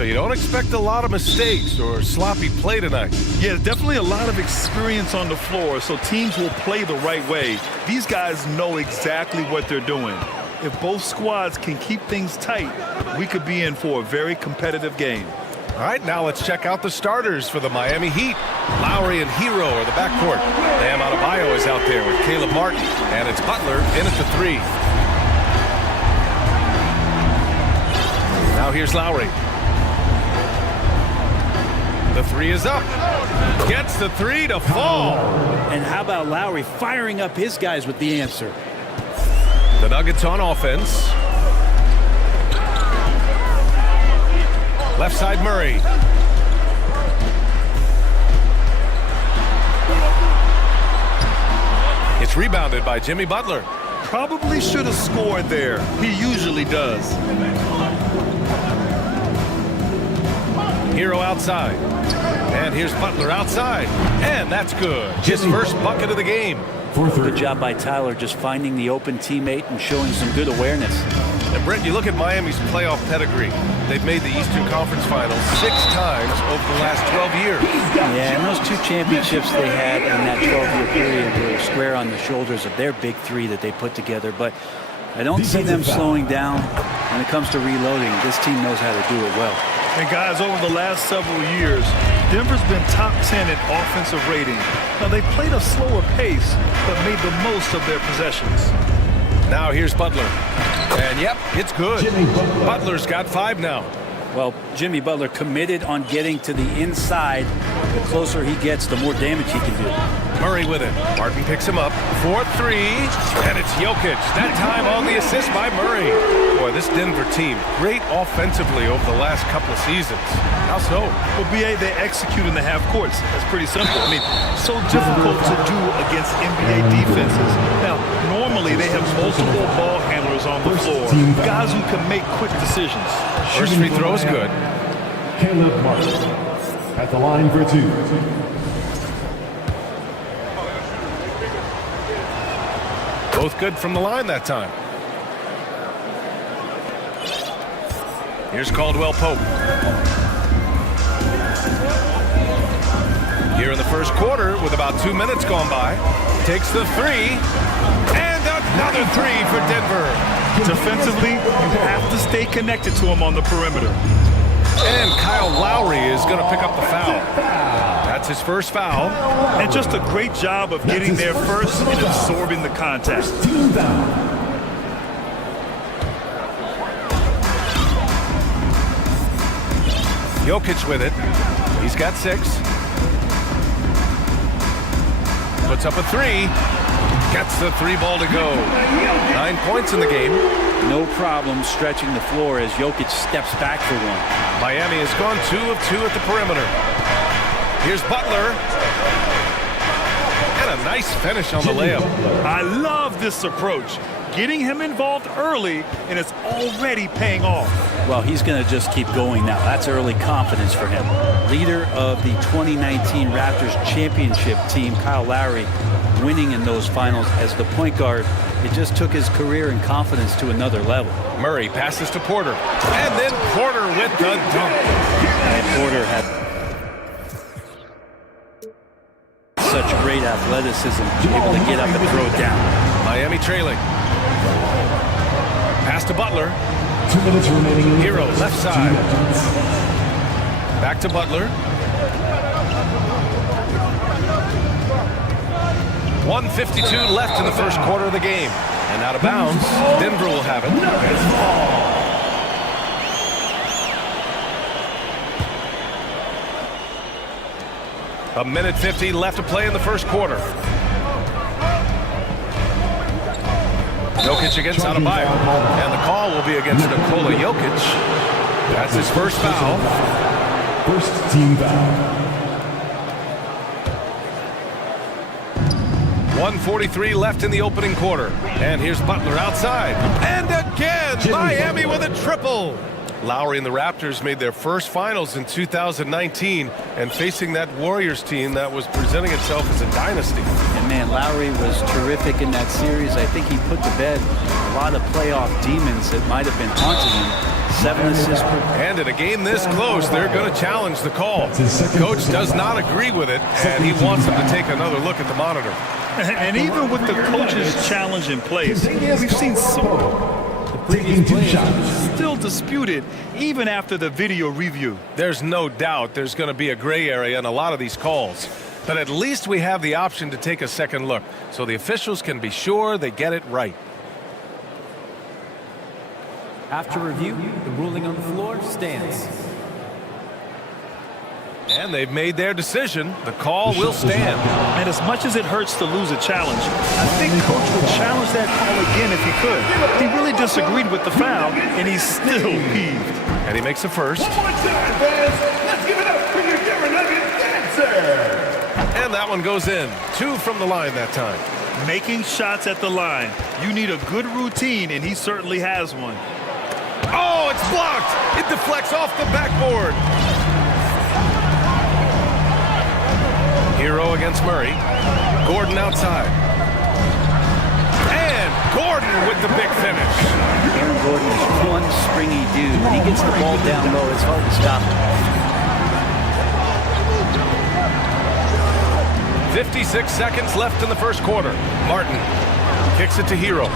So you don't expect a lot of mistakes or sloppy play tonight. Yeah, definitely a lot of experience on the floor, so teams will play the right way. These guys know exactly what they're doing. If both squads can keep things tight, we could be in for a very competitive game. All right, now let's check out the starters for the Miami Heat. Lowry and Hero are the backcourt. Bam Adebayo is out there with Caleb Martin, and it's Butler in at the 3. Now here's Lowry. The 3 is up. Gets the 3 to fall. And how about Lowry firing up his guys with the answer? The Nuggets on offense. Left side Murray. It's rebounded by Jimmy Butler. Probably should have scored there. He usually does. Hero outside. And here's Butler outside. And that's good. His first bucket of the game. Good job by Tyler just finding the open teammate and showing some good awareness. And Brent, you look at Miami's playoff pedigree. They've made the Eastern Conference Finals 6 times over the last 12 years. Yeah, and those 2 championships they had in that 12-year period were square on the shoulders of their big 3 that they put together. But I don't see them slowing down when it comes to reloading. This team knows how to do it well. And guys, over the last several years, Denver's been top 10 in offensive rating. Now, they played a slower pace, but made the most of their possessions. Now here's Butler. And yep, it's good. Butler's got 5 now. Well, Jimmy Butler committed on getting to the inside. The closer he gets, the more damage he can do. Murray with it. Martin picks him up for 3, and it's Jokic. That time on the assist by Murray. Boy, this Denver team, great offensively over the last couple of seasons. How so? Well, BA, they execute in the half courts. That's pretty simple. I mean, so difficult to do against NBA defenses. Now, normally they have multiple ball handlers on the floor, guys who can make quick decisions. First free throw is good. Caleb Martin at the line for 2. Both good from the line that time. Here's Caldwell Pope. Here in the first quarter, with about 2 minutes gone by, takes the 3, and another 3 for Denver. Defensively, you have to stay connected to him on the perimeter. And Kyle Lowry is going to pick up the foul. That's his first foul. And just a great job of getting there first and absorbing the contact. Jokic with it. He's got 6. Puts up a 3. Gets the 3 ball to go. 9 points in the game. No problem stretching the floor as Jokic steps back for 1. Miami has gone 2 of 2 at the perimeter. Here's Butler. And a nice finish on the layup. I love this approach. Getting him involved early, and it's already paying off. Well, he's going to just keep going now. That's early confidence for him. Leader of the 2019 Raptors championship team, Kyle Lowry, winning in those finals as the point guard. It just took his career and confidence to another level. Murray passes to Porter. And then Porter with the dunk. And Porter had such great athleticism, able to get up and throw it down. Miami trailing. Pass to Butler. 2 minutes remaining. Hero left side. Back to Butler. 1:52 left in the first quarter of the game. And out of bounds, Denver will have it. A minute 50 left to play in the first quarter. Jokic against Adebayo. And the call will be against Nikola Jokic. That's his first foul. First team foul. 1:43 left in the opening quarter. And here's Butler outside. And again, Miami with a triple. Lowry and the Raptors made their first finals in 2019 and facing that Warriors team that was presenting itself as a dynasty. And man, Lowry was terrific in that series. I think he put to bed a lot of playoff demons that might have been haunting him. 7 assists per. And in a game this close, they're going to challenge the call. Coach does not agree with it, and he wants them to take another look at the monitor. And even with the coach's challenge in place, we've seen still disputed even after the video review. There's no doubt there's going to be a gray area in a lot of these calls. But at least we have the option to take a second look, so the officials can be sure they get it right. After review, the ruling on the floor stands. And they've made their decision. The call will stand. And as much as it hurts to lose a challenge, I think Coach would challenge that call again if he could. He really disagreed with the foul, and he's still peeved. And he makes a first. One more time, fans. Let's give it up for your Denver Nuggets dancer. And that one goes in. 2 from the line that time. Making shots at the line. You need a good routine, and he certainly has one. Oh, it's blocked. It deflects off the backboard. Hero against Murray. Gordon outside. And Gordon with the big finish. Aaron Gordon is one springy dude. When he gets the ball down low, it's hard to stop him. 56 seconds left in the first quarter. Martin kicks it to Hero.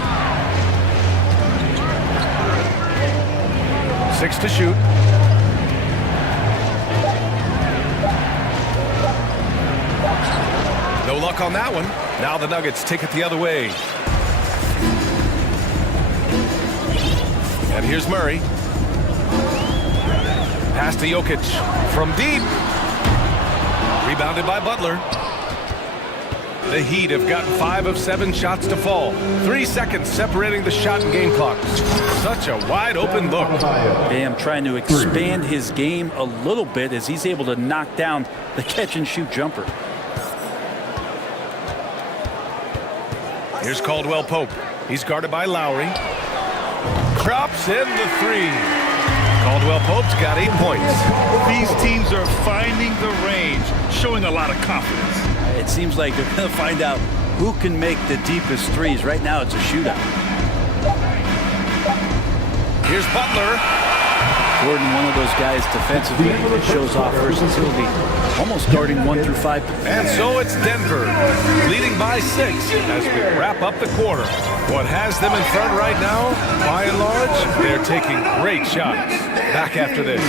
6 to shoot. No luck on that one. Now the Nuggets take it the other way. And here's Murray. Pass to Jokic from deep. Rebounded by Butler. The Heat have gotten 5 of 7 shots to fall. 3 seconds separating the shot and game clocks. Such a wide open look. Bam trying to expand his game a little bit as he's able to knock down the catch and shoot jumper. Here's Caldwell Pope. He's guarded by Lowry. Drops in the 3. Caldwell Pope's got 8 points. These teams are finding the range, showing a lot of confidence. It seems like they're going to find out who can make the deepest threes. Right now, it's a shootout. Here's Butler. Gordon, one of those guys defensively that shows off versatility, almost guarding 1 through 5. And so it's Denver, leading by 6 as we wrap up the quarter. What has them in front right now, by and large, they're taking great shots. Back after this.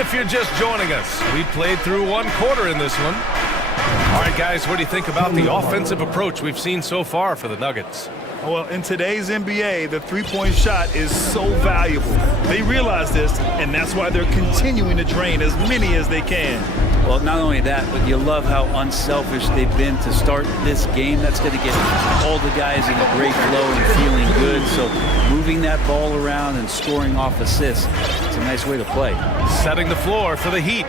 If you're just joining us, we played through 1 quarter in this one. All right, guys, what do you think about the offensive approach we've seen so far for the Nuggets? Well, in today's NBA, the three-point shot is so valuable. They realize this, and that's why they're continuing to drain as many as they can. Well, not only that, but you love how unselfish they've been to start this game. That's going to get all the guys in a great flow and feeling good. So moving that ball around and scoring off assists, it's a nice way to play. Setting the floor for the Heat.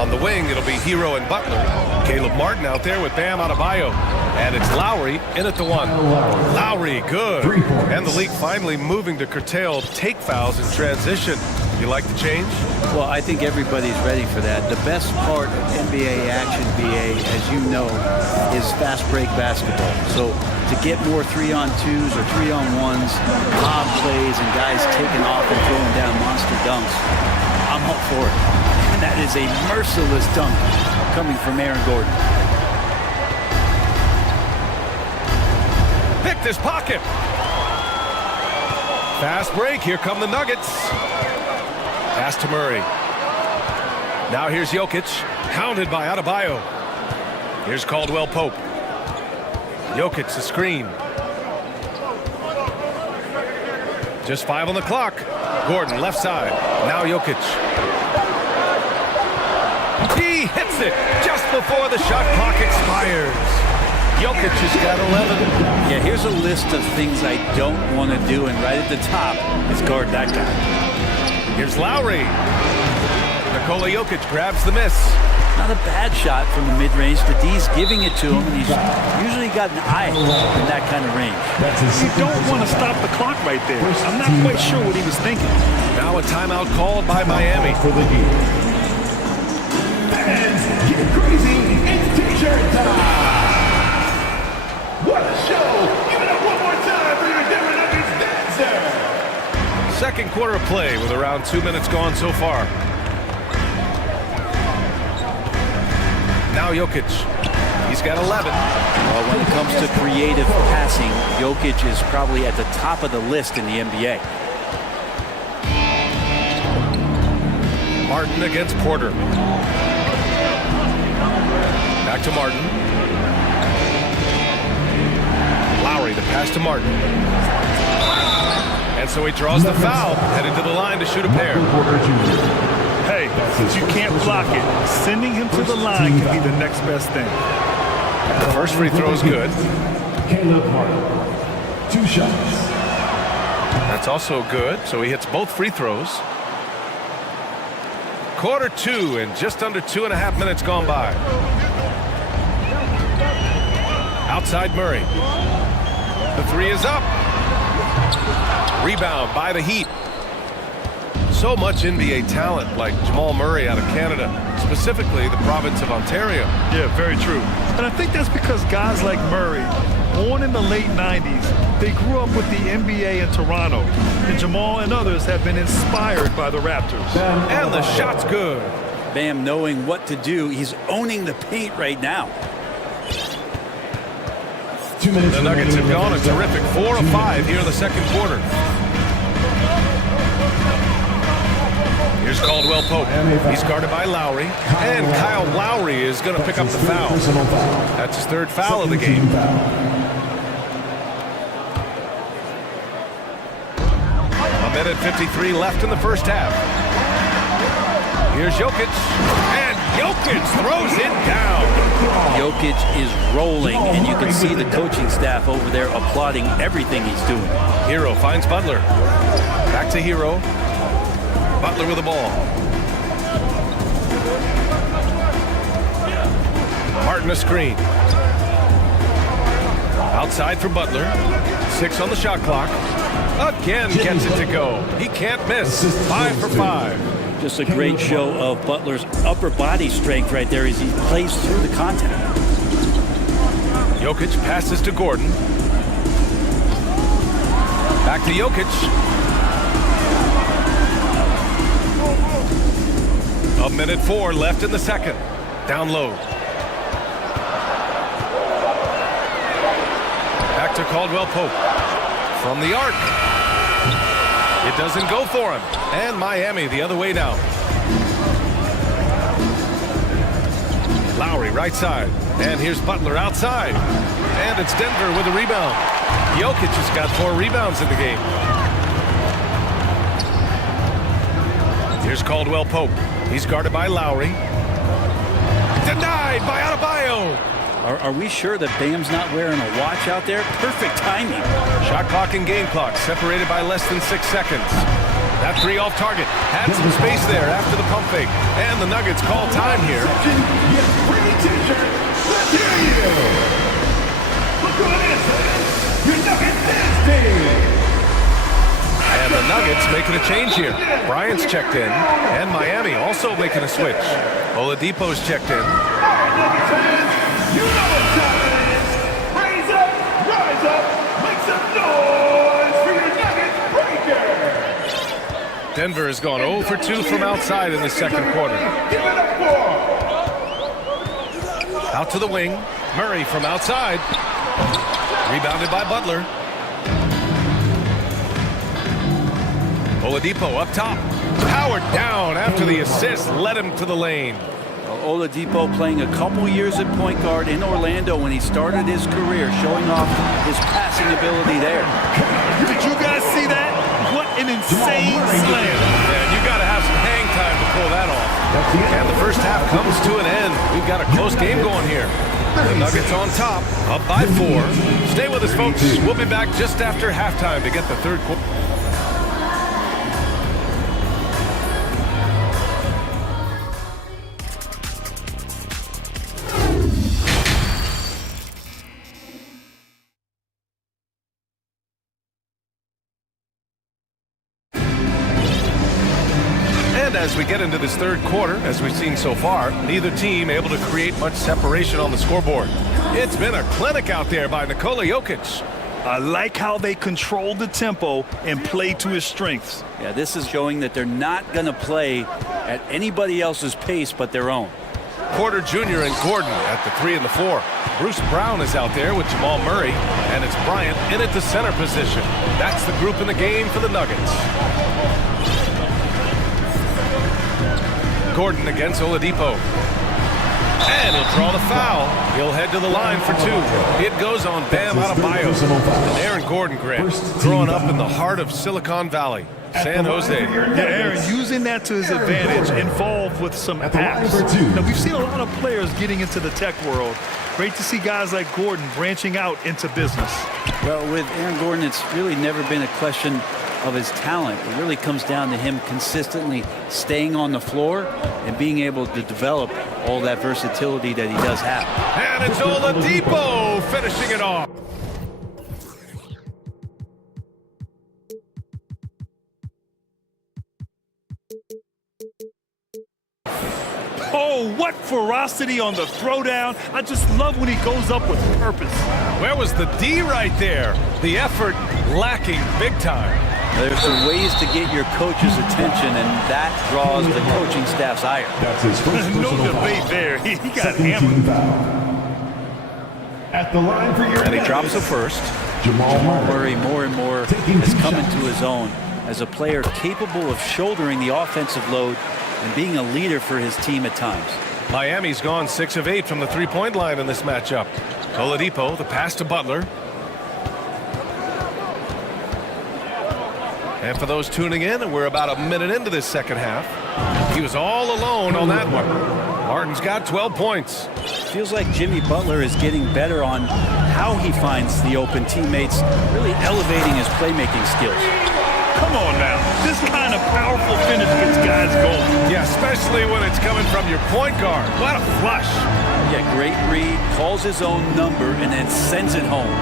On the wing, it'll be Hero and Butler. Caleb Martin out there with Bam Adebayo. And it's Lowry in at the 1. Lowry, good. And the league finally moving to curtail take fouls in transition. You like the change? Well, I think everybody's ready for that. The best part of NBA action, BA, as you know, is fast break basketball. So to get more 3-on-2s or 3-on-1s, lob plays, and guys taking off and throwing down monster dunks, I'm up for it. And that is a merciless dunk coming from Aaron Gordon. Picked his pocket. Fast break. Here come the Nuggets. Pass to Murray. Now here's Jokic, hounded by Adebayo. Here's Caldwell Pope. Jokic, the screen. Just 5 on the clock. Gordon, left side. Now Jokic. He hits it just before the shot clock expires. Jokic has got 11. Yeah, here's a list of things I don't want to do, and right at the top is guard that guy. Here's Lowry. Nikola Jokic grabs the miss. Not a bad shot from the mid-range. The D's giving it to him, and he's usually got an eye in that kind of range. You don't want to stop the clock right there. I'm not quite sure what he was thinking. Now a timeout called by Miami. For the Heat. Fans, get crazy. It's t-shirt time. What a show. Give it up one more time for your Denver Nuggets. second quarter of play with around 2 minutes gone so far. Now Jokic. He's got 11. Well, when it comes to creative passing, Jokic is probably at the top of the list in the NBA. Martin against Porter. Back to Martin. Lowry, the pass to Martin. And so he draws the foul, headed to the line to shoot a pair. Hey, since you can't block it, sending him to the line can be the next best thing. The first free throw is good. Caleb Martin, 2 shots. That's also good, so he hits both free throws. Quarter 2 and just under 2.5 minutes gone by. Outside Murray. The three is up. Rebound by the Heat. So much NBA talent like Jamal Murray out of Canada, specifically the province of Ontario. Yeah, very true. And I think that's because guys like Murray, born in the late 90s, they grew up with the NBA in Toronto. And Jamal and others have been inspired by the Raptors. And the shot's good. Bam knowing what to do. He's owning the paint right now. 2 minutes. The Nuggets have gone a terrific 4 of 5 here in the second quarter. Here's Caldwell Pope. He's guarded by Lowry. And Kyle Lowry is going to pick up the foul. That's his third foul of the game. A minute 53 left in the first half. Here's Jokic. And Jokic throws it down. Jokic is rolling, and you can see the coaching staff over there applauding everything he's doing. Hero finds Butler. Back to Hero. Butler with the ball. Martin a screen. Outside for Butler. 6 on the shot clock. Again gets it to go. He can't miss. 5 for 5. Just a great show of Butler's upper body strength right there as he plays through the contact. Jokic passes to Gordon. Back to Jokic. A minute 4 left in the second. Down low. Back to Caldwell Pope. From the arc. It doesn't go for him. And Miami the other way now. Lowry right side. And here's Butler outside. And it's Denver with a rebound. Jokic has got 4 rebounds in the game. Here's Caldwell Pope. He's guarded by Lowry. Denied by Adebayo. Are we sure that Bam's not wearing a watch out there? Perfect timing. Shot clock and game clock separated by less than 6 seconds. That 3 off target. Had some space there after the pump fake. And the Nuggets call time here. And the Nuggets making a change here. Bryant's checked in. And Miami also making a switch. Oladipo's checked in. You know what time it is. Raise up, rise up, make some noise for your Nuggets breaker. Denver has gone 0 for 2 from outside in the second quarter. Give it up for. Out to the wing. Murray from outside. Rebounded by Butler. Oladipo up top. Powered down after the assist led him to the lane. Oladipo playing a couple years at point guard in Orlando when he started his career, showing off his passing ability there. Did you guys see that? What an insane slam. And you got to have some hang time to pull that off. And the first half comes to an end. We've got a close game going here. The Nuggets on top, up by 4. Stay with us, folks. We'll be back just after halftime to get the third quarter. As we get into this third quarter, as we've seen so far, neither team able to create much separation on the scoreboard. It's been a clinic out there by Nikola Jokic. I like how they control the tempo and play to his strengths. Yeah, this is showing that they're not going to play at anybody else's pace but their own. Porter Jr. and Gordon at the 3 and the 4. Bruce Brown is out there with Jamal Murray, and it's Bryant in at the center position. That's the group in the game for the Nuggets. Gordon against Oladipo. And he'll draw the foul. He'll head to the line for 2. It goes on Bam Adebayo. And Aaron Gordon, Grant, growing up in the heart of Silicon Valley, San Jose. Yeah, Aaron, using that to his advantage, involved with some apps. Now, we've seen a lot of players getting into the tech world. Great to see guys like Gordon branching out into business. Well, with Aaron Gordon, it's really never been a question of his talent. It really comes down to him consistently staying on the floor and being able to develop all that versatility that he does have. And it's Oladipo finishing it off. Oh, what ferocity on the throwdown. I just love when he goes up with purpose. Where was the D right there? The effort lacking big time. There's some ways to get your coach's attention, and that draws the coaching staff's ire. That's his first no debate there. He got hammered. At the line for your and he drops the first. Jamal Murray more and more has come into his own as a player capable of shouldering the offensive load and being a leader for his team at times. Miami's gone 6 of 8 from the three-point line in this matchup. Oladipo, the pass to Butler. And for those tuning in, we're about a minute into this second half. He was all alone on that one. Martin's got 12 points. Feels like Jimmy Butler is getting better on how he finds the open teammates, really elevating his playmaking skills. Come on now. This kind of powerful finish gets guys going. Yeah, especially when it's coming from your point guard. What a flush. Yeah, great read, calls his own number, and then sends it home.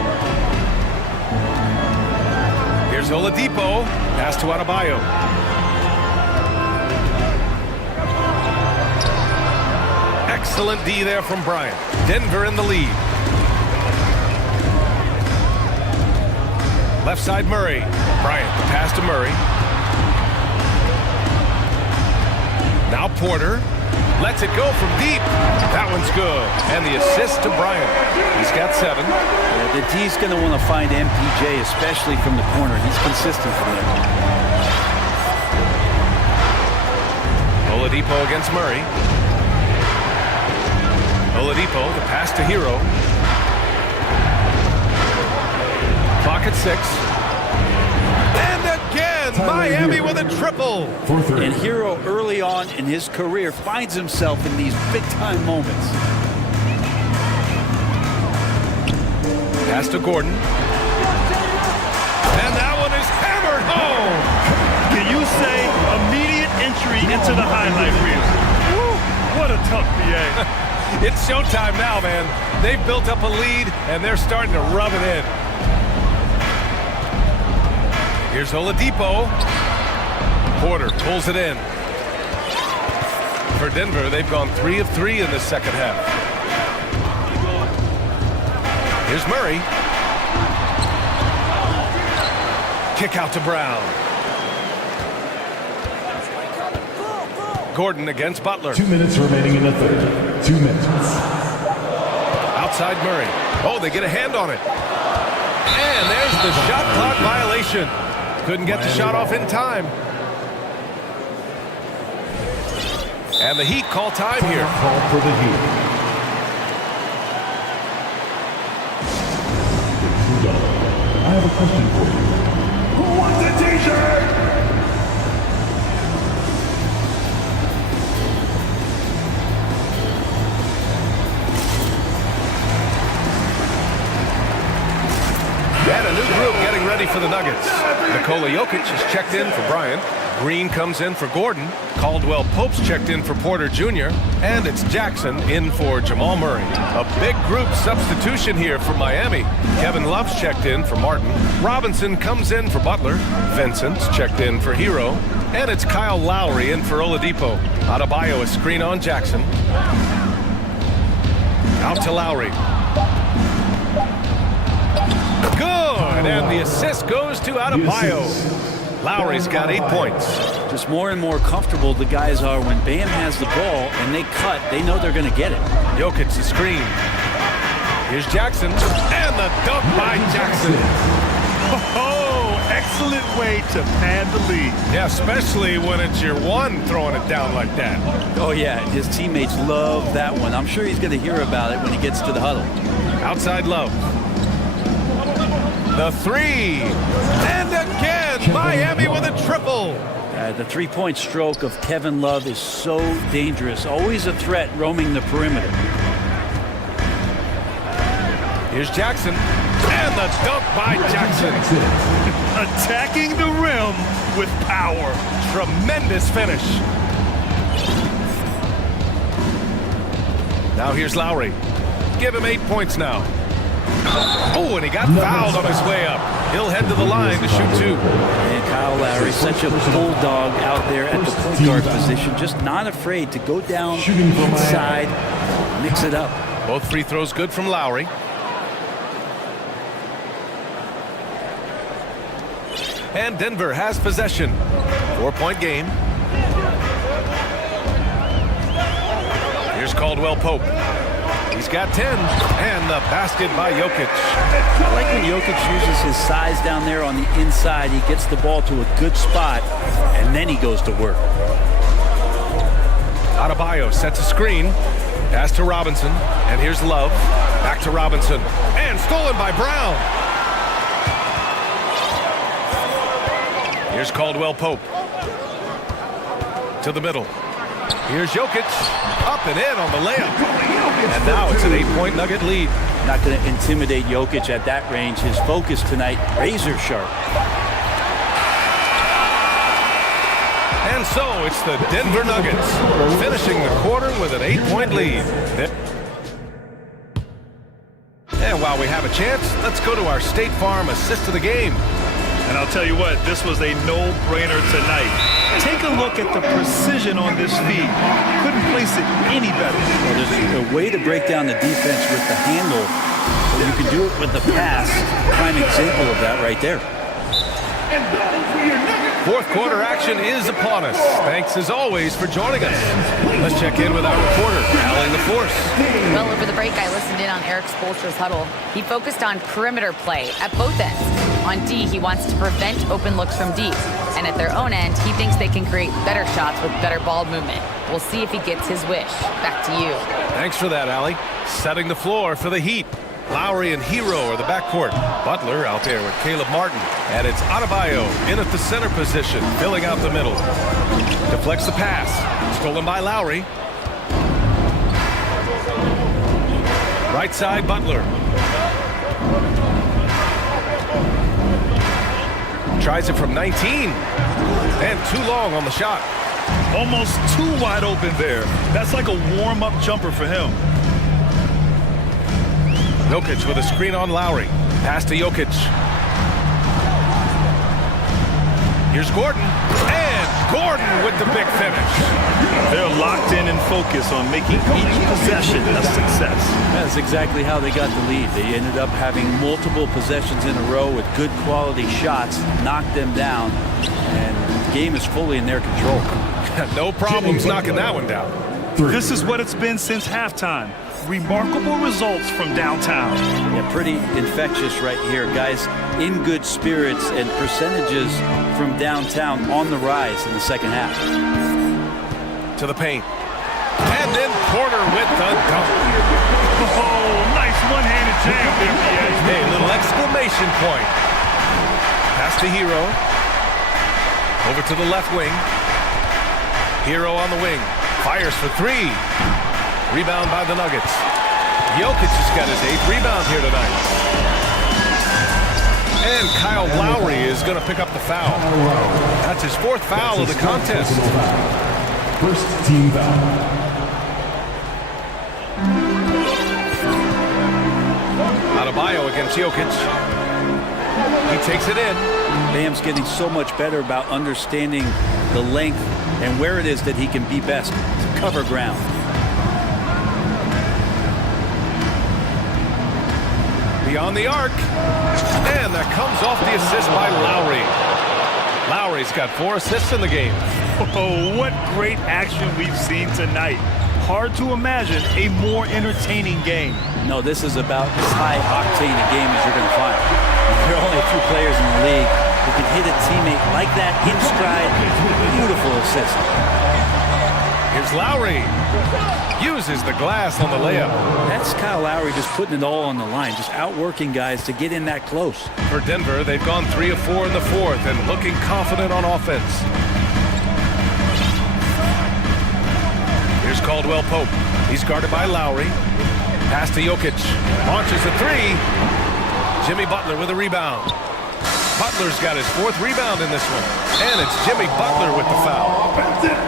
Here's Oladipo. Pass to Adebayo. Excellent D there from Bryant. Denver in the lead. Left side Murray. Bryant, the pass to Murray. Now Porter. Lets it go from deep. That one's good. And the assist to Bryant. He's got 7. The D's going to want to find MPJ, especially from the corner. He's consistent from there. Oladipo against Murray. Oladipo, the pass to Hero. Clock at 6. And again, Miami with a triple. And Hero early on in his career finds himself in these big-time moments. Pass to Gordon. And that one is hammered home. Can you say immediate entry into the highlight reel? Woo, what a tough PA. It's showtime now, man. They've built up a lead, and they're starting to rub it in. Here's Oladipo. Porter pulls it in. For Denver, they've gone 3 of 3 in the second half. Here's Murray. Kick out to Brown. Gordon against Butler. 2 minutes remaining in the third. 2 minutes. Outside Murray. Oh, they get a hand on it. And there's the shot clock violation. Couldn't get the shot off in time. And the Heat call time here. Call for the Heat. I have a question for you. Who wants a t-shirt? And a new group getting ready for the Nuggets. Nikola Jokic is checked in for Bryant. Green comes in for Gordon. Caldwell Pope's checked in for Porter Jr. And it's Jackson in for Jamal Murray. A big group substitution here for Miami. Kevin Love's checked in for Martin. Robinson comes in for Butler. Vincent's checked in for Hero. And it's Kyle Lowry in for Oladipo. Adebayo a screen on Jackson. Out to Lowry. Good, and the assist goes to Adebayo. Lowry's got 8 points. Just more and more comfortable the guys are when Bam has the ball and they cut, they know they're going to get it. Jokic the screen. Here's Jackson, and the dunk by Jackson. Oh, excellent way to pad the lead. Yeah, especially when it's your one throwing it down like that. Oh yeah, his teammates love that one. I'm sure he's going to hear about it when he gets to the huddle. Outside Love. The three. And again, Miami with a triple. The three-point stroke of Kevin Love is so dangerous. Always a threat roaming the perimeter. Here's Jackson. And the dunk by Jackson. Attacking the rim with power. Tremendous finish. Now here's Lowry. Give him 8 points now. Oh, and he got fouled on his way up. He'll head to the line to shoot 2. And Kyle Lowry, such a bulldog out there at the point guard position, just not afraid to go down inside, mix it up. Both free throws good from Lowry. And Denver has possession. 4-point game. Here's Caldwell Pope. He's got 10, and the basket by Jokic. I like when Jokic uses his size down there on the inside. He gets the ball to a good spot, and then he goes to work. Adebayo sets a screen. Pass to Robinson, and here's Love. Back to Robinson, and stolen by Brown. Here's Caldwell Pope. To the middle. Here's Jokic. Up and in on the layup. And now it's an 8-point Nugget lead. Not going to intimidate Jokic at that range. His focus tonight, razor sharp. And so it's the Denver Nuggets finishing the quarter with an 8-point lead. And while we have a chance, let's go to our State Farm assist of the game. And I'll tell you what, this was a no-brainer tonight. Take a look at the precision on this feed. Couldn't place it any better. Well, there's a way to break down the defense with the handle, but you can do it with the pass. Prime example of that right there. Fourth quarter action is upon us. Thanks as always for joining us. Let's check in with our reporter, Allie LaForce. Well, over the break, I listened in on Eric Spoelstra's huddle. He focused on perimeter play at both ends. On D, he wants to prevent open looks from deep. And at their own end, he thinks they can create better shots with better ball movement. We'll see if he gets his wish. Back to you. Thanks for that, Allie. Setting the floor for the Heat. Lowry and Hero are the backcourt. Butler out there with Caleb Martin. And it's Adebayo in at the center position, filling out the middle. Deflects the pass. Stolen by Lowry. Right side, Butler. Tries it from 19. And too long on the shot. Almost too wide open there. That's like a warm-up jumper for him. Jokic with a screen on Lowry. Pass to Jokic. Here's Gordon. And Gordon with the big finish. They're locked in and focused on making each possession a success. That's exactly how they got the lead. They ended up having multiple possessions in a row with good quality shots, knocked them down, and the game is fully in their control. No problems knocking that one down. This is what it's been since halftime. Remarkable results from downtown. Yeah, pretty infectious right here. Guys in good spirits and percentages from downtown on the rise in the second half. To the paint. And then Porter with the dunk. Oh, nice one-handed jam there, P.A. Hey, little exclamation point. Pass to Hero. Over to the left wing. Hero on the wing. Fires for three. Rebound by the Nuggets. Jokic has got his 8th rebound here tonight. And Kyle Lowry is going to pick up the foul. That's his 4th foul of the contest. First team foul. Adebayo against Jokic. He takes it in. Bam's getting so much better about understanding the length and where it is that he can be best to cover ground. Beyond the arc. And that comes off the assist by Lowry. Lowry's got 4 assists in the game. Oh, what great action we've seen tonight. Hard to imagine a more entertaining game. No, this is about as high-octane a game as you're going to find. There are only a few players in the league who can hit a teammate like that in stride. Beautiful assist. Here's Lowry. Uses the glass on the layup. That's Kyle Lowry just putting it all on the line, just outworking guys to get in that close. For Denver, they've gone 3 of 4 in the fourth and looking confident on offense. Here's Caldwell Pope. He's guarded by Lowry. Pass to Jokic. Launches a 3. Jimmy Butler with a rebound. Butler's got his 4th rebound in this one. And it's Jimmy Butler with the foul.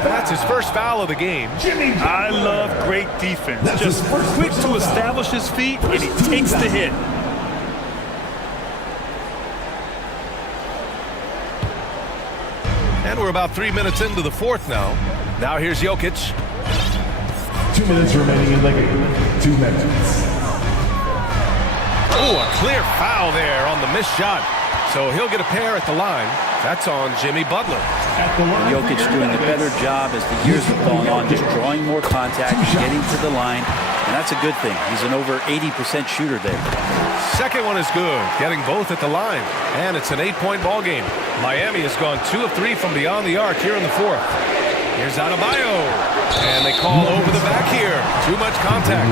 That's his first foul of the game. I love great defense. Just quick to establish his feet, and he takes the hit. And we're about 3 minutes into the fourth now. Now here's Jokic. 2 minutes remaining in the game. 2 minutes. Oh, a clear foul there on the missed shot. So he'll get a pair at the line. That's on Jimmy Butler. Jokic doing a better job as the years have gone on, just drawing more contact, getting to the line, and that's a good thing. He's an over 80% shooter there. Second one is good, getting both at the line, and it's an 8-point ball game. Miami has gone 2 of 3 from beyond the arc here in the fourth. Here's Adebayo, and they call over the back here. Too much contact.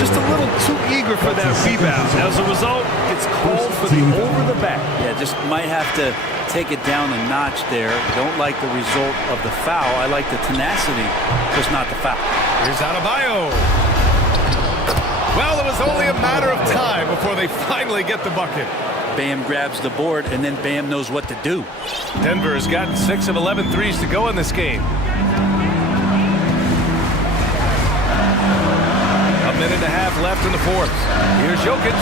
Just a little too eager for that rebound. As a result, it's called for the over the back. Yeah, just might have to take it down a notch there. Don't like the result of the foul. I like the tenacity, just not the foul. Here's Adebayo. Well, it was only a matter of time before they finally get the bucket. Bam grabs the board, and then Bam knows what to do. Denver has gotten 6 of 11 threes to go in this game. A minute and a half left in the fourth. Here's Jokic.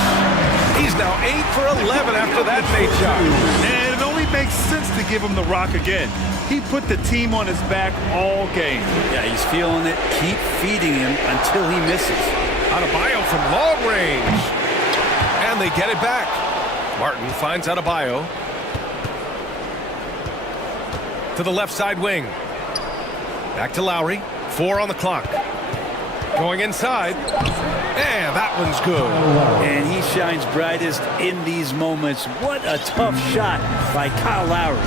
He's now 8 for 11 after that made shot. And it only makes sense to give him the rock again. He put the team on his back all game. Yeah, he's feeling it. Keep feeding him until he misses. Adebayo from long range. And they get it back. Martin finds Adebayo. To the left side wing. Back to Lowry. 4 on the clock. Going inside. And that one's good. And he shines brightest in these moments. What a tough shot by Kyle Lowry.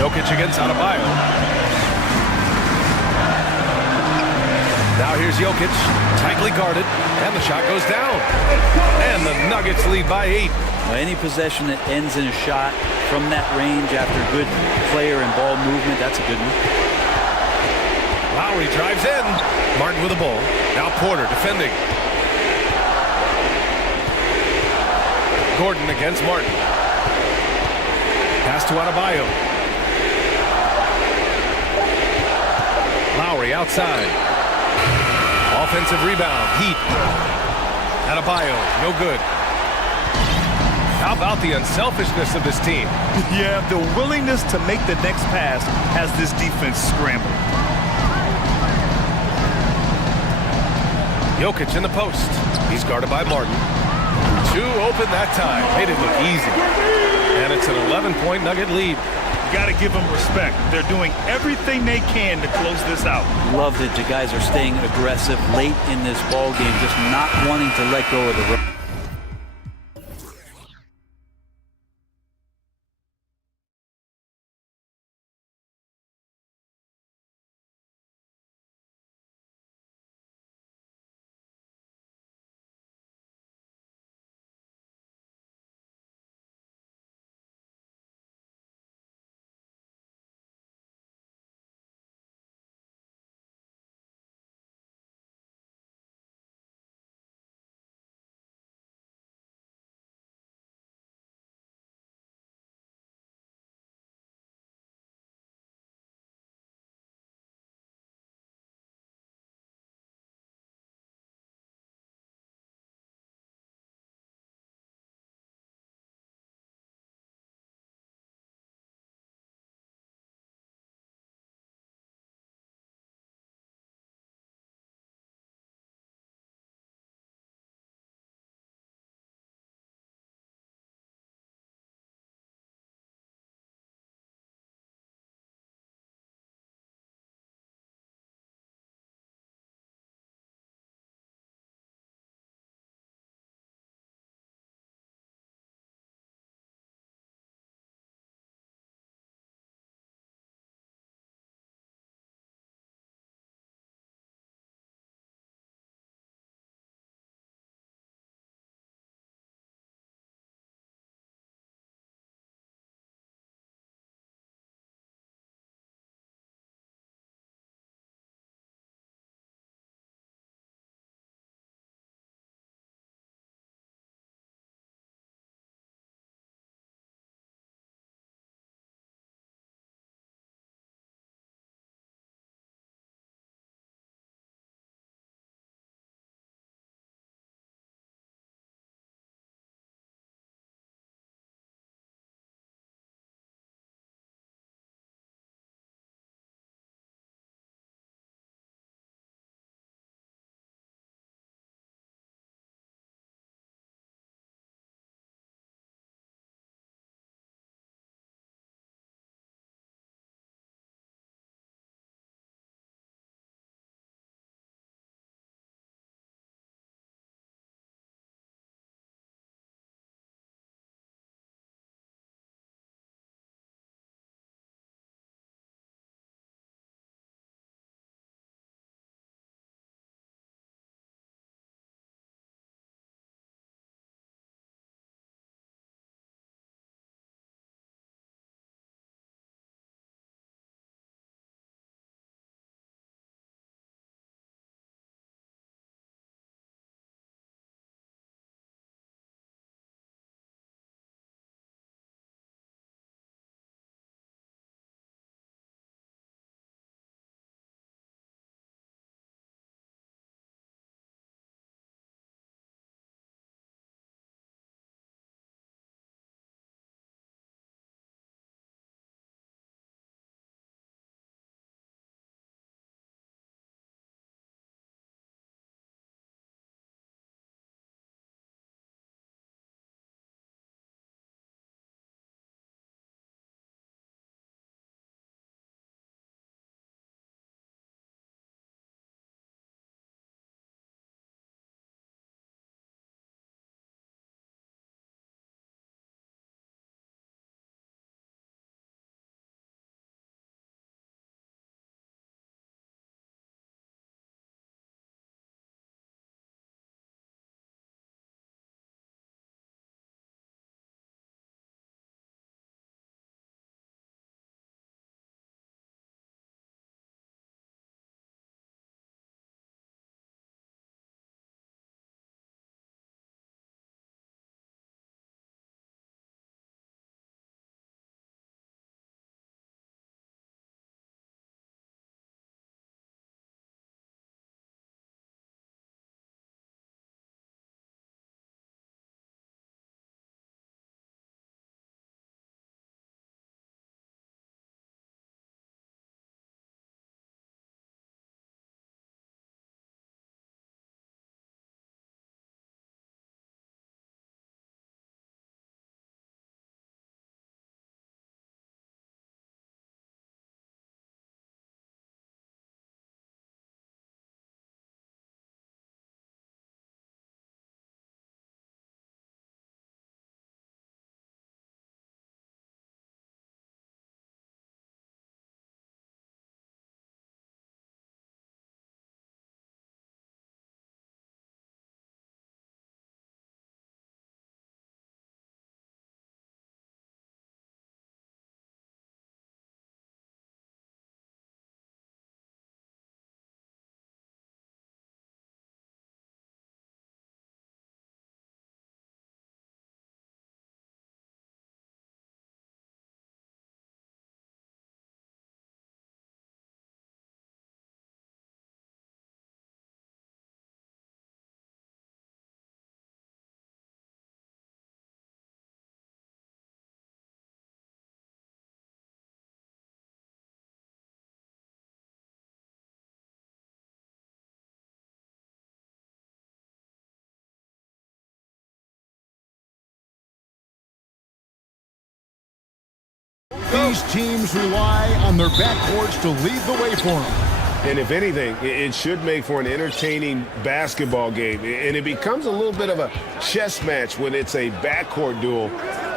Jokic against Adebayo. Now here's Jokic, tightly guarded, and the shot goes down. And the Nuggets lead by 8. Well, any possession that ends in a shot from that range after good player and ball movement, that's a good one. Lowry drives in. Martin with the ball. Now Porter defending. Gordon against Martin. Pass to Adebayo. Lowry outside. Offensive rebound. Heat. Adebayo, no good. How about the unselfishness of this team? Yeah, the willingness to make the next pass has this defense scrambled. Jokic in the post. He's guarded by Martin. 2 open that time. Made it look easy. And it's an 11-point Nugget lead. Got to give them respect. They're doing everything they can to close this out. Love that the guys are staying aggressive late in this ball game, just not wanting to let go of the These teams rely on their backcourts to lead the way for them. And if anything, it should make for an entertaining basketball game. And it becomes a little bit of a chess match when it's a backcourt duel.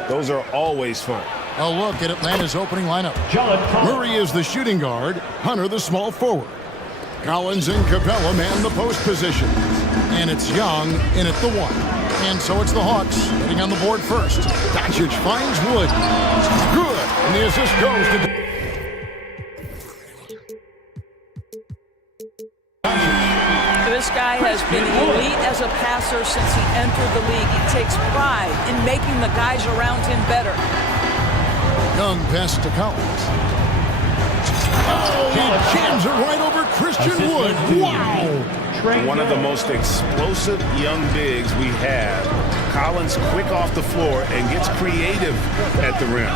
Those are always fun. A look at Atlanta's opening lineup. Murray is the shooting guard, Hunter the small forward. Collins and Capella man the post position. And it's Young in at the 1. And so it's the Hawks hitting on the board first. Doncic finds Wood. Good. And the assist goes to... This guy has been elite as a passer since he entered the league. He takes pride in making the guys around him better. Young pass to Collins. Oh, he jams it right over Christian Wood. Wow! One of the most explosive young bigs we have. Collins quick off the floor and gets creative at the rim.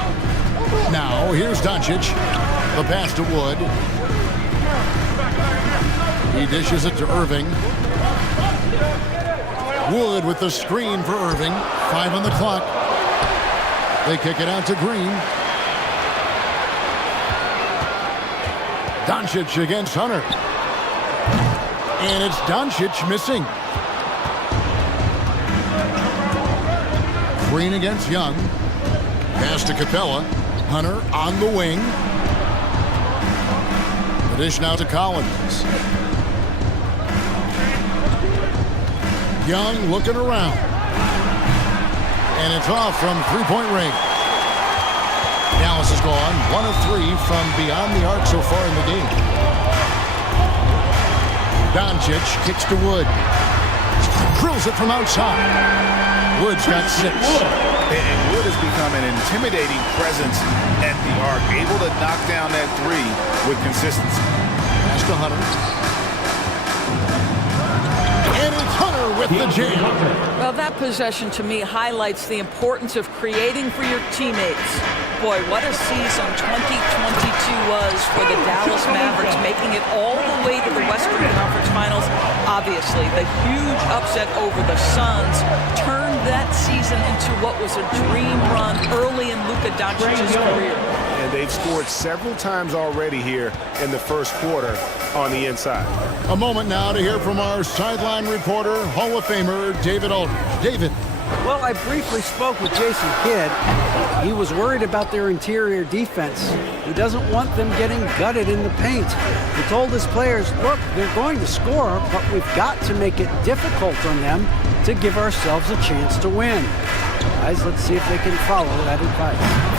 Now, here's Doncic. The pass to Wood. He dishes it to Irving. Wood with the screen for Irving. 5 on the clock. They kick it out to Green. Doncic against Hunter. And it's Doncic missing. Green against Young. Pass to Capella. Hunter on the wing. The dish now to Collins. Young looking around. And it's off from three-point range. Dallas is gone. 1 of 3 from beyond the arc so far in the game. Doncic kicks to Wood. Drills it from outside. Wood's got 6. And Wood has become an intimidating presence at the arc, able to knock down that 3 with consistency. Pass to Hunter. And it's Hunter with the jam. Well, that possession to me highlights the importance of creating for your teammates. Boy, what a season 2022 was for the Dallas Mavericks, making it all the way to the Western Conference Finals. Obviously, the huge upset over the Suns turned that season into what was a dream run early in Luka Doncic's career. And they've scored several times already here in the first quarter on the inside. A moment now to hear from our sideline reporter, Hall of Famer David Aldridge. David. Well, I briefly spoke with Jason Kidd. He was worried about their interior defense. He doesn't want them getting gutted in the paint. He told his players, look, they're going to score, but we've got to make it difficult on them to give ourselves a chance to win. Guys, let's see if they can follow that advice.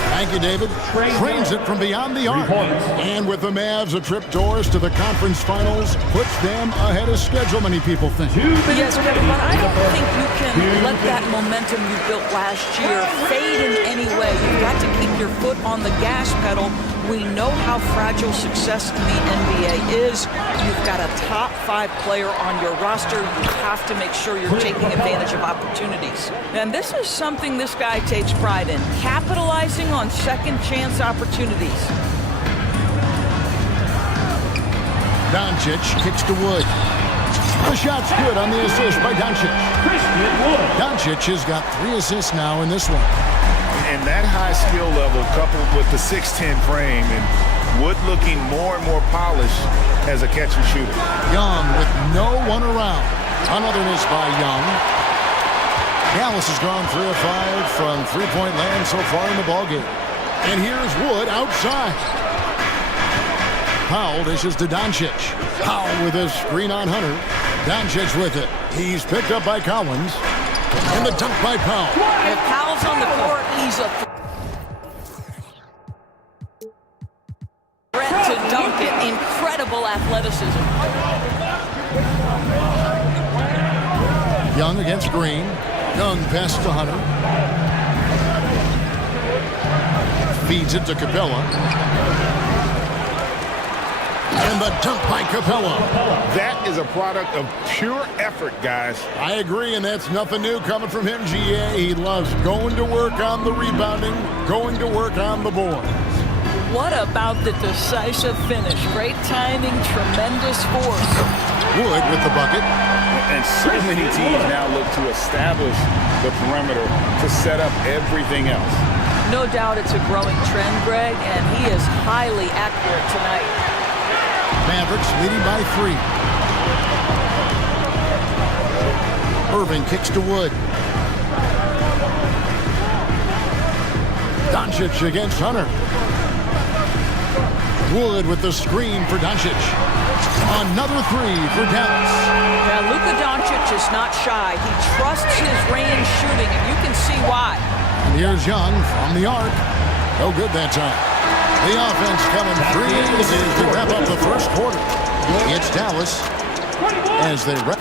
Thank you, David. Trains it from beyond the arc. And with the Mavs a trip doors to the conference finals, puts them ahead of schedule, many people think. Yes, Kevin, but I don't think you can let that momentum you built last year fade in any way. You've got to keep your foot on the gas pedal. We know how fragile success in the NBA is. You've got a top 5 player on your roster. You have to make sure you're taking advantage of opportunities. And this is something this guy takes pride in, capitalizing on second chance opportunities. Doncic kicks to Wood. The shot's good on the assist by Doncic. Doncic has got 3 assists now in this one. And that high skill level coupled with the 6'10 frame and Wood looking more and more polished as a catch and shooter. Young with no one around. Another miss by Young. Dallas has gone 3 of 5 from three-point land so far in the ballgame. And here's Wood outside. Powell dishes to Doncic. Powell with a screen on Hunter. Doncic with it. He's picked up by Collins. And the dunk by Powell. If Powell's on the court, he's a threat to dunk it. Incredible athleticism. Young against Green. Young pass to Hunter. Feeds it to Capella. And the dunk by Capella. That is a product of pure effort, guys. I agree, and that's nothing new coming from him, GA. He loves going to work on the rebounding, going to work on the boards. What about the decisive finish? Great timing, tremendous force. Wood with the bucket. And so many teams now look to establish the perimeter to set up everything else. No doubt it's a growing trend, Greg, and he is highly accurate tonight. Mavericks leading by 3. Irving kicks to Wood. Doncic against Hunter. Wood with the screen for Doncic. Another 3 for Dallas. Now, Luka Doncic is not shy. He trusts his range shooting, and you can see why. And here's Young from the arc. No good that time. The offense coming free as they wrap up the first quarter. It's Dallas as they wrap.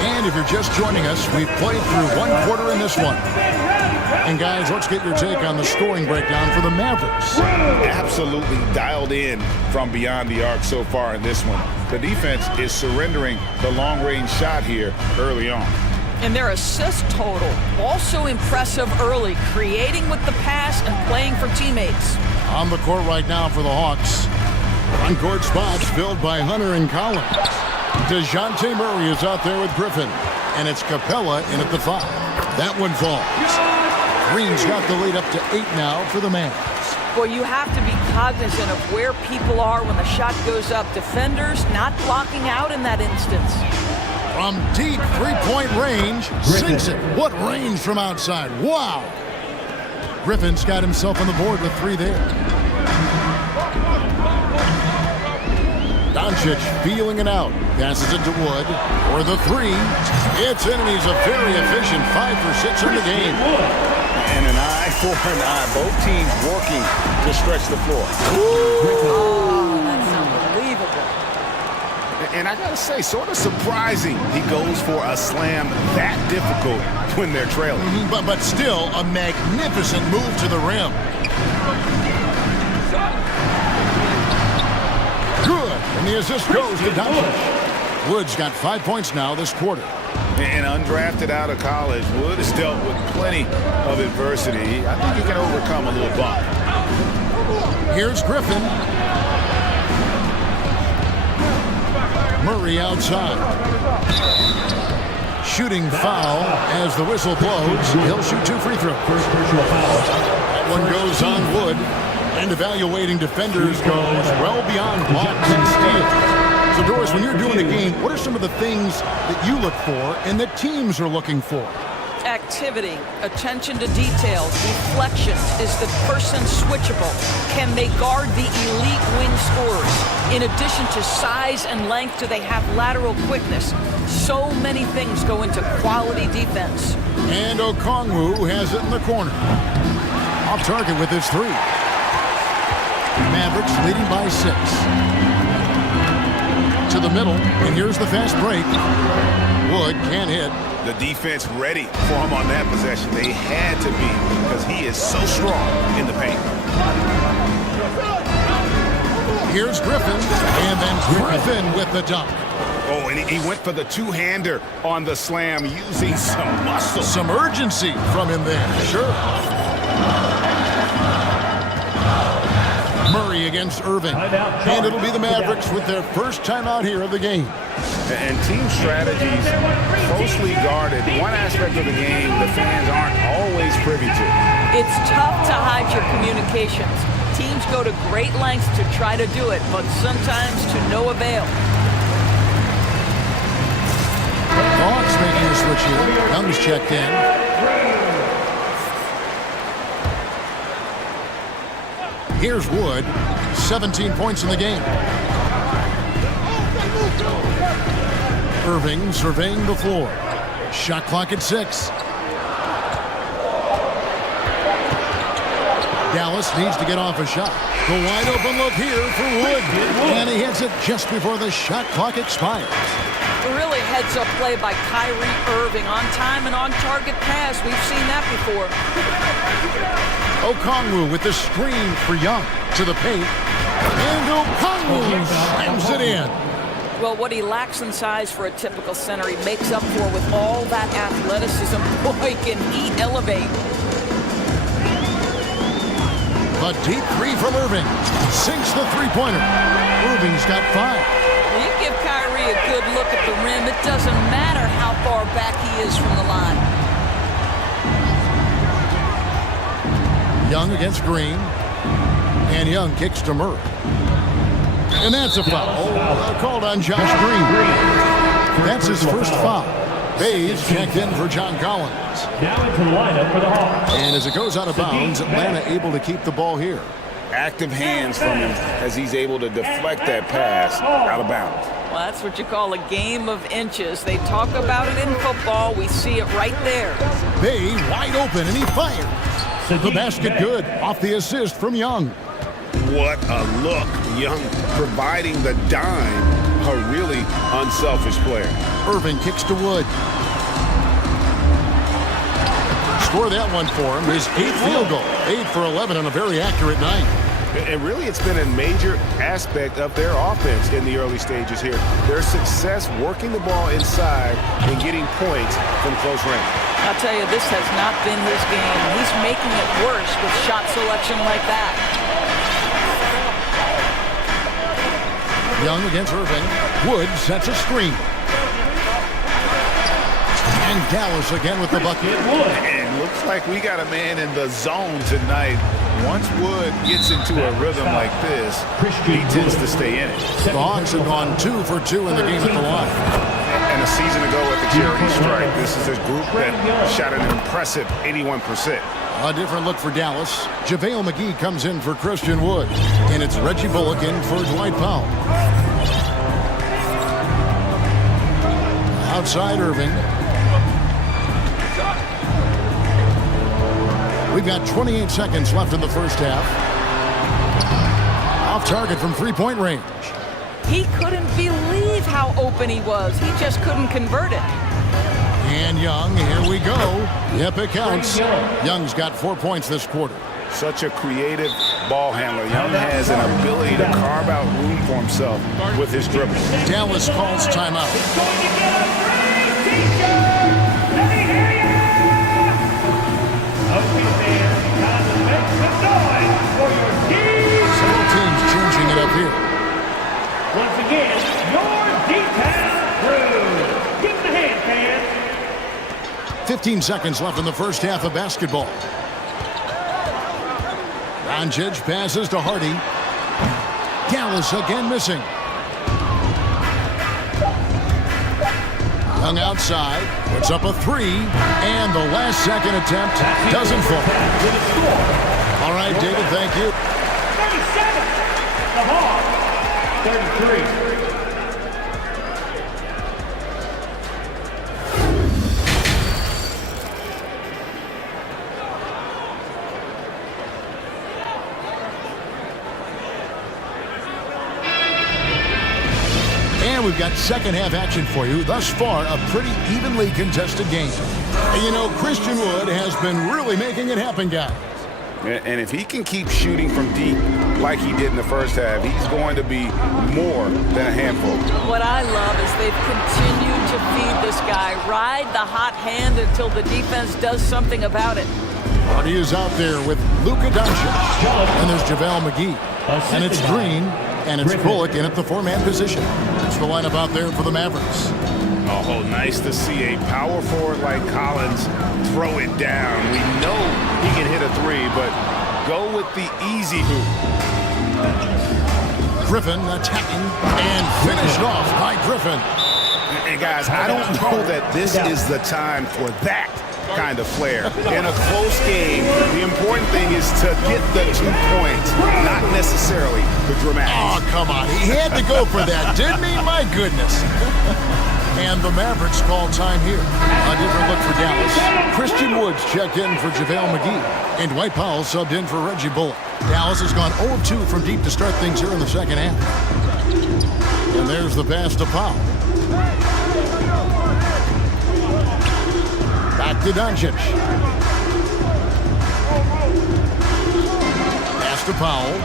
And if you're just joining us, we've played through 1 quarter in this one. And guys, let's get your take on the scoring breakdown for the Mavericks. Absolutely dialed in from beyond the arc so far in this one. The defense is surrendering the long-range shot here early on. And their assist total, also impressive early, creating with the pass and playing for teammates. On the court right now for the Hawks. On-court spots filled by Hunter and Collins. DeJounte Murray is out there with Griffin. And it's Capella in at the 5. That one falls. Green's got the lead up to 8 now for the Mavs. Boy, you have to be cognizant of where people are when the shot goes up. Defenders not blocking out in that instance. From deep three-point range, sinks it. What range from outside. Wow. Griffin's got himself on the board with 3 there. Doncic feeling it out. Passes it to Wood for the 3. It's in, and he's a very efficient 5 for 6 in the game. And an eye for an eye. Both teams working to stretch the floor. Oh, that's unbelievable. And I gotta say, sort of surprising he goes for a slam that difficult when they're trailing. But still a magnificent move to the rim. Good, and the assist goes to Doncic. Wood's got 5 points now this quarter. And undrafted out of college, Wood has dealt with plenty of adversity. I think he can overcome a little bump. Here's Griffin. Murray outside. Shooting foul as the whistle blows. He'll shoot 2 free throws. That one goes on Wood. And evaluating defenders goes well beyond blocks and steals. So, Doris, when you're doing a game, what are some of the things that you look for and that teams are looking for? Activity, attention to details, reflection. Is the person switchable? Can they guard the elite wing scorers? In addition to size and length, do they have lateral quickness? So many things go into quality defense. And Okongwu has it in the corner. Off target with his 3. Mavericks leading by 6. To the middle, and here's the fast break. Wood can't hit. The defense ready for him on that possession. They had to be because he is so strong in the paint. Here's Griffin, and then Griffin with the dunk. Oh, and he went for the 2-hander on the slam using some muscle. Some urgency from him there, sure. Murray against Irving. And it'll be the Mavericks with their first timeout here of the game. And team strategies closely guarded. One aspect of the game the fans aren't always privy to. It's tough to hide your communications. Teams go to great lengths to try to do it, but sometimes to no avail. Hawks making a switch here. Young's checked in. Here's Wood, 17 points in the game. Irving surveying the floor. Shot clock at 6. Dallas needs to get off a shot. The wide open look here for Wood. And he hits it just before the shot clock expires. Really heads-up play by Kyrie Irving. On time and on-target pass. We've seen that before. Okongwu with the screen for Young to the paint. And Okongwu slams it in. Well, what he lacks in size for a typical center, he makes up for with all that athleticism. Boy, can he elevate. A deep 3 from Irving. Sinks the three-pointer. Irving's got 5. You give Kyrie a good look at the rim. It doesn't matter how far back he is from the line. Young against Green. And Young kicks to Murray. And that's a foul. Called on Josh Green. That's his first foul. Bays checked in for John Collins. Now into the lineup for the Hawks. And as it goes out of bounds, Atlanta able to keep the ball here. Active hands from him as he's able to deflect that pass out of bounds. Well, that's what you call a game of inches. They talk about it in football. We see it right there. Bay wide open, and he fires. The basket good off the assist from Young. What a look. Young providing the dime. A really unselfish player. Irving kicks to Wood. Score that one for him. His 8th field goal. 8 for 11 on a very accurate night. And really, it's been a major aspect of their offense in the early stages here. Their success working the ball inside and getting points from close range. I'll tell you, this has not been his game. He's making it worse with shot selection like that. Young against Irving. Wood sets a screen. And Dallas again with the bucket. And looks like we got a man in the zone tonight. Once Wood gets into a rhythm like this, he tends to stay in it. The Hawks have gone 2 for 2 in the game at the line. And a season ago at the charity strike, this is a group that shot an impressive 81%. A different look for Dallas. JaVale McGee comes in for Christian Wood. And it's Reggie Bullock in for Dwight Powell. Outside Irving. We've got 28 seconds left in the first half. Off target from three-point range. He couldn't believe how open he was. He just couldn't convert it. And Young, here we go. Yep, it counts. Young's got 4 points this quarter. Such a creative ball handler. Young has an ability to carve out room for himself with his dribble. Dallas calls timeout. Several teams changing it up here. Once again, your D-Town crew. Give them a hand, fans. 15 seconds left in the first half of basketball. Doncic passes to Hardy. Dallas again missing. Young outside, puts up a 3, and the last second attempt doesn't fall. All right, David, thank you. 37, the Hawks, 33. And we've got second half action for you. Thus far, a pretty evenly contested game. And you know, Christian Wood has been really making it happen, guys. And if he can keep shooting from deep like he did in the first half, he's going to be more than a handful. What I love is they've continued to feed this guy. Ride the hot hand until the defense does something about it. Hardy is out there with Luka Doncic. And there's JaVale McGee. And it's Green. And it's Bullock in at the 4-man position. It's the lineup out there for the Mavericks. Oh, nice to see a power forward like Collins throw it down. We know he can hit a 3, but go with the easy hoop. Griffin attacking and finished off by Griffin. And guys, I don't know that this is the time for that kind of flair. In a close game, the important thing is to get the 2 points, not necessarily the dramatics. Oh, come on. He had to go for that, didn't he? My goodness. And the Mavericks call time here. A different look for Dallas. Christian Woods checked in for JaVale McGee. And Dwight Powell subbed in for Reggie Bullock. Dallas has gone 0-2 from deep to start things here in the second half. And there's the pass to Powell. Back to Doncic. Pass to Powell.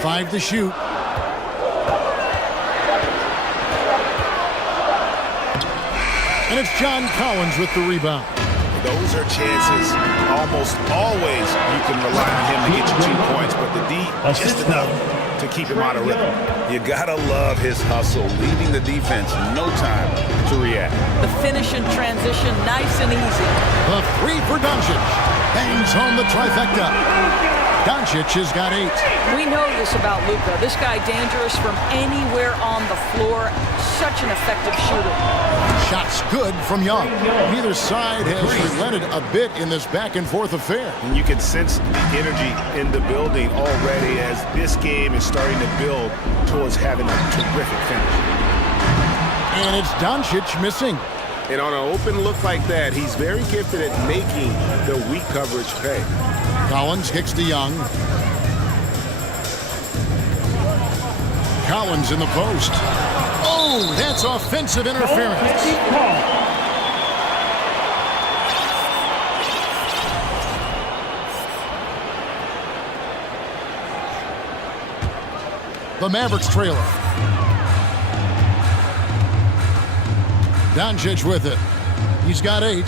5 to shoot. And it's John Collins with the rebound. those are chances almost always you can rely on him to get you 2 points, but the D just enough to keep him out of rhythm. You gotta love his hustle, leaving the defense no time to react. The finish and transition, nice and easy. The three for Doncic. Bangs home the trifecta. Doncic has got 8. We know this about Luka. This guy dangerous from anywhere on the floor. Such an effective shooter. Shots good from Young. Neither side has relented a bit in this back-and-forth affair. And you can sense the energy in the building already as this game is starting to build towards having a terrific finish. And it's Doncic missing. And on an open look like that, he's very gifted at making the weak coverage pay. Collins kicks to Young. Collins in the post. Oh, that's offensive interference. The Mavericks trailer. Doncic with it. He's got 8.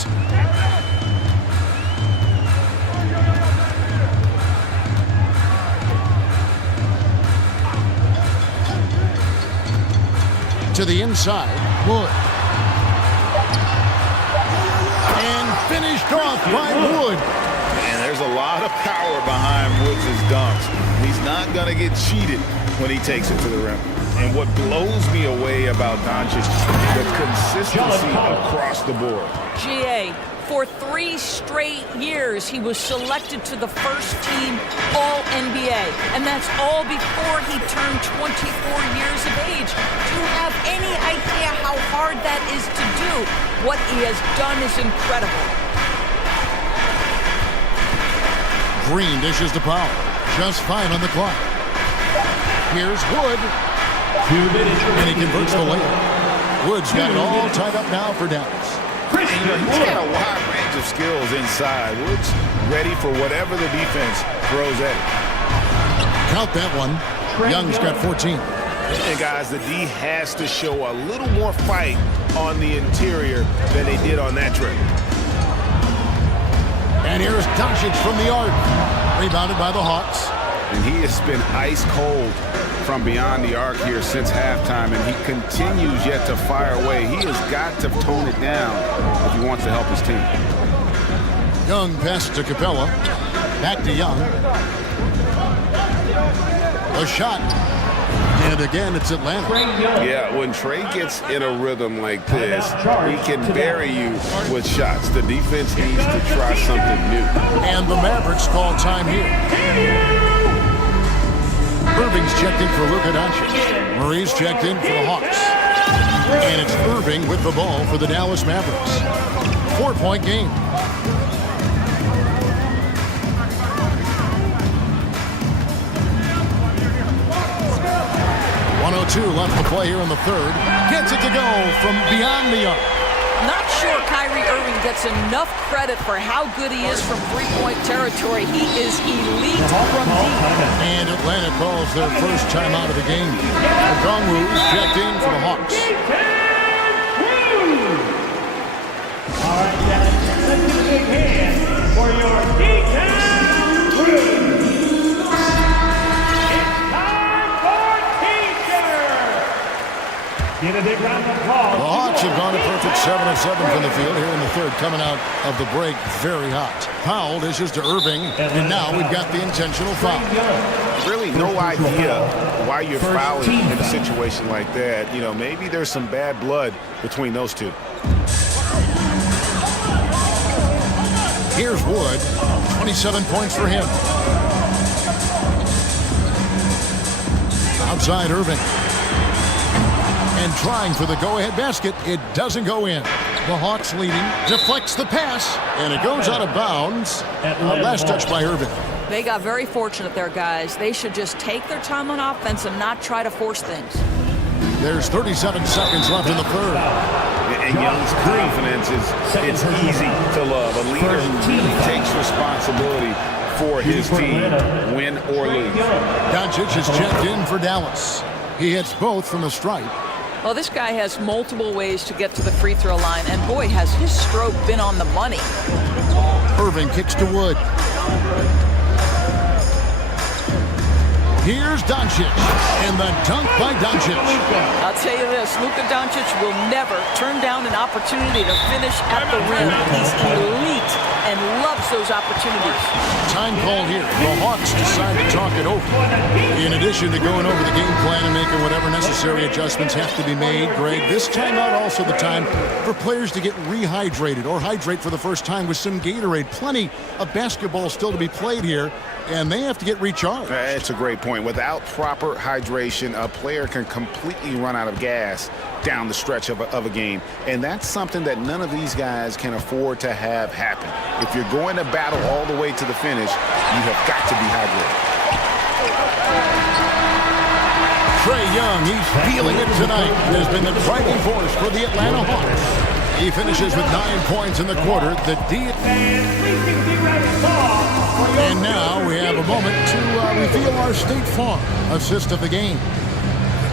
To the inside, Wood. And finished off by Wood. And there's a lot of power behind Woods' dunks. He's not going to get cheated when he takes it to the rim. And what blows me away about Doncic, the consistency across the board. GA, for 3 straight years, he was selected to the first team All-NBA. And that's all before he turned 24 years of age. Do you have any idea how hard that is to do? What he has done is incredible. Green dishes to Powell. Just 5 on the clock. Here's Wood. 2 minutes. And he converts the layup. Wood's got it all tied up now for Dallas. He's got a wide range of skills inside. Woods ready for whatever the defense throws at him. Count that one. Young's got 14. And guys, the D has to show a little more fight on the interior than they did on that trip. And here's Doncic from the arc. Rebounded by the Hawks. And he has been ice cold from beyond the arc here since halftime, and he continues yet to fire away. He has got to tone it down if he wants to help his team. Young passes to Capella. Back to Young. A shot. And again, it's Atlanta. Yeah, when Trey gets in a rhythm like this, he can bury you with shots. The defense needs to try something new. And the Mavericks call time here. Irving's checked in for Luka Doncic. Murray's checked in for the Hawks. And it's Irving with the ball for the Dallas Mavericks. 4-point game. .102 left to play here in the third. Gets it to go from beyond the arc. Not sure Kyrie Irving gets enough credit for how good he is from three-point territory. He is elite from deep. And Atlanta calls their first timeout of the game. Okongwu's checked in for the Hawks. All right, guys, let's give a big hand for your D-Town crew. Get a big round of applause. The Hawks have gone a perfect 7 of 7 from the field here in the third, coming out of the break very hot. Powell dishes to Irving, and now we've got the intentional foul. Really no idea why you're fouling in a situation like that. You know, maybe there's some bad blood between those two. Here's Wood, 27 points for him. Outside Irving. And trying for the go-ahead basket, it doesn't go in. The Hawks leading, deflects the pass, and it goes out of bounds. Last touch by Irving. They got very fortunate there, guys. They should just take their time on offense and not try to force things. There's 37 seconds left in the third. And Young's confidence it's easy to love. A leader who takes responsibility for his team, win or lose. Doncic is checked in for Dallas. He hits both from the stripe. Well, this guy has multiple ways to get to the free throw line, and boy, has his stroke been on the money. Irving kicks to Wood. Here's Doncic, and the dunk by Doncic. I'll tell you this, Luka Doncic will never turn down an opportunity to finish at the rim. He's elite and loves those opportunities. Time called here. The Hawks decide to talk it over. In addition to going over the game plan and making whatever necessary adjustments have to be made, Greg, this timeout also the time for players to get rehydrated or hydrate for the first time with some Gatorade. Plenty of basketball still to be played here, and they have to get recharged. That's a great point. Without proper hydration, a player can completely run out of gas down the stretch of a game. And that's something that none of these guys can afford to have happen. If you're going to battle all the way to the finish, you have got to be hydrated. Trae Young, he's feeling it tonight and has been the driving force for the Atlanta Hawks. He finishes with 9 points in the quarter. And now we have a moment to reveal our State Farm assist of the game.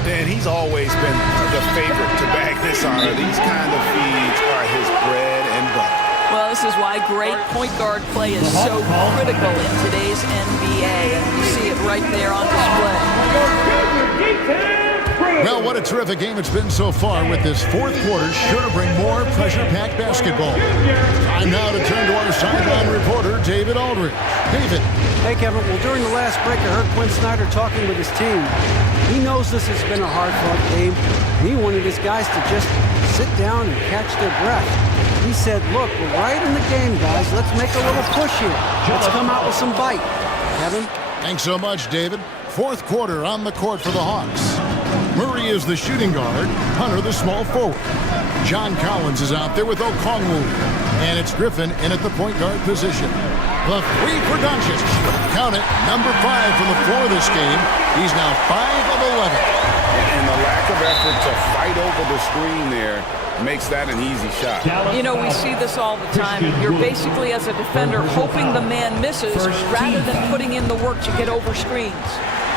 Dan, he's always been the favorite to bag this honor. These kind of feeds are his bread and butter. Well, this is why great point guard play is so critical in today's NBA, and you see it right there on display. Well, what a terrific game it's been so far with this fourth quarter. Sure to bring more pressure-packed basketball. Time now to turn to our sideline reporter, David Aldridge. David. Hey, Kevin. Well, during the last break, I heard Quinn Snyder talking with his team. He knows this has been a hard-fought game. He wanted his guys to just sit down and catch their breath. He said, look, we're right in the game, guys. Let's make a little push here. Let's come out with some bite. Kevin? Thanks so much, David. Fourth quarter on the court for the Hawks. Murray is the shooting guard, Hunter the small forward. John Collins is out there with Okongwu. And it's Griffin in at the point guard position. The three for Doncic. Count it, number 5 from the floor this game. He's now 5 of 11. And the lack of effort to fight over the screen there makes that an easy shot. You know, we see this all the time. You're basically, as a defender, hoping the man misses rather than putting in the work to get over screens.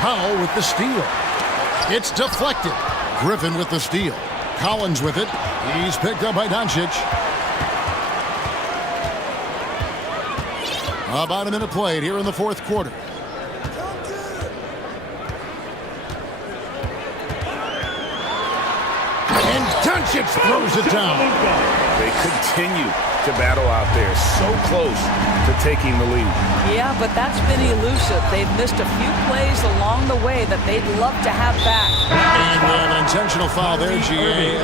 Powell with the steal. It's deflected. Griffin with the steal. Collins with it. He's picked up by Doncic. About a minute played here in the fourth quarter. And Doncic throws it down. They continue to battle out there, so close to taking the lead. Yeah, but that's been elusive. They've missed a few plays along the way that they'd love to have back. And an intentional foul there, GA.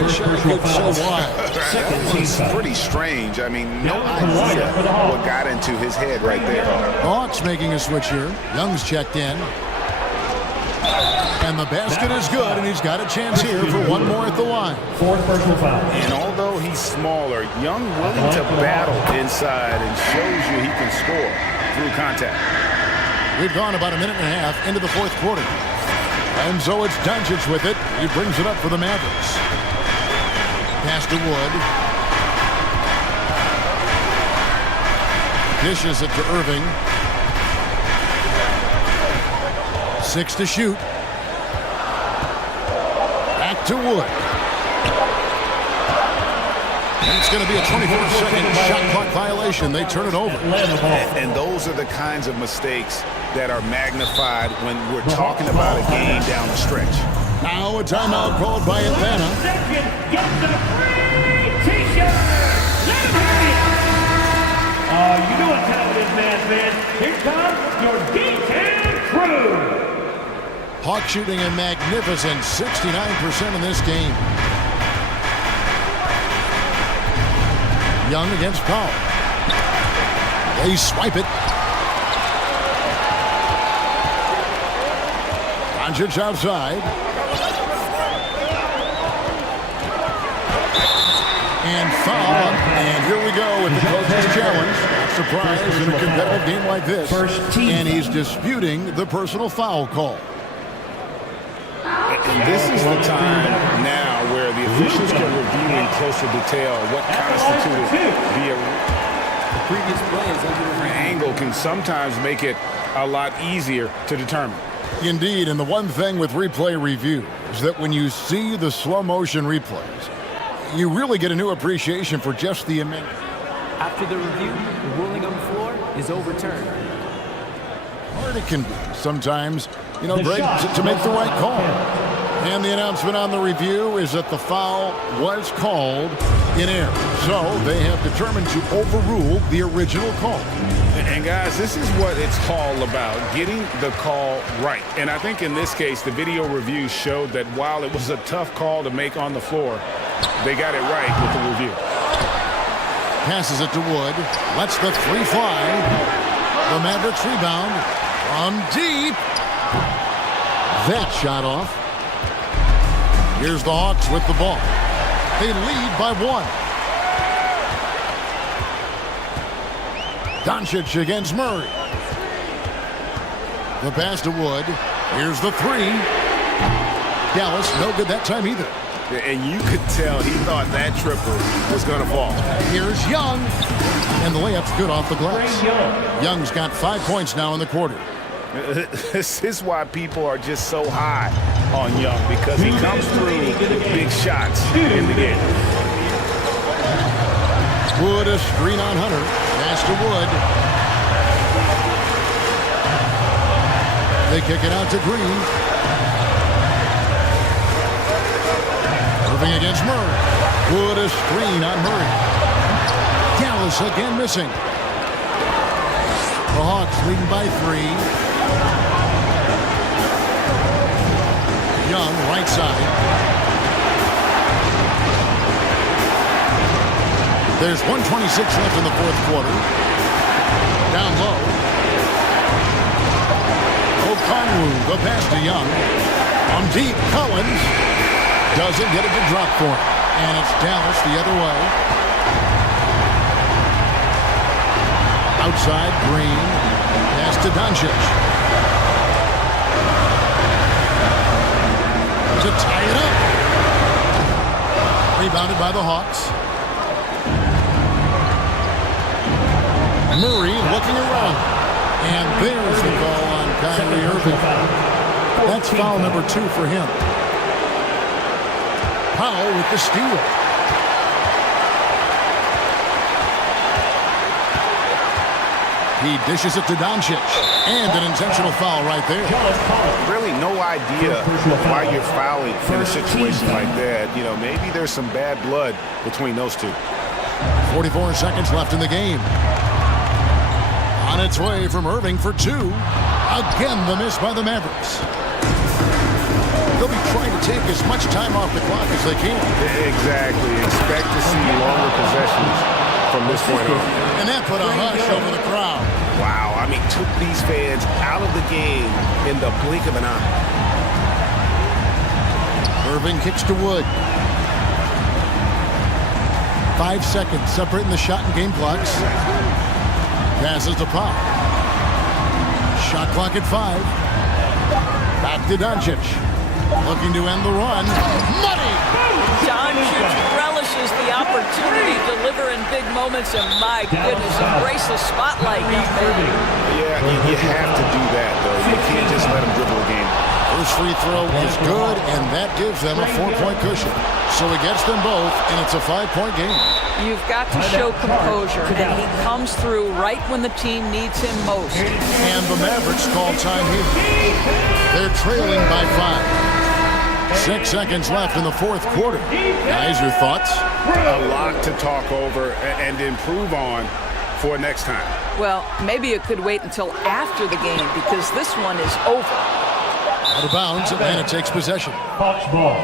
Wish I could show why. That was pretty strange. I mean, no idea what got into his head right there. Hawks making a switch here. Young's checked in. And the basket is good, and he's got a chance here for one more at the line. Fourth personal foul. And although he's smaller, Young willing to battle inside and shows you he can score through contact. We've gone about a minute and a half into the fourth quarter. And so it's Doncic with it. He brings it up for the Mavericks. Pass to Wood. Dishes it to Irving. 6 to shoot. Back to Wood. And it's going to be a 24-second shot clock violation. They turn it over. And those are the kinds of mistakes that are magnified when we're talking about a game down the stretch. Now a timeout called by Atlanta. You know what time it is, man. Here comes your D10 crew. Hawk shooting a magnificent 69% in this game. Young against Powell. They swipe it. Doncic outside. And foul. And here we go with the coach's challenge. Not surprised in a competitive game like this. And he's disputing the personal foul call. And this is the time now where the officials can review in closer detail what constituted the previous play is under the angle can sometimes make it a lot easier to determine. Indeed, and the one thing with replay review is that when you see the slow motion replays, you really get a new appreciation for just the immense. After the review, the ruling on the floor is overturned. Hard it can be sometimes, Greg, to make the right call. And the announcement on the review is that the foul was called in error. So they have determined to overrule the original call. And guys, this is what it's all about, getting the call right. And I think in this case, the video review showed that while it was a tough call to make on the floor, they got it right with the review. Passes it to Wood. Lets the three fly. The Mavericks rebound from deep. That shot off. Here's the Hawks with the ball. They lead by 1. Doncic against Murray. The pass to Wood. Here's the 3. Dallas, no good that time either. And you could tell he thought that triple was going to fall. Here's Young. And the layup's good off the glass. Young's got 5 points now in the quarter. This is why people are just so high on Young, because he comes through with big shots in the game. Wood a screen on Hunter. Pass to Wood. They kick it out to Green. Irving against Murray. Wood a screen on Murray. Dallas again missing. The Hawks leading by 3. Young, right side. There's 1:26 left in the fourth quarter. Down low. Okongwu, the pass to Young. On deep, Collins doesn't get it to drop for him. And it's Dallas the other way. Outside, Green. Pass to Doncic. To tie it up. Rebounded by the Hawks. Murray looking around. And there's the call on Kyrie Irving. That's foul number 2 for him. Powell with the steal. He dishes it to Doncic. And an intentional foul right there. Really no idea why you're fouling in a situation like that. Maybe there's some bad blood between those two. 44 seconds left in the game. On its way from Irving for 2. Again, the miss by the Mavericks. They'll be trying to take as much time off the clock as they can. Exactly. Expect to see longer possessions from this point on. And that put a hush over the crowd. Wow, took these fans out of the game in the blink of an eye. Irving kicks to Wood. 5 seconds separating the shot and game clocks. Passes to Pop. Shot clock at 5. Back to Doncic. Looking to end the run. Money! Doncic relishes the opportunity to deliver in big moments, and my goodness, embrace the spotlight. Yeah, you have to do that, though. You can't just let him dribble a game. First free throw is good, and that gives them a 4-point cushion. So it gets them both, and it's a 5-point game. You've got to show composure, and he comes through right when the team needs him most. And the Mavericks call time here. They're trailing by 5. 6 seconds left in the fourth quarter. Guys, your thoughts? A lot to talk over and improve on for next time. Well, maybe it could wait until after the game, because this one is over. Out of bounds, Atlanta takes possession. Hawks ball.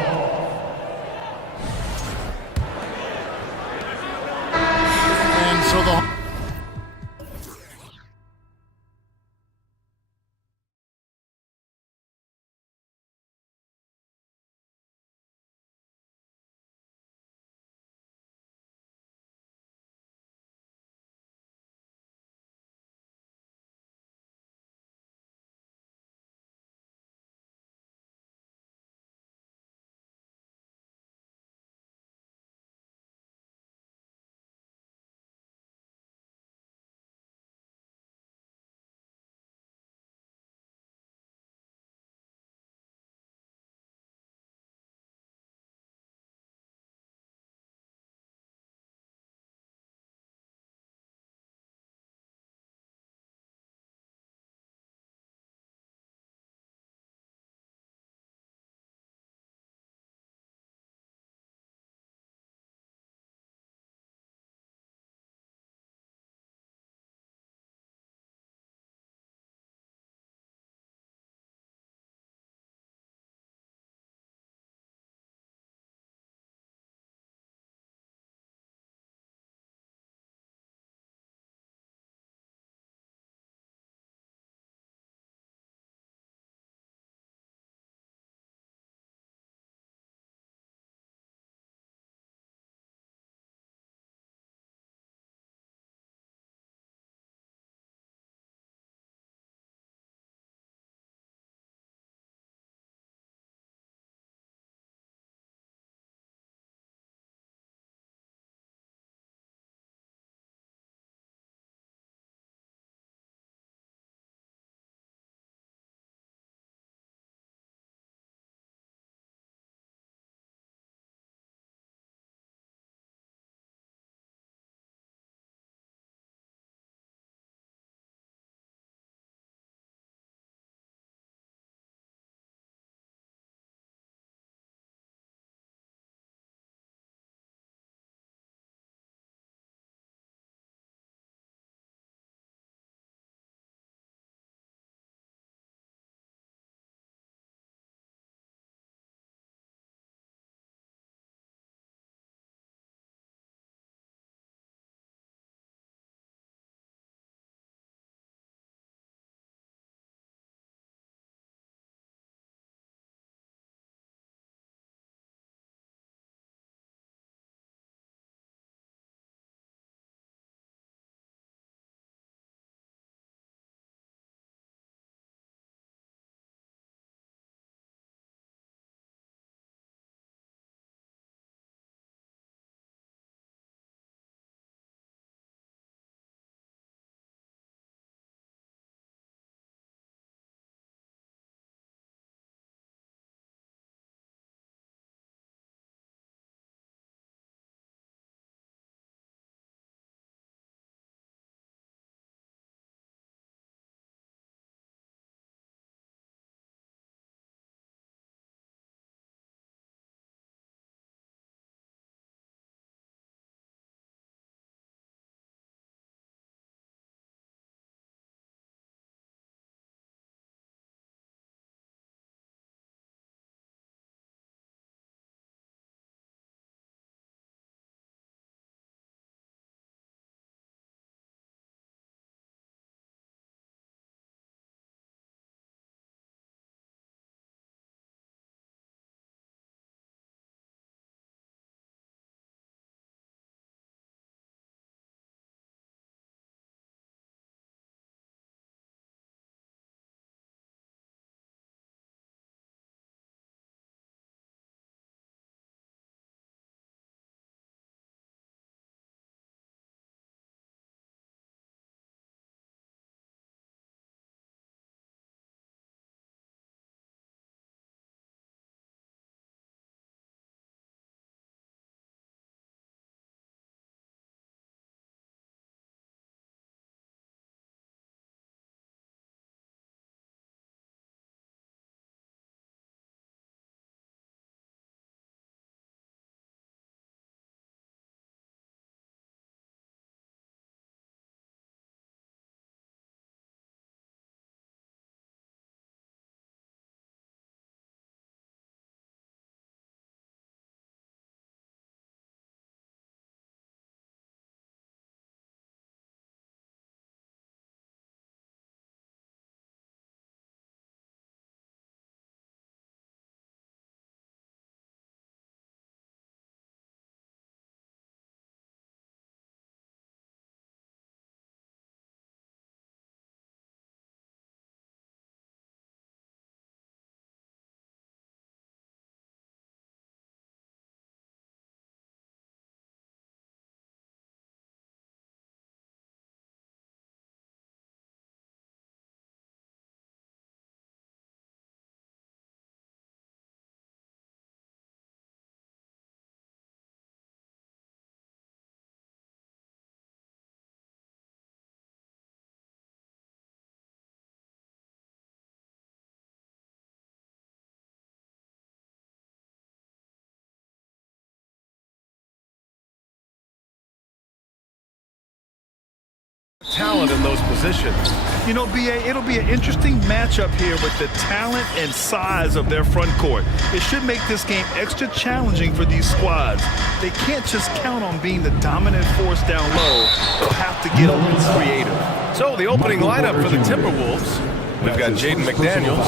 Talent in those positions. You know, B.A., it'll be an interesting matchup here with the talent and size of their front court. It should make this game extra challenging for these squads. They can't just count on being the dominant force down low. They'll have to get a little creative. So the opening lineup for the Timberwolves. We've got Jaden McDaniels,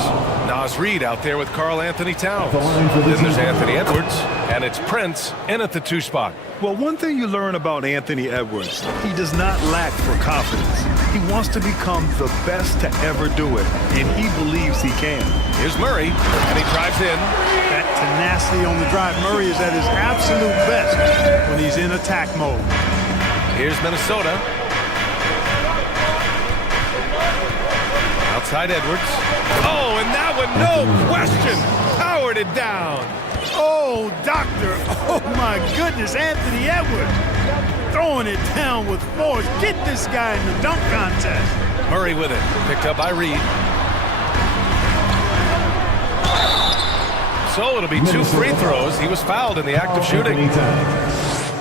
Naz Reid out there with Karl Anthony Towns. Then there's Anthony Edwards, and it's Prince in at the 2 spot. Well, one thing you learn about Anthony Edwards, he does not lack for confidence. He wants to become the best to ever do it, and he believes he can. Here's Murray, and he drives in. That tenacity on the drive. Murray is at his absolute best when he's in attack mode. Here's Minnesota. Outside Edwards. Oh, and that one, no question, powered it down. Oh, doctor. Oh, my goodness. Anthony Edwards throwing it down with force. Get this guy in the dunk contest. Murray with it. Picked up by Reid. So it'll be 2 free throws. He was fouled in the act of shooting.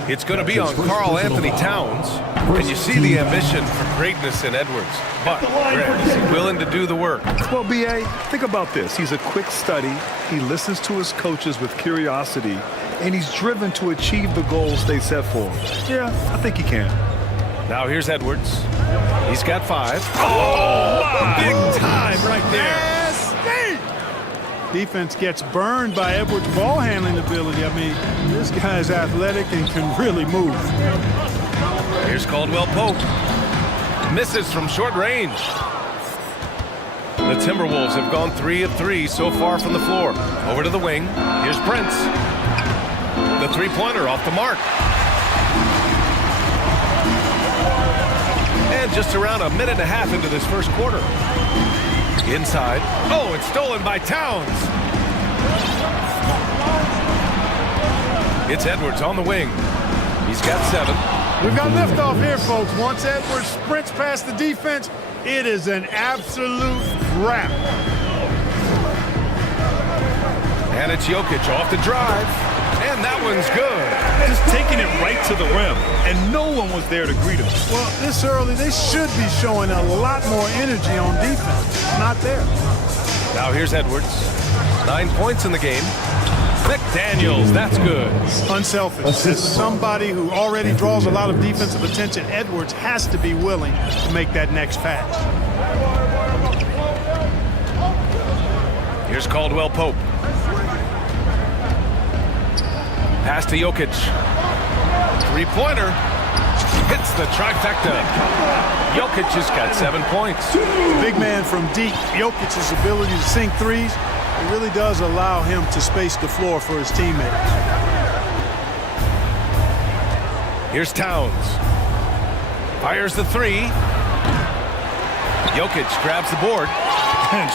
It's going to be on Karl Anthony Towns. And you see the ambition for greatness in Edwards. But, Greg, is he willing to do the work? Well, B.A., think about this. He's a quick study. He listens to his coaches with curiosity. And he's driven to achieve the goals they set for him. Yeah, I think he can. Now here's Edwards. He's got 5. Oh, my! Big time right there. Defense gets burned by Edwards' ball handling ability. I mean, this guy is athletic and can really move. Here's Caldwell Pope. Misses from short range. The Timberwolves have gone 3 of 3 so far from the floor. Over to the wing. Here's Prince. The 3-pointer off the mark. And just around a minute and a half into this first quarter. Inside. Oh, it's stolen by Towns. It's Edwards on the wing. He's got 7. We've got liftoff here, folks. Once Edwards sprints past the defense, it is an absolute wrap. And it's Jokic off the drive. And that one's good. Just taking it right to the rim, and no one was there to greet him. Well, this early, they should be showing a lot more energy on defense. Not there. Now here's Edwards. 9 points in the game. McDaniels, that's good. Unselfish. As somebody who already draws a lot of defensive attention, Edwards has to be willing to make that next pass. Here's Caldwell Pope. Pass to Jokic. 3-pointer. Hits the trifecta. Jokic has got 7 points. Big man from deep. Jokic's ability to sink threes, it really does allow him to space the floor for his teammates. Here's Towns. Fires the 3. Jokic grabs the board.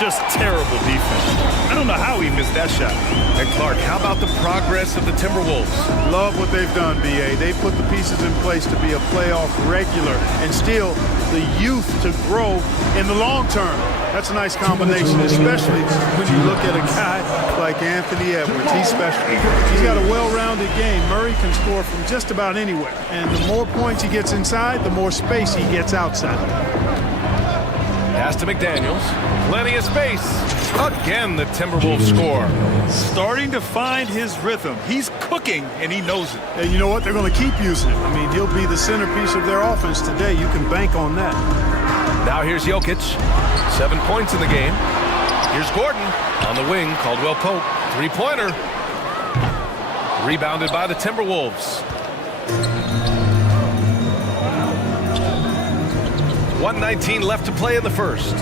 Just terrible defense. I don't know how he missed that shot. And Clark, how about the progress of the Timberwolves? Love what they've done, B.A. They put the pieces in place to be a playoff regular and still the youth to grow in the long term. That's a nice combination, especially when you look at a guy like Anthony Edwards. He's special. He's got a well-rounded game. Murray can score from just about anywhere. And the more points he gets inside, the more space he gets outside. Pass to McDaniels. Plenty of space. Again, the Timberwolves score. Starting to find his rhythm. He's cooking, and he knows it. And you know what? They're going to keep using him. I mean, he'll be the centerpiece of their offense today. You can bank on that. Now here's Jokic. 7 points in the game. Here's Gordon on the wing. Caldwell Pope. 3-pointer. Rebounded by the Timberwolves. 1:19 left to play in the first.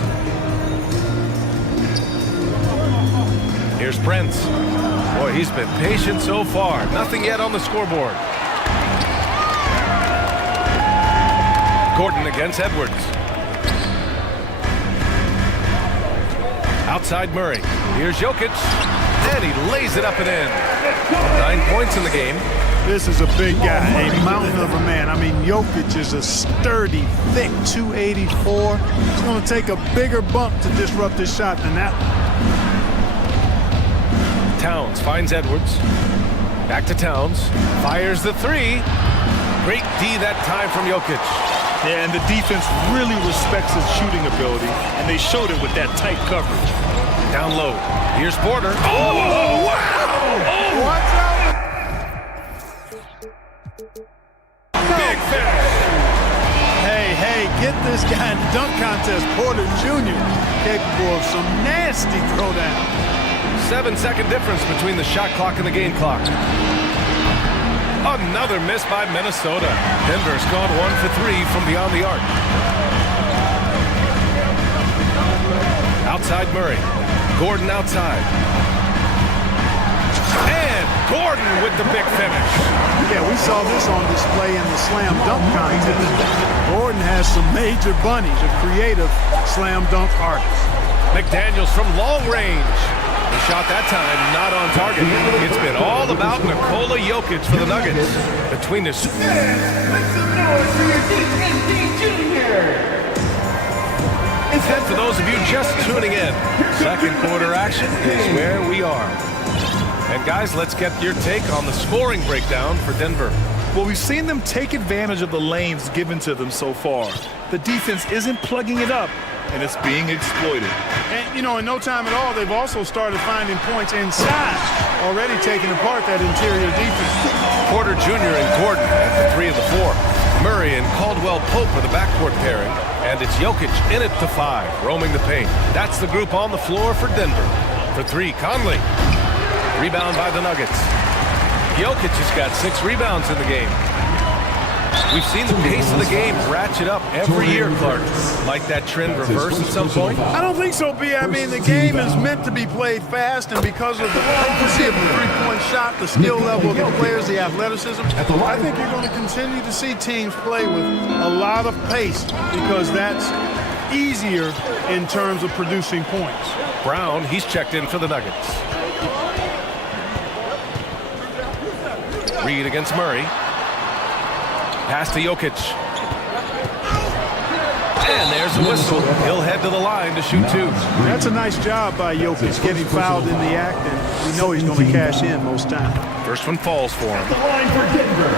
Here's Prince. Boy, he's been patient so far. Nothing yet on the scoreboard. Gordon against Edwards. Outside Murray. Here's Jokic. And he lays it up and in. 9 points in the game. This is a big guy, a mountain of a man. I mean, Jokic is a sturdy, thick 284. It's going to take a bigger bump to disrupt his shot than that. Towns finds Edwards. Back to Towns. Fires the 3. Great D that time from Jokic. Yeah, and the defense really respects his shooting ability, and they showed it with that tight coverage. Down low. Here's Porter. Oh, wow! Oh, watch out! Big finish. Hey, get this guy in the dunk contest. Porter Jr. capable of some nasty throwdown. 7-second difference between the shot clock and the game clock. Another miss by Minnesota. Denver's gone 1 for 3 from beyond the arc. Outside Murray. Gordon outside. And Gordon with the big finish. Yeah, we saw this on display in the slam dunk contest. Gordon has some major bunnies, a creative slam dunk artist. McDaniels from long range. The shot that time not on target. It's been all about Nikola Jokic for the Nuggets. Between the... And for those of you just tuning in, second quarter action is where we are. And guys, let's get your take on the scoring breakdown for Denver. Well, we've seen them take advantage of the lanes given to them so far. The defense isn't plugging it up, and it's being exploited. And, you know, in no time at all, they've also started finding points inside, already taking apart that interior defense. Porter Jr. and Gordon at the 3 and the 4. Murray and Caldwell-Pope are the backcourt pairing, and it's Jokic in at the 5, roaming the paint. That's the group on the floor for Denver. For 3, Conley. Rebound by the Nuggets. Jokic has got 6 rebounds in the game. We've seen the pace of the game ratchet up every year, Clark. Might that trend reverse at some point? I don't think so, B. I mean, the game is meant to be played fast, and because of the potency of the three-point shot, the skill level of the players, the athleticism, I think you're going to continue to see teams play with a lot of pace because that's easier in terms of producing points. Brown, he's checked in for the Nuggets. Reed against Murray. Pass to Jokic. And there's a whistle. He'll head to the line to shoot 2. That's a nice job by Jokic, getting fouled in the act, and we know he's going to cash in most times. First one falls for him. The line for Denver,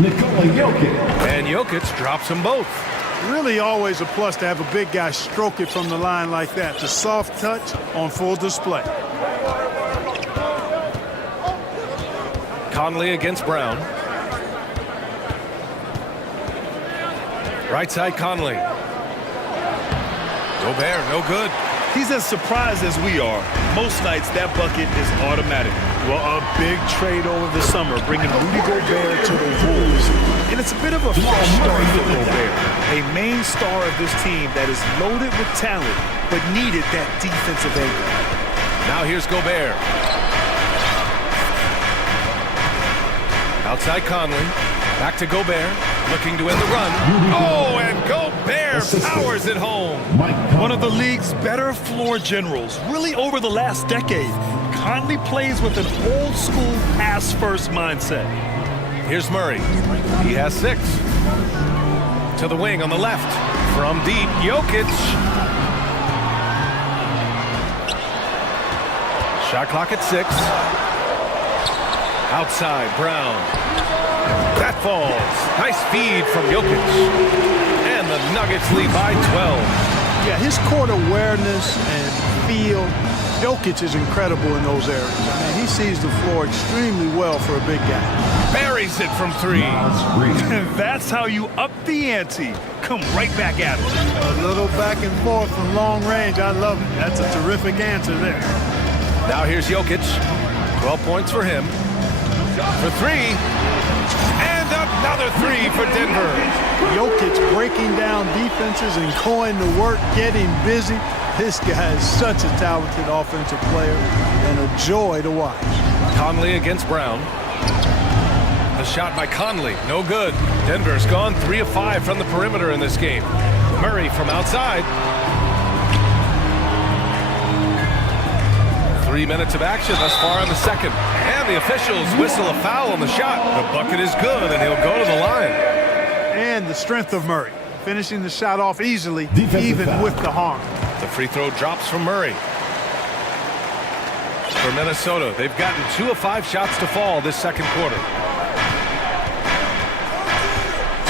Nikola Jokic. And Jokic drops them both. Really always a plus to have a big guy stroke it from the line like that. The soft touch on full display. Conley against Brown. Right side Conley. Gobert, no good. He's as surprised as we are. Most nights, that bucket is automatic. Well, a big trade over the summer, bringing Rudy Gobert to the Wolves. And it's a bit of a fresh start for Gobert, a main star of this team that is loaded with talent, but needed that defensive anchor. Now here's Gobert. Outside Conley. Back to Gobert. Looking to end the run. Oh, and Gobert powers it home. One of the league's better floor generals, really over the last decade. Conley plays with an old-school pass-first mindset. Here's Murray. He has 6. To the wing on the left. From deep, Jokic. Shot clock at 6. Outside, Brown. That falls. Nice feed from Jokic. And the Nuggets lead by 12. Yeah, his court awareness and feel, Jokic is incredible in those areas. I mean, he sees the floor extremely well for a big guy. Buries it from 3. That's how you up the ante. Come right back at it. A little back and forth from long range. I love it. That's a terrific answer there. Now here's Jokic. 12 points for him. For 3. And another 3 for Denver. Jokic breaking down defenses and going to work, getting busy. This guy is such a talented offensive player and a joy to watch. Conley against Brown. The shot by Conley, no good. Denver's gone 3 of 5 from the perimeter in this game. Murray from outside. 3 minutes of action thus far in the second. And the officials whistle a foul on the shot. The bucket is good, and he'll go to the line. And the strength of Murray, finishing the shot off easily, even with the harm. The free throw drops from Murray. For Minnesota, they've gotten 2 of 5 shots to fall this second quarter.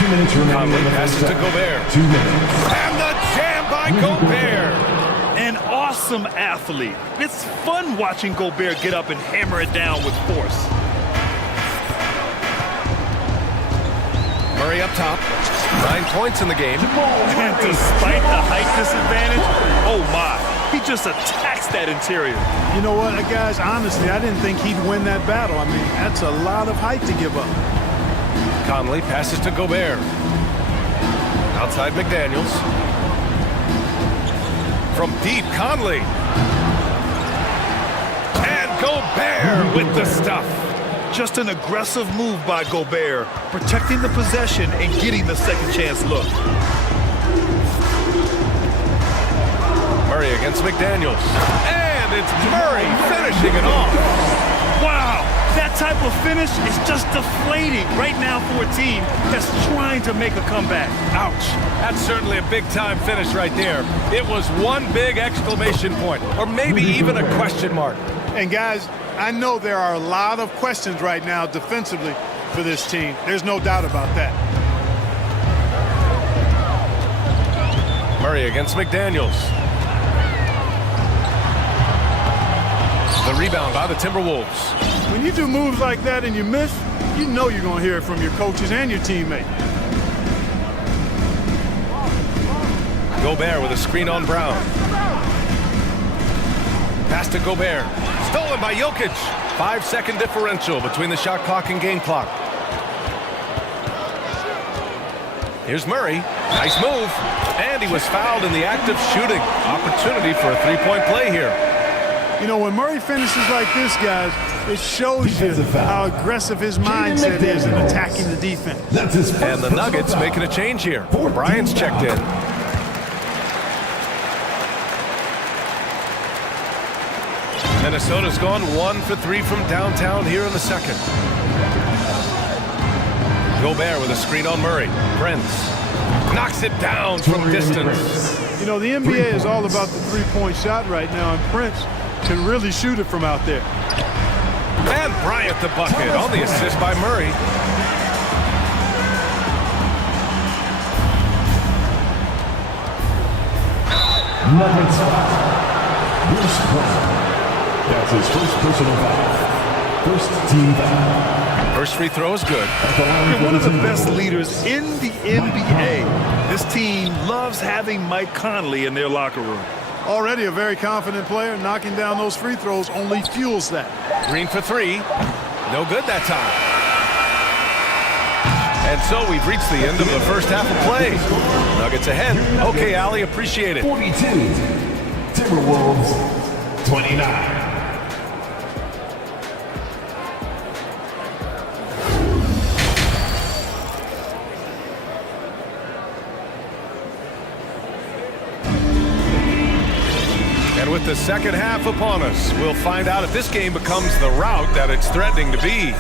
2 minutes remaining. Conley passes to Gobert. 2 minutes. And the jam by Gobert. An awesome athlete. It's fun watching Gobert get up and hammer it down with force. Murray up top. 9 points in the game. And despite the height disadvantage, oh my, he just attacks that interior. You know what, guys, honestly, I didn't think he'd win that battle. I mean, that's a lot of height to give up. Conley passes to Gobert. Outside McDaniels. From deep, Conley. And Gobert with the stuff. Just an aggressive move by Gobert, protecting the possession and getting the second chance look. Murray against McDaniels. And it's Murray finishing it off. Wow, that type of finish is just deflating right now for a team that's trying to make a comeback. Ouch. That's certainly a big-time finish right there. It was one big exclamation point, or maybe even a question mark. And guys, I know there are a lot of questions right now defensively for this team. There's no doubt about that. Murray against McDaniels. The rebound by the Timberwolves. When you do moves like that and you miss, you know you're going to hear it from your coaches and your teammates. Gobert with a screen on Brown. Pass to Gobert. Stolen by Jokic. 5-second differential between the shot clock and game clock. Here's Murray. Nice move. And he was fouled in the act of shooting. Opportunity for a three-point play here. You know, when Murray finishes like this, guys, it shows you how aggressive his mindset is in attacking the defense. And the Nuggets making a change here. Bryant's checked in. Minnesota's gone 1 for 3 from downtown here in the second. Gobert with a screen on Murray. Prince knocks it down from distance. You know, the NBA is all about the three-point shot right now, and Prince can really shoot it from out there. And Bryant the bucket on the assist by Murray. Number 12, Bruce Brown. That's his first personal foul. First team foul. First free throw is good. You're one of the best leaders in the NBA. This team loves having Mike Conley in their locker room. Already a very confident player, knocking down those free throws only fuels that. Green for 3. No good that time. And so we've reached the end of the first half of play. Nuggets ahead. Okay, Allie, appreciate it. 42. Timberwolves, 29. And with the second half upon us, we'll find out if this game becomes the rout that it's threatening to be.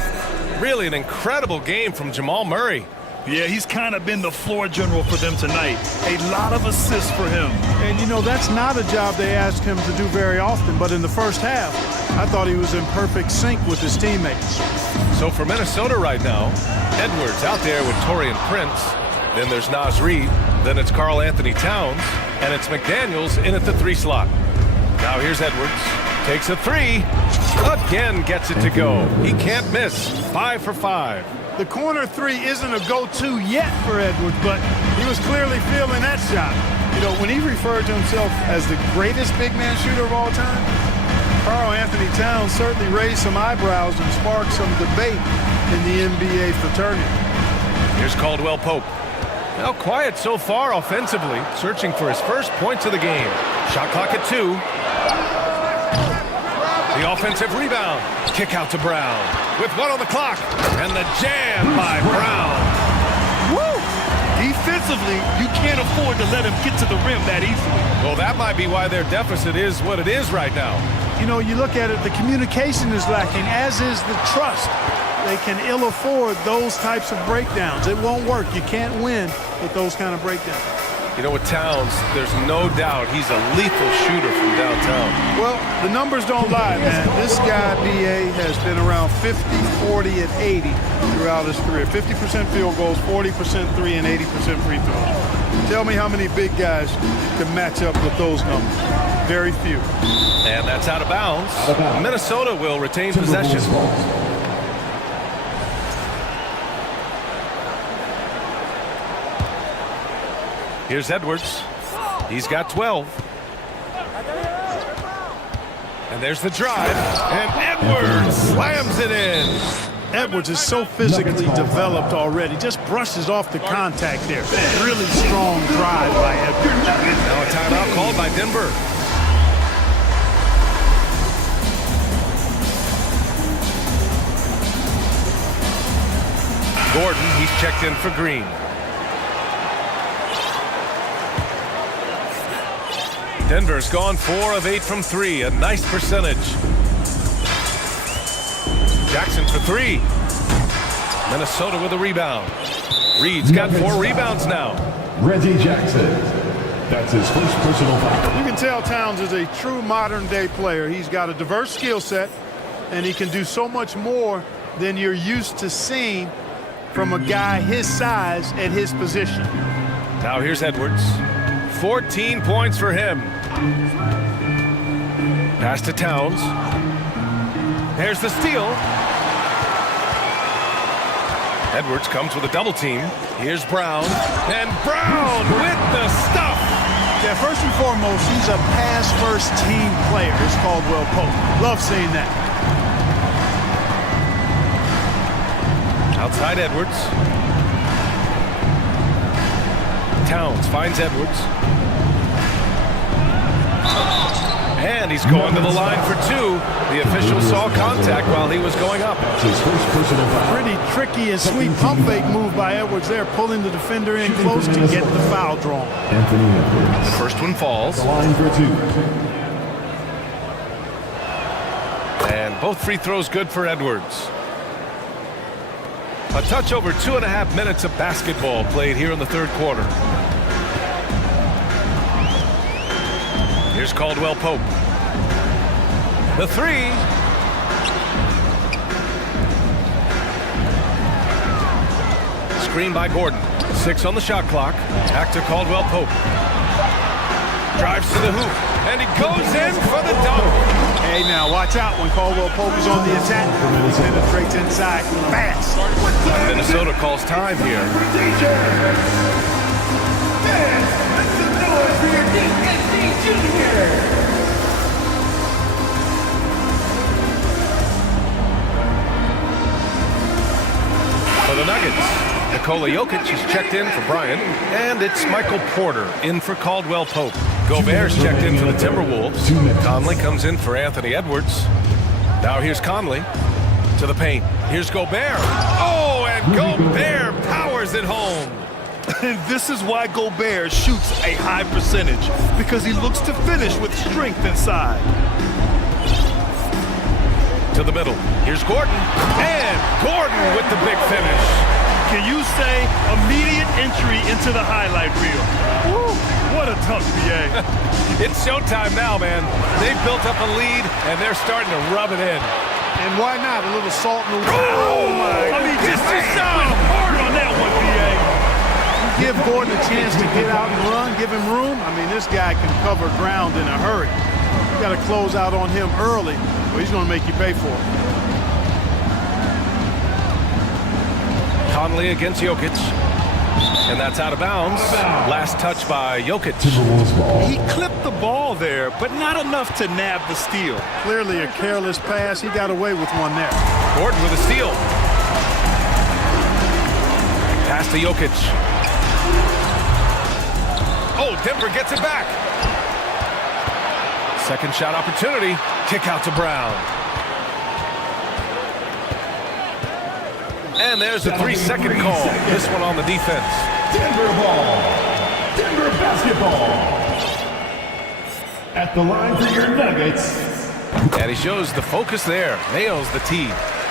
Really an incredible game from Jamal Murray. Yeah, he's kind of been the floor general for them tonight. A lot of assists for him. And, you know, that's not a job they ask him to do very often. But in the first half, I thought he was in perfect sync with his teammates. So for Minnesota right now, Edwards out there with Taurean Prince. Then there's Naz Reid. Then it's Karl Anthony Towns. And it's McDaniels in at the 3 slot. Now here's Edwards. Takes a 3. Again gets it to go. He can't miss. 5 for 5. The corner 3 isn't a go-to yet for Edwards, but he was clearly feeling that shot. You know, when he referred to himself as the greatest big man shooter of all time, Karl Anthony Towns certainly raised some eyebrows and sparked some debate in the NBA fraternity. Here's Caldwell Pope. Now quiet so far offensively, searching for his first points of the game. Shot clock at 2. The offensive rebound. Kick out to Brown. With 1 on the clock. And the jam by Brown. Woo! Defensively, you can't afford to let him get to the rim that easily. Well, that might be why their deficit is what it is right now. You know, you look at it, the communication is lacking, as is the trust. They can ill afford those types of breakdowns. It won't work. You can't win with those kind of breakdowns. You know, with Towns, there's no doubt he's a lethal shooter from downtown. Well, the numbers don't lie, man. This guy, B.A., has been around 50, 40, and 80 throughout his career. 50% field goals, 40% three, and 80% free throws. Tell me how many big guys can match up with those numbers. Very few. And that's out of bounds. Minnesota will retain possession. Here's Edwards. He's got 12. And there's the drive. And Edwards slams it in. Edwards is so physically developed already. Just brushes off the contact there. Really strong drive by Edwards. Now a timeout called by Denver. Gordon, he's checked in for Green. Denver's gone 4 of 8 from 3, a nice percentage. Jackson for 3. Minnesota with a rebound. Reed's got 4 rebounds now. Reggie Jackson. That's his first personal foul. You can tell Towns is a true modern-day player. He's got a diverse skill set, and he can do so much more than you're used to seeing from a guy his size at his position. Now here's Edwards. 14 points for him. Pass to Towns. There's the steal. Edwards comes with a double team. Here's Brown. And Brown with the stuff. Yeah, first and foremost, he's a pass-first team player. It's Caldwell Pope. Love seeing that. Outside Edwards. Towns finds Edwards. And he's going to the line for 2. The official saw contact while he was going up. Pretty tricky and sweet pump fake move by Edwards there, pulling the defender in close to get the foul drawn. The first one falls. Line for 2. And both free throws good for Edwards. A touch over 2.5 minutes of basketball played here in the third quarter. Here's Caldwell Pope. The 3. Screen by Gordon. 6 on the shot clock. Back to Caldwell Pope. Drives to the hoop. And he goes in for the dunk. Hey, now watch out when Caldwell Pope is on the attack. He penetrates inside fast. Minnesota calls time here. For the Nuggets, Nikola Jokic is checked in for Bryant, and it's Michael Porter in for Caldwell Pope. Gobert's checked in for the Timberwolves. Conley comes in for Anthony Edwards. Now here's Conley to the paint. Here's Gobert. Oh, and Gobert powers it home. And this is why Gobert shoots a high percentage, because he looks to finish with strength inside. To the middle. Here's Gordon. And Gordon with the big finish. Can you say immediate entry into the highlight reel? Woo, what a tough BA. It's showtime now, man. They've built up a lead, and they're starting to rub it in. And why not? A little salt in the water. Oh, my. I mean, just hard on that one, BA. Give Gordon a chance to get out and run, give him room. I mean, this guy can cover ground in a hurry. You got to close out on him early, or he's going to make you pay for it. Conley against Jokic. And that's out of bounds. Last touch by Jokic. He clipped the ball there, but not enough to nab the steal. Clearly a careless pass. He got away with one there. Gordon with a steal. Pass to Jokic. Oh, Denver gets it back. Second shot opportunity. Kick out to Brown. And there's a 3-second call. This one on the defense. Denver ball. Denver basketball. At the line for your Nuggets. And he shows the focus there. Nails the tee.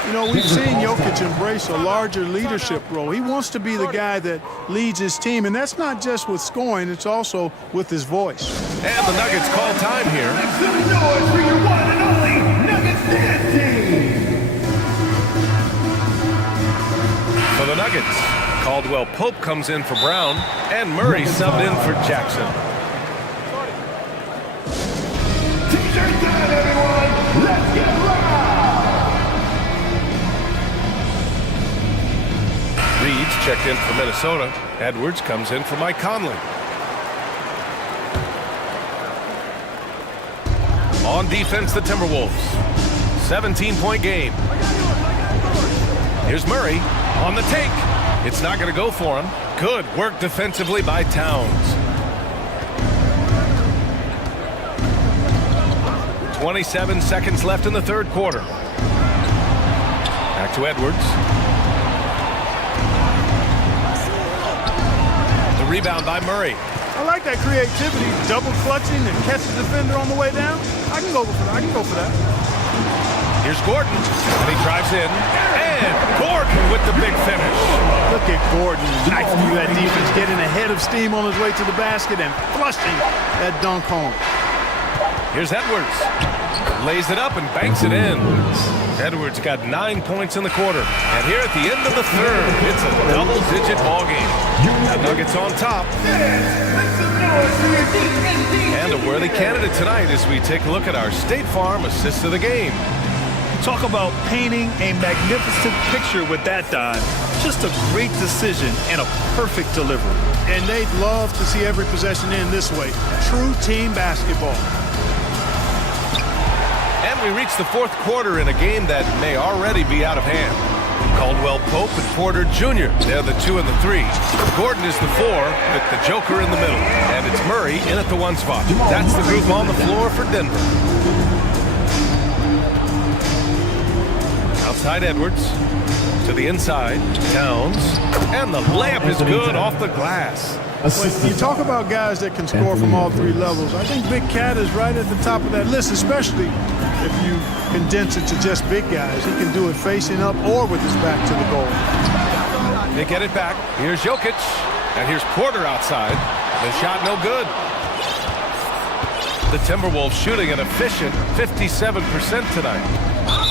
You know, we've seen Jokic embrace a larger leadership role. He wants to be the guy that leads his team, and that's not just with scoring, it's also with his voice. And the Nuggets call time here. Make some noise for your one and only Nuggets dance team. For the Nuggets, Caldwell Pope comes in for Brown, and Murray subbed in for Jackson. T-shirt time, everyone. Let's get loud. Reed's checked in for Minnesota. Edwards comes in for Mike Conley. On defense, the Timberwolves. 17-point game. Here's Murray on the take. It's not going to go for him. Good work defensively by Towns. 27 seconds left in the third quarter. Back to Edwards. The rebound by Murray. I like that creativity, double clutching and catch the defender on the way down. I can go for that. Here's Gordon, and he drives in, and Gordon with the big finish. Look at Gordon knifing through that defense, getting ahead of steam on his way to the basket and flushing that dunk home. Here's Edwards. Lays it up and banks it in. Edwards got 9 points in the quarter. And here at the end of the third, it's a double-digit ball game. The Nuggets on top. And a worthy candidate tonight as we take a look at our State Farm assist of the game. Talk about painting a magnificent picture with that dive. Just a great decision and a perfect delivery. And they'd love to see every possession end this way. True team basketball. And we reach the fourth quarter in a game that may already be out of hand. Caldwell Pope and Porter Jr. They're the 2 and the 3. Gordon is the 4 with the Joker in the middle. And it's Murray in at the 1 spot. That's the group on the floor for Denver. Outside Edwards. To the inside. Towns. And the layup is good off the glass. When you talk about guys that can score from all 3 levels, I think Big Cat is right at the top of that list, especially if you condense it to just big guys. He can do it facing up or with his back to the goal. They get it back. Here's Jokic. And here's Porter outside. The shot no good. The Timberwolves shooting an efficient 57% tonight.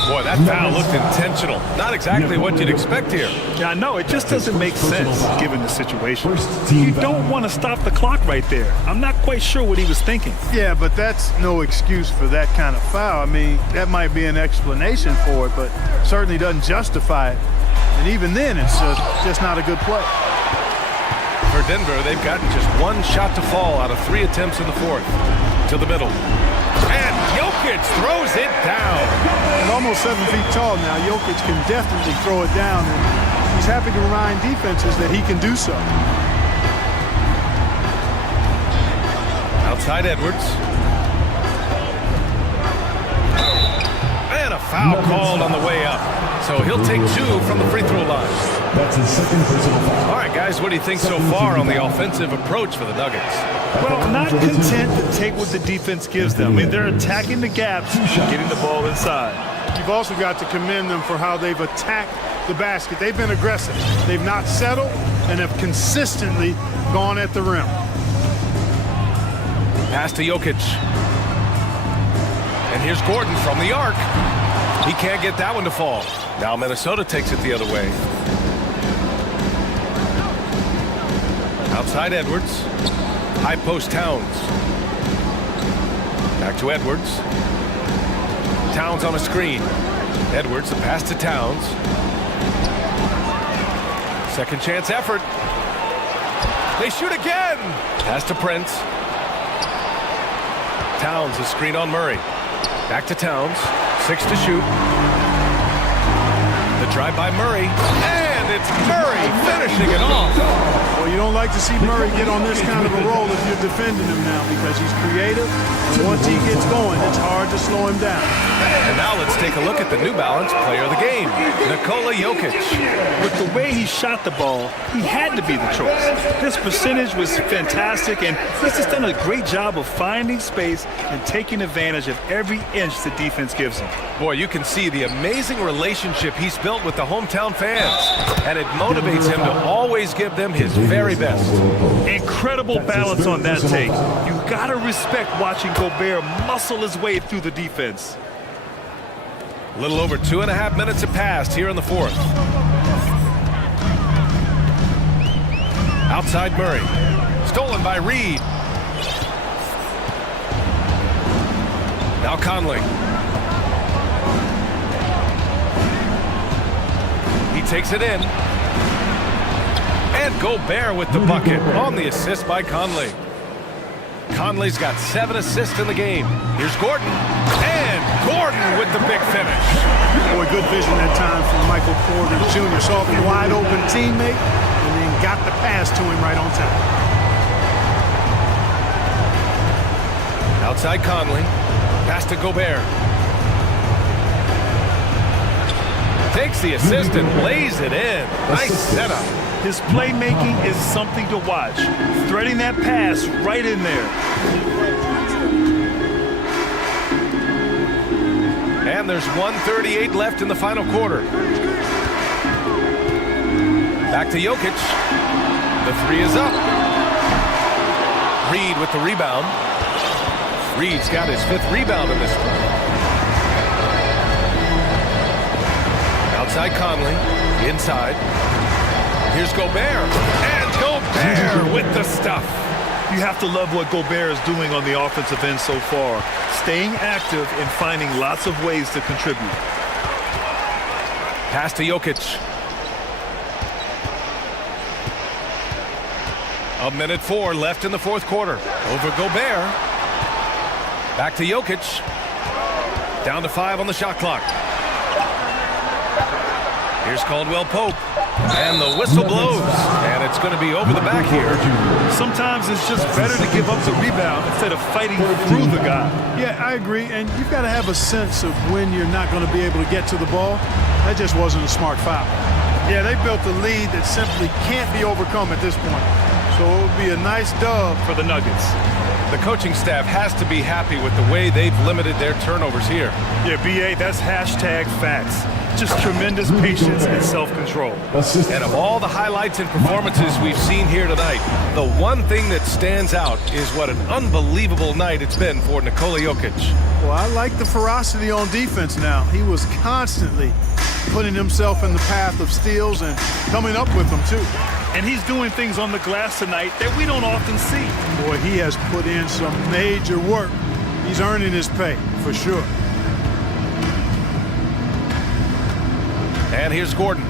Boy, that foul looked intentional. Not exactly what you'd expect here. Yeah, I know. It just doesn't make sense given the situation. You don't want to stop the clock right there. I'm not quite sure what he was thinking. Yeah, but that's no excuse for that kind of foul. I mean, that might be an explanation for it, but certainly doesn't justify it. And even then, it's just not a good play. For Denver, they've gotten just 1 shot to fall out of 3 attempts in the fourth. To the middle. And Jokic throws it down. At almost 7 feet tall now, Jokic can definitely throw it down, and he's happy to remind defenses that he can do so. Outside Edwards. And a foul called on the way up. So he'll take 2 from the free throw line. That's his second personal foul. All right, guys, what do you think so far on the offensive approach for the Nuggets? Well, not content to take what the defense gives them. I mean, they're attacking the gaps, getting the ball inside. You've also got to commend them for how they've attacked the basket. They've been aggressive. They've not settled and have consistently gone at the rim. Pass to Jokic. And here's Gordon from the arc. He can't get that one to fall. Now Minnesota takes it the other way. Outside Edwards. High post Towns. Back to Edwards. Towns on a screen. Edwards, the pass to Towns. Second chance effort. They shoot again. Pass to Prince. Towns, a screen on Murray. Back to Towns. 6 to shoot. The drive by Murray. And it's Murray finishing it off. Well, you don't like to see Murray get on this kind of a roll if you're defending him now because he's creative. And once he gets going, it's hard to slow him down. And now let's take a look at the New Balance player of the game, Nikola Jokic. With the way he shot the ball, he had to be the choice. This percentage was fantastic, and he's just done a great job of finding space and taking advantage of every inch the defense gives him. Boy, you can see the amazing relationship he's built with the hometown fans, and it motivates him to always give them his very best. Incredible balance on that take. You gotta respect watching Gobert muscle his way through the defense. A little over 2.5 minutes have passed here in the fourth. Outside Murray. Stolen by Reed. Now Conley. He takes it in. And Gobert with the bucket on the assist by Conley. Conley's got 7 assists in the game. Here's Gordon. And Gordon with the big finish. Boy, good vision that time from Michael Porter Jr. Saw the wide open teammate and then got the pass to him right on time. Outside Conley. Pass to Gobert. Takes the assist and lays it in. Nice setup. His playmaking is something to watch. Threading that pass right in there. And there's 1:38 left in the final quarter. Back to Jokic. The three is up. Reed with the rebound. Reed's got his 5th rebound in this one. Outside Conley. Inside. Here's Gobert. And Gobert with the stuff. You have to love what Gobert is doing on the offensive end so far. Staying active and finding lots of ways to contribute. Pass to Jokic. 1:04 left in the fourth quarter. Over Gobert. Back to Jokic. Down to 5 on the shot clock. Here's Caldwell Pope. And the whistle blows. And it's going to be over the back here. Sometimes it's just better to give up the rebound instead of fighting through the guy. Yeah, I agree. And you've got to have a sense of when you're not going to be able to get to the ball. That just wasn't a smart foul. Yeah, they built a lead that simply can't be overcome at this point. So it would be a nice dub for the Nuggets. The coaching staff has to be happy with the way they've limited their turnovers here. Yeah, BA, that's hashtag facts. Just tremendous patience and self-control. And of all the highlights and performances we've seen here tonight, the one thing that stands out is what an unbelievable night it's been for Nikola Jokic. Well, I like the ferocity on defense now. He was constantly putting himself in the path of steals and coming up with them, too. And he's doing things on the glass tonight that we don't often see. Boy, he has put in some major work. He's earning his pay, for sure. And here's Gordon.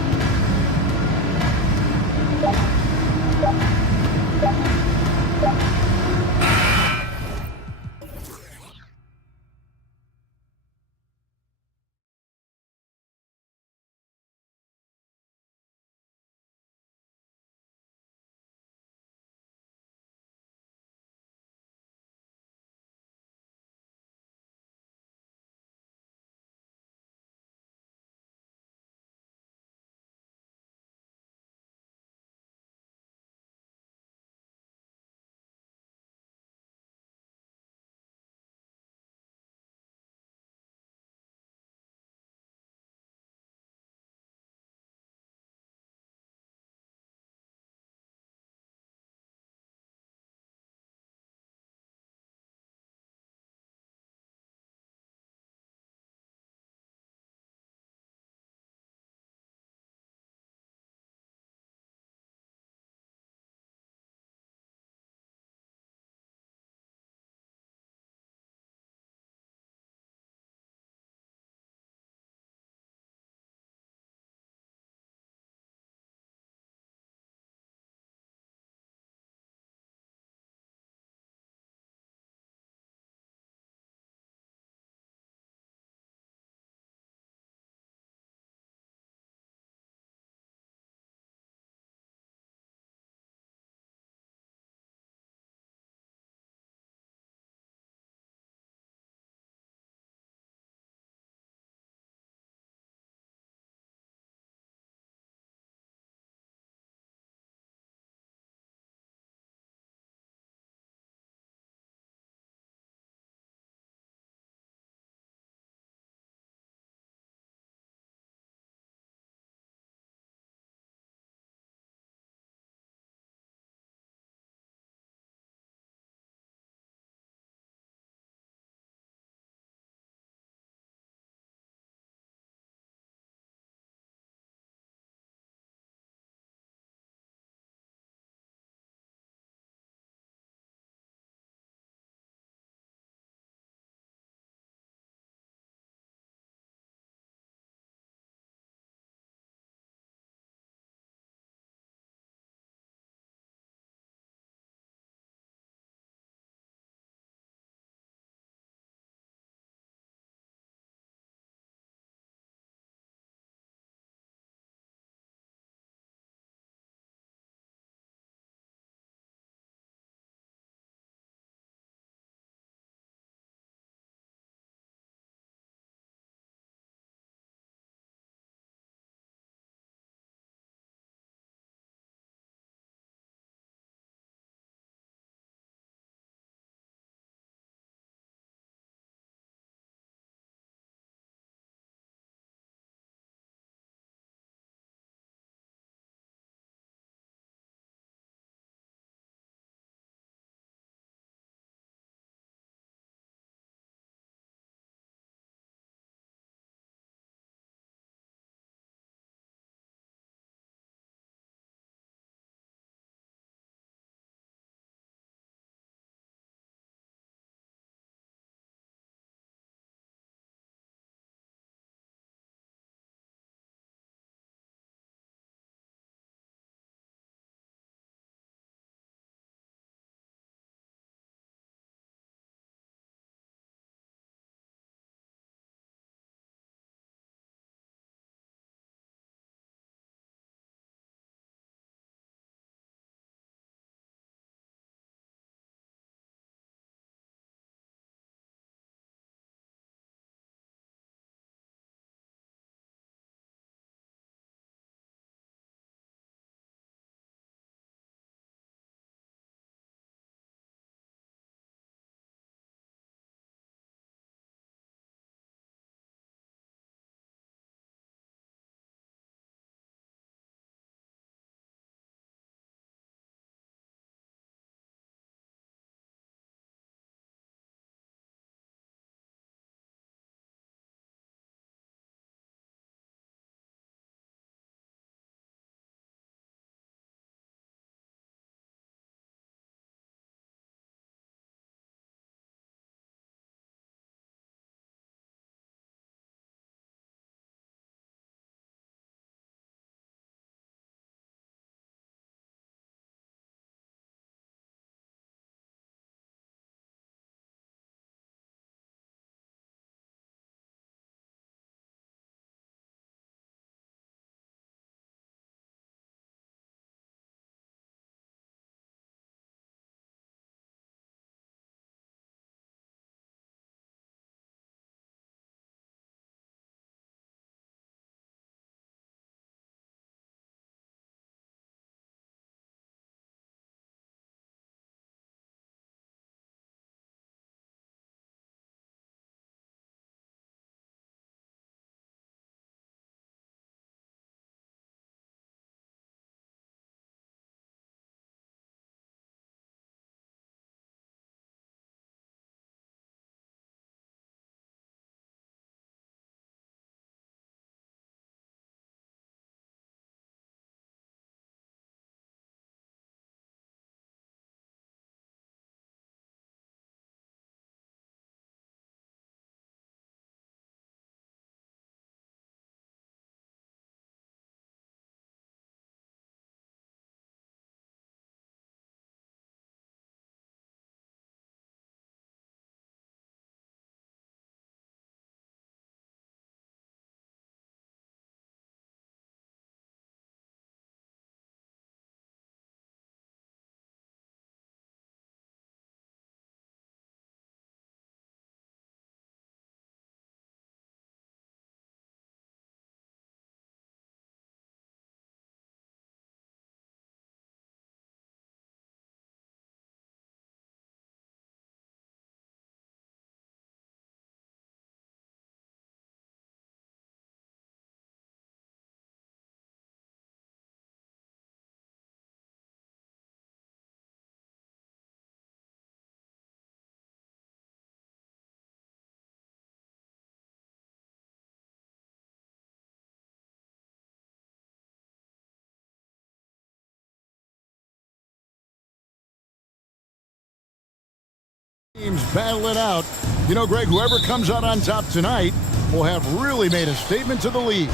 Teams battle it out. You know, Greg, whoever comes out on top tonight will have really made a statement to the league.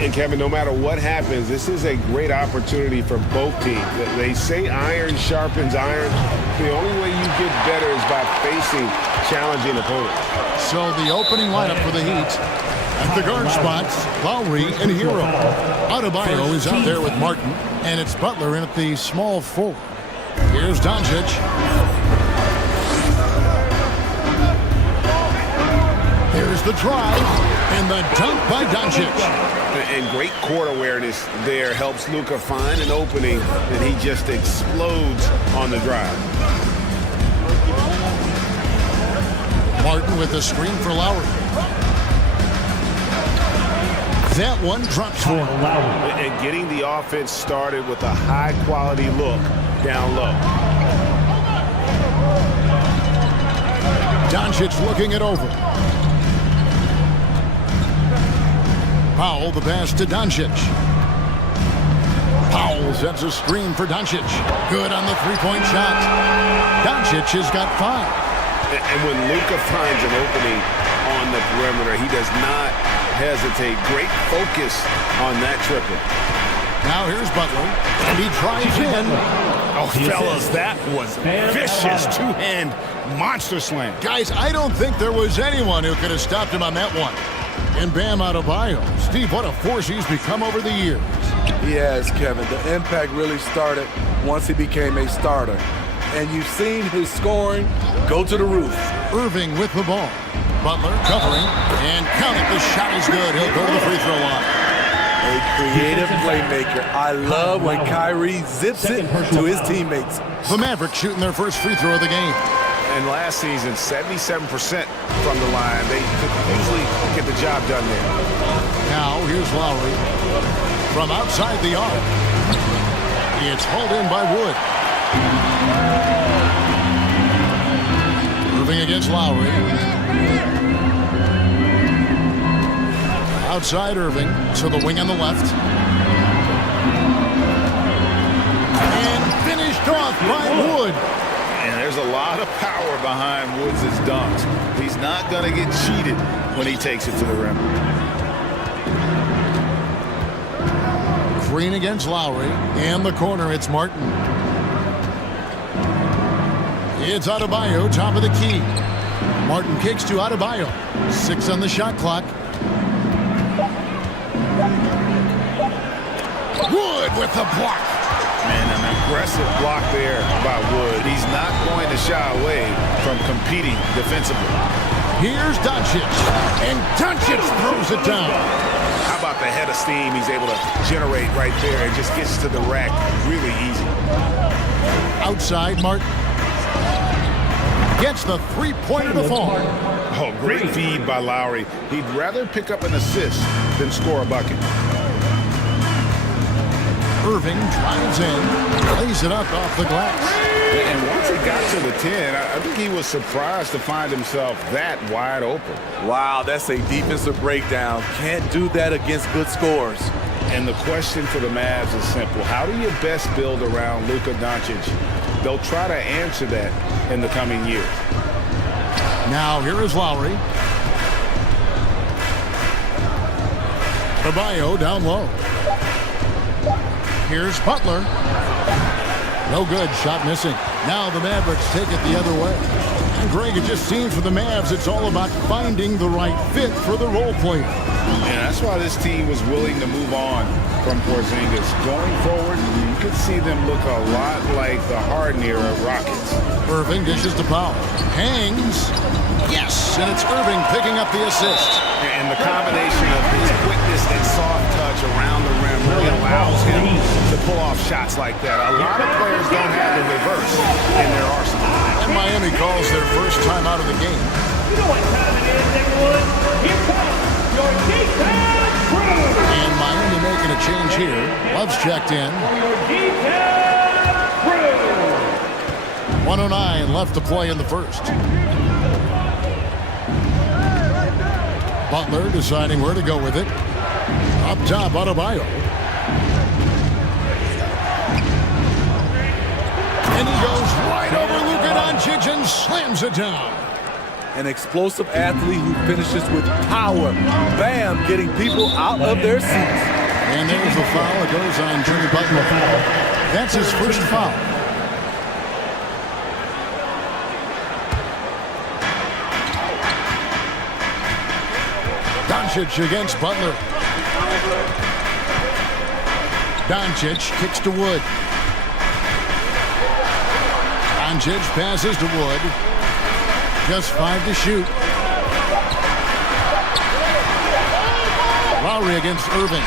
And Kevin, no matter what happens, this is a great opportunity for both teams. They say iron sharpens iron. The only way you get better is by facing challenging opponents. So the opening lineup for the Heat. At the guard spots, Lowry and Hero. Adebayo is out there with Martin, and it's Butler in at the small forward. Here's Doncic. Here's the drive, and the dunk by Doncic. And great court awareness there helps Luka find an opening, and he just explodes on the drive. Martin with the screen for Lowry. That one drops for Lowry. And getting the offense started with a high-quality look down low. Doncic looking it over. Powell, the pass to Doncic. Powell sets a screen for Doncic. Good on the three-point shot. Doncic has got 5. And when Luka finds an opening on the perimeter, he does not hesitate. Great focus on that triple. Now here's Butler, and he drives in. Oh, fellas, that was vicious two-hand monster slam. Guys, I don't think there was anyone who could have stopped him on that one. And Bam Adebayo. Steve, what a force he's become over the years. He has, Kevin. The impact really started once he became a starter. And you've seen his scoring go to the roof. Irving with the ball. Butler covering, and count it. The shot is good. He'll go to the free throw line. A creative playmaker. I love when Kyrie zips it to his teammates. The Mavericks shooting their first free throw of the game. And last season, 77% from the line. They could usually get the job done there. Now, here's Lowry. From outside the arc. It's hauled in by Wood. Moving against Lowry. Outside Irving to the wing on the left. And finished off by Wood. And there's a lot of power behind Woods' dunks. He's not going to get cheated when he takes it to the rim. Green against Lowry. And the corner, it's Martin. It's Adebayo, top of the key. Martin kicks to Adebayo. 6 on the shot clock. Wood with the block. Man, an aggressive block there by Wood. He's not going to shy away from competing defensively. Here's Doncic, and Doncic throws it down. How about the head of steam he's able to generate right there and just gets to the rack really easy. Outside, Martin. Gets the three-pointer to fall. Oh, great feed by Lowry. He'd rather pick up an assist than score a bucket. Irving drives in, lays it up off the glass. And once he got to the 10, I think he was surprised to find himself that wide open. Wow, that's a defensive breakdown. Can't do that against good scores. And the question for the Mavs is simple. How do you best build around Luka Doncic? They'll try to answer that in the coming years. Now here is Lowry. Adebayo down low. Here's Butler. No good. Shot missing. Now the Mavericks take it the other way. And Greg, it just seems for the Mavs it's all about finding the right fit for the role player. And that's why this team was willing to move on from Porzingis. Going forward, you could see them look a lot like the Harden-era Rockets. Irving dishes to Powell. Hangs. Yes, and it's Irving picking up the assist. And the combination of his quickness and soft touch around the rim really allows him to pull off shots like that. A lot of players don't have the reverse in their arsenal. And Miami calls their first time out of the game. You know what time it is, everyone? Here comes your defense crew. And Miami making a change here. Love's checked in. Your defense crew. 1:09 left to play in the first. Butler deciding where to go with it. Up top, Adebayo. And he goes right over Luka Doncic and slams it down. An explosive athlete who finishes with power. Bam, getting people out of their seats. And there's the foul. It goes on Jimmy Butler. That's his first foul. Doncic against Butler. Doncic kicks to Wood. Doncic passes to Wood. Just 5 to shoot. Lowry against Irving.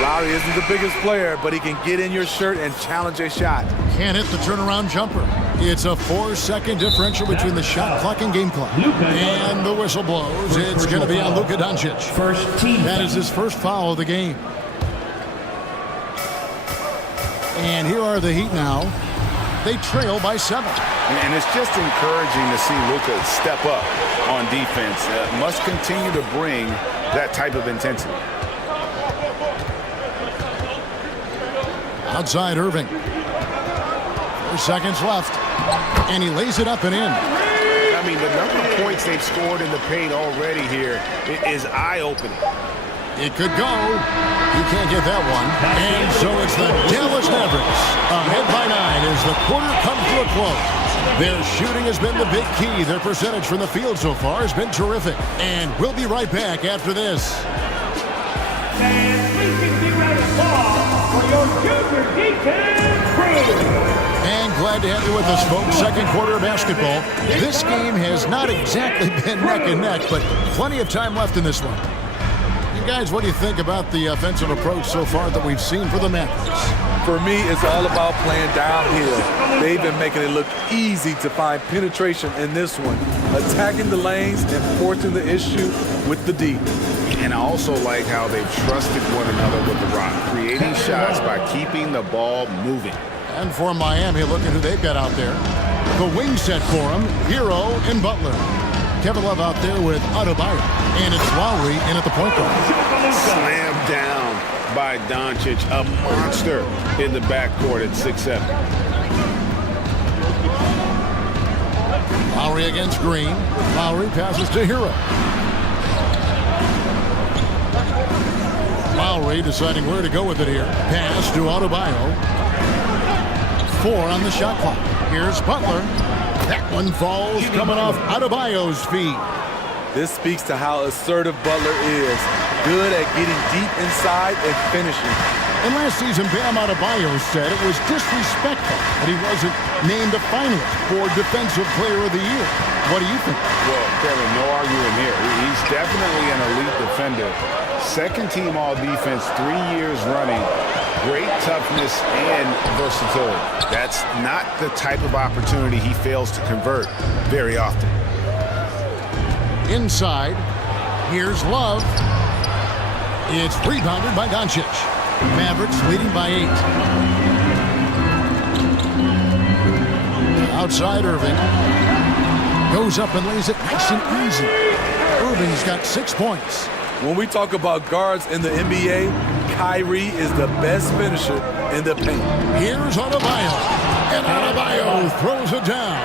Lowry isn't the biggest player, but he can get in your shirt and challenge a shot. Can't hit the turnaround jumper. It's a 4-second differential between the shot clock and game clock. And the whistle blows. It's going to be on Luka Doncic. That is his first foul of the game. And here are the Heat now. They trail by 7. And it's just encouraging to see Luka step up on defense. Must continue to bring that type of intensity. Outside Irving. 4 seconds left. And he lays it up and in. I mean, the number of points they've scored in the paint already here is eye-opening. It could go. He can't get that one. And so it's the Dallas Mavericks ahead by 9 as the quarter comes to a close. Their shooting has been the big key. Their percentage from the field so far has been terrific. And we'll be right back after this. And please get ready for your junior defense crew. And glad to have you with us, folks. Second quarter of basketball. This game has not exactly been neck and neck, but plenty of time left in this one. And guys, what do you think about the offensive approach so far that we've seen for the Mavericks? For me, it's all about playing downhill. They've been making it look easy to find penetration in this one, attacking the lanes and forcing the issue with the D. And I also like how they've trusted one another with the rock, creating shots by keeping the ball moving. And for Miami, look at who they've got out there. The wing set for them, Hero and Butler. Kevin Love out there with Adebayo. And it's Lowry in at the point guard. Slammed down by Doncic, a monster in the backcourt at 6'7". Lowry against Green. Lowry passes to Hero. Lowry deciding where to go with it here. Pass to Adebayo. 4 on the shot clock. Here's Butler. That one falls coming off Adebayo's feet. This speaks to how assertive Butler is. Good at getting deep inside and finishing. And last season, Bam Adebayo said it was disrespectful that he wasn't named a finalist for Defensive Player of the Year. What do you think? Well, Kevin, no argument here. He's definitely an elite defender. Second team all-defense 3 years running. Great toughness and versatility. That's not the type of opportunity he fails to convert very often. Inside, here's Love. It's rebounded by Doncic. Mavericks leading by 8. Outside Irving. Goes up and lays it nice and easy. Irving's got 6 points. When we talk about guards in the NBA, Kyrie is the best finisher in the paint. Here's Adebayo. And Adebayo throws it down.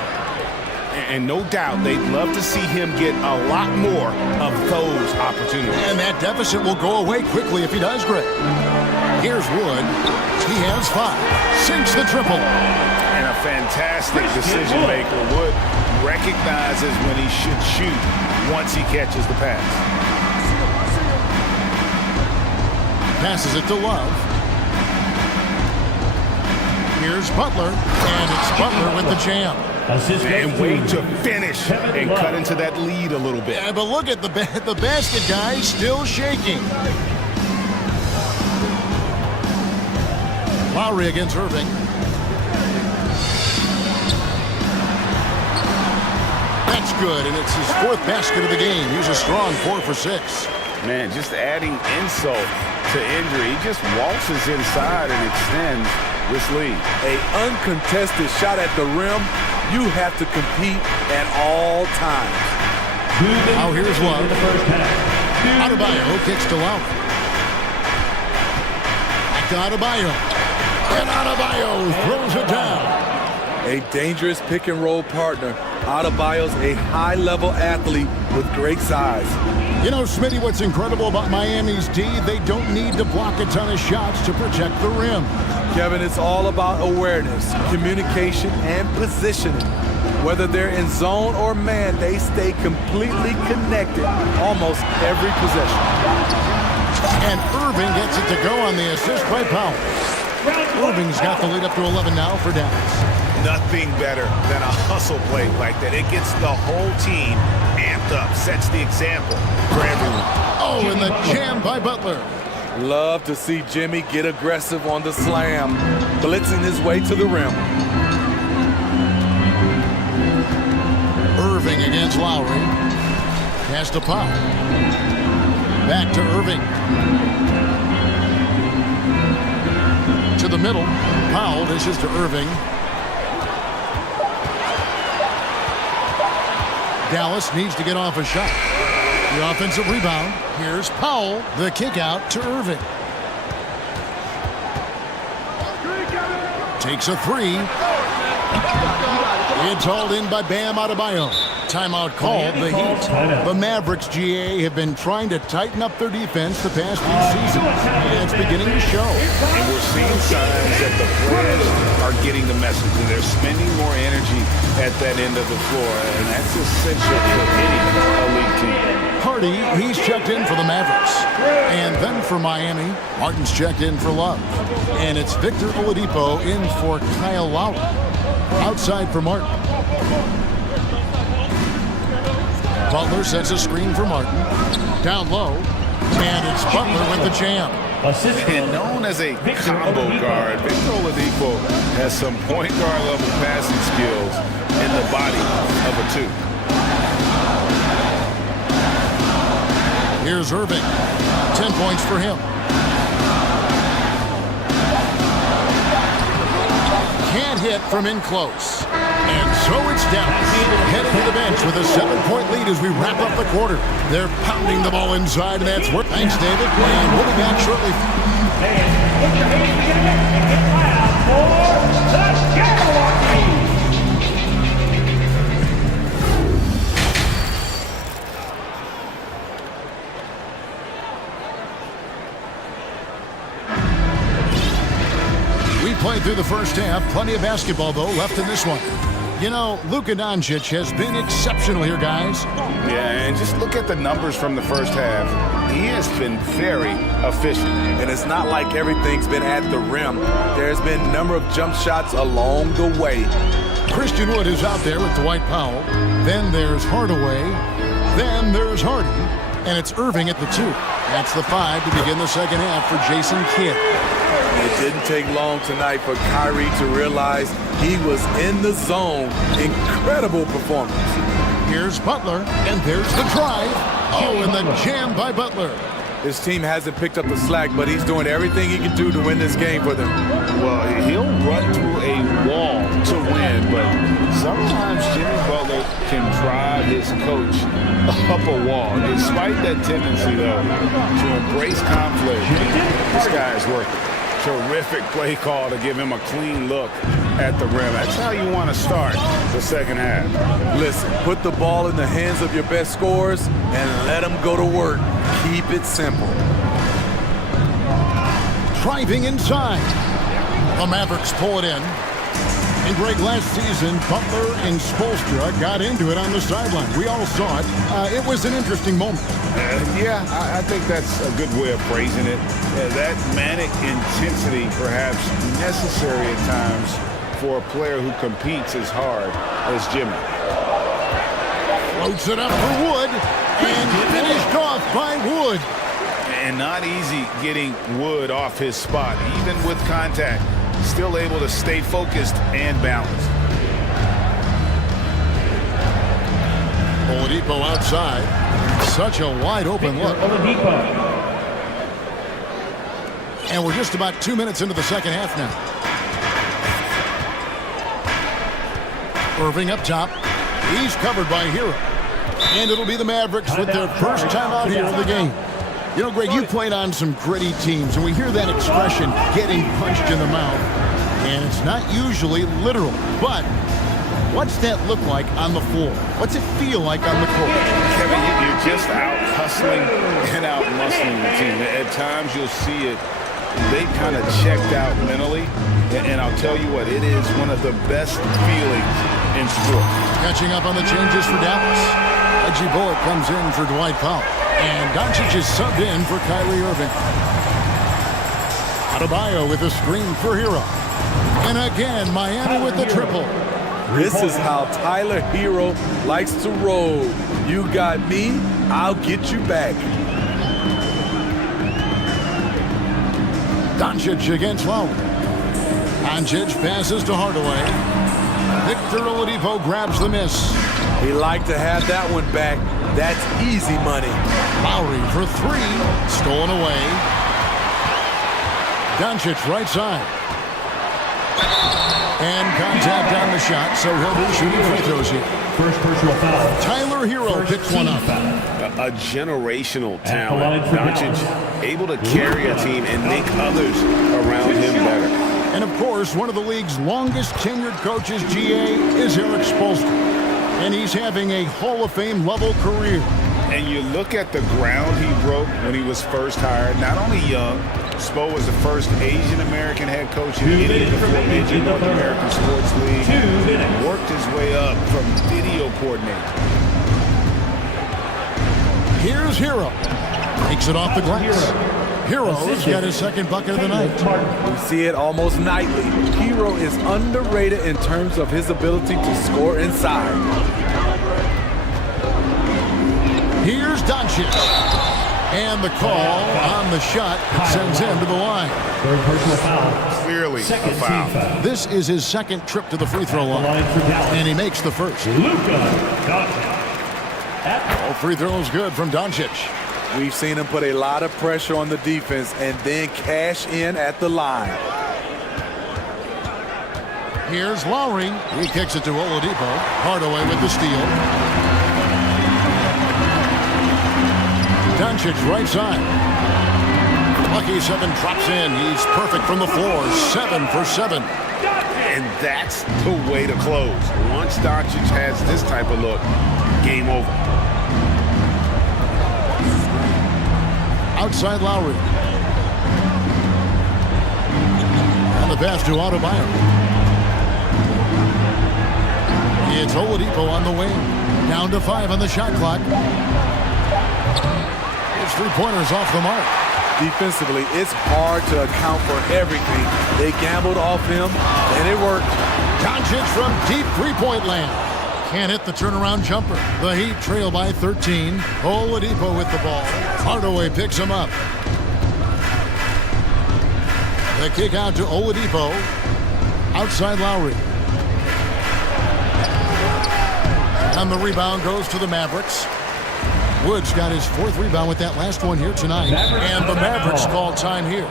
And no doubt they'd love to see him get a lot more of those opportunities. And that deficit will go away quickly if he does, Greg. Here's Wood. He has 5. Sinks the triple. And a fantastic decision maker. Wood recognizes when he should shoot once he catches the pass. Passes it to Love. Here's Butler. And it's Butler with the jam. And way to finish and cut into that lead a little bit. Yeah, but look at the basket guy still shaking. Lowry against Irving. That's good, and it's his 4th basket of the game. He's a strong 4 for 6. Man, just adding insult to injury. He just waltzes inside and extends this lead. An uncontested shot at the rim. You have to compete at all times. Now here's Love. Adebayo kicks to Lowry. Back to Adebayo. And Adebayo throws it down. A dangerous pick-and-roll partner. Adebayo's a high-level athlete with great size. You know, Smitty, what's incredible about Miami's D, they don't need to block a ton of shots to protect the rim. Kevin, it's all about awareness, communication, and positioning. Whether they're in zone or man, they stay completely connected almost every possession. And Irving gets it to go on the assist by Powell. Irving's got the lead up to 11 now for Dallas. Nothing better than a hustle play like that. It gets the whole team amped up, sets the example for everyone. Oh, and the jam by Butler. Love to see Jimmy get aggressive on the slam, blitzing his way to the rim. Irving against Lowry. Pass to Powell. Back to Irving. To the middle. Powell dishes to Irving. Dallas needs to get off a shot. The offensive rebound. Here's Powell. The kick out to Irving. Takes a three. It's hauled in by Bam Adebayo. Timeout called. The Heat. The Mavericks, GA, have been trying to tighten up their defense the past few seasons. And it's beginning to show. And we're seeing signs that the players are getting the message. And they're spending more energy at that end of the floor. And that's essential for any elite team. Hardy, he's checked in for the Mavericks. And then for Miami, Martin's checked in for Love. And it's Victor Oladipo in for Kyle Lowry. Outside for Martin. Butler sets a screen for Martin. Down low. And it's Butler with the jam. And known as a combo guard, Victor Oladipo has some point guard level passing skills in the body of a two. Here's Irving. 10 points for him. Can't hit from in close. And so it's Dallas heading to the bench with a 7-point lead as we wrap up the quarter. They're pounding the ball inside, and that's worth. Thanks, David. And we'll be back shortly. Put your hands together and get loud for the Jabberwocky. Played through the first half. Plenty of basketball, though, left in this one. You know, Luka Doncic has been exceptional here, guys. Yeah, and just look at the numbers from the first half. He has been very efficient. And it's not like everything's been at the rim. There's been a number of jump shots along the way. Christian Wood is out there with Dwight Powell. Then there's Hardaway. Then there's Hardy. And it's Irving at the 2. That's the 5 to begin the second half for Jason Kidd. It didn't take long tonight for Kyrie to realize he was in the zone. Incredible performance. Here's Butler, and there's the drive. Oh, and the jam by Butler. His team hasn't picked up the slack, but he's doing everything he can do to win this game for them. Well, he'll run through a wall to win, but sometimes Jimmy Butler can drive his coach up a wall. Despite that tendency, though, to embrace conflict, this guy is working. Terrific play call to give him a clean look at the rim. That's how you want to start the second half. Listen, put the ball in the hands of your best scorers and let them go to work. Keep it simple. Driving inside. The Mavericks pull it in. And Greg, last season, Butler and Spoelstra got into it on the sideline. We all saw it. It was an interesting moment. Yeah, I think that's a good way of phrasing it. That manic intensity perhaps necessary at times for a player who competes as hard as Jimmy. Floats it up for Wood and finished off by Wood. And not easy getting Wood off his spot, even with contact. Still able to stay focused and balanced. Oladipo outside. Such a wide open look. And we're just about 2 minutes into the second half now. Irving up top. He's covered by Hero. And it'll be the Mavericks with their first time out here in the game. You know, Greg, you played on some gritty teams, and we hear that expression, getting punched in the mouth. And it's not usually literal, but what's that look like on the floor? What's it feel like on the court? Kevin, you're just out hustling and out muscling the team. At times you'll see it. They kind of checked out mentally. And I'll tell you what, it is one of the best feelings in sport. Catching up on the changes for Dallas. Reggie Bullock comes in for Dwight Powell. And Doncic is subbed in for Kyrie Irving. Adebayo with a screen for Hero. And again, Miami with the triple. This is how Tyler Hero likes to roll. You got me, I'll get you back. Doncic against Lowry. Doncic passes to Hardaway. Victor Oladipo grabs the miss. He liked to have that one back. That's easy money. Lowry for three. Stolen away. Doncic right side. And contact on the shot, so he'll be shooting free throws here. First personal foul. Tyler Hero picks one up. A generational talent. Doncic able to carry a team and make others around him better. And of course, one of the league's longest tenured coaches, GA, is Eric Spoelstra. And he's having a Hall of Fame level career. And you look at the ground he broke when he was first hired. Not only young, Spo was the first Asian American head coach in any of the four major North American sports leagues. Worked his way up from video coordinator. Here's Hero. Takes it off the glass. Hero's got his second bucket of the night. We see it almost nightly. Hero is underrated in terms of his ability to score inside. Here's Doncic. And the call on the shot that sends him to the line. Third personal foul. Clearly a foul. This is his second trip to the free throw line. And he makes the first. All free throws good from Doncic. We've seen him put a lot of pressure on the defense and then cash in at the line. Here's Lowry. He kicks it to Oladipo. Hardaway with the steal. Doncic right side. Lucky 7 drops in. He's perfect from the floor. 7 for 7. And that's the way to close. Once Doncic has this type of look, game over. Outside Lowry. And the pass to Adebayo. It's Oladipo on the wing. Down to 5 on the shot clock. His three-pointers off the mark. Defensively, it's hard to account for everything. They gambled off him, and it worked. Doncic from deep three-point land. Can't hit the turnaround jumper. The Heat trail by 13. Oladipo with the ball. Hardaway picks him up. The kick out to Oladipo. Outside Lowry. And the rebound goes to the Mavericks. Woods got his 4th rebound with that last one here tonight. And the Mavericks call time here.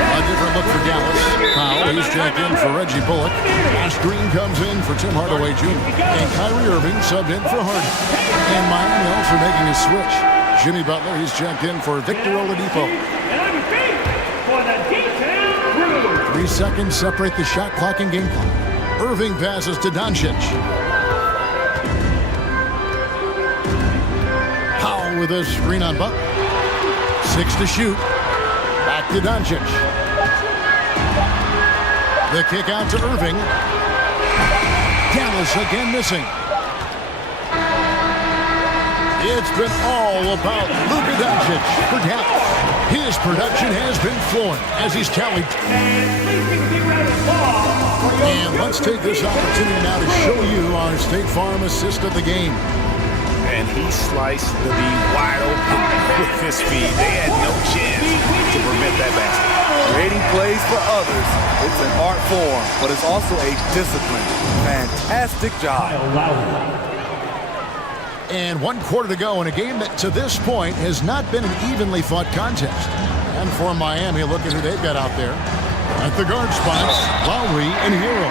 A different look for Dallas. Powell, he's checked in for Reggie Bullock. Ash Green comes in for Tim Hardaway Jr. And Kyrie Irving subbed in for Harden. And Miami also making a switch. Jimmy Butler, he's checked in for Victor Oladipo. 3 seconds separate the shot clock and game clock. Irving passes to Doncic. Powell with a screen on Butler. 6 to shoot. Back to Doncic. The kick out to Irving. Dallas again missing. It's been all about Luka Doncic for Dallas. His production has been flowing as he's tallied. And let's take this opportunity now to show you our State Farm assist of the game. And he sliced the D wide open with his speed. They had no chance to prevent that basket. Creating plays for others. It's an art form, but it's also a discipline. Fantastic job. And 1 quarter to go in a game that to this point has not been an evenly fought contest. And for Miami, look at who they've got out there. At the guard spots, Lowry and Hero.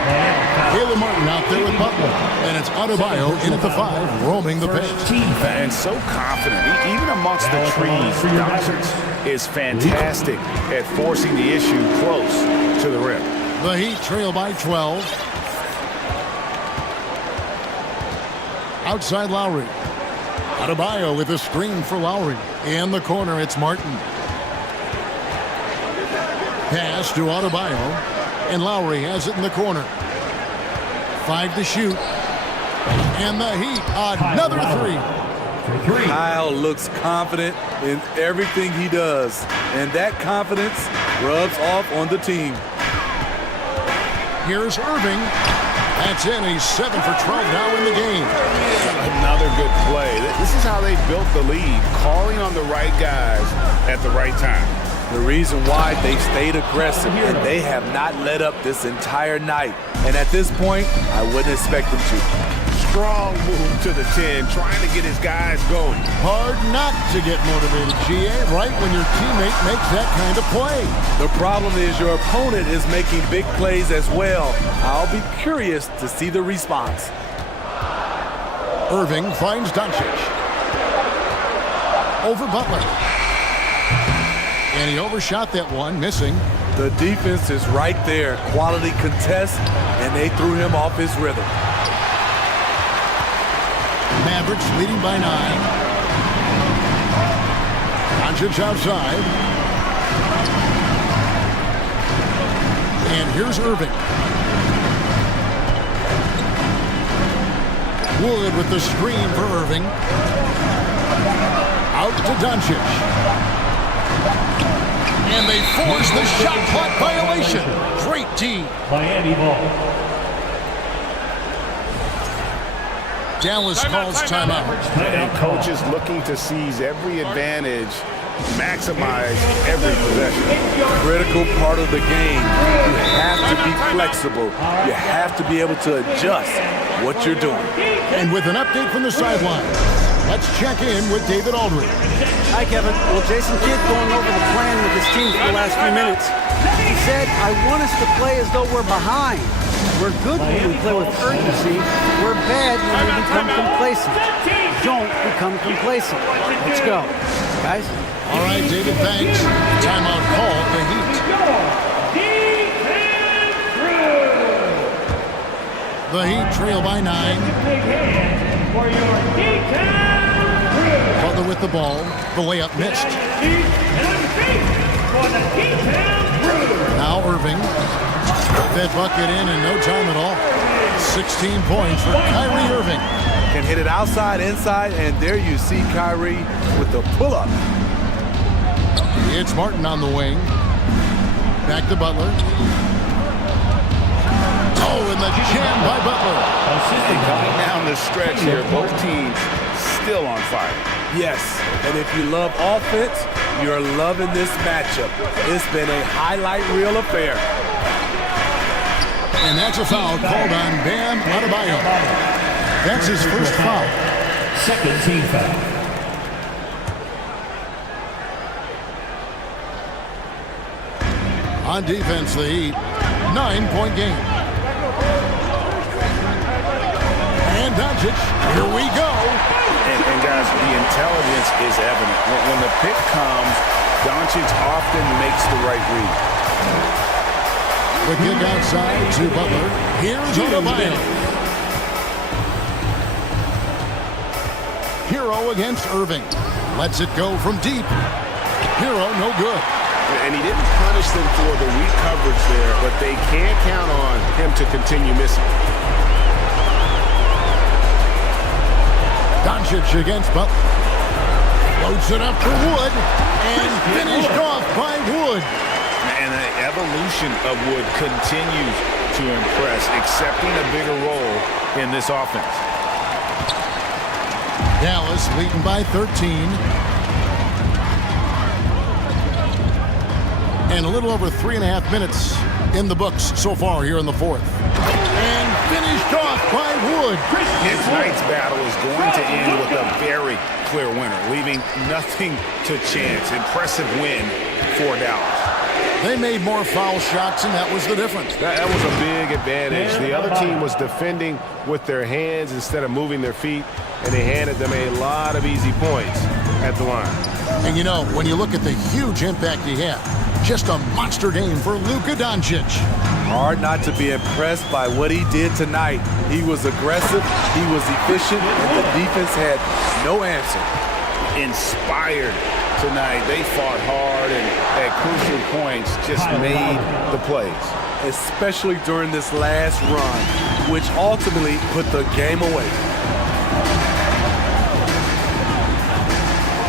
Caleb Martin out there with Butler. And it's Adebayo in at the 5, roaming the paint. And so confident, even amongst the trees. Doncic is fantastic at forcing the issue close to the rim. The Heat trail by 12. Outside Lowry. Adebayo with a screen for Lowry. In the corner, it's Martin. Pass to Adebayo, and Lowry has it in the corner. 5 to shoot. And the Heat, another 3. Kyle looks confident in everything he does, and that confidence rubs off on the team. Here's Irving. That's in. He's 7 for 12 now in the game. Another good play. This is how they built the lead, calling on the right guys at the right time. The reason why they stayed aggressive, and they have not let up this entire night. And at this point, I wouldn't expect them to. Strong move to the 10, trying to get his guys going. Hard not to get motivated, GA, right when your teammate makes that kind of play. The problem is your opponent is making big plays as well. I'll be curious to see the response. Irving finds Doncic. Over Butler. And he overshot that one, missing. The defense is right there. Quality contest, and they threw him off his rhythm. Mavericks leading by 9. Doncic outside. And here's Irving. Wood with the screen for Irving. Out to Doncic. And they force the shot clock violation. Great D. Miami ball. Dallas calls timeout. And coaches looking to seize every advantage, maximize every possession. Critical part of the game. You have to be flexible. You have to be able to adjust what you're doing. And with an update from the sideline, let's check in with David Aldridge. Hi, Kevin. Well, Jason Kidd going over the plan with his team for the last few minutes. He said, I want us to play as though we're behind. We're good when we play with urgency. We're bad when we become complacent. Don't become complacent. Let's go. Guys? All right, David, thanks. Timeout call, the Heat. The Heat trail by 9. Butler with the ball. The layup missed. Now Irving. That bucket in no time at all. 16 points for Kyrie Irving. Can hit it outside, inside, and there you see Kyrie with the pull-up. It's Martin on the wing. Back to Butler. Oh, and the jam by Butler. And coming down the stretch here, both teams still on fire. Yes, and if you love offense, you're loving this matchup. It's been a highlight reel affair. And that's a foul called on Bam Adebayo. That's his first foul. Second team foul. On defense, the Heat, 9-point game. And Doncic, here we go. And guys, the intelligence is evident. When the pick comes, Doncic often makes the right read. The kick outside to Butler. Here's Adebayo. Hero against Irving. Lets it go from deep. Hero, no good. And he didn't punish them for the weak coverage there, but they can't count on him to continue missing. Doncic against Butler. Loads it up for Wood. And finished off by Wood. And the evolution of Wood continues to impress, accepting a bigger role in this offense. Dallas leading by 13. And a little over 3.5 minutes in the books so far here in the fourth. And finished off by Wood. Tonight's battle is going to end with a very clear winner, leaving nothing to chance. Impressive win for Dallas. They made more foul shots, and that was the difference. That was a big advantage. The other team was defending with their hands instead of moving their feet, and they handed them a lot of easy points at the line. And you know, when you look at the huge impact he had, just a monster game for Luka Doncic. Hard not to be impressed by what he did tonight. He was aggressive, he was efficient, and the defense had no answer. Inspired tonight. They fought hard and at crucial points just made the plays. Especially during this last run, which ultimately put the game away.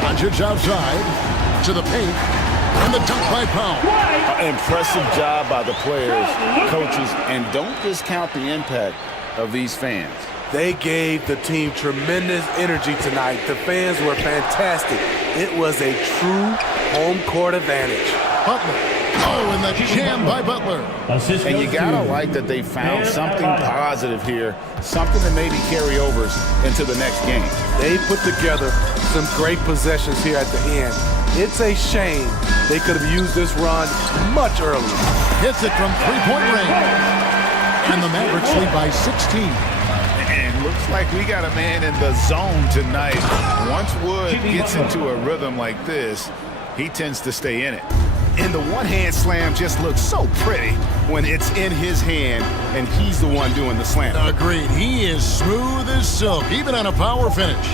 Doncic outside to the paint, and the dunk by Powell. Impressive job by the players, coaches, and don't discount the impact of these fans. They gave the team tremendous energy tonight. The fans were fantastic. It was a true home court advantage. Butler. Oh, and the jam by Butler. And you gotta like that they found something positive here, something to maybe carry overs into the next game. They put together some great possessions here at the end. It's a shame they could have used this run much earlier. Hits it from three-point range. And the Mavericks lead by 16. And looks like we got a man in the zone tonight. Once Wood gets into a rhythm like this, he tends to stay in it. And the one-hand slam just looks so pretty when it's in his hand and he's the one doing the slam. Agreed. He is smooth as silk, even on a power finish.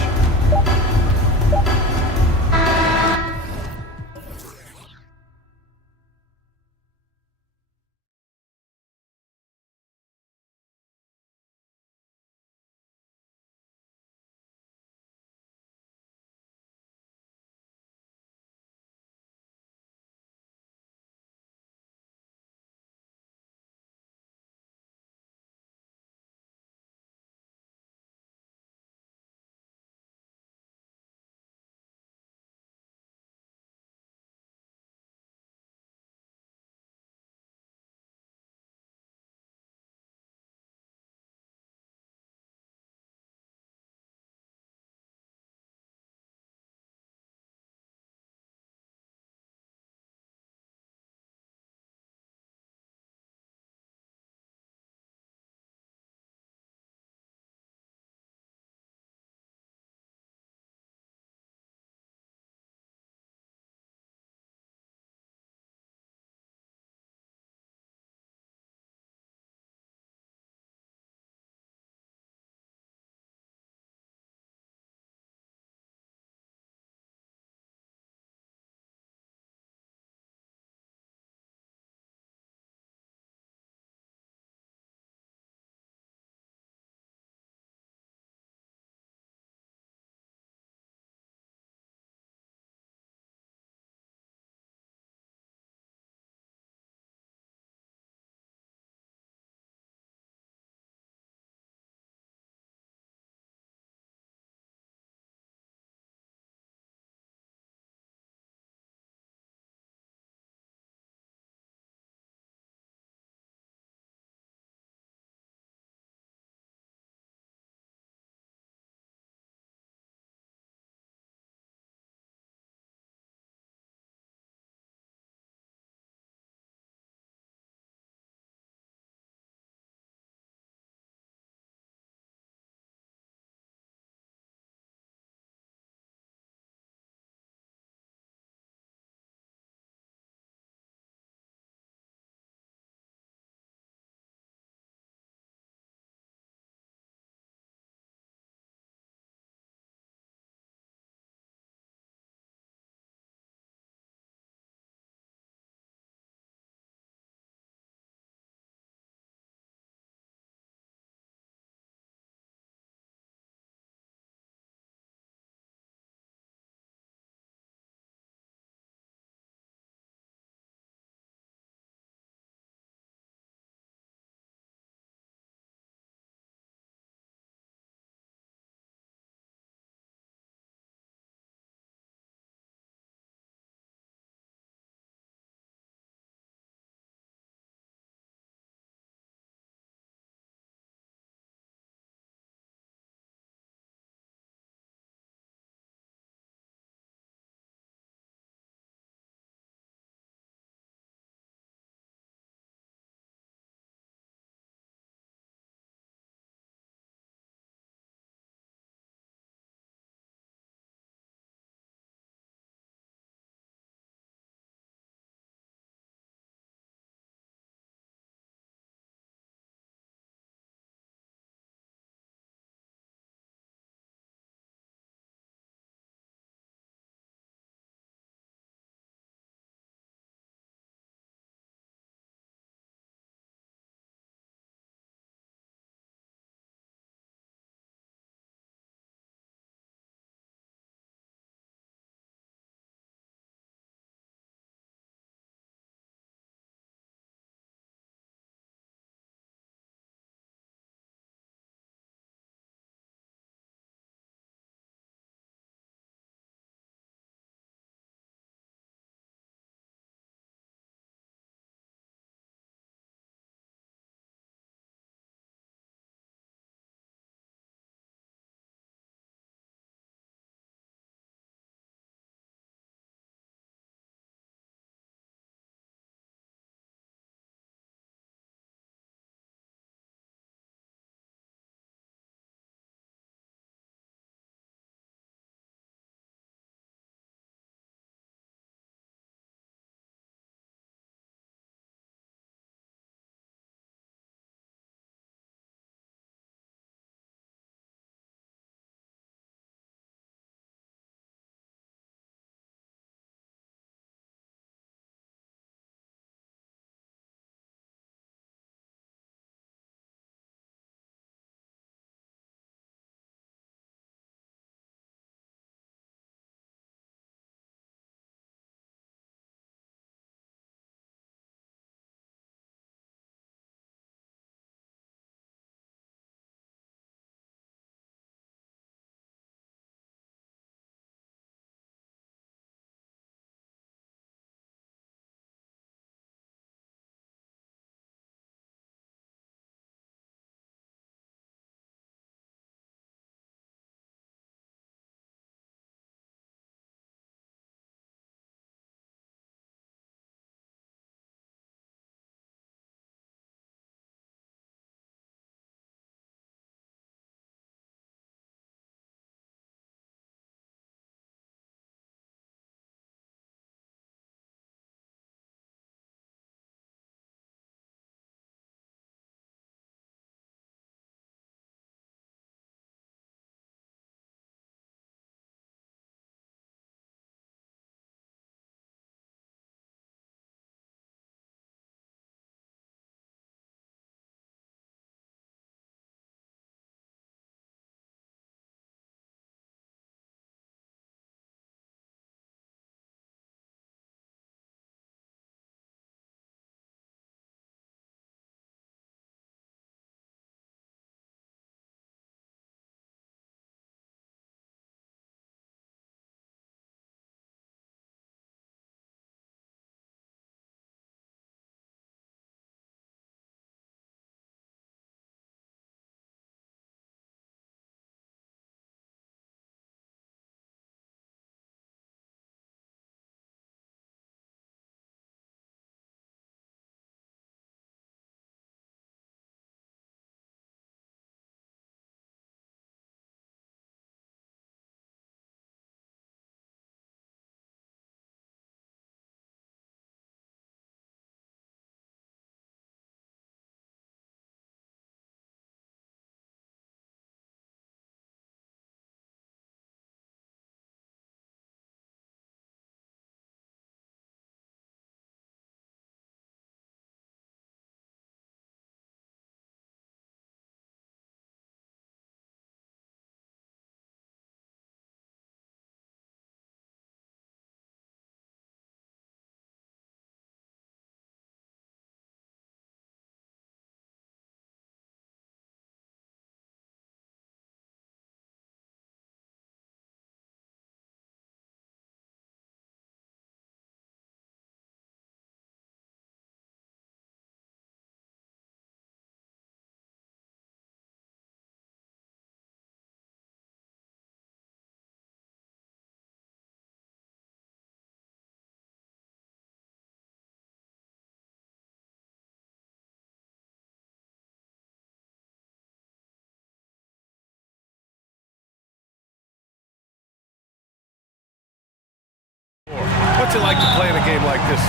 it like to play in a game like this?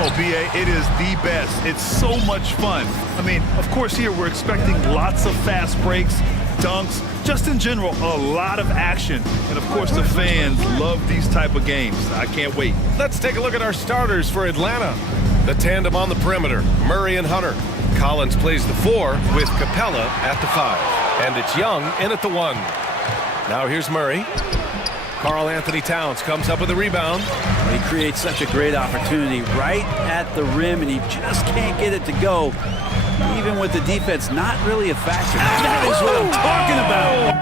Oh, B.A., it is the best. It's so much fun. I mean, of course, here we're expecting lots of fast breaks, dunks, just in general, a lot of action. And, of course, the fans love these type of games. I can't wait. Let's take a look at our starters for Atlanta. The tandem on the perimeter, Murray and Hunter. Collins plays the 4 with Capella at the 5. And it's Young in at the 1. Now here's Murray. Karl Anthony Towns comes up with a rebound. He creates such a great opportunity right at the rim, and he just can't get it to go. Even with the defense not really a factor. That is what I'm talking about.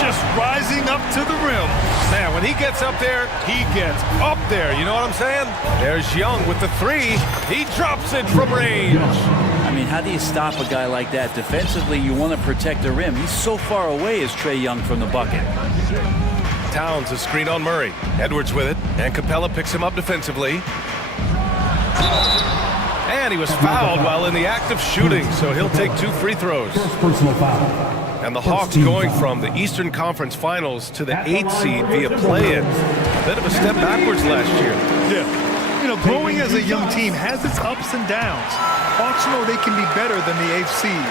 Just rising up to the rim. Man, when he gets up there, he gets up there. You know what I'm saying? There's Young with the 3. He drops it from range. I mean, how do you stop a guy like that? Defensively, you want to protect the rim. He's so far away as Trae Young from the bucket. Towns is screen on Murray. Edwards with it, and Capella picks him up defensively. And he was fouled while in the act of shooting, so he'll take 2 free throws. Personal foul. And the Hawks going from the Eastern Conference Finals to the 8th seed via play-in. A bit of a step backwards last year. Yeah. You know, growing as a young team has its ups and downs. Hawks know they can be better than the 8th seed.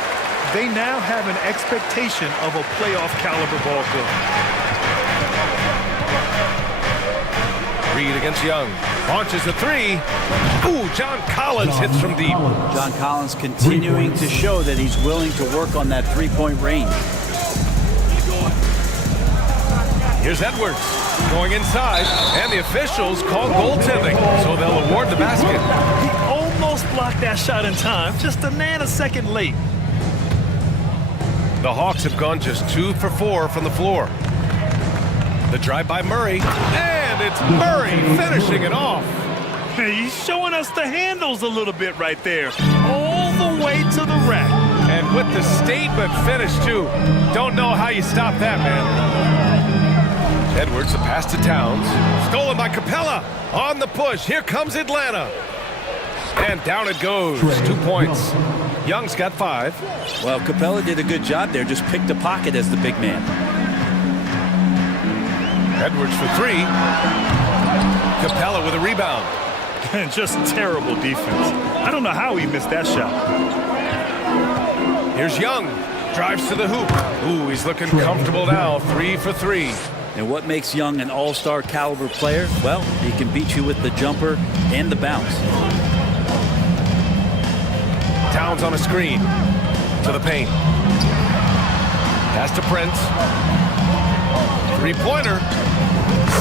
They now have an expectation of a playoff caliber ball club. Reed against Young. Launches the 3. Ooh, John Collins hits from deep. John Collins continuing to show that he's willing to work on that 3-point range. Here's Edwards going inside, and the officials call goaltending, so they'll award the basket. He almost blocked that shot in time, just a nanosecond late. The Hawks have gone just 2 for 4 from the floor. The drive by Murray, and it's Murray finishing it off. He's showing us the handles a little bit right there, all the way to the rack. And with the statement finish, too. Don't know how you stop that, man. Edwards, a pass to Towns. Stolen by Capella. On the push. Here comes Atlanta. And down it goes. 2 points. Young's got 5. Well, Capella did a good job there. Just picked the pocket as the big man. Edwards for 3. Capella with a rebound. Just terrible defense. I don't know how he missed that shot. Here's Young. Drives to the hoop. Ooh, he's looking comfortable now. 3 for 3. And what makes Young an all-star caliber player? Well, he can beat you with the jumper and the bounce. Towns on a screen. To the paint. Pass to Prince. 3-pointer.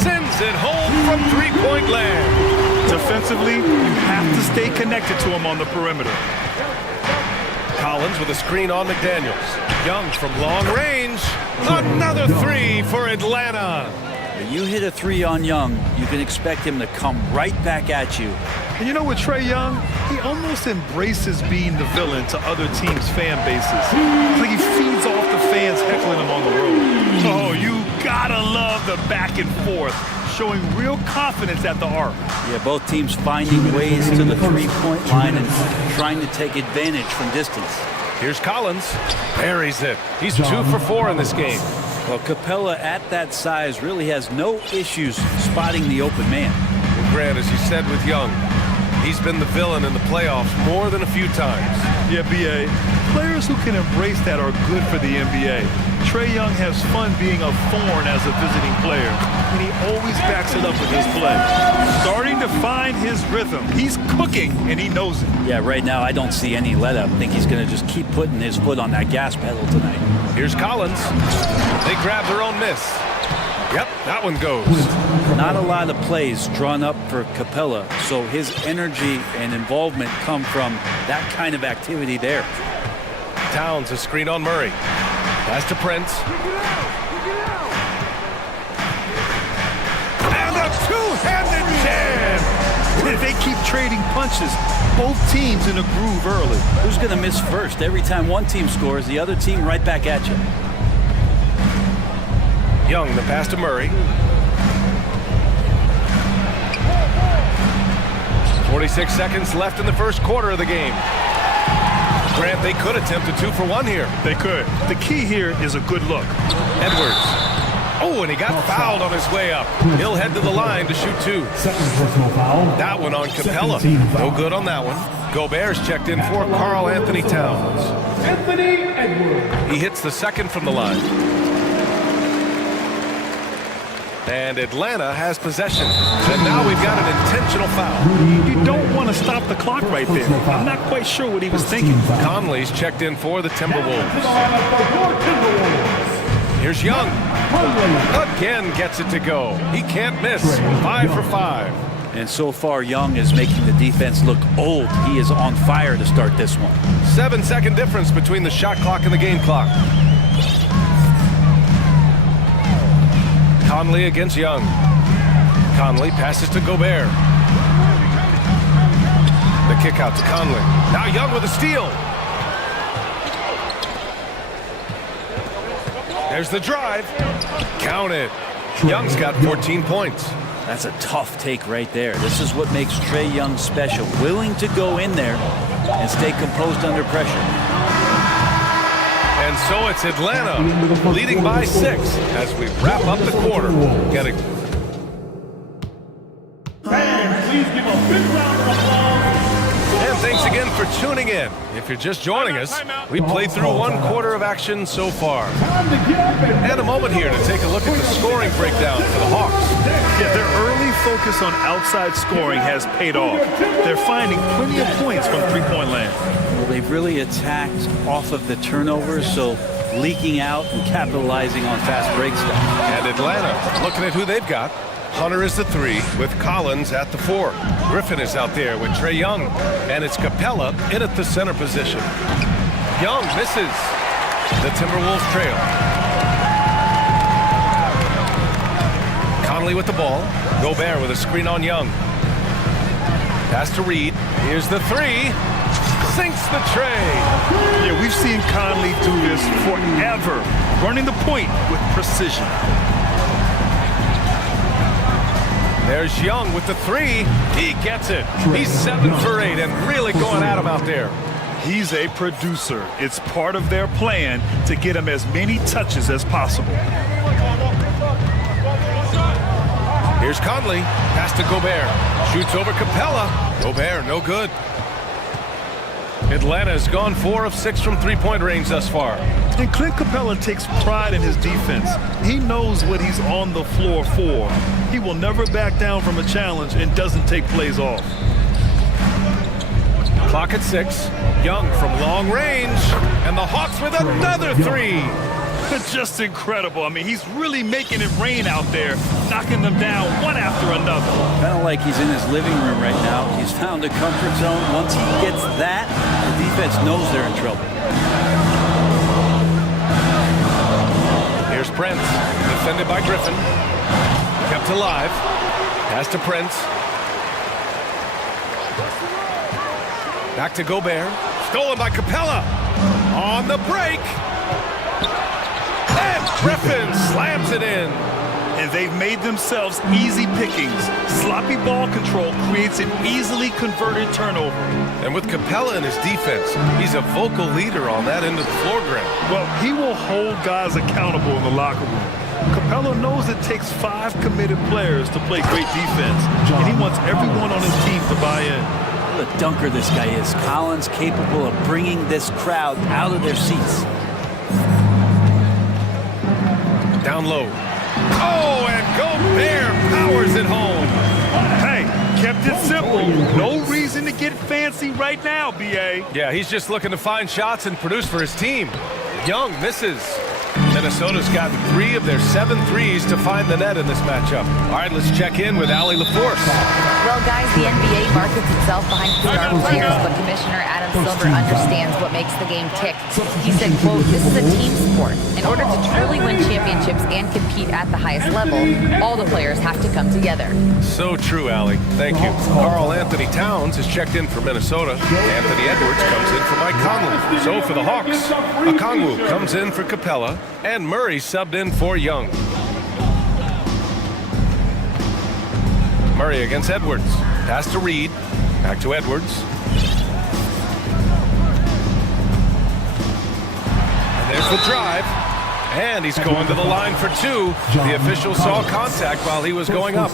Sends it home from 3-point land. Defensively, you have to stay connected to him on the perimeter. Collins with a screen on McDaniels. Young from long range. Another 3 for Atlanta. When you hit a 3 on Young, you can expect him to come right back at you. And you know, with Trae Young, he almost embraces being the villain to other teams' fan bases. It's like he feeds off the fans heckling him on the road. Oh, you gotta love the back and forth, showing real confidence at the arc. Yeah, both teams finding ways to the 3-point line and trying to take advantage from distance. Here's Collins. Buries it. He's 2 for 4 in this game. Well, Capella at that size really has no issues spotting the open man. Well, Grant, as you said with Young, he's been the villain in the playoffs more than a few times. Yeah, B.A., players who can embrace that are good for the NBA. Trae Young has fun being a thorn as a visiting player, and he always backs it up with his play. Starting to find his rhythm. He's cooking, and he knows it. Yeah, right now I don't see any let-up. I think he's going to just keep putting his foot on that gas pedal tonight. Here's Collins. They grab their own miss. Yep, that one goes. Not a lot of plays drawn up for Capella, so his energy and involvement come from that kind of activity there. Towns a screen on Murray. Pass to Prince. And a two-handed jam! They keep trading punches. Both teams in a groove early. Who's going to miss first? Every time one team scores, the other team right back at you. Young, the pass to Murray. 46 seconds left in the first quarter of the game. Grant, they could attempt a 2 for 1 here. They could. The key here is a good look. Edwards. Oh, and he got fouled on his way up. He'll head to the line to shoot 2. Second personal foul. That one on Capella. No good on that one. Gobert's checked in for Karl Anthony Towns. Anthony Edwards. He hits the second from the line. And Atlanta has possession. And now we've got an intentional foul. You don't want to stop the clock right there. I'm not quite sure what he was thinking. Conley's checked in for the Timberwolves. Here's Young. Again gets it to go. He can't miss. 5 for 5. And so far, Young is making the defense look old. He is on fire to start this one. 7-second difference between the shot clock and the game clock. Conley against Young. Conley passes to Gobert. The kick out to Conley. Now Young with a steal. There's the drive. Count it. Young's got 14 points. That's a tough take right there. This is what makes Trae Young special. Willing to go in there and stay composed under pressure. And so it's Atlanta leading by 6 as we wrap up the quarter. Fans, please give a big round of applause. And thanks again for tuning in. If you're just joining us, we played through 1 quarter of action so far. And a moment here to take a look at the scoring breakdown for the Hawks. Yeah, their early focus on outside scoring has paid off. They're finding plenty of points from three-point land. Well, they've really attacked off of the turnovers, so leaking out and capitalizing on fast break stuff. And Atlanta, looking at who they've got. Hunter is the 3 with Collins at the 4. Griffin is out there with Trae Young. And it's Capella in at the center position. Young misses. The Timberwolves trail. Conley with the ball. Gobert with a screen on Young. Pass to Reed. Here's the 3. Sinks the tray. Yeah, we've seen Conley do this forever. Running the point with precision. There's Young with the 3. He gets it. He's 7 for 8 and really going at him out there. He's a producer. It's part of their plan to get him as many touches as possible. Here's Conley. Pass to Gobert. Shoots over Capella. Gobert, no good. Atlanta has gone 4 of 6 from three-point range thus far. And Clint Capella takes pride in his defense. He knows what he's on the floor for. He will never back down from a challenge and doesn't take plays off. Clock at 6. Young from long range. And the Hawks with another 3. Just incredible. I mean, he's really making it rain out there, knocking them down one after another. Kind of like he's in his living room right now. He's found a comfort zone. Once he gets that, the defense knows they're in trouble. Here's Prince, defended by Griffin. Kept alive. Pass to Prince. Back to Gobert. Stolen by Capella. On the break. And Griffin slams it in. And they've made themselves easy pickings. Sloppy ball control creates an easily converted turnover. And with Capella in his defense, he's a vocal leader on that end of the floor, Grant. Well, he will hold guys accountable in the locker room. Capella knows it takes 5 committed players to play great defense, and he wants everyone on his team to buy in. What a dunker this guy is. Collins capable of bringing this crowd out of their seats. Down low. Oh, and Gobert powers it home. Hey, kept it simple. No reason to get fancy right now, B.A. Yeah, he's just looking to find shots and produce for his team. Young misses. Minnesota's gotten 3 of their 7 threes to find the net in this matchup. All right, let's check in with Allie LaForce. Well, guys, the NBA markets itself behind star players, but Commissioner Adam Silver understands what makes the game tick. He said, quote, "This is a team sport. In order to truly win championships and compete at the highest level, all the players have to come together." So true, Allie. Thank you. Karl Anthony Towns has checked in for Minnesota. Anthony Edwards comes in for Mike Conley. So for the Hawks, Okongwu comes in for Capella, and Murray subbed in for Young. Murray against Edwards. Pass to Reed. Back to Edwards. And there's the drive. And he's going to the line for two. The official saw contact while he was going up.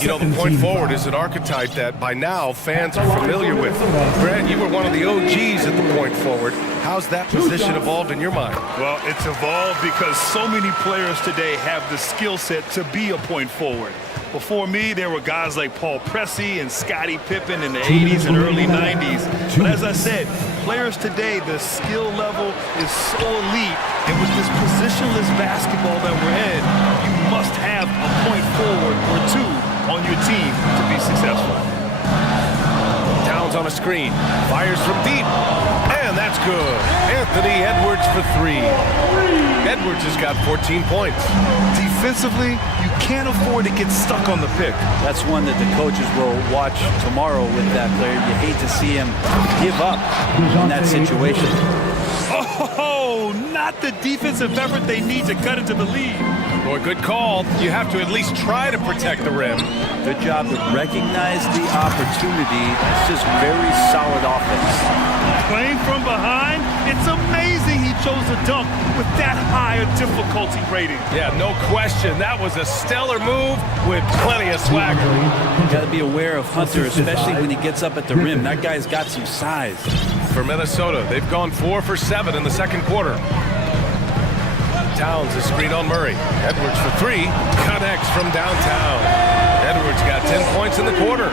You know, the point forward is an archetype that by now fans are familiar with. Grant, you were one of the OGs at the point forward. How's that position evolved in your mind? Well, it's evolved because so many players today have the skill set to be a point forward. Before me, there were guys like Paul Pressey and Scottie Pippen in the 80s and early 90s. But as I said, players today, the skill level is so elite. And with this positionless basketball that we're in, you must have a point forward or two on your team to be successful. Towns on a screen, fires from deep, and that's good. Anthony Edwards for three. Edwards has got 14 points. Defensively, you can't afford to get stuck on the pick. That's one that the coaches will watch tomorrow with that player. You hate to see him give up in that situation. Oh, not the defensive effort they need to cut into the lead. Boy, good call. You have to at least try to protect the rim. Good job to recognize the opportunity. It's just very solid offense. Playing from behind, it's amazing he chose to dunk with that higher difficulty rating. Yeah, no question. That was a stellar move with plenty of swagger. You got to be aware of Hunter, especially when he gets up at the rim. That guy's got some size. For Minnesota, they've gone 4 for 7 in the second quarter. Towns is screen on Murray. Edwards for three. Connects from downtown. Edwards got 10 points in the quarter.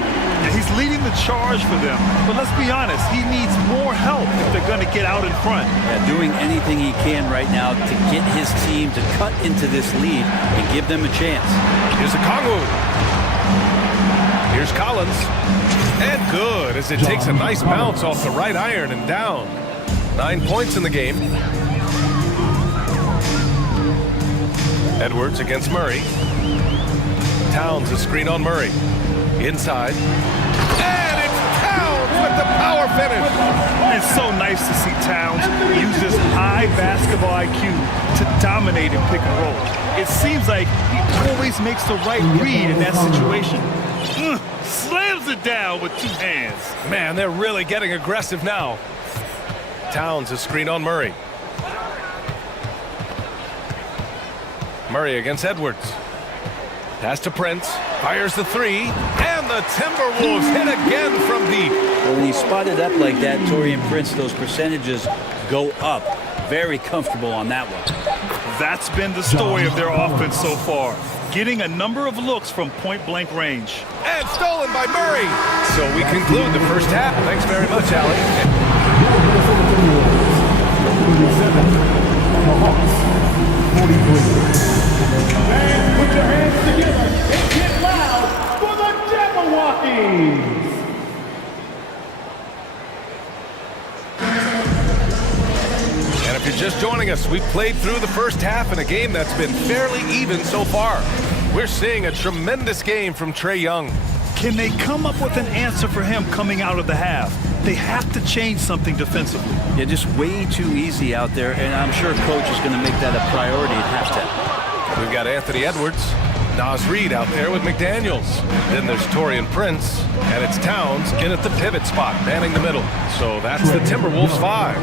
He's leading the charge for them. But let's be honest, he needs more help if they're going to get out in front. Yeah, doing anything he can right now to get his team to cut into this lead and give them a chance. Here's Okongwu. Here's Collins. And good as it takes a nice bounce off the right iron and down. 9 points in the game. Edwards against Murray. Towns a screen on Murray. Inside. And it's Towns with the power finish. It's so nice to see Towns use his high basketball IQ to dominate in pick and roll. It seems like he always makes the right read in that situation. Slams it down with two hands. Man, they're really getting aggressive now. Towns a screen on Murray. Murray against Edwards. Pass to Prince. Fires the three. And the Timberwolves hit again from deep. Well, when you spot it up like that, Taurean Prince, those percentages go up. Very comfortable on that one. That's been the story of their offense so far. Getting a number of looks from point-blank range. And stolen by Murray. So we conclude the first half. Thanks very much, Allie. And put your hands together and get loud for the Jabberwockies! And if you're just joining us, we've played through the first half in a game that's been fairly even so far. We're seeing a tremendous game from Trae Young. Can they come up with an answer for him coming out of the half? They have to change something defensively. Yeah, just way too easy out there, and I'm sure coach is going to make that a priority at halftime. We've got Anthony Edwards, Naz Reid out there with McDaniels. Then there's Taurean Prince, and it's Towns in at the pivot spot, manning the middle. So that's the Timberwolves 5.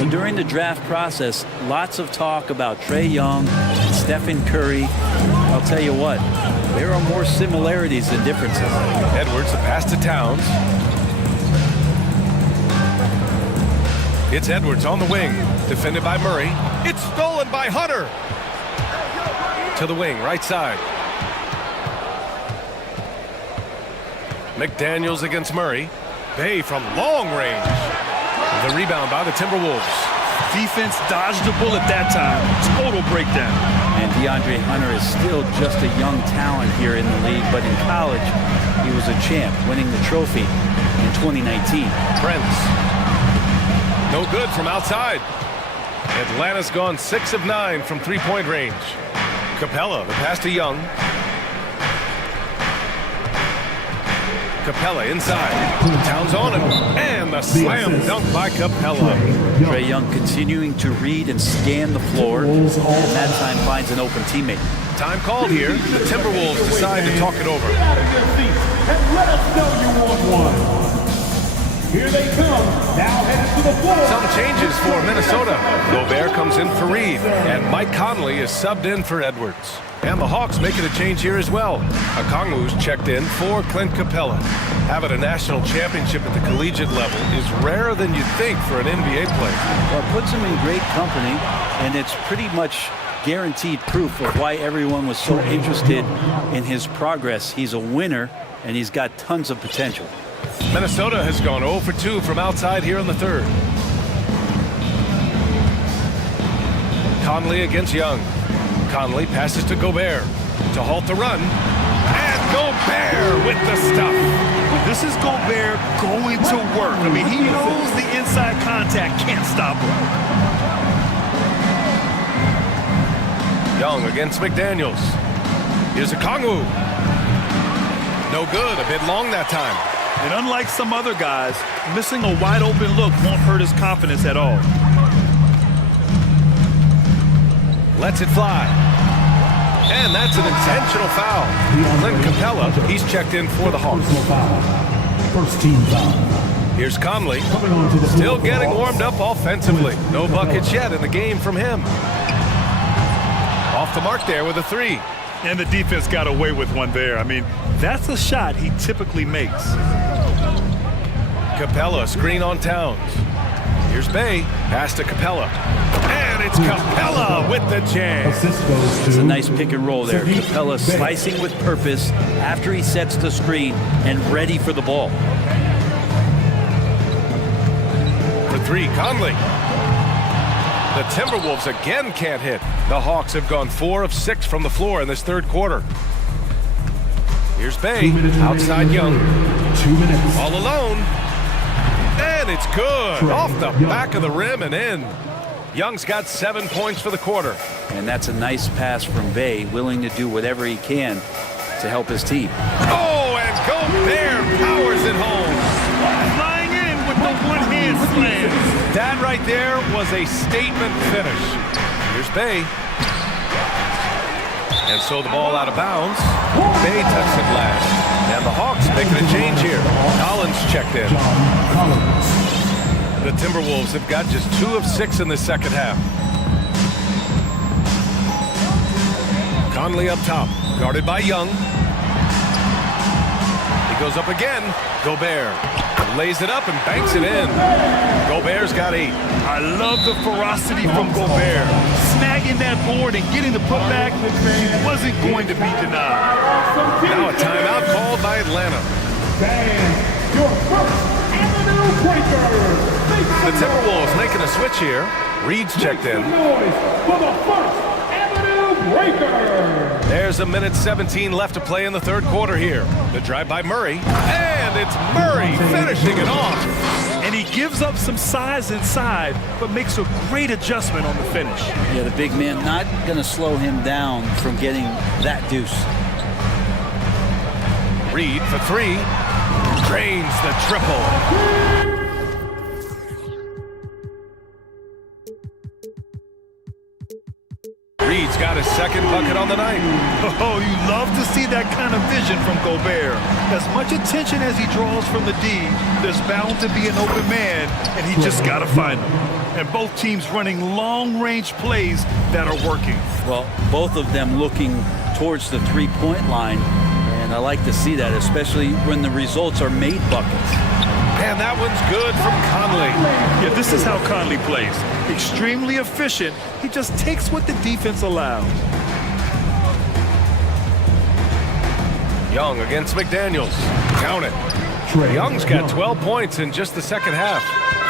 And during the draft process, lots of talk about Trae Young and Stephen Curry. I'll tell you what, there are more similarities than differences. Edwards, the pass to Towns. It's Edwards on the wing, defended by Murray. It's stolen by Hunter. To the wing, right side. McDaniels against Murray. Bay from long range. The rebound by the Timberwolves. Defense dodged the bullet that time. Total breakdown. And DeAndre Hunter is still just a young talent here in the league, but in college, he was a champ, winning the trophy in 2019. Prince. No good from outside. Atlanta's gone 6 of 9 from three-point range. Capella, the pass to Young. Capella inside. Towns on him. And the slam dunk by Capella. Trae Young continuing to read and scan the floor. And that time finds an open teammate. Time called here. The Timberwolves decide to talk it over. Get out of your seats and let us know you want one. Here they come, now headed to the floor. Some changes for Minnesota. Gobert comes in for Reed, and Mike Conley is subbed in for Edwards. And the Hawks making a change here as well. Okongwu's checked in for Clint Capella. Having a national championship at the collegiate level is rarer than you'd think for an NBA player. Well, it puts him in great company, and it's pretty much guaranteed proof of why everyone was so interested in his progress. He's a winner, and he's got tons of potential. Minnesota has gone 0 for 2 from outside here in the third. Conley against Young. Conley passes to Gobert to halt the run. And Gobert with the stuff. This is Gobert going to work. I mean, he knows the inside contact can't stop him. Young against McDaniels. Here's Okongwu. No good, a bit long that time. And unlike some other guys, missing a wide open look won't hurt his confidence at all. Lets it fly. And that's an intentional foul. Clint Capella, he's checked in for the Hawks. First team foul. Here's Conley, still getting warmed up offensively. No buckets yet in the game from him. Off the mark there with a three. And the defense got away with one there. I mean, that's a shot he typically makes. Capella, screen on Towns. Here's Bay, pass to Capella. And it's Capella with the jam. It's a nice pick and roll there. Capella slicing with purpose after he sets the screen and ready for the ball. For three, Conley. The Timberwolves again can't hit. The Hawks have gone 4 of 6 from the floor in this third quarter. Here's Bay, outside Young. 2 minutes. All alone. And it's good. Off the back of the rim and in. Young's got 7 points for the quarter. And that's a nice pass from Bay, willing to do whatever he can to help his team. Oh, and Gobert powers it home. Flying in with the one-hand slam. That right there was a statement finish. Here's Bay. And so the ball out of bounds. Bay touched it last. And the Hawks making a change here. Collins checked in. The Timberwolves have got just 2 of 6 in the second half. Conley up top, guarded by Young. He goes up again. Gobert lays it up and banks it in. Gobert's got 8. I love the ferocity from Gobert. Snagging that board and getting the putback wasn't going to be denied. Now a timeout called by Atlanta. Your first avenue breaker. The Timberwolves making a switch here. Reed's checked in. For the first avenue breaker. There's 1:17 left to play in the third quarter here. The drive by Murray. And it's Murray finishing it off. And he gives up some size inside, but makes a great adjustment on the finish. Yeah, the big man not going to slow him down from getting that deuce. Reed for 3. Drains the triple. Reed's got his second bucket on the night. Oh, you love to see that kind of vision from Gobert. As much attention as he draws from the D, there's bound to be an open man, and he just got to find him. And both teams running long-range plays that are working. Well, both of them looking towards the three-point line, and I like to see that, especially when the results are made buckets. And that one's good from Conley. Yeah, this is how Conley plays. Extremely efficient. He just takes what the defense allows. Young against McDaniels. Count it. Young's got 12 points in just the second half.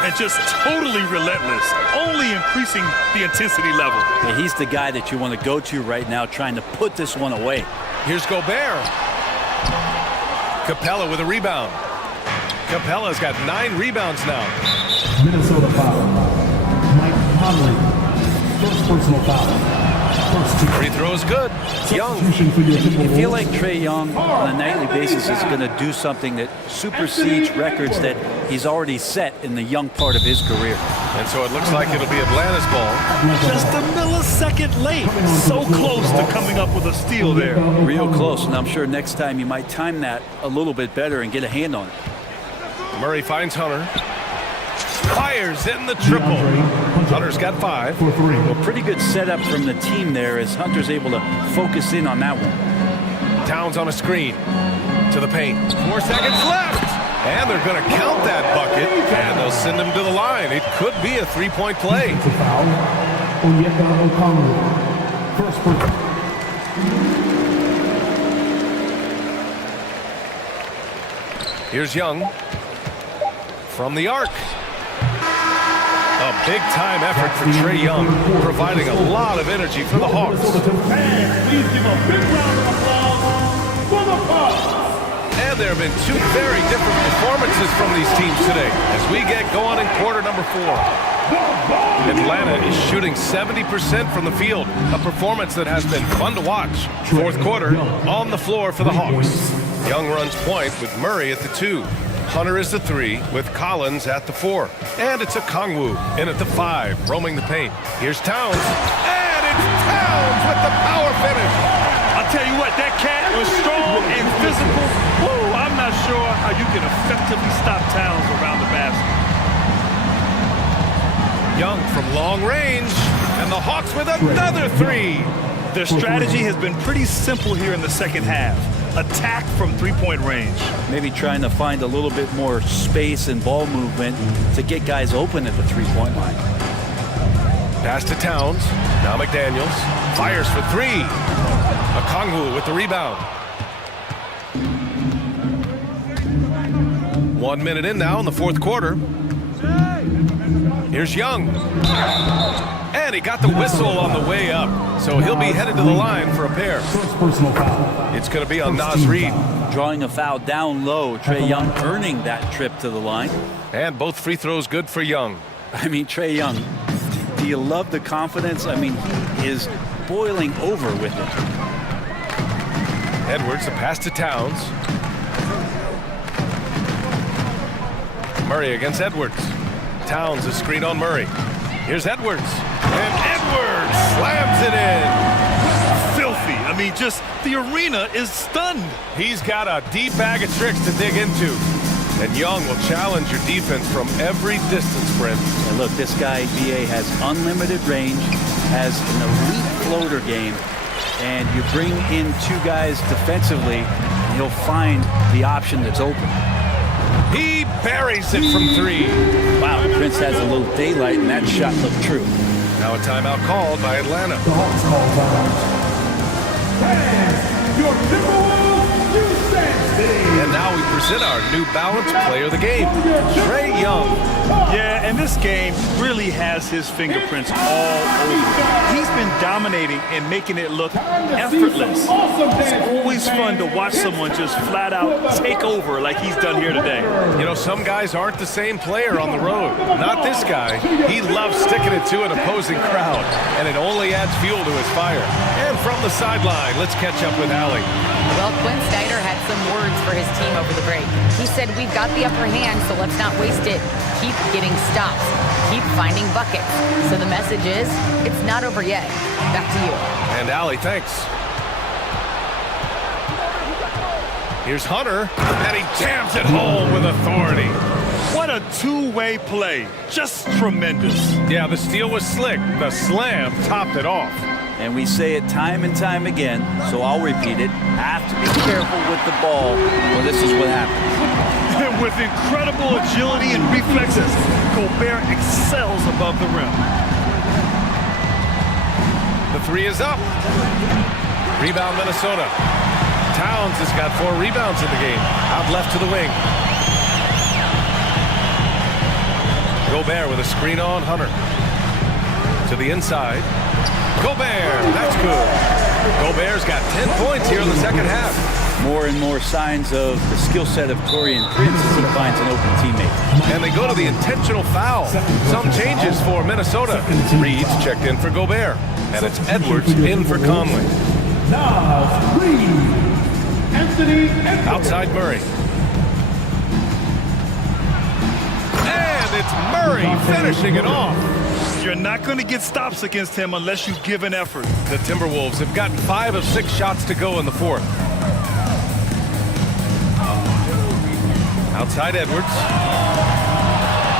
And just totally relentless, only increasing the intensity level. Yeah, he's the guy that you want to go to right now, trying to put this one away. Here's Gobert. Capella with a rebound. Capella's got 9 rebounds now. Minnesota foul. Mike Conley. First personal foul. Free throws good. Young. You feel like Trae Young on a nightly basis is going to do something that supersedes records that he's already set in the young part of his career. And so it looks like it'll be Atlanta's ball. Just a millisecond late. So close to coming up with a steal there. Real close, and I'm sure next time you might time that a little bit better and get a hand on it. Murray finds Hunter. Fires in the triple. Hunter's got 5. Well, pretty good setup from the team there as Hunter's able to focus in on that one. Towns on a screen. To the paint. 4 seconds left. And they're going to count that bucket. And they'll send him to the line. It could be a 3-point play. Here's Young. From the arc. A big-time effort for Trae Young, providing a lot of energy for the Hawks. Please give a big round of applause for the Hawks. And there have been 2 very different performances from these teams today as we get going in quarter number 4. Atlanta is shooting 70% from the field, a performance that has been fun to watch. Fourth quarter, on the floor for the Hawks. Young runs point with Murray at the 2. Hunter is the 3 with Collins at the 4. And it's a Kongwu in at the 5, roaming the paint. Here's Towns. And it's Towns with the power finish. I'll tell you what, that cat was strong and physical. Woo, I'm not sure how you can effectively stop Towns around the basket. Young from long range. And the Hawks with another 3. Their strategy has been pretty simple here in the second half. Attack from 3-point range. Maybe trying to find a little bit more space and ball movement to get guys open at the 3-point line. Pass to Towns. Now McDaniels fires for 3. Okongwu with the rebound. 1 minute in now in the fourth quarter. Here's Young. And he got the whistle on the way up. So he'll be headed to the line for a pair. It's going to be on Naz Reid. Drawing a foul down low. Trae Young earning that trip to the line. And both free throws good for Young. I mean, Trae Young, do you love the confidence? I mean, he is boiling over with it. Edwards, the pass to Towns. Murray against Edwards. Towns a screen on Murray. Here's Edwards. And Edwards slams it in. Filthy. I mean, just the arena is stunned. He's got a deep bag of tricks to dig into. And Young will challenge your defense from every distance, Brent. And look, this guy, BA, has unlimited range, has an elite floater game, and you bring in 2 guys defensively, and he'll find the option that's open. He buries it from 3. Wow, Prince has a little daylight, and that shot looked true. Now a timeout called by Atlanta. The Hawks call timeout. Your Timberwolves, you stand today. And now we present our New Balance player of the game, Trae Young. Yeah, and this game really has his fingerprints all over it. He's been dominating and making it look effortless. It's always fun to watch someone just flat out take over like he's done here today. You know, some guys aren't the same player on the road. Not this guy. He loves sticking it to an opposing crowd, and it only adds fuel to his fire. And from the sideline, let's catch up with Allie. Well, Quinn Snyder had some words for his team over the break. He said, we've got the upper hand, so let's not waste it. Keep getting stops. Keep finding buckets. So the message is, it's not over yet. Back to you. And Allie, thanks. Here's Hunter, and he jams it home with authority. What a two-way play. Just tremendous. Yeah, the steal was slick. The slam topped it off. And we say it time and time again, so I'll repeat it. Have to be careful with the ball, or this is what happens. With incredible agility and reflexes, Gobert excels above the rim. The 3 is up. Rebound Minnesota. Towns has got 4 rebounds in the game. Out left to the wing. Gobert with a screen on Hunter. To the inside. Gobert, that's good. Gobert's got 10 points here in the second half. More and more signs of the skill set of Taurean Prince as he finds an open teammate. And they go to the intentional foul. Some changes for Minnesota. Reed's checked in for Gobert. And it's Edwards in for Conley. Naz Reid. Anthony Edwards. Outside Murray. And it's Murray finishing it off. You're not going to get stops against him unless you give an effort. The Timberwolves have gotten 5 of 6 shots to go in the fourth. Outside Edwards.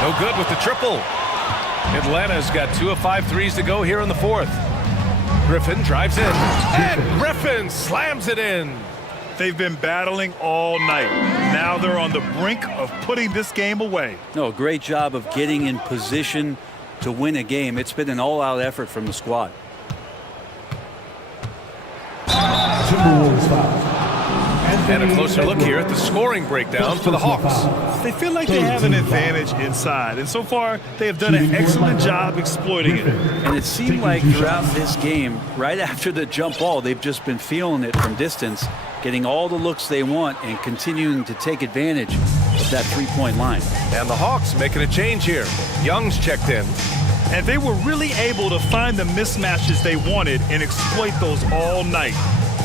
No good with the triple. Atlanta's got 2 of 5 threes to go here in the fourth. Griffin drives in, and Griffin slams it in. They've been battling all night. Now they're on the brink of putting this game away. No, great job of getting in position to win a game. It's been an all-out effort from the squad. And a closer look here at the scoring breakdown for the Hawks. They feel like they have an advantage inside, and so far they have done an excellent job exploiting it. And it seemed like throughout this game, right after the jump ball, they've just been feeling it from distance, getting all the looks they want and continuing to take advantage of that three-point line. And the Hawks making a change here. Young's checked in. And they were really able to find the mismatches they wanted and exploit those all night.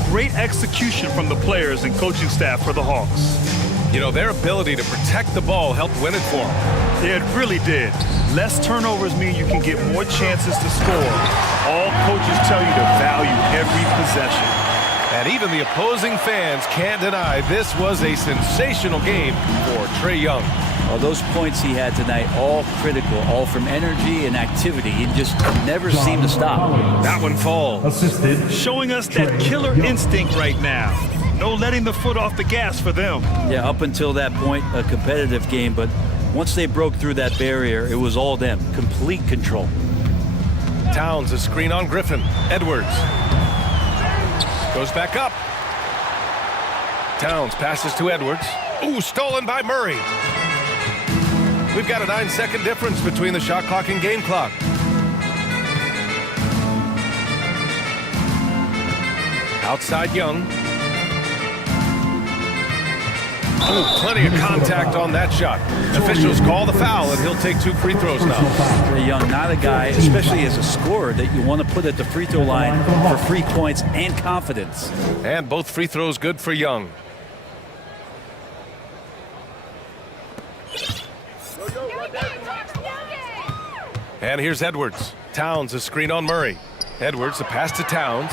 Great execution from the players and coaching staff for the Hawks. You know, their ability to protect the ball helped win it for them. Yeah, it really did. Less turnovers mean you can get more chances to score. All coaches tell you to value every possession. And even the opposing fans can't deny this was a sensational game for Trae Young. Well, those points he had tonight, all critical, all from energy and activity. He just never seemed to stop. That one falls. Assisted. Showing us that killer instinct right now. No letting the foot off the gas for them. Yeah, up until that point, a competitive game. But once they broke through that barrier, it was all them. Complete control. Towns a screen on Griffin. Edwards. Goes back up. Towns passes to Edwards. Ooh, stolen by Murray. We've got a 9-second difference between the shot clock and game clock. Outside Young. Oh, plenty of contact on that shot. Officials call the foul, and he'll take 2 free throws now. Trae Young, not a guy, especially as a scorer, that you want to put at the free throw line for free points and confidence. And both free throws good for Young. And here's Edwards. Towns a screen on Murray. Edwards a pass to Towns.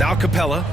Now Capella.